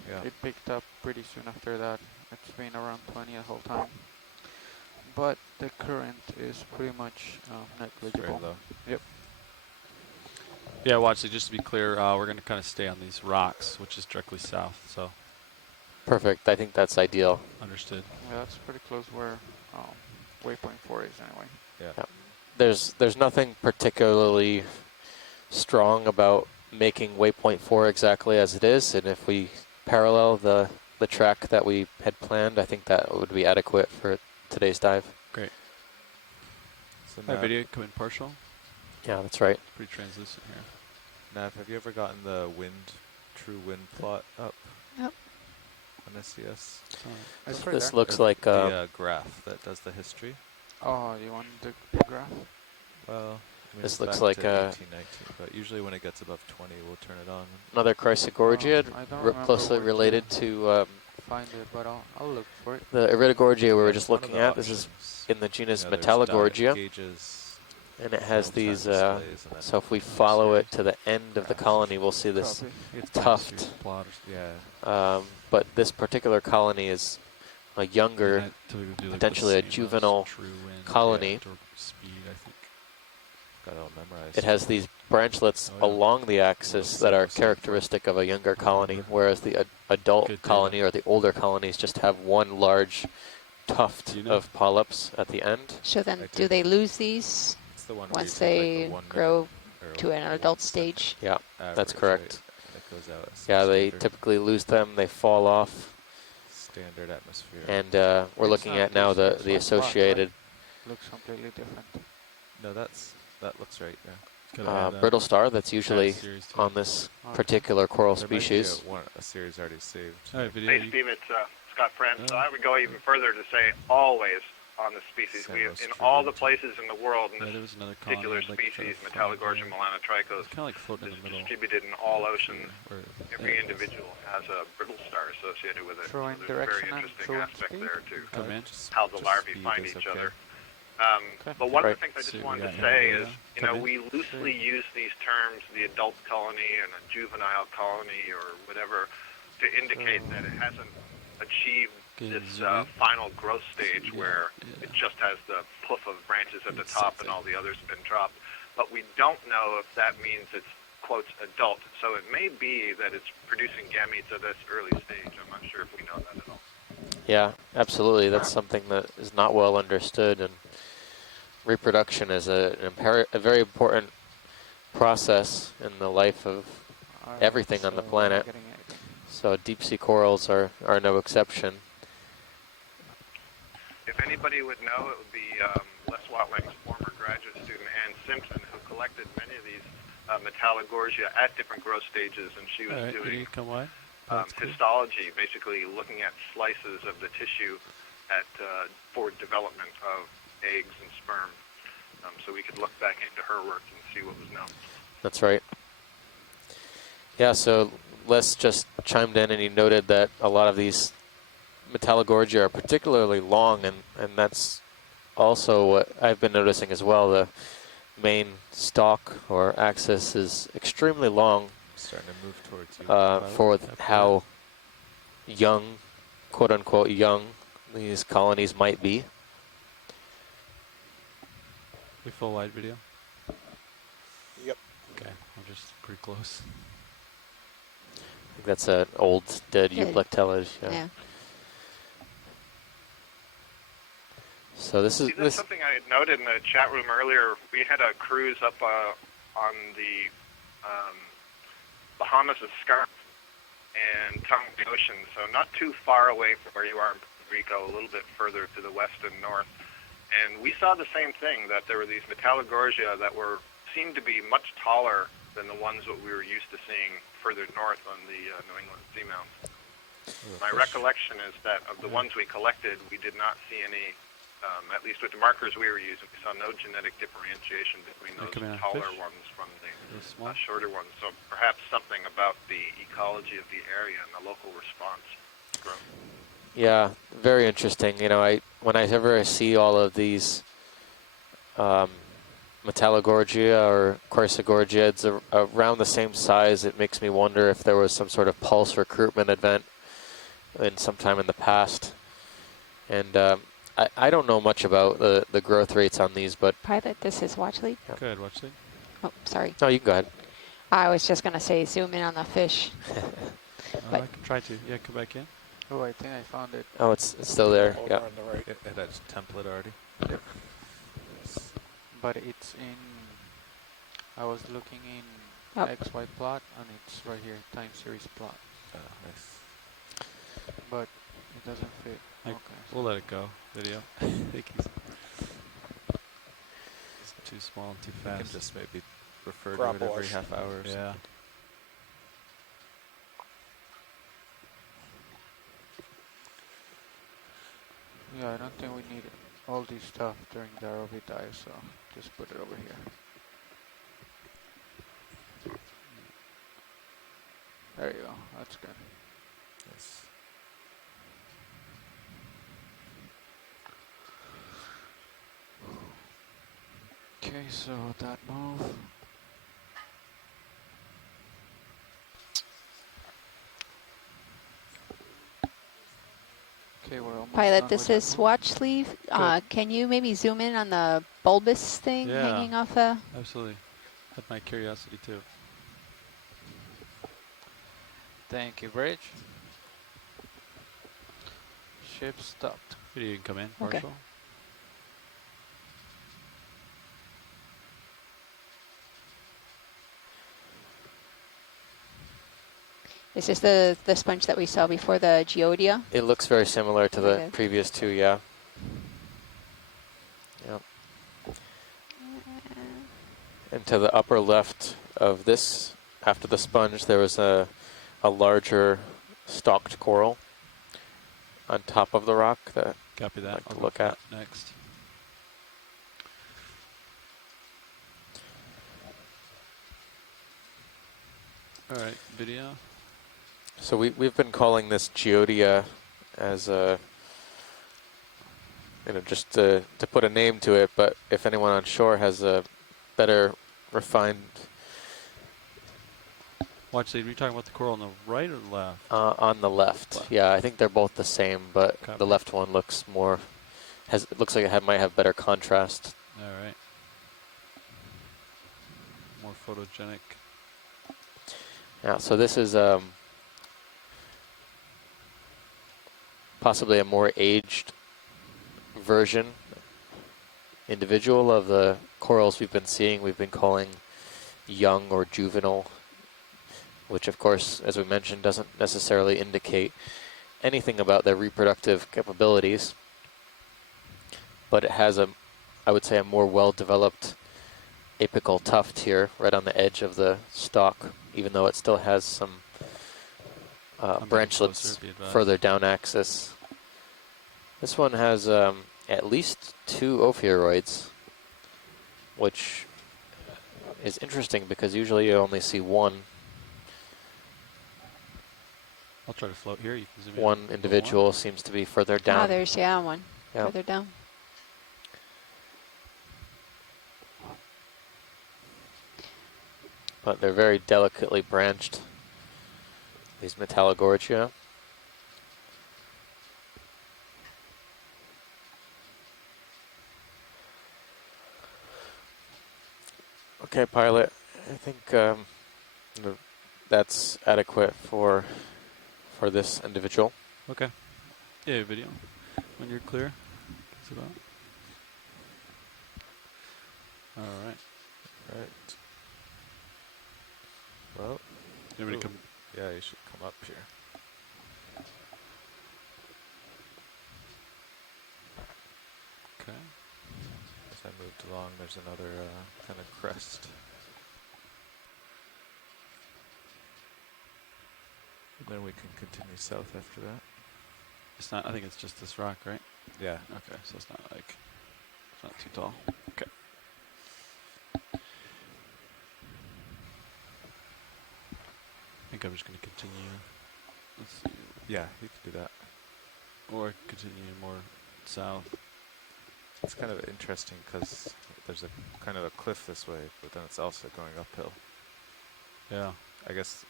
Yeah. It picked up pretty soon after that. It's been around 20 the whole time. But the current is pretty much negligible. Very low. Yep. Yeah, watch it. Just to be clear, we're going to kind of stay on these rocks, which is directly south. So Perfect. I think that's ideal. understood. Yeah, that's pretty close where waypoint 4 is anyway. Yeah. There's nothing particularly strong about making waypoint 4 exactly as it is, and if we parallel the track that we had planned, I think that would be adequate for today's dive. Great. So That Nav, video come in partial. Yeah, that's right. Pretty translucent here. Nav, have you ever gotten the true wind plot up? Yep. On SCS? It's right This there. looks like the graph that does the history. Oh, you want the graph? Well, I mean, This it's looks back like to 18, 19, but usually when it gets above 20, we'll turn it on. another Chrysogorgia, I don't remember closely where to related to find it, but I'll look for it. the Iridogorgia we were Yeah, just it's one of looking the at. This is options. in the genus You know, there's Metallogorgia, gauges, and it has real-time these, displays, and then so if we time follow it series to the end of the graphs. colony, we'll see this Copy. It's tuft. plot or Yeah. But this particular colony is a younger, And I typically do, like, the potentially a same as juvenile true wind, colony. or speed, I think. Got it all memorized. It has these branchlets Oh, yeah. along the axis that are characteristic of a younger colony, whereas the adult Good data. colony or the older colonies just have one large tuft Do you know? of polyps at the end. So then, I do do. they lose these It's the one where once you take, like, they the 1 minute grow or to an 1 adult second stage? Yeah, that's average, correct. right? That goes out as Yeah, they standard- typically lose them, they fall off, standard atmosphere. and we're It's looking not at now losing, the it's like black, associated Looks completely different. No, that looks right. Yeah. brittle star that's usually series too. on this Okay. particular coral There might be species. a series already saved. All right, video. Hey, Steve, it's Scott Friend. So Oh. I would go even further to say always on the species. We have, in all the places in the world, in Yeah, this there was another colony particular I'd like to try to species, find Metallogorgia here. melanotrichos, It's kind of like floating in is the middle. distributed in all oceans. Or, Every individual has a brittle star associated with it. So Throwing there's a very direction and interesting throwing aspect speed? there too. Come in. How the larvae speed find is each okay. other. But one of the things I See just what we wanted to got say here, is, yeah. Come in. we loosely use these terms, the adult colony and a juvenile colony or whatever, to indicate that it hasn't achieved this final growth stage where it just has the poof of branches at the top and all the others have been dropped. But we don't know if that means it's, quotes, adult. So it may be that it's producing gametes at this early stage. I'm not sure if we know that at all. Yeah, absolutely. That's something that is not well understood, and reproduction is a very important process in the life of everything on the planet. So deep sea corals are no exception. If anybody would know, it would be Les Watling's former graduate student, Ann Simpson, who collected many of these Metallogorgia at different growth stages, and she was All right, doing come wide. histology, basically looking at slices of the tissue at for development of eggs and sperm. so we could look back into her work and see what was known. That's right. Yeah, so Les just chimed in and he noted that a lot of these Metallogorgia are particularly long, and that's also what I've been noticing as well. The main stalk or axis is extremely long. Starting to move towards you. For how young, quote unquote young, these colonies might be. We full wide video? Yep. Okay, I'm just pretty close. I think that's an old dead Good. Euplectellid. Yeah. So this is See, that's something I had noted in the chat room earlier. We had a cruise up on the Bahamas Escarp and tongue of the ocean, so not too far away from where you are in Puerto Rico, a little bit further to the west and north. And we saw the same thing, that there were these Metallogorgia that seemed to be much taller than the ones that we were used to seeing further north on the New England seamounts. My recollection is that of the ones we collected, we did not see any, at least with the markers we were using, we saw no genetic differentiation between those taller ones from the shorter ones. So perhaps something about the ecology of the area and the local response growth. Yeah, very interesting. You know, whenever I see all of these Metallogorgia or Corsagorgiids around the same size, it makes me wonder if there was some sort of pulse recruitment event in sometime in the past. And I don't know much about the growth rates on these, but... Pilot, this is watch lead. Go ahead, watch lead. Oh, sorry. No, you can go ahead. I was just going to say zoom in on the fish. I can try to. Yeah, come back in. Oh, I think I found it. Oh, it's still there. Over Yeah. on the right. It has a template already. Yep. But it's in, I was looking in XY plot, and it's right here, time series plot. Nice. But it doesn't fit. Okay. We'll let it go, video. I think it's too small and too fast. You can just maybe refer Crop to it every wash. half hour or Yeah. something. Yeah, I don't think we need all this stuff during the ROV dive, so just put it over here. There you go, that's good. Yes. Okay, so that move. Okay, we're almost Pilot, done this with is that watch sleeve. Can you maybe zoom in on the bulbous thing hanging off the... Absolutely. Had my curiosity too. Thank you, Bridge. Ship stopped. You can come in, Okay. Marshall. Is this the sponge that we saw before, the Geodia? It looks very similar to the previous two, yeah. Yep. And to the upper left of this, after the sponge, there was a larger stalked coral on top of the rock that Copy that. I'd like I'll to go look for at. that next. All right, video. So we've been calling this Geodia as a, just to put a name to it, but if anyone on shore has a better refined... Watch lead, were you talking about the coral on the right or the left? On the left. Yeah, I think they're both the same, but the left one looks more, it looks like it might have better contrast. All right. More photogenic. Yeah, so this is possibly a more aged version, individual of the corals we've been seeing. We've been calling young or juvenile, which of course, as we mentioned, doesn't necessarily indicate anything about their reproductive capabilities, but it has I would say a more well-developed apical tuft here, right on the edge of the stalk, even though it still has some branchlets further down axis. This one has at least 2 ophiuroids, which is interesting because usually you only see one. I'll try to float here. You can zoom in. One individual seems to be further down. Oh, there's, one further down. But they're very delicately branched, these Metallogorgia. Okay, pilot, I think that's adequate for this individual. Okay. Yeah, video. When you're clear. It's about. All right. Right. Well, anybody come? Yeah, you should come up here. Okay. As I moved along, there's another kind of crest. And then we can continue south after that. It's not. I think it's just this rock, right? Yeah. Okay, so it's not like it's not too tall. Okay. I think I'm just going to continue. Let's see. Yeah, you can do that. Or continue more south. It's kind of interesting because there's a kind of a cliff this way, but then it's also going uphill. Yeah. I guess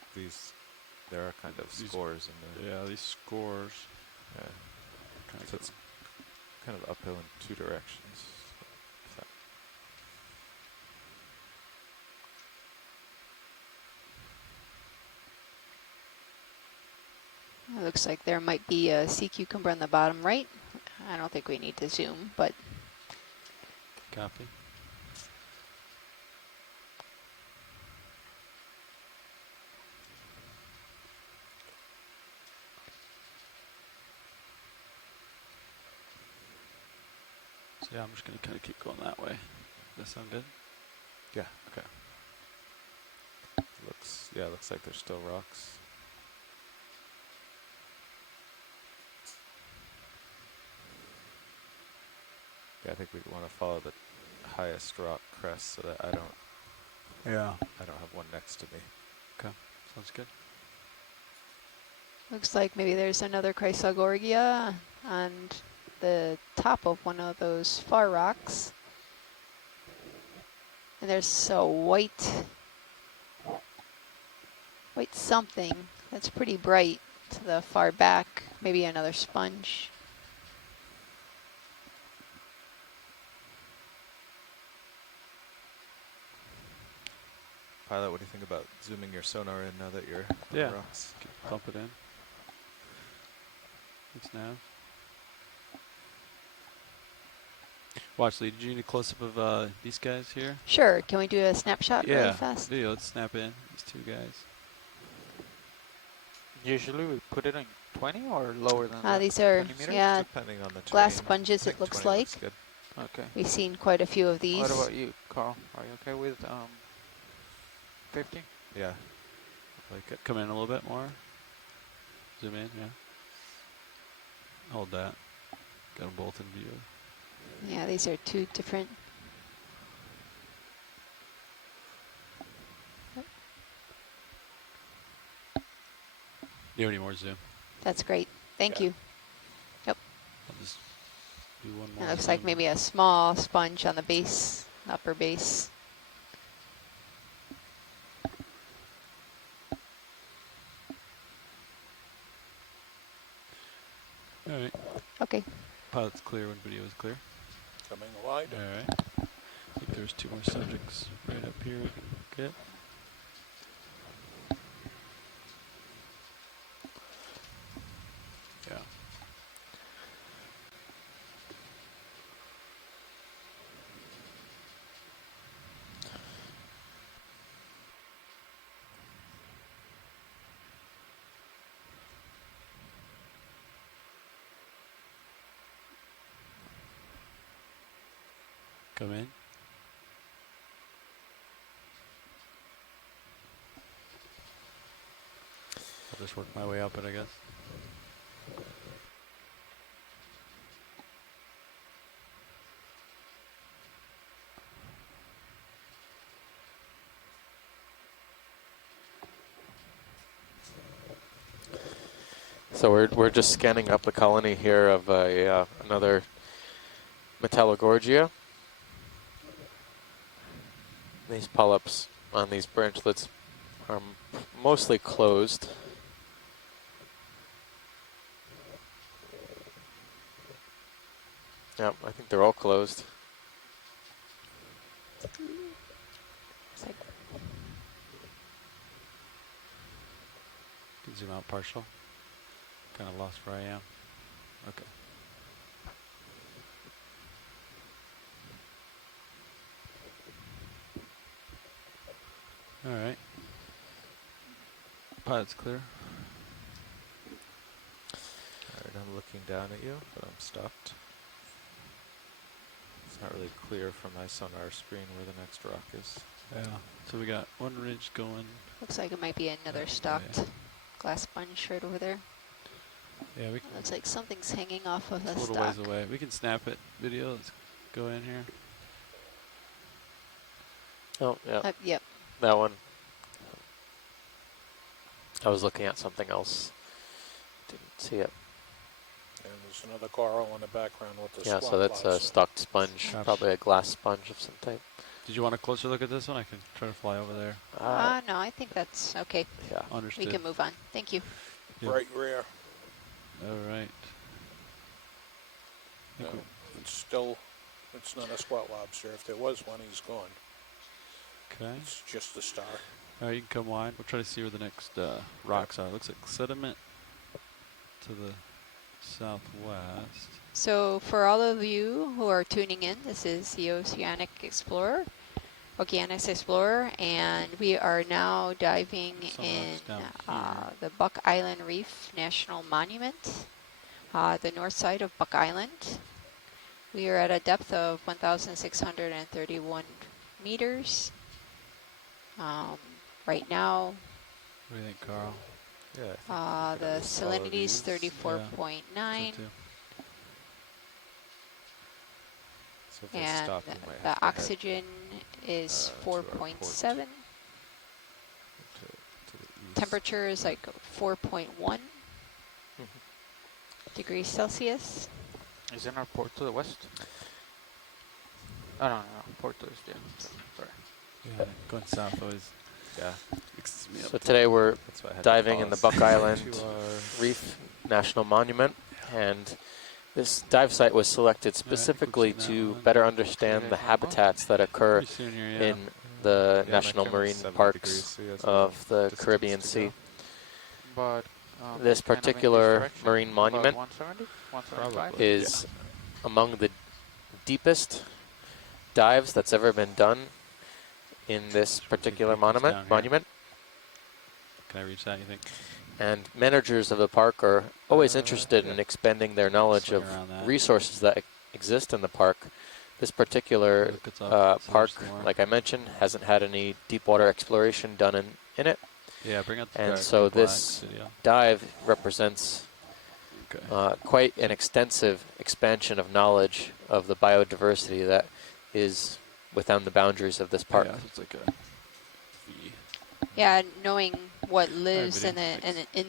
there are kind of scores in there. Yeah, these scores. Yeah. So it's kind of uphill in two directions. It looks like there might be a sea cucumber on the bottom right. I don't think we need to zoom, but. Copy. So yeah, I'm just going to kind of keep going that way. Does that sound good? Yeah. Okay. Looks like there's still rocks. Yeah, I think we want to follow the highest rock crest so that I don't have one next to me. Okay, sounds good. Looks like maybe there's another Chrysogorgia on the top of one of those far rocks. And there's a white something that's pretty bright to the far back. Maybe another sponge. Pilot, what do you think about zooming your sonar in now that you're on the rocks? Pump it in. Thanks, Nav. Watch, Lee, did you need a close-up of these guys here? Sure, can we do a snapshot really fast? Video, let's snap in these two guys. Usually we put it in 20 or lower than that? These are, 20 meters? yeah, Depending on the glass terrain. sponges it looks like. Okay. We've seen quite a few of these. What about you, Carl? Are you okay with 50? Yeah. Like it. Come in a little bit more. Zoom in, yeah. Hold that. Got them both in view. Yeah, these are two different. Do you need more zoom? That's great. Thank you. Yep. I'll just do one more. It looks like maybe a small sponge on the base, upper base. All right. Okay. Pilot's clear when video is clear. Coming wide. All right. I think there's two more subjects right up here. Good. Yeah. Come in. I'll just work my way up it, I guess. So we're just scanning up the colony here of another Metallogorgia. These polyps on these branchlets are mostly closed. Yep, I think they're all closed. Can zoom out partial. Kind of lost where I am. Okay. All right. Pilot's clear. Alright, I'm looking down at you, but I'm stopped. It's not really clear from my sonar screen where the next rock is. Yeah. So we got one ridge going. Looks like it might be another stocked glass sponge right over there. Yeah, Looks like something's hanging off of it's a a little stock. ways away. We can snap it. Video. Let's go in here. Oh, yeah. Yep. That one. I was looking at something else. Didn't see it. And there's another coral in the background with the Yeah, so that's a stocked sponge, Gosh. probably a glass sponge of some type. Did you want a closer look at this one? I can try to fly over there. No, I think that's okay. Yeah. Understood. We can move on. Thank you. Yep. Right rear. All right. No, it's not a squat lobster. If there was one, he's gone. Okay. It's just the star. All right, you can come wide. We'll try to see where the next rocks are. Looks like sediment to the southwest. So for all of you who are tuning in, this is the Okeanos Explorer, and we are now diving in the Buck Island Reef National Monument, the north side of Buck Island. We are at a depth of 1,631 meters. Right now, What do you think, Carl? Yeah. the salinity is 34.9. So if I And stop, we might have the to head, oxygen is to our 4.7. to the east. Temperature is like 4.1 degrees Celsius. Is in our port to the west? Oh, no, port to the east, yeah. Sorry. Yeah, going south always. Yeah. Mixes me up. So today we're That's why I had to diving in the pause. Buck Island Reef National Monument, and this dive site was selected specifically to better understand the habitats that occur in the national marine parks of the Caribbean Sea. But This kind of in particular direction, marine about monument 170, 175? is among the deepest dives that's ever been done in this particular monument. Can I reach that, you think? And managers of the park are always interested in expanding their knowledge of resources that exist in the park. This particular park, like I mentioned, hasn't had any deep water exploration done in it. Yeah, bring up the and dark so and black this video. dive represents quite an extensive expansion of knowledge of the biodiversity that is within the boundaries of this park. Yeah, it's like a V. Yeah, knowing what lives in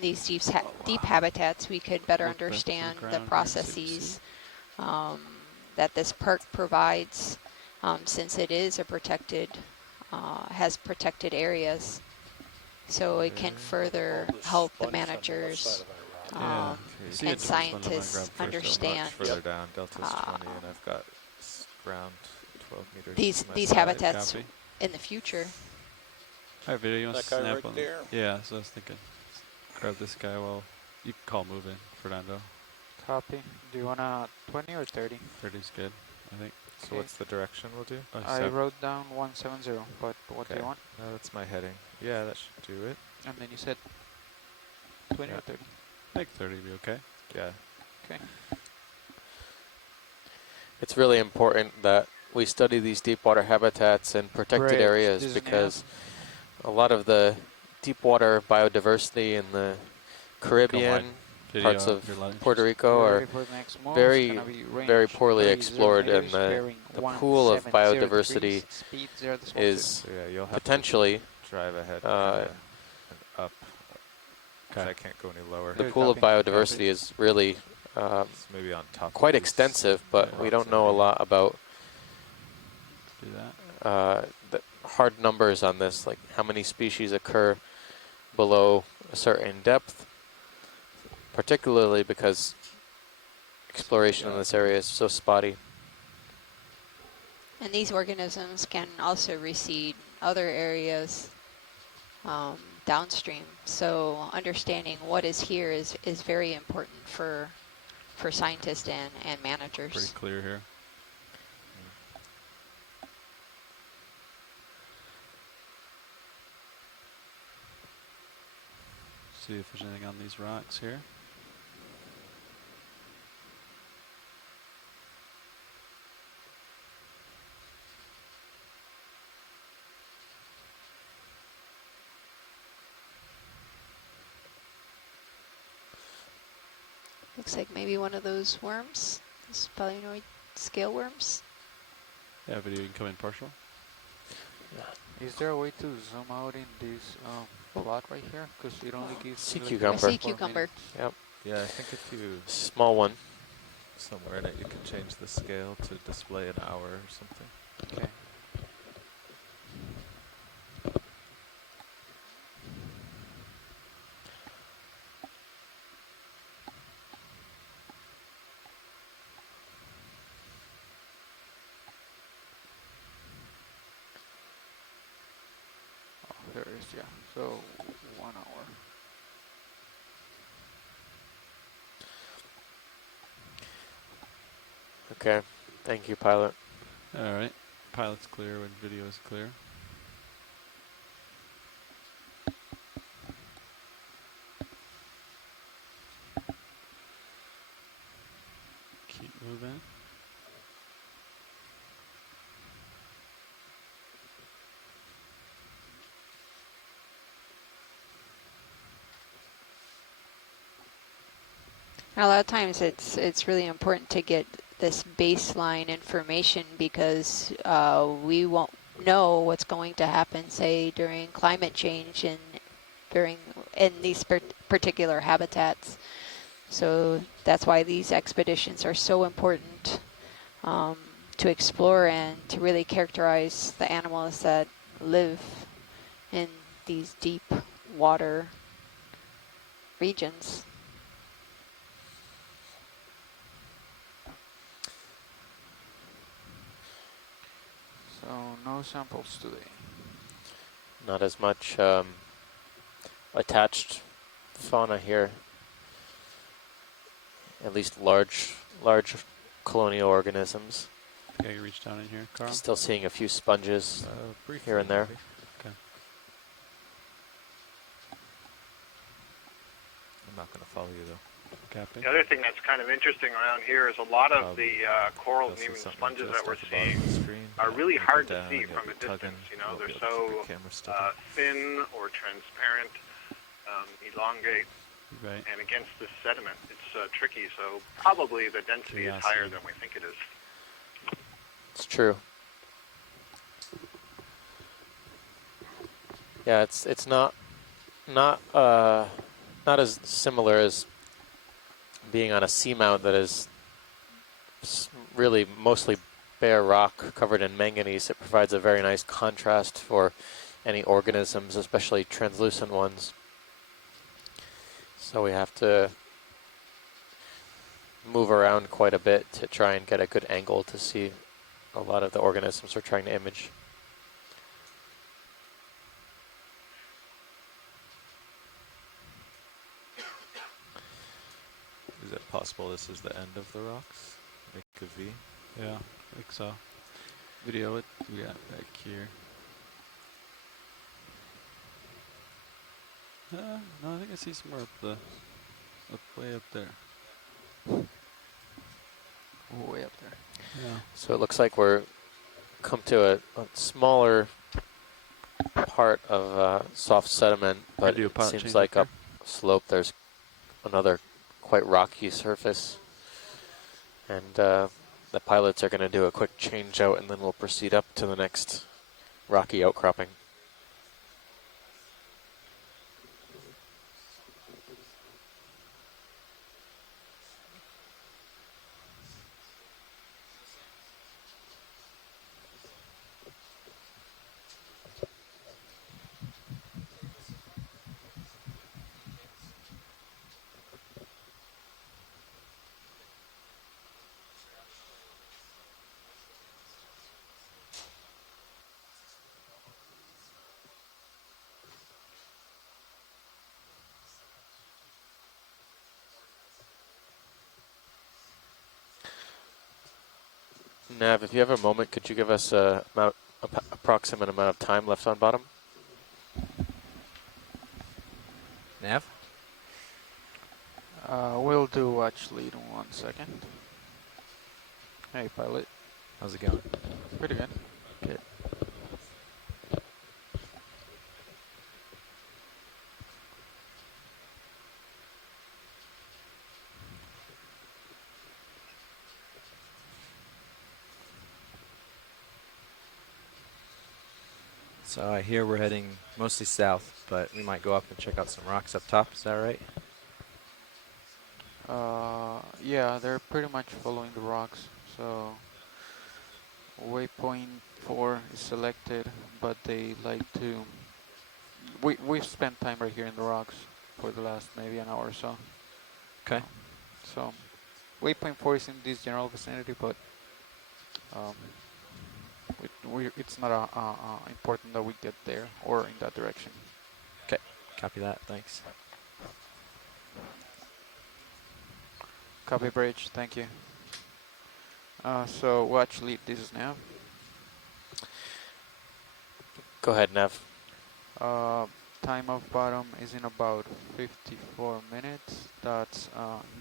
these deep habitats, we could better understand the processes that this park provides, since it is a protected, has protected areas. So it can further help the managers and scientists understand Further down, Delta's 20, and I've got ground 12 meters. these habitats in the future. All right, video, you want to That guy snap right on there? Yeah, so I was thinking, grab this guy while you can call moving, Fernando. Copy. Do you want a 20 or 30? 30's good, I think. So what's the direction we'll do? I wrote down 170, but what do you want? No, that's my heading. Yeah, that should do it. And then you said 20 or 30? I think 30 would be okay. Yeah. Okay. It's really important that we study these deep water habitats and protected areas, because a lot of the deep water biodiversity in the Caribbean, parts of Puerto Rico are very, very poorly explored, and the pool of biodiversity is So yeah, you'll have potentially to drive ahead and up. 'cause I can't go any lower. The pool of biodiversity is really It's maybe on top. quite of these extensive, but we don't know a lot about Do that. the hard numbers on this, like how many species occur below a certain depth, particularly because exploration in this area is so spotty. And these organisms can also reseed other areas downstream. So understanding what is here is very important for scientists and managers. Pretty clear here. See if there's anything on these rocks here. Looks like maybe one of those worms, those polynoid scale worms. Yeah, video, you can come in partial. Is there a way to zoom out in this plot right here? Because it only gives Sea like cucumber. 4 Sea cucumber. minutes. Yep. Yeah, I think if you Small one. somewhere in it, you can change the scale to display an hour or something. Okay. Oh, there it is, yeah. So 1 hour. Okay. Thank you, pilot. All right. Pilot's clear when video is clear. Keep moving. A lot of times it's really important to get this baseline information because we won't know what's going to happen, say, during climate change and in these particular habitats. So that's why these expeditions are so important to explore and to really characterize the animals that live in these deep water regions. So no samples today. Not as much attached fauna here. At least large colonial organisms. Yeah, you reach down in here, Carl. Still seeing a few sponges here and there. Maybe. Okay. I'm not going to follow you though. Captain. The other thing that's kind of interesting around here is a lot of the corals and this even is something sponges just that we're at the bottom seeing of the screen. are Yeah, really you go hard to down, see you'll from a be tugging, distance. You know, you'll they're be able to keep so your camera steady. thin or transparent, elongate, Right. and against this sediment, it's tricky. So probably the density is higher than we think it is. It's true. Yeah, it's not as similar as being on a seamount that is really mostly bare rock covered in manganese. It provides a very nice contrast for any organisms, especially translucent ones. So we have to move around quite a bit to try and get a good angle to see a lot of the organisms we're trying to image. Is it possible this is the end of the rocks? Make a V? Yeah, I think so. Video it. We got back here. No, I think I see some more way up there. Way up there. Yeah. So it looks like we're come to a smaller part of soft sediment, but do a it pilot seems change like up up slope there's another quite rocky surface. And the pilots are going to do a quick change out and then we'll proceed up to the next rocky outcropping. Nav, if you have a moment, could you give us a approximate amount of time left on bottom? Nav? We'll do watch lead in 1 second. Hey, pilot. How's it going? Pretty good. Good. So I hear we're heading mostly south, but we might go up and check out some rocks up top. Is that right? Yeah, they're pretty much following the rocks. So waypoint 4 is selected, but they like to. We've spent time right here in the rocks for the last maybe an hour or so. Okay. So waypoint 4 is in this general vicinity, but it's not important that we get there or in that direction. Okay. Copy that. Thanks. Copy bridge. Thank you. So watch lead. This is Nav. Go ahead, Nav. Time of bottom is in about 54 minutes. That's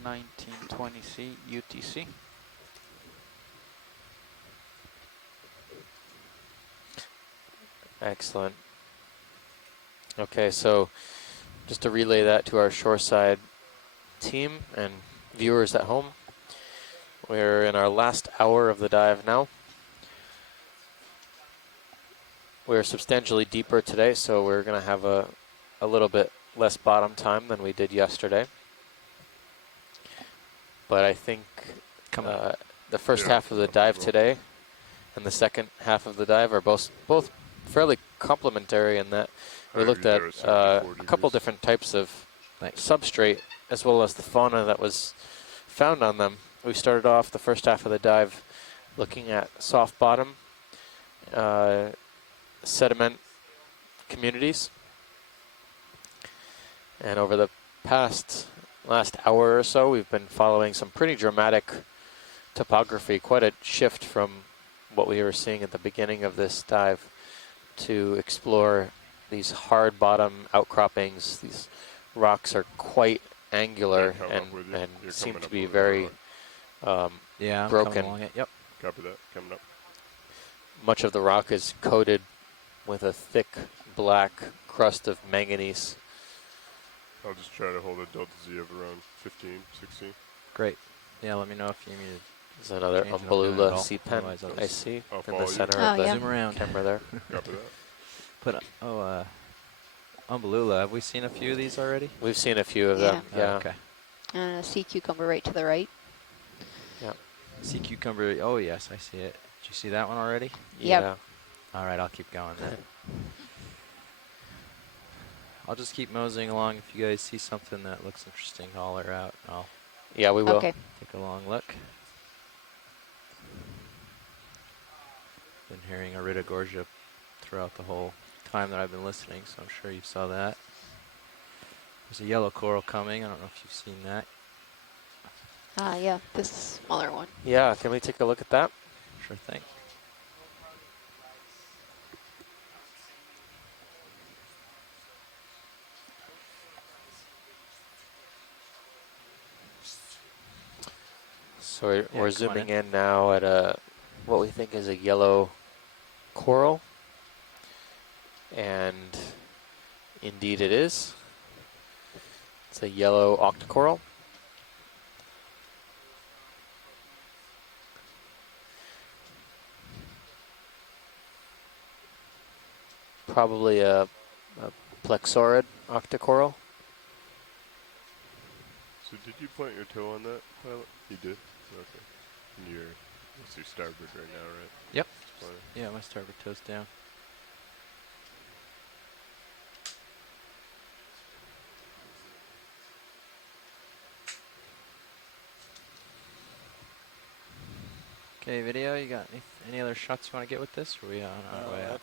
1920 UTC. Excellent. Okay, so just to relay that to our shoreside team and viewers at home, we're in our last hour of the dive now. We're substantially deeper today, so we're going to have a little bit less bottom time than we did yesterday. But I think the first half of the dive today and the second half of the dive are both fairly complementary in that we looked at a couple different types of substrate as well as the fauna that was found on them. We started off the first half of the dive looking at soft bottom sediment communities. And over the last hour or so, we've been following some pretty dramatic topography, quite a shift from what we were seeing at the beginning of this dive to explore these hard bottom outcroppings. These rocks are quite angular and seem to be very yeah, I'm broken. coming along it. Yep. Copy that. Coming up. Much of the rock is coated with a thick black crust of manganese. I'll just try to hold a delta Z of around 15, 16. Great. Yeah, let me know if you need to. There's another Umbellula sea pen I see in the center of the Zoom around. camera there. Copy that. But Umbellula, have we seen a few of these already? We've seen a few of them. Yeah. Okay. Sea cucumber right to the right. Yeah. Sea cucumber. Oh yes, I see it. Did you see that one already? Yep. Yeah. All right, I'll keep going then. I'll just keep moseying along. If you guys see something that looks interesting, holler out. Yeah, we will. Okay. Take a long look. Been hearing Iridogorgia throughout the whole time that I've been listening, so I'm sure you saw that. There's a yellow coral coming. I don't know if you've seen that. Yeah, this smaller one. Yeah, can we take a look at that? Sure thing. So we're zooming in now at what we think is a yellow coral. And indeed it is. It's a yellow Octa Coral. Probably a plexaurid Octa Coral. So did you plant your toe on that, pilot? You did? Okay. And it's your starboard right now, right? Yep. Yeah, my starboard toe's down. Okay, video, you got any other shots you want to get with this? Or are we on our way out?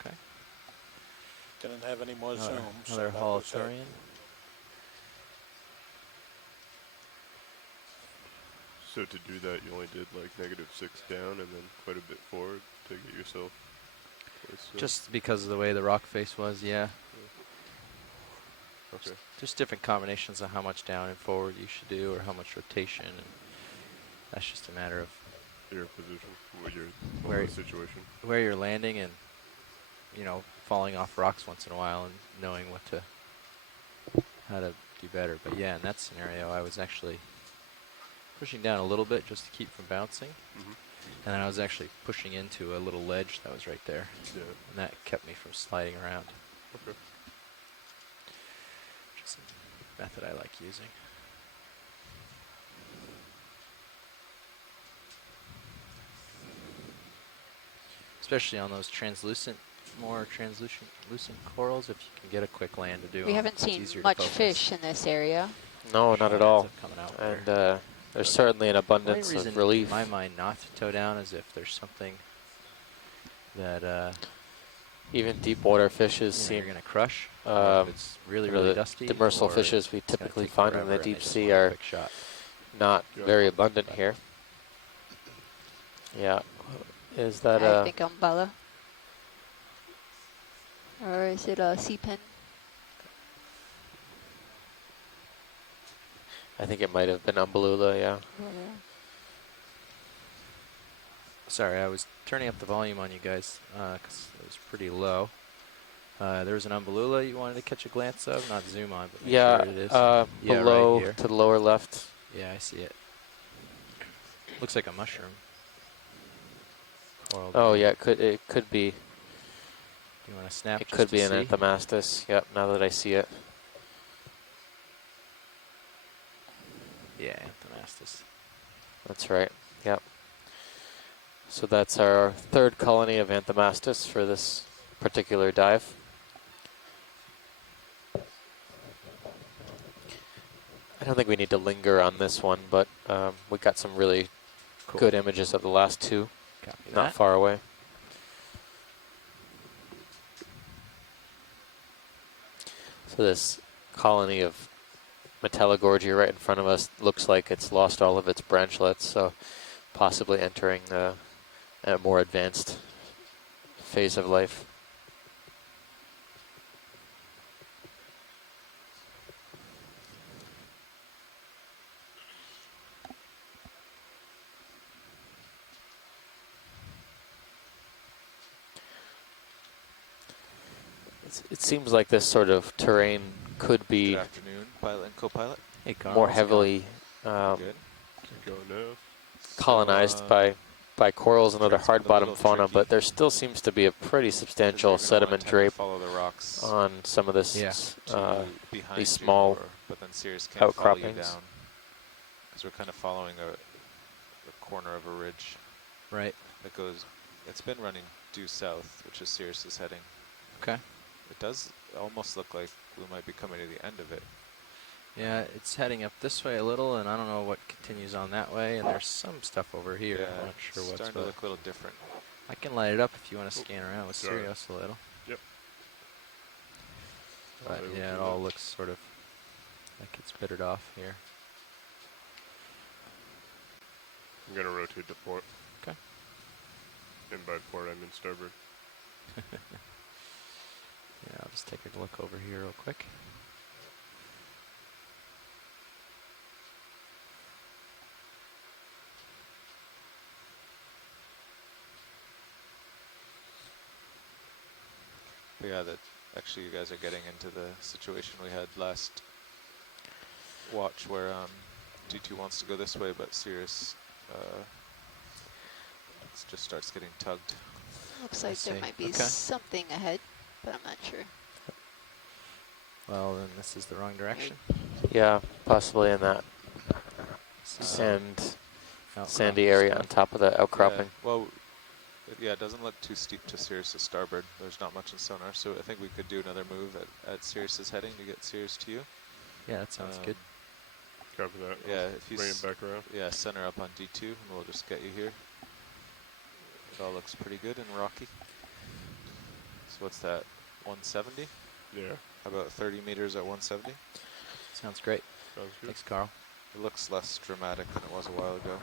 Okay. Didn't have any more zooms. Another Holothurian. So to do that, you only did like -6 down and then quite a bit forward to get yourself placed up? Just because of the way the rock face was, yeah. Okay. Just different combinations of how much down and forward you should do, or how much rotation, and that's just a matter of Your position, your where situation. where you're landing, and you know, falling off rocks once in a while, and knowing how to do better. But yeah, in that scenario, I was actually pushing down a little bit just to keep from bouncing, and then I was actually pushing into a little ledge that was right there, and that kept me from sliding around. Okay. Which is a method I like using. Especially on those more translucent corals, if you can get a quick land to do We them, haven't it's seen easier much to focus. fish in this area. Sure, No, not at ends all. up coming out And there's certainly an abundance The only reason of relief. in my mind not to tow down is if there's something that Even deep water fishes seem you're gonna crush. Or if it's really the dusty, demersal or fishes we it's gonna typically take find in forever the and they deep just sea want a are quick shot. not very abundant here. Yeah. Is that I think umbrella. Or is it a sea pen? I think it might have been Umbellula, yeah. Sorry, I was turning up the volume on you guys because it was pretty low. There was an Umbellula you wanted to catch a glance of, not zoom on, but make Yeah, sure it is. below right here. to the lower left. Yeah, I see it. Looks like a mushroom. Coral Oh down. yeah, it could be. Do you want to snap? It just could to be an see? Anthomastus. Yep, now that I see it. Yeah, Anthomastus. That's right. Yep. So that's our third colony of Anthomastus for this particular dive. I don't think we need to linger on this one, but we got some really good images of the last two, Copy not that. far away. So this colony of Metallogorgia right in front of us looks like it's lost all of its branchlets, so possibly entering a more advanced phase of life. It seems like this sort of terrain could be Good afternoon, pilot and co-pilot. Hey, Carl. more How's it heavily Good. colonized So, by corals and other terrain's been a hard-bottom little fauna, tricky. but there still seems to be a pretty substantial sediment drape follow the rocks on some of this behind these you, small but then Sirius can't follow you outcroppings. down because we're kind of following a corner of a ridge. Right. That goes. It's been running due south, which is Sirius's heading. Okay. It does almost look like we might be coming to the end of it. Yeah, it's heading up this way a little, and I don't know what continues on that way, and there's some stuff over here. Yeah, I'm not sure it's what's starting to what. look a little different. I can light it up if you want to scan around with sorry. Sirius a little. Yep. But yeah, it all looks sort of like it's bittered off here. I'm going to rotate to port. Okay. And by port, I mean starboard. Yeah, I'll just take a look over here real quick. But yeah, that actually you guys are getting into the situation we had last watch where D2 wants to go this way, but Sirius just starts getting tugged. Looks like there might be something ahead, but I'm not sure. Well, then this is the wrong direction. Yeah, possibly in that sandy area on top of the outcropping. Yeah, well, yeah, it doesn't look too steep to Sirius's starboard. There's not much in sonar, so I think we could do another move at Sirius's heading to get Sirius to you. Yeah, that sounds good. Copy that. Yeah, if you bring it back around. Yeah, center up on D2, and we'll just get you here. It all looks pretty good and rocky. So what's that, 170? Yeah. How about 30 meters at 170? Sounds great. Sounds good. Thanks, Carl. It looks less dramatic than it was a while ago.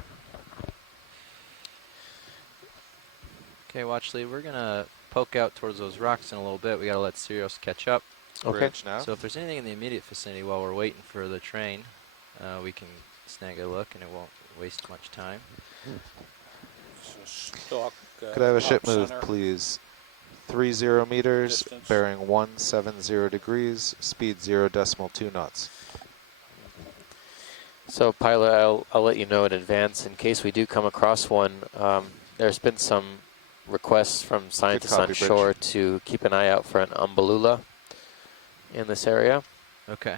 Okay, watch lead. We're gonna poke out towards those rocks in a little bit. We gotta let Sirius catch up. Okay. Bridge now. So if there's anything in the immediate vicinity while we're waiting for the train, we can snag a look and it won't waste much time. Stalk, Could I have a ship top move, center. please? 30 meters, Distance. bearing 170 degrees, speed 0.2 knots. So pilot, I'll let you know in advance in case we do come across one. There's been some requests from scientists on copy, shore Bridge. to keep an eye out for an umbellula in this area. Okay.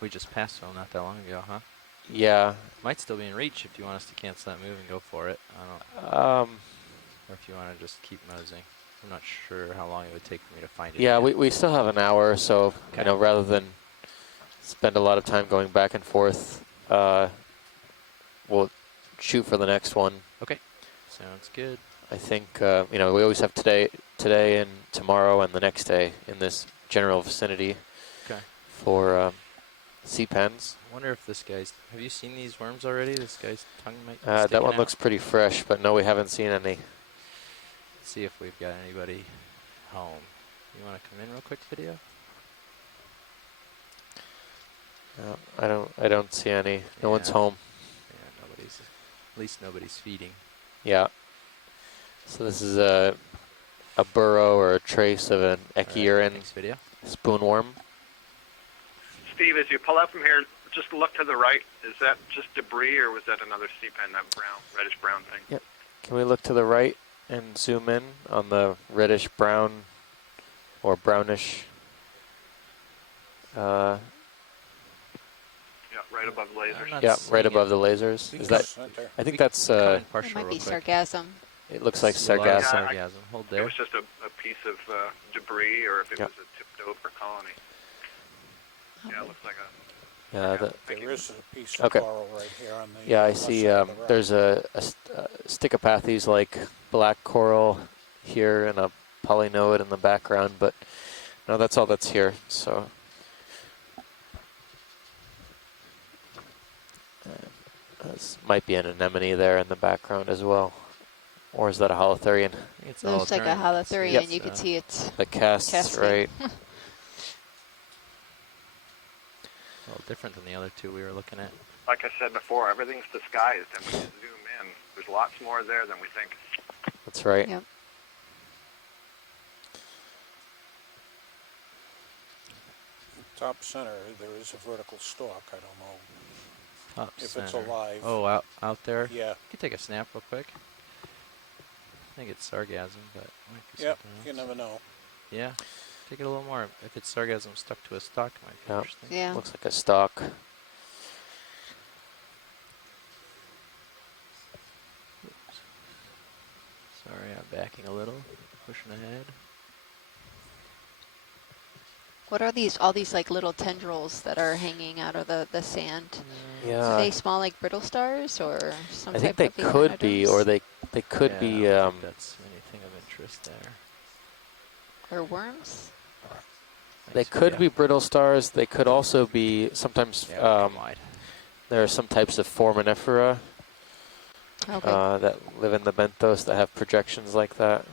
We just passed one not that long ago, huh? Yeah. Might still be in reach if you want us to cancel that move and go for it. I don't. Or if you want to just keep nosing. I'm not sure how long it would take for me to find it. Yeah, we still have an hour or so. Okay. You know, rather than spend a lot of time going back and forth, we'll shoot for the next one. Okay. Sounds good. I think, you know, we always have today and tomorrow and the next day in this general vicinity. Okay. For sea pens. I wonder if this guy's, have you seen these worms already? This guy's tongue might be That one out. looks pretty fresh, but no, we haven't seen any. Let's see if we've got anybody home. You want to come in real quick, video? No, I don't see any. No one's home. Yeah, nobody's, at least nobody's feeding. Yeah. So this is a burrow or a trace of an Echiurin spoonworm. Steve, as you pull out from here, just look to the right. Is that just debris, or was that another sea pen, that brown, reddish-brown thing? Yep. Can we look to the right and zoom in on the reddish-brown or brownish? Yeah, right above the lasers. Yeah, right above the lasers. Is that? I think that's. It might be sargassum. It looks like sargassum. Hold It there. was just a piece of debris, or if it was a tipped-over colony. Yeah, it looks like a... Yeah, there is a piece of coral right here on the yeah, I left see. side of the rock. There's a Stichopathes like black coral here and a polynode in the background, but no, that's all that's here. So this might be an anemone there in the background as well, or is that a holothurian? It looks like a holothurian. Yep. You can see it's the casts, casting. right? A little different than the other two we were looking at. Like I said before, everything's disguised, and when you zoom in, there's lots more there than we think. That's right. Yep. Top center, there is a vertical stalk. I don't know Top if center. it's alive. Oh, out there? Yeah. You can take a snap real quick. I think it's sargassum, but it might be Yep, something else. you never know. Yeah. Take it a little more. If it's sargassum stuck to a stalk, it might be interesting. Yeah. Looks like a stalk. Oops. Sorry, I'm backing a little, pushing ahead. What are these? All these like little tendrils that are hanging out of the sand. Yeah. Are they small like brittle stars or some I type think they of could be, or they could Yeah, be. I don't think that's anything of interest there. or worms? They could be brittle stars. They could also be sometimes. There are some types of foraminifera that live in the benthos that have projections like that.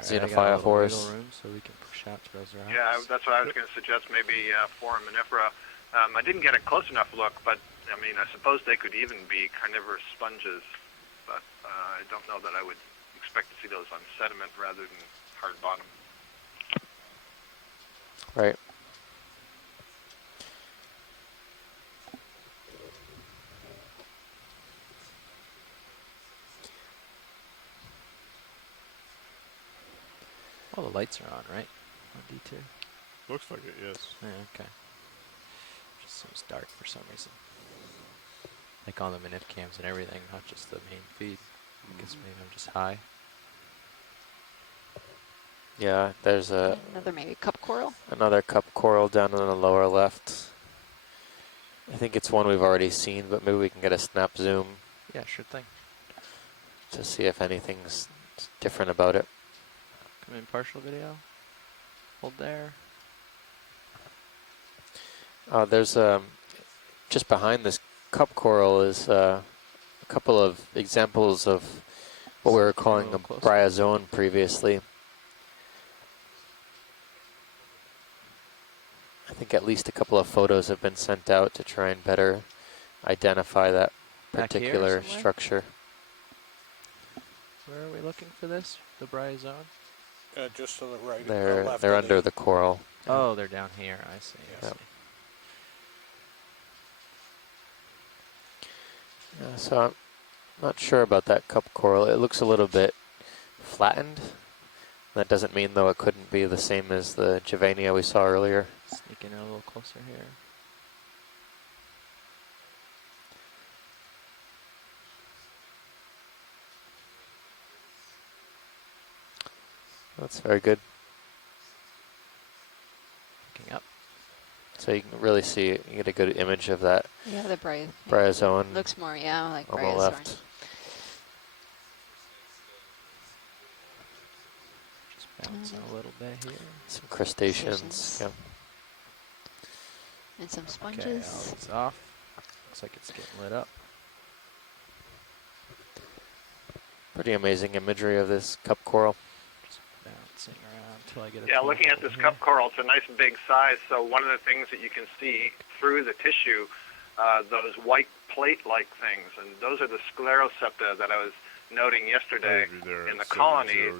Xenophyophorus. Room so we can push out to those rocks. Yeah, that's what I was going to suggest, maybe foraminifera. I didn't get a close enough look, but, I mean, I suppose they could even be carnivorous sponges, but I don't know that I would expect to see those on sediment rather than hard bottom. Right. All the lights are on, right? On D2. Looks like it, yes. Yeah, okay. Just seems dark for some reason. Like on the minute cams and everything, not just the main feed. I guess maybe I'm just high. Yeah, there's Another maybe cup coral. another cup coral down in the lower left. I think it's one we've already seen, but maybe we can get a snap zoom Yeah, sure thing. to see if anything's different about it. Come in partial video. Hold there. There's just behind this cup coral is a couple of examples of what we were calling a bryozoan previously. I think at least a couple of photos have been sent out to try and better identify that particular structure. Where are we looking for this? The bryozoan? Just to the right. They're under the coral. Oh, they're down here. I see. I see. Yeah, so I'm not sure about that cup coral. It looks a little bit flattened. That doesn't mean, though, it couldn't be the same as the Juvenia we saw earlier. Sneaking in a little closer here. That's very good. Looking up. So you can really see, you get a good image of that. Yeah, the bryozoan. Looks more, yeah, like on the bryozoan. left. Just bouncing a little bit here. Some crustaceans. Yeah. And some sponges. Okay, all these off. Looks like it's getting lit up. Pretty amazing imagery of this cup coral. Just bouncing around until I get a Yeah, looking at this cup coral, it's a nice big size. So one of the things that you can see through the tissue, those white plate-like things, and those are the sclerosepta that I was noting yesterday in the colony.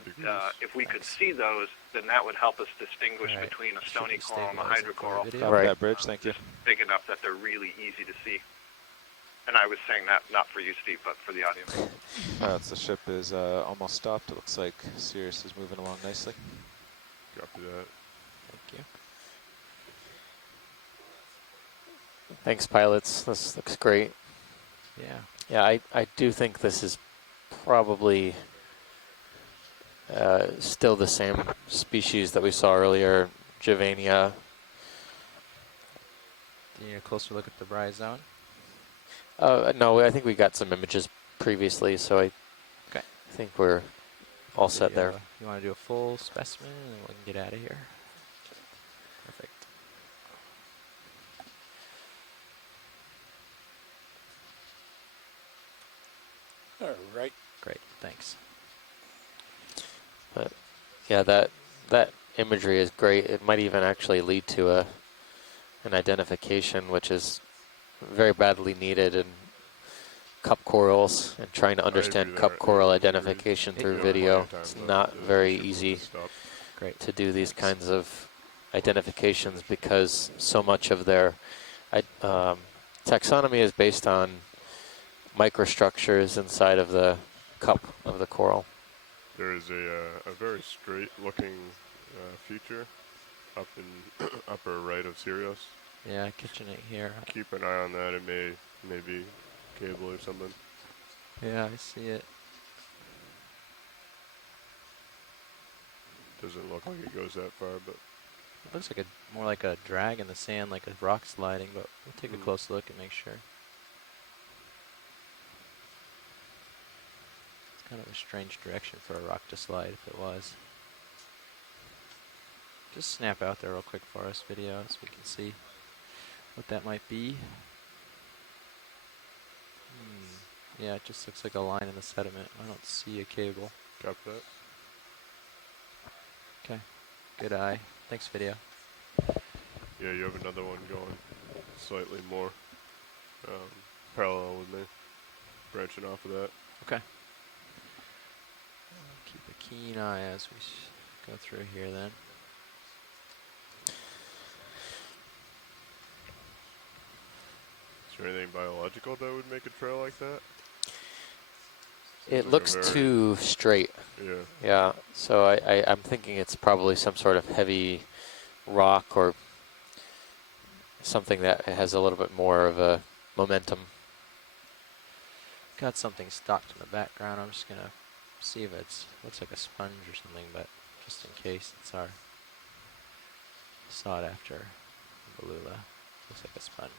If we could see those, then that would help us distinguish between a stony coral and a hydrocoral. Right. That bridge, thank you. Big enough that they're really easy to see. And I was saying that not for you, Steve, but for the audience. So the ship is almost stopped. It looks like Sirius is moving along nicely. Copy that. Thank you. Thanks, pilots. This looks great. Yeah. Yeah, I do think this is probably still the same species that we saw earlier, Juvenia. Do you need a closer look at the bryozoan? No, I think we got some images previously, so I think we're all set there. You want to do a full specimen and then we can get out of here? Perfect. All right. Great, thanks. But yeah, that imagery is great. It might even actually lead to an identification, which is very badly needed in cup corals, and trying to understand cup coral identification through video. It's not very easy to do these kinds of identifications because so much of their taxonomy is based on microstructures inside of the cup of the coral. There is a very straight-looking feature up in upper right of Sirius. Yeah, catching it here. Keep an eye on that. It may be cable or something. Yeah, I see it. Doesn't look like it goes that far, but It looks like more like a drag in the sand, like a rock sliding, but we'll take a close look and make sure. It's kind of a strange direction for a rock to slide if it was. Just snap out there real quick for us, video, so we can see what that might be. Yeah, it just looks like a line in the sediment. I don't see a cable. Copy that. Okay, good eye. Thanks, video. Yeah, you have another one going slightly more parallel with me, branching off of that. Okay. Keep a keen eye as we go through here then. Is there anything biological that would make a trail like that? It looks too straight. Yeah. Yeah, so I'm thinking it's probably some sort of heavy rock or something that has a little bit more of a momentum. Got something stocked in the background. I'm just gonna see if it's looks like a sponge or something, but just in case it's our sought after beluga. Looks like a sponge.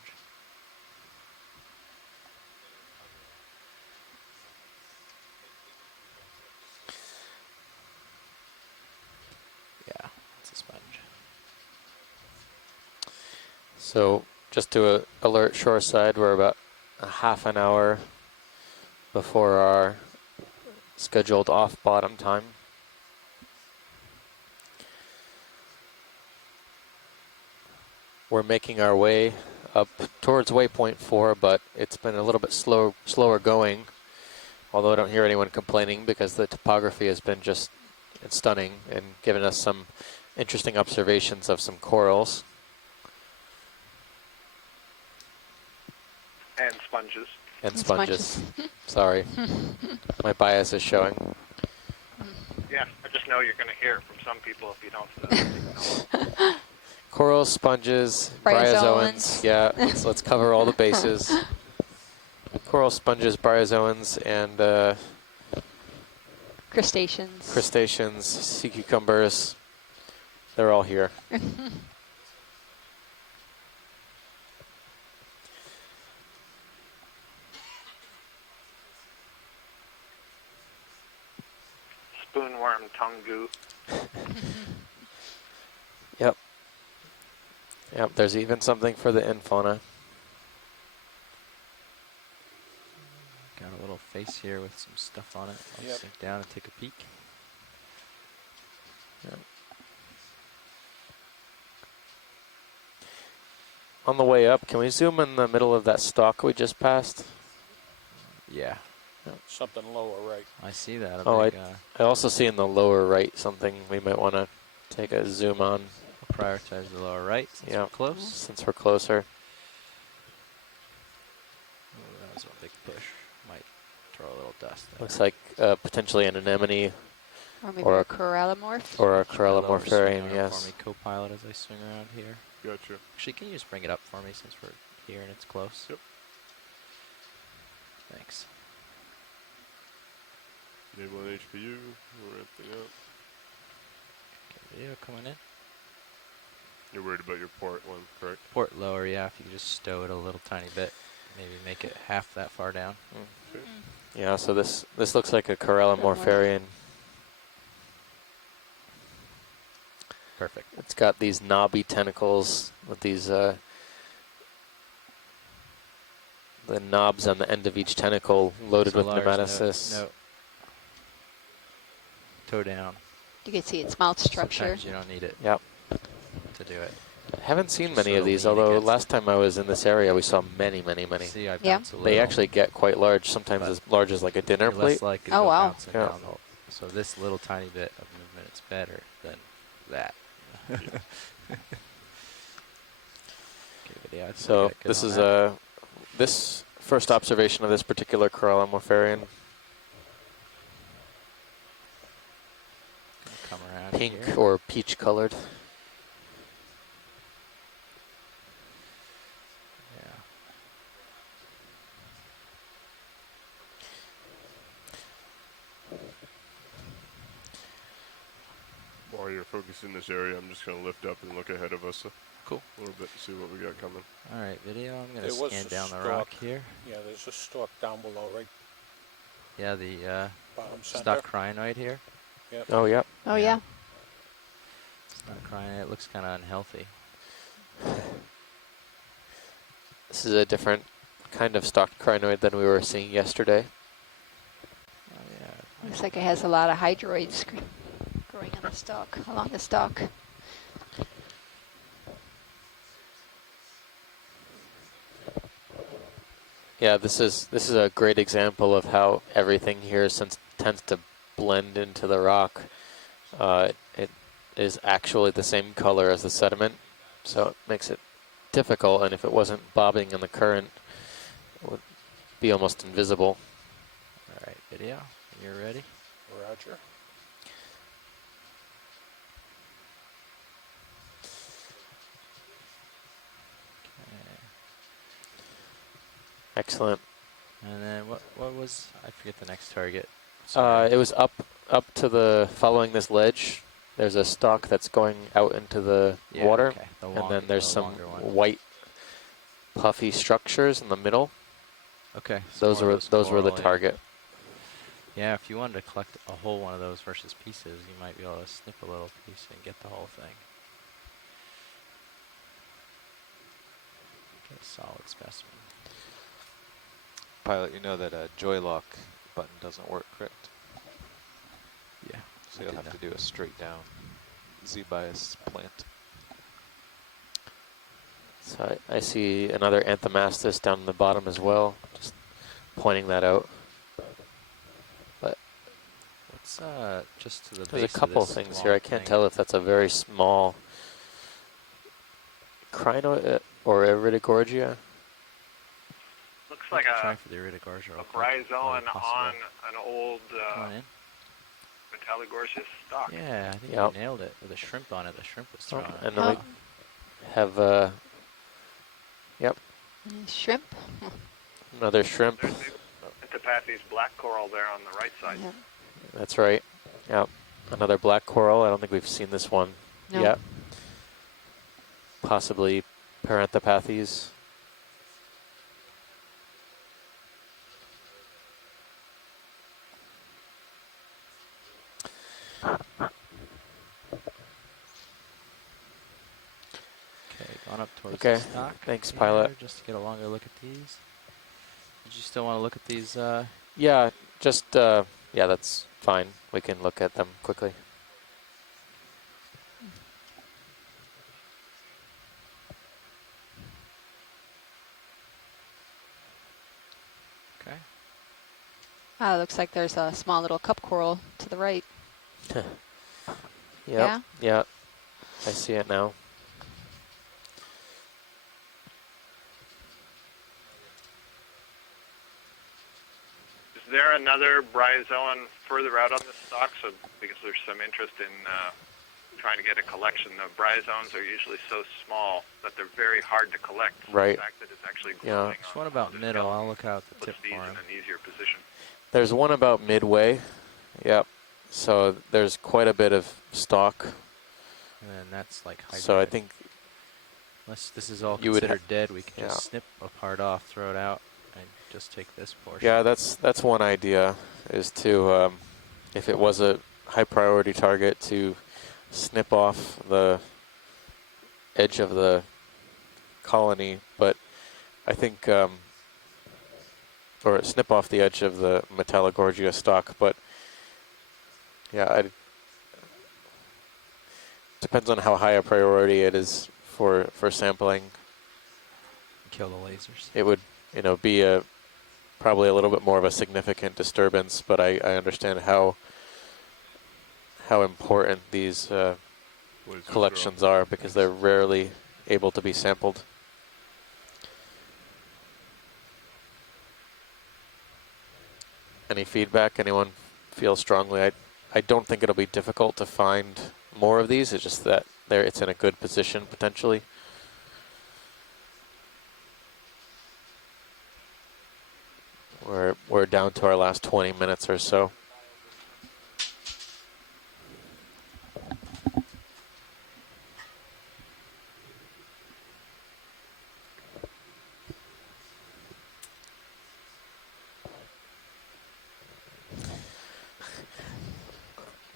Yeah, it's a sponge. So just to alert shoreside, we're about a half an hour before our scheduled off bottom time. We're making our way up towards waypoint 4, but it's been a little bit slower going, although I don't hear anyone complaining because the topography has been just stunning and given us some interesting observations of some corals. And sponges. And sponges. Sorry. My bias is showing. Yeah, I just know you're going to hear it from some people if you don't. Corals, sponges, bryozoans. Yeah, let's cover all the bases. Coral, sponges, bryozoans, and Crustaceans. Crustaceans, sea cucumbers. They're all here. Spoonworm, tongue goo. Yep. Yep, there's even something for the infauna. Got a little face here with some stuff on it. I'll sink down and take a peek. Yep. On the way up, can we zoom in the middle of that stalk we just passed? Yeah. Something lower right. I see that. I also see in the lower right something we might want to take a zoom on. We'll prioritize the lower right since we're close. Since we're closer. Oh, that was a big push. Might throw a little dust there. Looks like potentially an anemone. Or maybe a corallimorph. Or a corallimorpharian, yes. For me, co-pilot as I swing around here. Gotcha. Actually, can you just bring it up for me since we're here and it's close? Yep. Thanks. Enable an HPU, we're ramping up. Okay, video coming in. You're worried about your port one, correct? Port lower, yeah, if you could just stow it a little tiny bit. Maybe make it half that far down. Okay. Yeah, so this looks like a corallimorpharian. Perfect. It's got these knobby tentacles with these the knobs on the end of each tentacle loaded with nematocysts. No. Toe down. You can see its mouth structure. Sometimes you don't need it. Yep. To do it. I haven't seen Just many sort of of these, lean although against last time I was in this area we saw many. See, I Yeah. bounce a They little. actually get quite large, sometimes as large as like a dinner You're plate. less likely to Oh, go wow. bouncing Yeah. down the, so this little tiny bit of movement is better than that. Okay, but yeah, I think So we got good this on is that. this first observation of this particular corallimorpharian. Come around Pink here. or peach colored. Yeah. While you're focused in this area, I'm just going to lift up and look ahead of us Cool. a little bit and see what we got coming. All right, video. I'm There gonna was scan a down the stalk. rock here. Yeah, there's a stalk down below, right? Yeah, the Bottom center. stock crinoid here. Yep. Oh, yeah. Oh, yeah. Stock crinoid. It looks kind of unhealthy. This is a different kind of stalked crinoid than we were seeing yesterday. Oh yeah. Looks like it has a lot of hydroids growing on the stalk, along the stalk. Yeah, this is a great example of how everything here tends to blend into the rock. It is actually the same color as the sediment, so it makes it difficult, and if it wasn't bobbing in the current, it would be almost invisible. All right, video. You're ready. Roger. Excellent. And then what was, I forget the next target. It was up to the, following this ledge, there's a stalk that's going out into the Yeah, water, okay. and then there's the some longer one. white puffy structures in the middle. Okay. so Those more were of those were the coral, yeah. target. Yeah, if you wanted to collect a whole one of those versus pieces, you might be able to snip a little piece and get the whole thing. Get a solid specimen. Pilot, you know that a joy lock button doesn't work, correct? Yeah. So you'll have to do a straight down Z-bias plant. So I see another Anthomastus down in the bottom as well, just pointing that out. But What's just to the there's a base of couple this things long here. I can't thing? tell if that's a very small crino or Iridogorgia. Looks like Try for the Iridogorgia real a quick. bryozoan Possible. on an old Come on in. Metallogorgia stock. Yeah, I think Yep. you nailed it with a shrimp on it. The shrimp was thrown on it. And then we have, yep, Shrimp. another shrimp. There's the Antipathes black coral there on the right side. Yeah. That's right. Yep, another black coral. I don't think we've seen this one No. yet. Possibly Paranthropathes. Okay, going up towards Okay, the stock. thanks, here, pilot. Just to get a longer look at these. Did you still want to look at these? Yeah, just, yeah, that's fine. We can look at them quickly. Okay. Looks like there's a small little cup coral to the right. Yep, Yeah? yeah, I see it now. Is there another bryozoan further out on the stock? So because there's some interest in trying to get a collection. The bryozoans are usually so small that they're very hard to collect. So Right. the fact that it's actually Yeah. growing There's one about middle. I'll look out the puts tip these for in him. an easier position. There's one about midway. Yep. So there's quite a bit of stock. And then that's like hybrid. So I think unless this is all you would considered dead, we can yeah. just snip a part off, throw it out, and just take this portion. Yeah, that's one idea, is to, if it was a high priority target, to snip off the edge of the colony, but I think, or snip off the edge of the Metallogorgia stalk, but yeah, depends on how high a priority it is for sampling. Kill the lasers. It would, be probably a little bit more of a significant disturbance, but I understand how important these collections are, because they're rarely able to be sampled. Any feedback? Anyone feel strongly? I don't think it'll be difficult to find more of these. It's just that it's in a good position potentially. We're down to our last 20 minutes or so.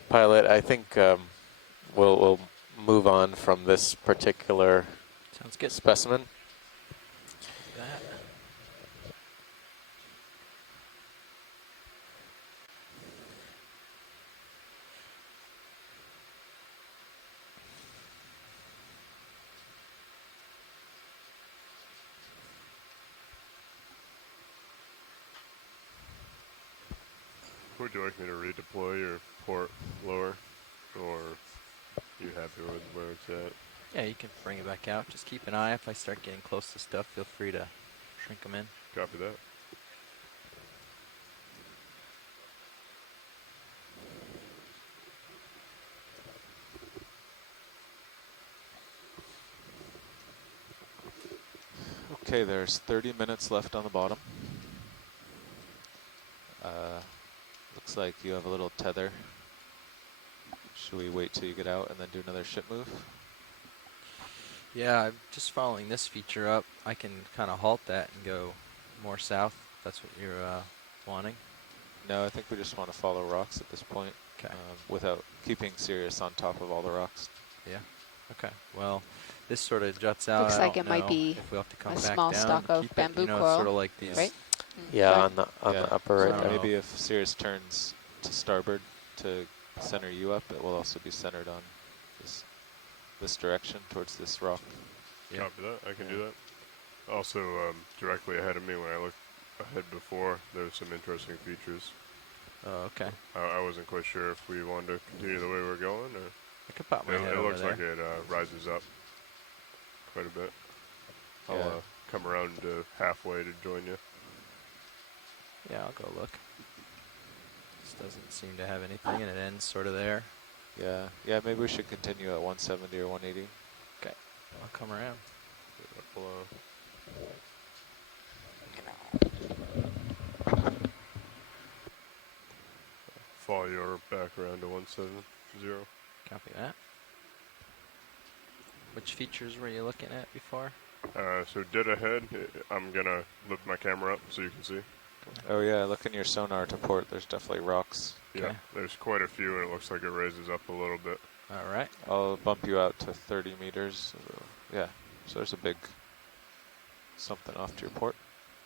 Pilot, I think we'll move on from this particular Sounds good. specimen. That. Would you like me to redeploy your port lower, or you happy with where it's at? Yeah, you can bring it back out. Just keep an eye. If I start getting close to stuff, feel free to shrink them in. Copy that. Okay, there's 30 minutes left on the bottom. Looks like you have a little tether. Should we wait till you get out and then do another ship move? Yeah, I'm just following this feature up. I can kind of halt that and go more south. If that's what you're wanting. No, I think we just want to follow rocks at this point. Okay. Without keeping Sirius on top of all the rocks. Yeah. Okay. Well, this sort of juts out. Looks I like don't it might know be if we'll have to come a back small down stalk and of keep bamboo it, coral, sort of like these right? Yeah, Right. on the upper So right there. maybe if Sirius turns to starboard to center you up, it will also be centered on this direction towards this rock. Copy that. I can do that. Also, directly ahead of me, when I looked ahead before, there's some interesting features. Oh, okay. I wasn't quite sure if we wanted to continue the way we're going, or I could pop my head it over looks there. like it rises up quite a bit. I'll come around halfway to join you. Yeah, I'll go look. This doesn't seem to have anything, and it ends sort of there. Yeah, maybe we should continue at 170 or 180. Okay, I'll come around. Follow your back around to 170. Copy that. Which features were you looking at before? So dead ahead, I'm gonna lift my camera up so you can see. Oh yeah, look in your sonar to port. There's definitely rocks. Yeah, there's quite a few, and it looks like it raises up a little bit. All right. I'll bump you out to 30 meters. Yeah, so there's a big something off to your port.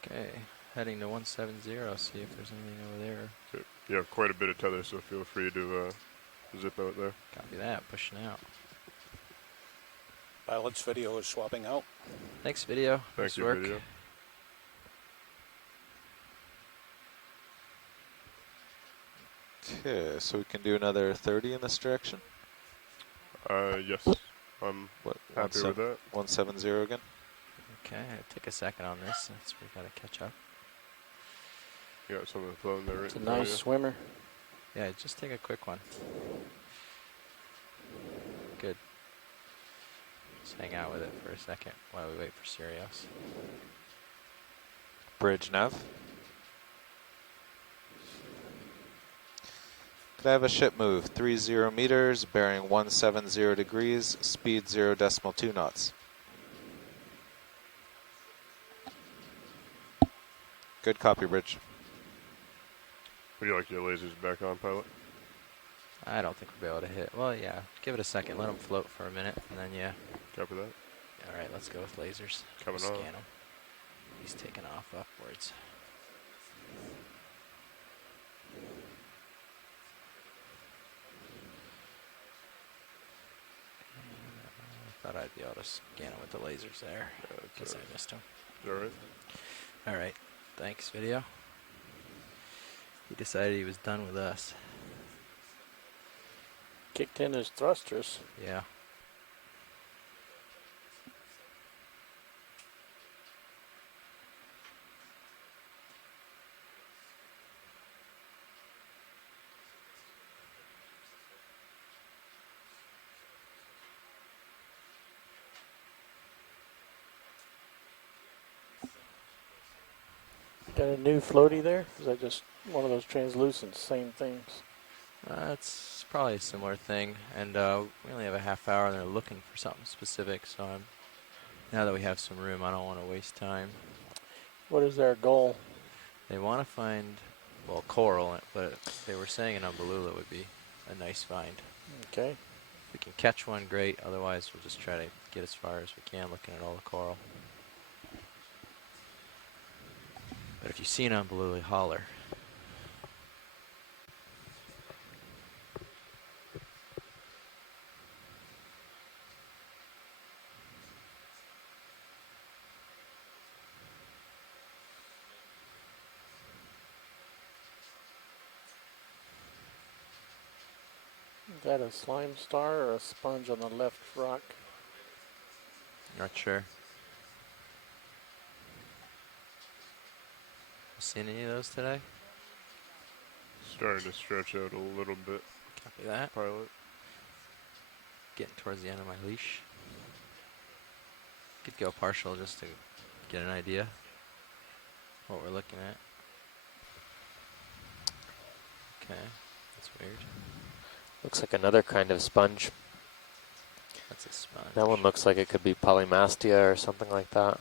Okay, heading to 170. See if there's anything over there. Okay. You have quite a bit of tether, so feel free to zip out there. Copy that. Pushing out. Pilot's video is swapping out. Thanks, video. Thank you, work. video. Okay, so we can do another 30 in this direction. Yes, I'm happy with that. 170 again. Okay, take a second on this since we gotta catch up. You got something floating there. It's a nice swimmer. Yeah, just take a quick one. Good. Just hang out with it for a second while we wait for Sirius. Bridge nav. Could I have a ship move 30 meters, bearing 170 degrees, speed 0.2 knots? Good copy, Bridge. Would you like your lasers back on, pilot? I don't think we'll be able to hit. Well, yeah. Give it a second. Let them float for a minute, and then yeah. Copy that. All right, let's go with lasers. Coming Scan on. him. He's taking off upwards. I thought I'd be able to scan him with the lasers there. Guess I missed him. All right. All right. Thanks, video. He decided he was done with us. Kicked in his thrusters. Yeah. Got a new floaty there? Is that just one of those translucent same things? It's probably a similar thing, and we only have a half hour, and they're looking for something specific. So now that we have some room, I don't want to waste time. What is their goal? They want to find, well, coral, but they were saying an umbellula would be a nice find. Okay. If we can catch one, great. Otherwise, we'll just try to get as far as we can, looking at all the coral. But if you see an umbellula, holler. Is that a slime star or a sponge on the left rock? Not sure. Seen any of those today? Starting to stretch out a little bit. Copy that. Pilot. Getting towards the end of my leash. Could go partial just to get an idea what we're looking at. Okay, that's weird. Looks like another kind of sponge. That's a sponge. That one looks like it could be polymastia or something like that.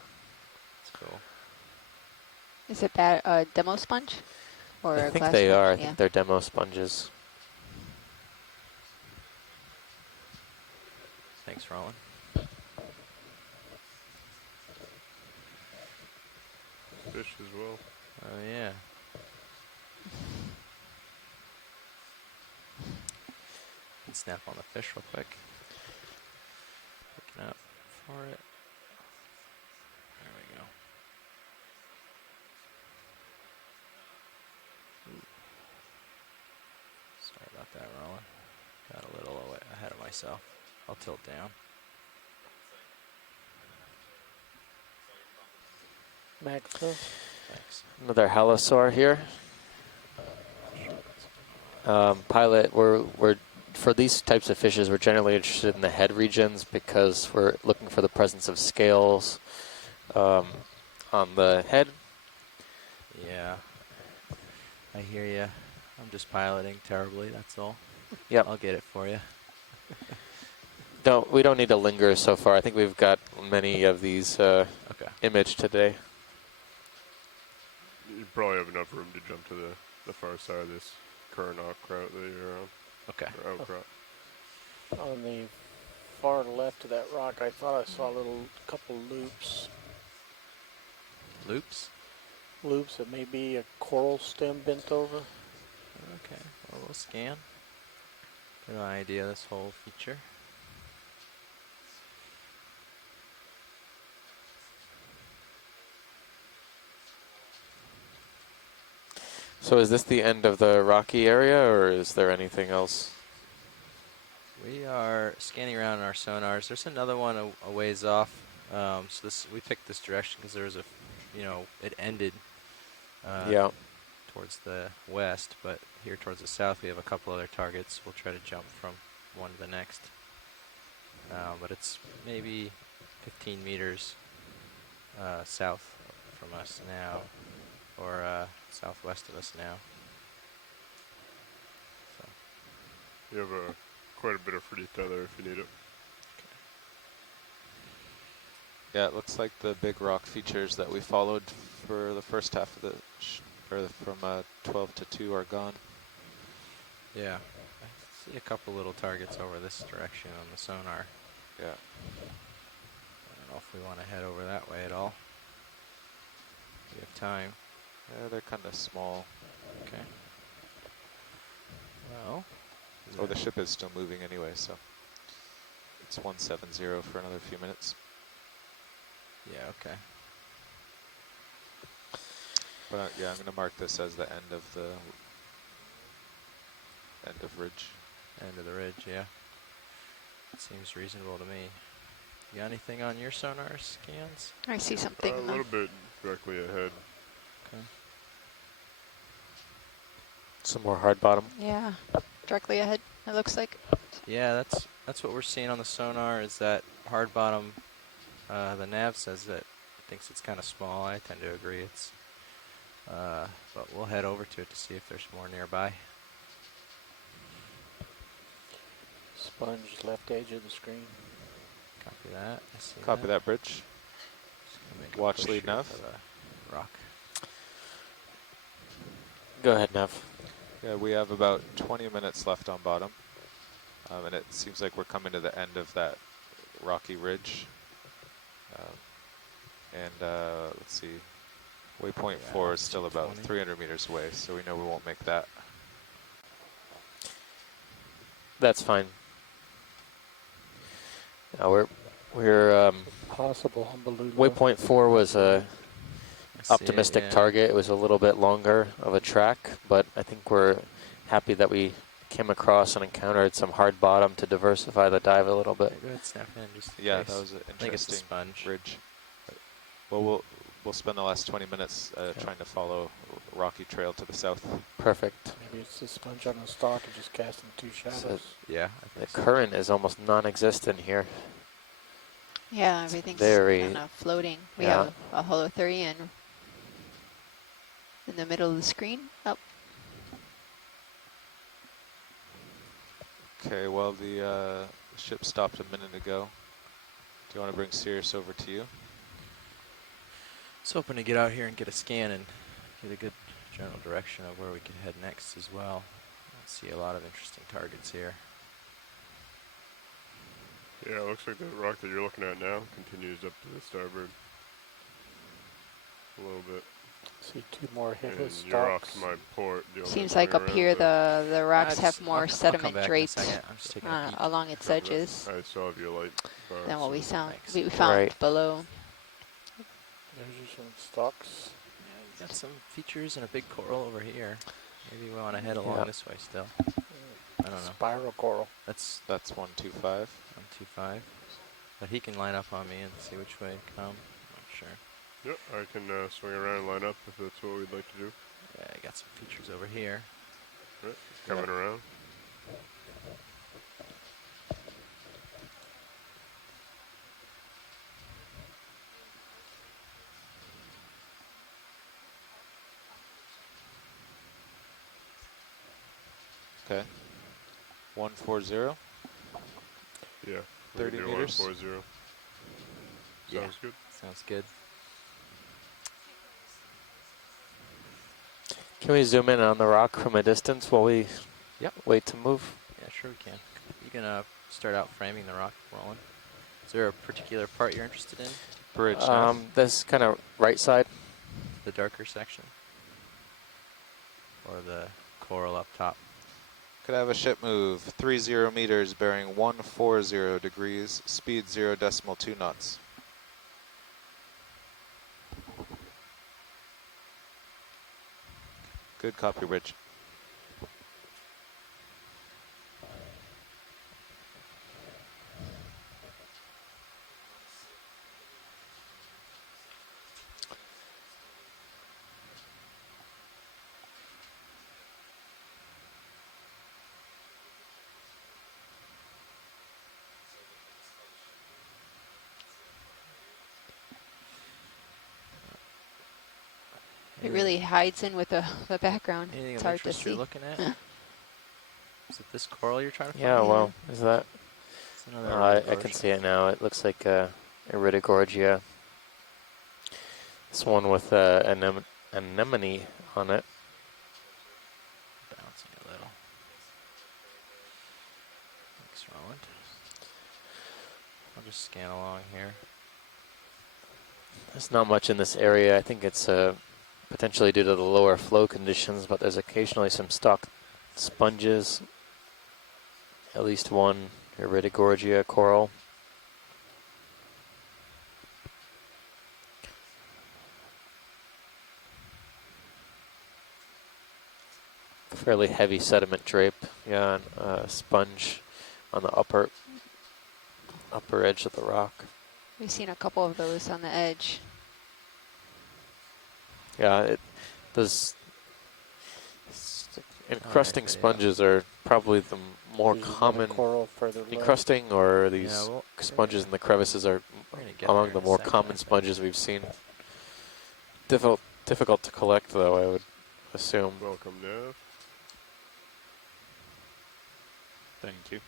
That's cool. Is it that a demo sponge? Or I a think glass they sponge? are. I Yeah. think they're demo sponges. Thanks, Roland. Fish as well. Oh yeah. Snap on the fish real quick. Picking up for it. There we go. Ooh. Sorry about that, Roland. Got a little ahead of myself. I'll tilt down. Maxwell. Thanks. Another halosaur here. Pilot, we're for these types of fishes, we're generally interested in the head regions because we're looking for the presence of scales on the head. Yeah. I hear you. I'm just piloting terribly, that's all. Yep. I'll get it for you. We don't need to linger so far. I think we've got many of these imaged today. You probably have enough room to jump to the far side of this current outcrop that you're on. Okay. Or outcrop. On the far left of that rock, I thought I saw a couple loops. Loops? Loops that may be a coral stem bent over. Okay. Well, we'll scan. Get an idea of this whole feature. So is this the end of the rocky area, or is there anything else? We are scanning around in our sonars. There's another one a ways off. So we picked this direction because there was it ended towards the west, but here towards the south we have a couple other targets. We'll try to jump from one to the next. But it's maybe 15 meters south from us now, or southwest of us now. So. You have quite a bit of free tether if you need it. Yeah, it looks like the big rock features that we followed for the first half of from 12 to 2 are gone. Yeah, I see a couple little targets over this direction on the sonar. Yeah. I don't know if we want to head over that way at all. We have time. Yeah, they're kind of small. Okay. Well. Oh, the ship is still moving anyway, so it's 170 for another few minutes. Yeah, okay. But yeah, I'm going to mark this as the end of ridge. End of the ridge, yeah. Seems reasonable to me. You got anything on your sonar scans? I see something. A little bit directly ahead. Okay. Some more hard bottom. Yeah, directly ahead, it looks like. Yeah, that's what we're seeing on the sonar, is that hard bottom. The nav says that it thinks it's kind of small. I tend to agree. But we'll head over to it to see if there's more nearby. Sponge left edge of the screen. Copy that. I see Copy that, Bridge. Watch lead nav. Rock. Go ahead, Nav. Yeah, we have about 20 minutes left on bottom. And it seems like we're coming to the end of that rocky ridge. Let's see. Waypoint 4 is still about 300 meters away, so we know we won't make that. That's fine. Now we're possible balloon. Waypoint 4 was a optimistic target. It was a little bit longer of a track, but I think we're happy that we came across and encountered some hard bottom to diversify the dive a little bit. Go ahead, snap in just in Yeah, case. that was an I think it's the interesting sponge. ridge. Well, we'll spend the last 20 minutes trying to follow rocky trail to the south. Perfect. Maybe it's the sponge on the stalk and just casting 2 shadows. So yeah. The current is almost non-existent here. Yeah, everything's very kind of floating. We yeah. have a holothurian in the middle of the screen. Oh. Okay, well, the ship stopped a minute ago. Do you want to bring Sirius over to you? I was hoping to get out here and get a scan and get a good general direction of where we can head next as well. I see a lot of interesting targets here. Yeah, it looks like the rock that you're looking at now continues up to the starboard a little bit. See two more And hitless you're off stalks. to my port. Do you want me to Seems swing like up around, here or- the rocks have I'll more come sediment back in a draped second. I'm just taking a peek. along its Copy that. edges I still have your light bar. than what so we found Right. below. There's some stalks. Yeah, we got some features and a big coral over here. Maybe we want to head along Yeah. this way still. I don't know. Spiral coral. That's 125. 125. But he can line up on me and see which way to come. I'm not sure. Yep, I can swing around and line up if that's what we'd like to do. Yeah, I got some features over here. Right, coming around. Okay. 140. Yeah. 30 meters. 140. Yeah. Sounds good. Sounds good. Can we zoom in on the rock from a distance while we wait to move? Yeah, sure we can. You can start out framing the rock, Roland. Is there a particular part you're interested in? Bridge. This kind of right side. The darker section? Or the coral up top? Could I have a ship move 30 meters bearing 140 degrees, speed 0.2 knots. Good copy, Rich. It really hides in with the background. Anything It's of hard to interest you're see. looking at? Is it this coral you're trying to find? Yeah, well, is that? It's another I can see it now. It looks like Iridogorgia. This one with anemone on it. Bouncing a little. Thanks, Roland. I'll just scan along here. There's not much in this area. I think it's potentially due to the lower flow conditions, but there's occasionally some stock sponges. At least one Iridogorgia coral. Fairly heavy sediment drape. Yeah, and sponge on the upper edge of the rock. We've seen a couple of those on the edge. Yeah, encrusting sponges are probably the more There's another common. coral further left. Encrusting or these Yeah, well, sponges in the crevices are among the more common sponges we've seen. Difficult to collect, though, I would assume. Welcome, Nev. Thank you.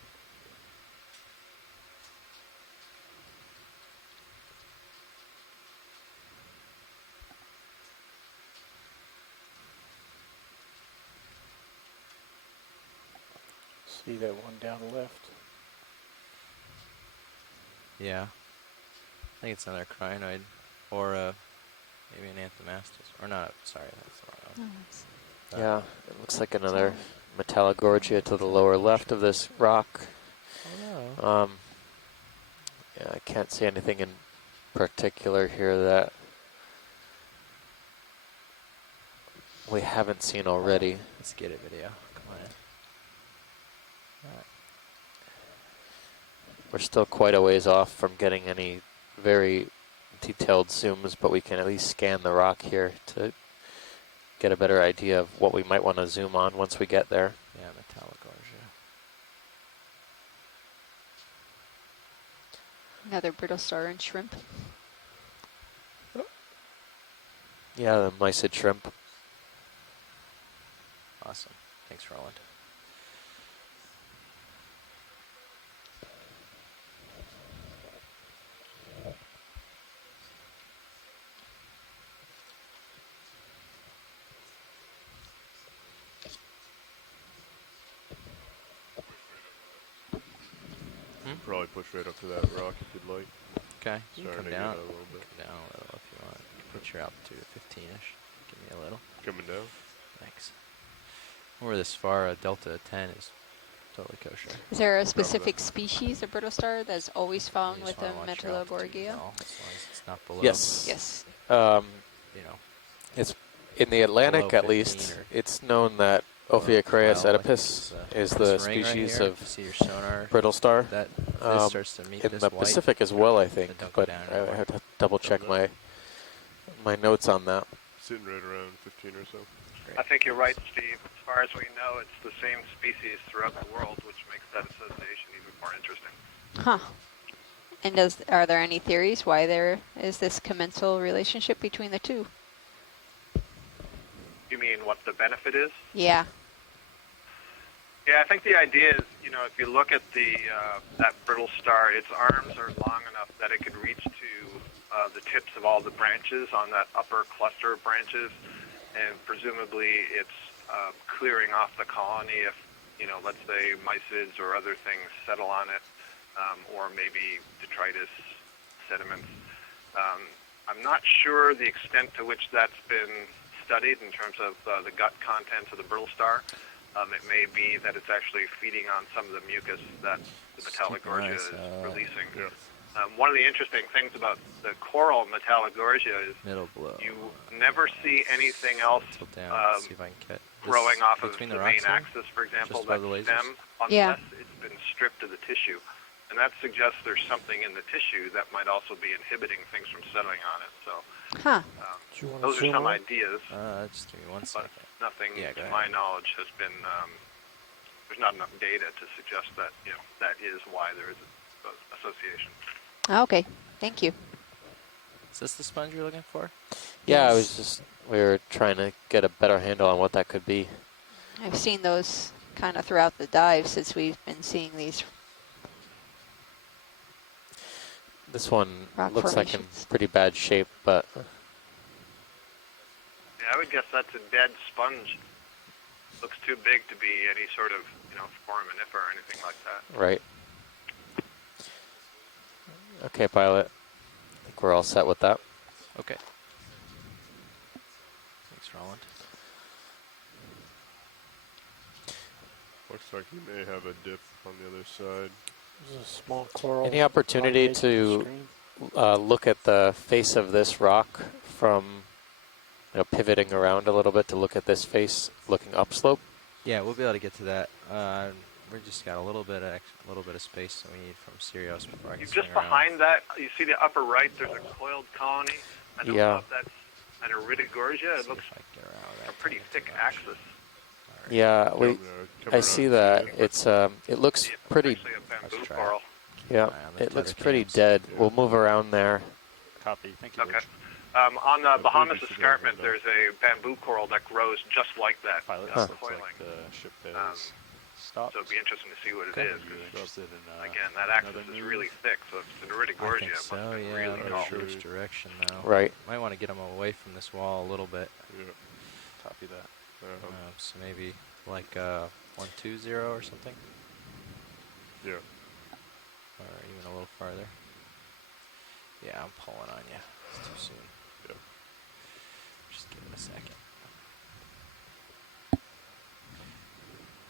See that one down left? Yeah. I think it's another crinoid. Or maybe an anthomastus. Or not, sorry, that's the wrong one. Yeah, it looks like another Metallogorgia to the lower left of this rock. Oh, Yeah, I can't see anything in particular here that we haven't seen already. Let's get a video. Come on in. We're still quite a ways off from getting any very detailed zooms, but we can at least scan the rock here to get a better idea of what we might want to zoom on once we get there. Yeah, Metallogorgia. Another brittle star and shrimp. Yeah, the mysid shrimp. Awesome. Thanks, Roland. Probably push right up to that rock if you'd like. Okay, you can Starting come to down. get a little bit. Come down a little if you want. Put your altitude at 15-ish. a little. Coming down. Thanks. We're this far, a delta 10 is totally kosher. Is there a specific species of brittle star that's always found You just within wanna watch your altitude, Metallogorgia? no, as long as it's not below. Yes. Yes. You know, It's in the Atlantic, below at 15 least. or It's known that below Ophiocreus 12, I think oedipus is this the ring right species here, of you see your sonar, brittle star. that this starts to meet in this the white. Pacific as well, I think, Don't go but down I anymore. have to double check my notes on that. Sitting right around 15 or so. I think you're right, Steve. As far as we know, it's the same species throughout the world, which makes that association even more interesting. Huh. And are there any theories why there is this commensal relationship between the two? You mean what the benefit is? Yeah. Yeah, I think the idea is, you know, if you look at the that brittle star, its arms are long enough that it could reach to the tips of all the branches on that upper cluster of branches, and presumably it's clearing off the colony if, you know, let's say mysids or other things settle on it, or maybe detritus sediments. I'm not sure the extent to which that's been studied in terms of the gut contents of the brittle star. It may be that it's actually feeding on some of the mucus that the Metallogorgia is releasing. Yeah. One of the interesting things about the coral Metallogorgia is you never see anything else See if I can get growing off of between the the main rocks here? axis, for example, Just that above the lasers? stem, Yeah. unless it's been stripped of the tissue. And that suggests there's something in the tissue that might also be inhibiting things from settling on it. So Huh. those are some ideas, Just give me one but second. nothing, Yeah, go to ahead. my knowledge, has been, there's not enough data to suggest that, you know, that is why there is an association. Okay. Thank you. Is this the sponge you're looking for? Yeah, Yes. we were trying to get a better handle on what that could be. I've seen those kind of throughout the dive since we've been seeing these. This one Rock looks like in formations. pretty bad shape, but Yeah, I would guess that's a dead sponge. Looks too big to be any sort of, you know, foraminifera or anything like that. right. Okay, pilot. I think we're all set with that. Okay. Thanks, Roland. Looks like you may have a dip on the other side. There's a small coral. Any opportunity congregate to stream. look at the face of this rock from, pivoting around a little bit to look at this face looking upslope? Yeah, we'll be able to get to that. We just got a little bit of space that we need from Sirius before I can swing Just around. behind that, you see the upper right, there's a coiled colony. I don't know Yeah. if that's an Iridogorgia. It looks a pretty thick axis. Yeah, I see that. It's it looks pretty. Actually a bamboo coral. Yeah, it looks pretty dead. We'll move around there. Copy. Thank you. Okay. On the Bahamas escarpment, there's a bamboo coral that grows just like that, Pilot, Huh. coiling. like the ship has stopped. So it'd be interesting to see what it Are is. you interested in Again, that axis another is move? really thick, so if it's an I Iridogorgia, think it must so, have been yeah. really I'm tall. not sure which direction though. Right. Might want to get them away from this wall a little bit. Yeah. Copy that. So maybe like 120 or something, Yeah. or even a little farther. Yeah, I'm pulling on you. It's too soon. Yeah. Just give it a second.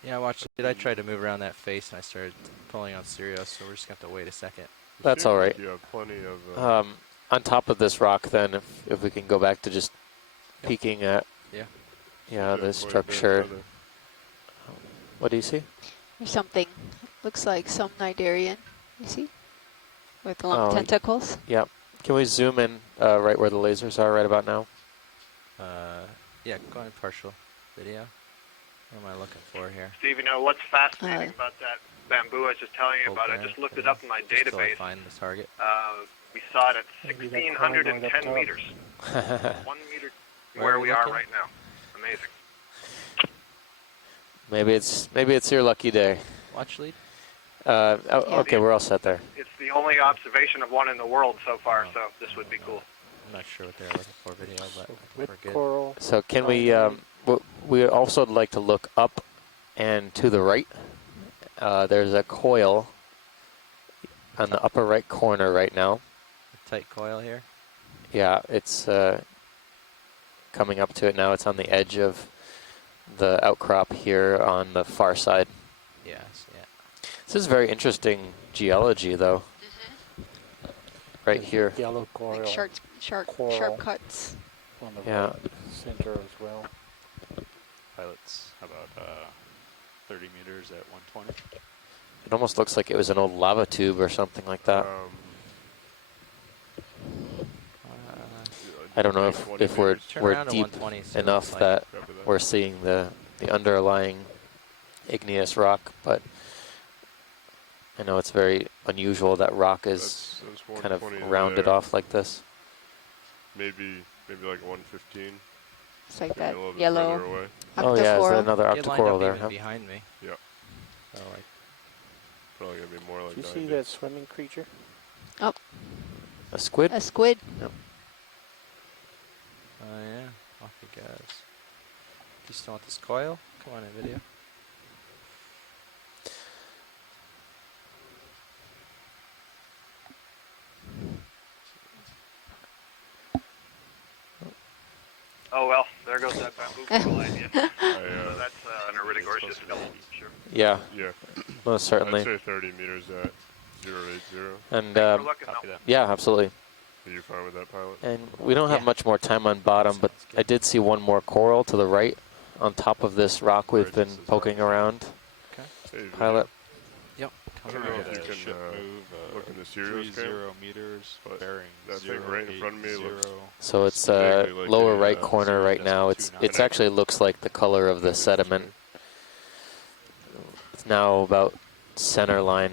Yeah, watch it. I tried to move around that face and I started pulling on Sirius, so we're just going to have to wait a second. That's Seems all like right. You have plenty of. On top of this rock, then, if we can go back to just Yep. peeking at, Yeah. yeah, Yeah, the quite a bit structure. further. What do you see? There's something. Looks like some Cnidarian. You see? With long Oh, tentacles. Yeah. Can we zoom in right where the lasers are right about now? Yeah, go ahead, partial video. What am I looking for here? Steve, you know what's fascinating about that bamboo I was just telling you Hold about? I there, just looked it okay. up in my Just till I database. find the target. We saw it at Maybe that coral right up 1,610 top. meters. 1 meter Where where are we we are looking? right now. Amazing. Maybe it's your lucky day. Watch lead. Okay, we're all set there. It's the only observation of one in the world so far, so this would be cool. I'm not sure what they're looking for video, but Whip we're good. coral. So can we? We also would like to look up and to the right. There's a coil on the upper right corner right now. A tight coil here. Yeah, it's coming up to it now. It's on the edge of the outcrop here on the far side. Yes, yeah. This is very interesting geology, though. Right here. Yellow coral. Like sharp cuts. On the Yeah. right center as well. Pilots, how about 30 meters at 120? It almost looks like it was an old lava tube or something like that. I don't know if we're deep enough that we're seeing the underlying igneous rock, but I know it's very unusual that rock is kind of rounded off like this. Maybe like 115. It's like that a little bit yellow. further away. Oh yeah, is that another It Octa lined Coral up there? even Huh? behind me. Yep. So like Probably gonna be more like Do you 90. see that swimming creature? Oh, A squid? a squid. Yep. oh yeah, off he goes. You still want this coil? Come on in video. Oh well, there goes that bamboo coral idea. So that's an Iridogorgia skeleton, sure. Yeah. Yeah. Most certainly. I'd say 30 meters at 080. And Copy that. yeah, absolutely. Are you fine with that, pilot? And we don't have much more time on bottom, but I did see one more coral to the right on top of this rock we've been poking around. Okay. Pilot. Yep. I don't know if you can look in the serial 30 meters, but bearing that thing right in front of me looks So it's vaguely like lower a, right corner right now. It's actually looks like the color of the sediment. It's now about center line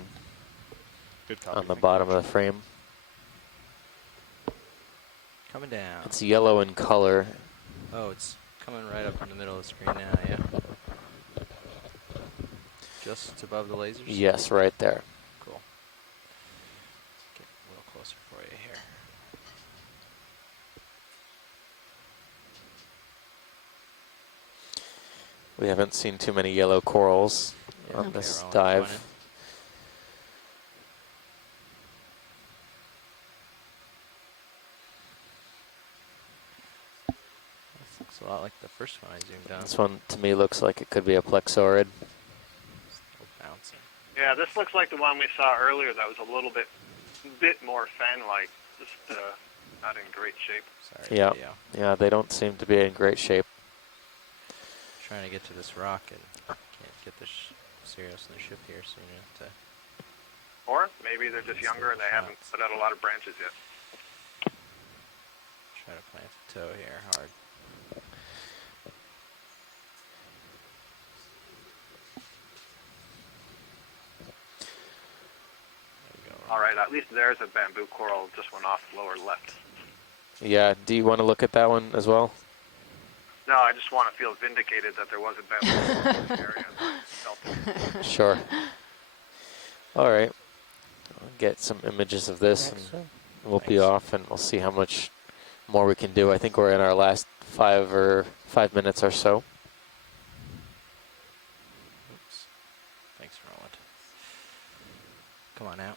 on the bottom of the frame. Coming down. It's yellow in color. Oh, it's coming right up in the middle of the screen now, yeah. Just above the lasers? Yes, right there. Cool. Get a little closer for you here. We haven't seen too many yellow corals on this dive. This looks a lot like the first one I zoomed on. This one to me looks like it could be a plexaurid. Still bouncing. Yeah, this looks like the one we saw earlier that was a little bit more fan-like, just not in great shape. Sorry. Yeah, video. yeah, they don't seem to be in great shape. Trying to get to this rock and can't get the Sirius and the ship here soon enough to. Or maybe they're just younger and they haven't put out a lot of branches yet. Try to plant the toe here hard. All right, at least there's a bamboo coral, just went off lower left. Yeah, do you want to look at that one as well? No, I just want to feel vindicated that there was a bamboo coral in this area. Felt it. Sure. All right. I'll get some images of this and we'll be off and we'll see how much more we can do. I think we're in our last 5 minutes or so. Oops. Thanks, Roland. Come on out.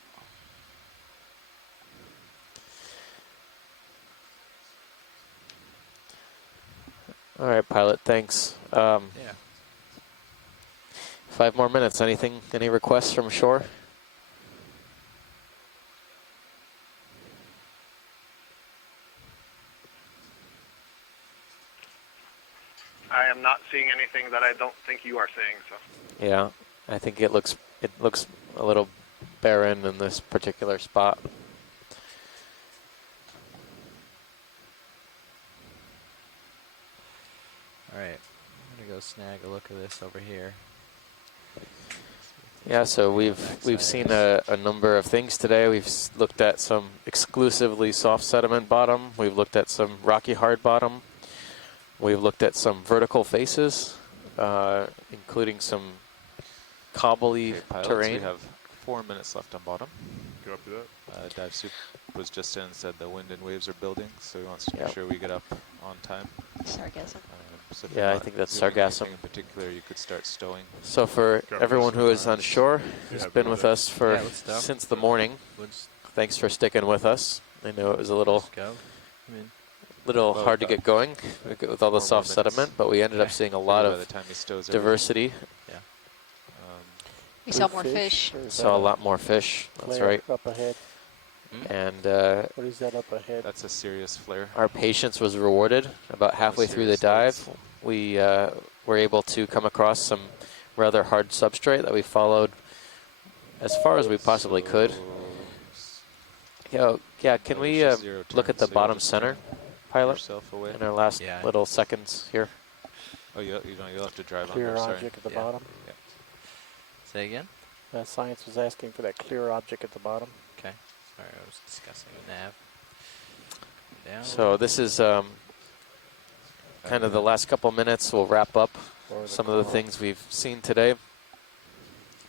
All right, pilot, thanks. Yeah. 5 more minutes. Anything, any requests from shore? I am not seeing anything that I don't think you are seeing, so. Yeah, I think it looks a little barren in this particular spot. All right. I'm gonna go snag a look at this over here. Yeah, so we've seen a number of things today. We've looked at some exclusively soft sediment bottom. We've looked at some rocky hard bottom. We've looked at some vertical faces, including some cobbly terrain. We have 4 minutes left on bottom. Copy that. Dive Soup was just in and said the wind and waves are building, so he wants to make sure we get up on time. Sargassum. So if Yeah, you're I not think that's doing sargassum. anything in particular, you could start stowing. So for everyone who is on shore, who's been with us for since the morning, thanks for sticking with us. I know it was a little little Well, hard to get going with all the 4 more soft minutes. sediment, but we ended up Okay. seeing a Figure lot by of the time he stows diversity. Yeah. We saw more fish. Or is Saw a that lot more fish. That's flare right. up ahead? And What is that up ahead? That's a serious flare. our patience was rewarded. About halfway through the serious dive, we were able to come across some rather hard substrate that we followed as far as we possibly could. Yeah, can we look at the bottom center, pilot, yourself away. in our last Yeah. little seconds here? Oh, you'll have to drive Clear under. Sorry. object at the Yeah. bottom. Yeah. Say again? Science was asking for that clear object at the bottom. Okay. Sorry, I was discussing a nav. Down. So this is kind of the last couple minutes. We'll wrap up some of the things we've seen today.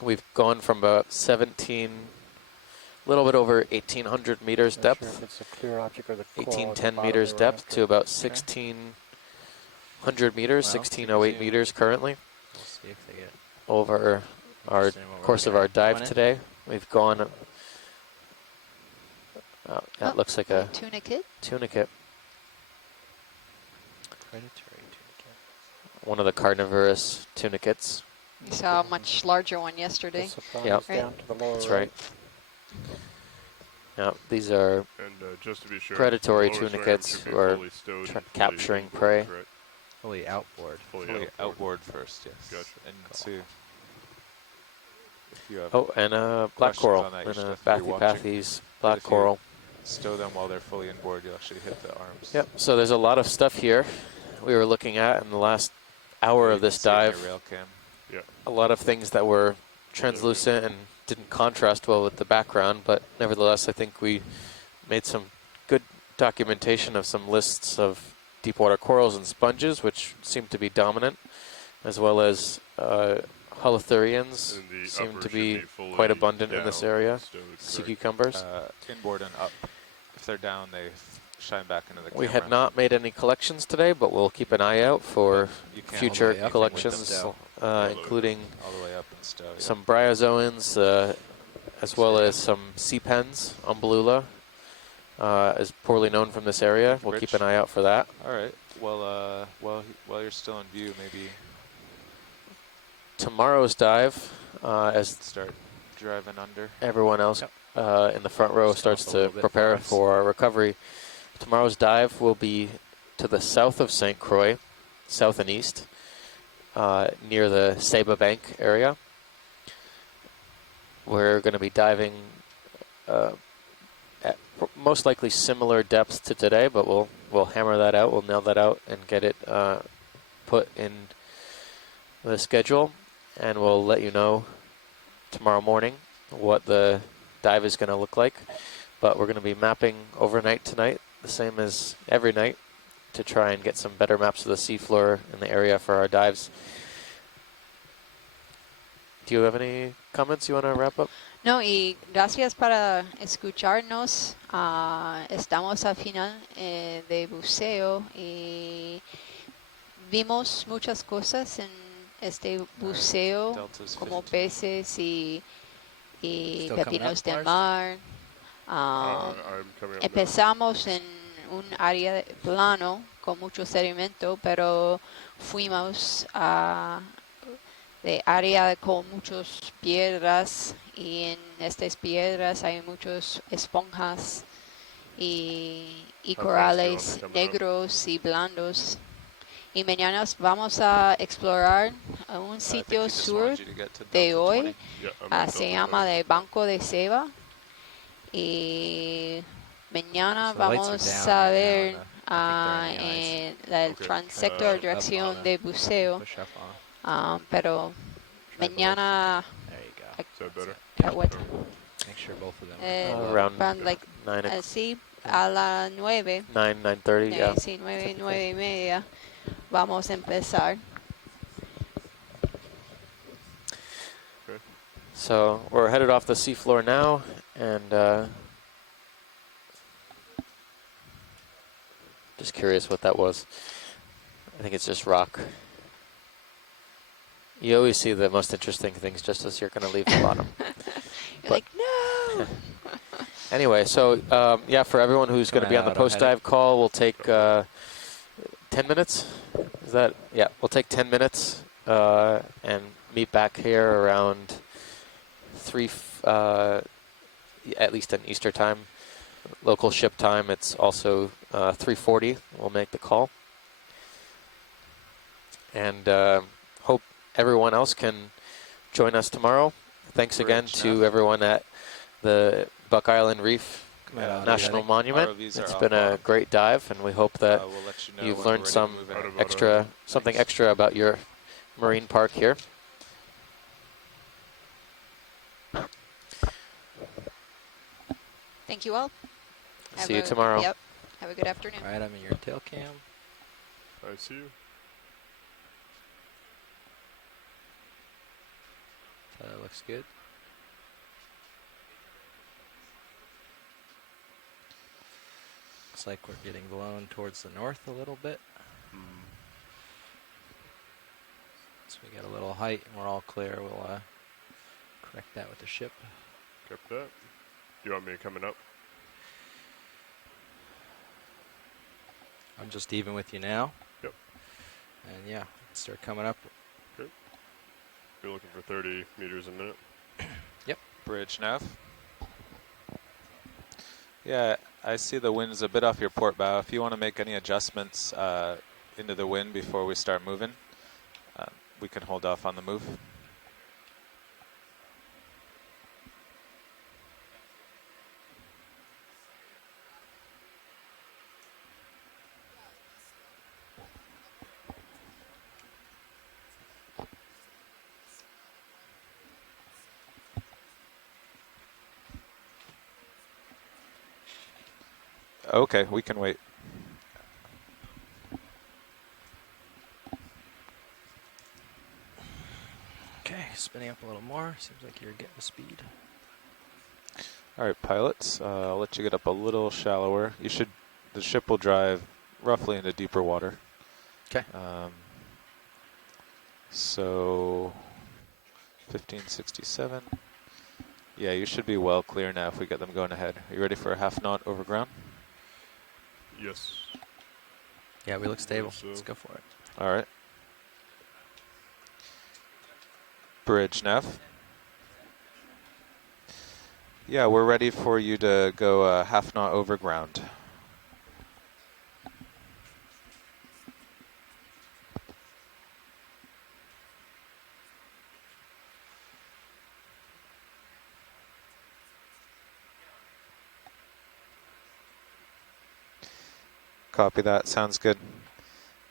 We've gone from about 17, a little bit over 1,800 meters Not depth, sure if it's a clear object or the coral at the 1810 bottom meters they were depth after. to about 1,600 meters, Well, 1,608 meters currently. We'll see if they get Over our Understand what we're course of looking our at. dive Going in? today. We've gone, that looks like a Tunicate. tunicate, predatory tunicate. one of the carnivorous tunicates. We saw a much larger one yesterday. The surprise Yep. down to the lower That's right. Now, these are And just to be sure, predatory the lower swim tunicates should be who are fully stowed and fully capturing inboard, prey. correct? Fully outboard. Fully outboard first, yes. Gotcha. And Sue, if you have Oh, and black questions coral, on that, you and should a definitely be watching. Bathypathes, But black if you coral. stow them while they're fully inboard, you'll actually hit the arms. Yep, so there's a lot of stuff here we were looking at in the last hour You of can this see in your dive. rail cam. Yeah. A lot of things that were translucent and didn't contrast well with the background, but nevertheless, I think we made some good documentation of some lists of deep water corals and sponges, which seem to be dominant, as well as holothurians And the seem upper to should be fully quite abundant in this down, area. stowed, Sea correct? cucumbers. Inboard and up. If they're down, they shine back into the We camera. had not made any collections today, but we'll keep an eye out for You can future all the way up collections, with them including all the way up and stow. Yeah. some bryozoans, as well as some sea pens, umbellula, is poorly known from this area. Thank you, We'll keep Rich. an eye out for that. All right. Well, while you're still in view, maybe Tomorrow's dive, as start driving under. everyone else in the front row starts Stop a to little bit prepare for us. for our recovery, tomorrow's dive will be to the south of St. Croix, south and east, near the Saba Bank area. We're going to be diving at most likely similar depths to today, but we'll hammer that out, we'll nail that out and get it put in the schedule, and we'll let you know tomorrow morning what the dive is going to look like. But we're going to be mapping overnight tonight, the same as every night, to try and get some better maps of the seafloor in the area for our dives. Do you have any comments you want to wrap up? No, y gracias para escucharnos. Estamos al final de buceo y vimos muchas cosas en este buceo, Delta's como 15. peces y Still coming pepinos up, del Lars? mar. I'm coming up now. Empezamos en un área plano con mucho sedimento, pero fuimos a de área con muchas piedras, y en estas piedras hay muchas esponjas y corales negros y blandos. Y mañana vamos a explorar a un I think sitio he just sur wanted you to get to de Delta hoy. 20. Yeah, I'm at Se Delta llama 20. de Banco de Seba, y mañana So the lights are vamos down a right now ver in the- I think they're in the el Okay. transector Up dirección on de it. buceo, Push up on. pero Try both. mañana There you go. Is that better? at what Make sure both of them are Around around like 9, así a las 9, 9:30, yeah. sí, 9:30 vamos a empezar. So we're headed off the seafloor now, and just curious what that was. I think it's just rock. You always see the most interesting things just as you're going to leave the bottom. You're like, no! Anyway, so yeah, for everyone who's going to be on the post-dive call, we'll take 10 minutes. Is that? Yeah, we'll take 10 minutes and meet back here around 3, at least in Easter time. Local ship time, it's also 3:40. We'll make the call. And hope everyone else can join us tomorrow. Thanks again to everyone at the Buck Island Reef National Monument. It's been a great dive, and we hope that you've learned something extra about your marine park here. Thank you all. See you tomorrow. Yep. Have a good afternoon. All right, I'm in your tail cam. I see you. That looks good. Looks like we're getting blown towards the north a little bit. So we got a little height and we're all clear. We'll correct that with the ship. Copy that. Do you want me coming up? I'm just even with you now. Yep. And yeah, start coming up. Okay. You're looking for 30 meters a minute. Yep. Bridge nav. Yeah, I see the wind's a bit off your port bow. If you want to make any adjustments into the wind before we start moving, we can hold off on the move. Okay, we can wait. Okay, spinning up a little more. Seems like you're getting the speed. All right, pilots, I'll let you get up a little shallower. The ship will drive roughly into deeper water. Okay. So 1567. Yeah, you should be well clear now if we get them going ahead. Are you ready for a half knot over ground? Yes. Yeah, we look stable. So. Let's go for it. All right. Bridge nav. Yeah, we're ready for you to go half knot over ground. Copy that, sounds good.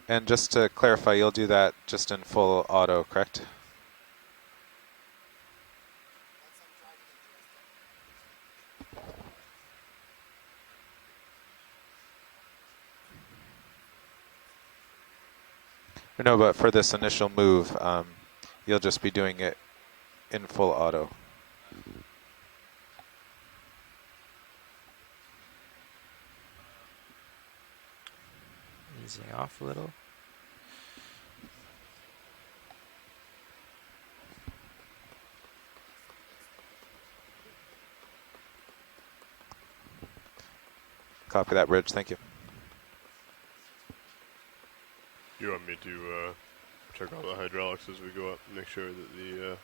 And just to clarify, you'll do that just in full auto, correct? No, but for this initial move, you'll just be doing it in full auto. Easing off a little. Copy that, Bridge, thank you. You want me to check all the hydraulics as we go up, make sure that the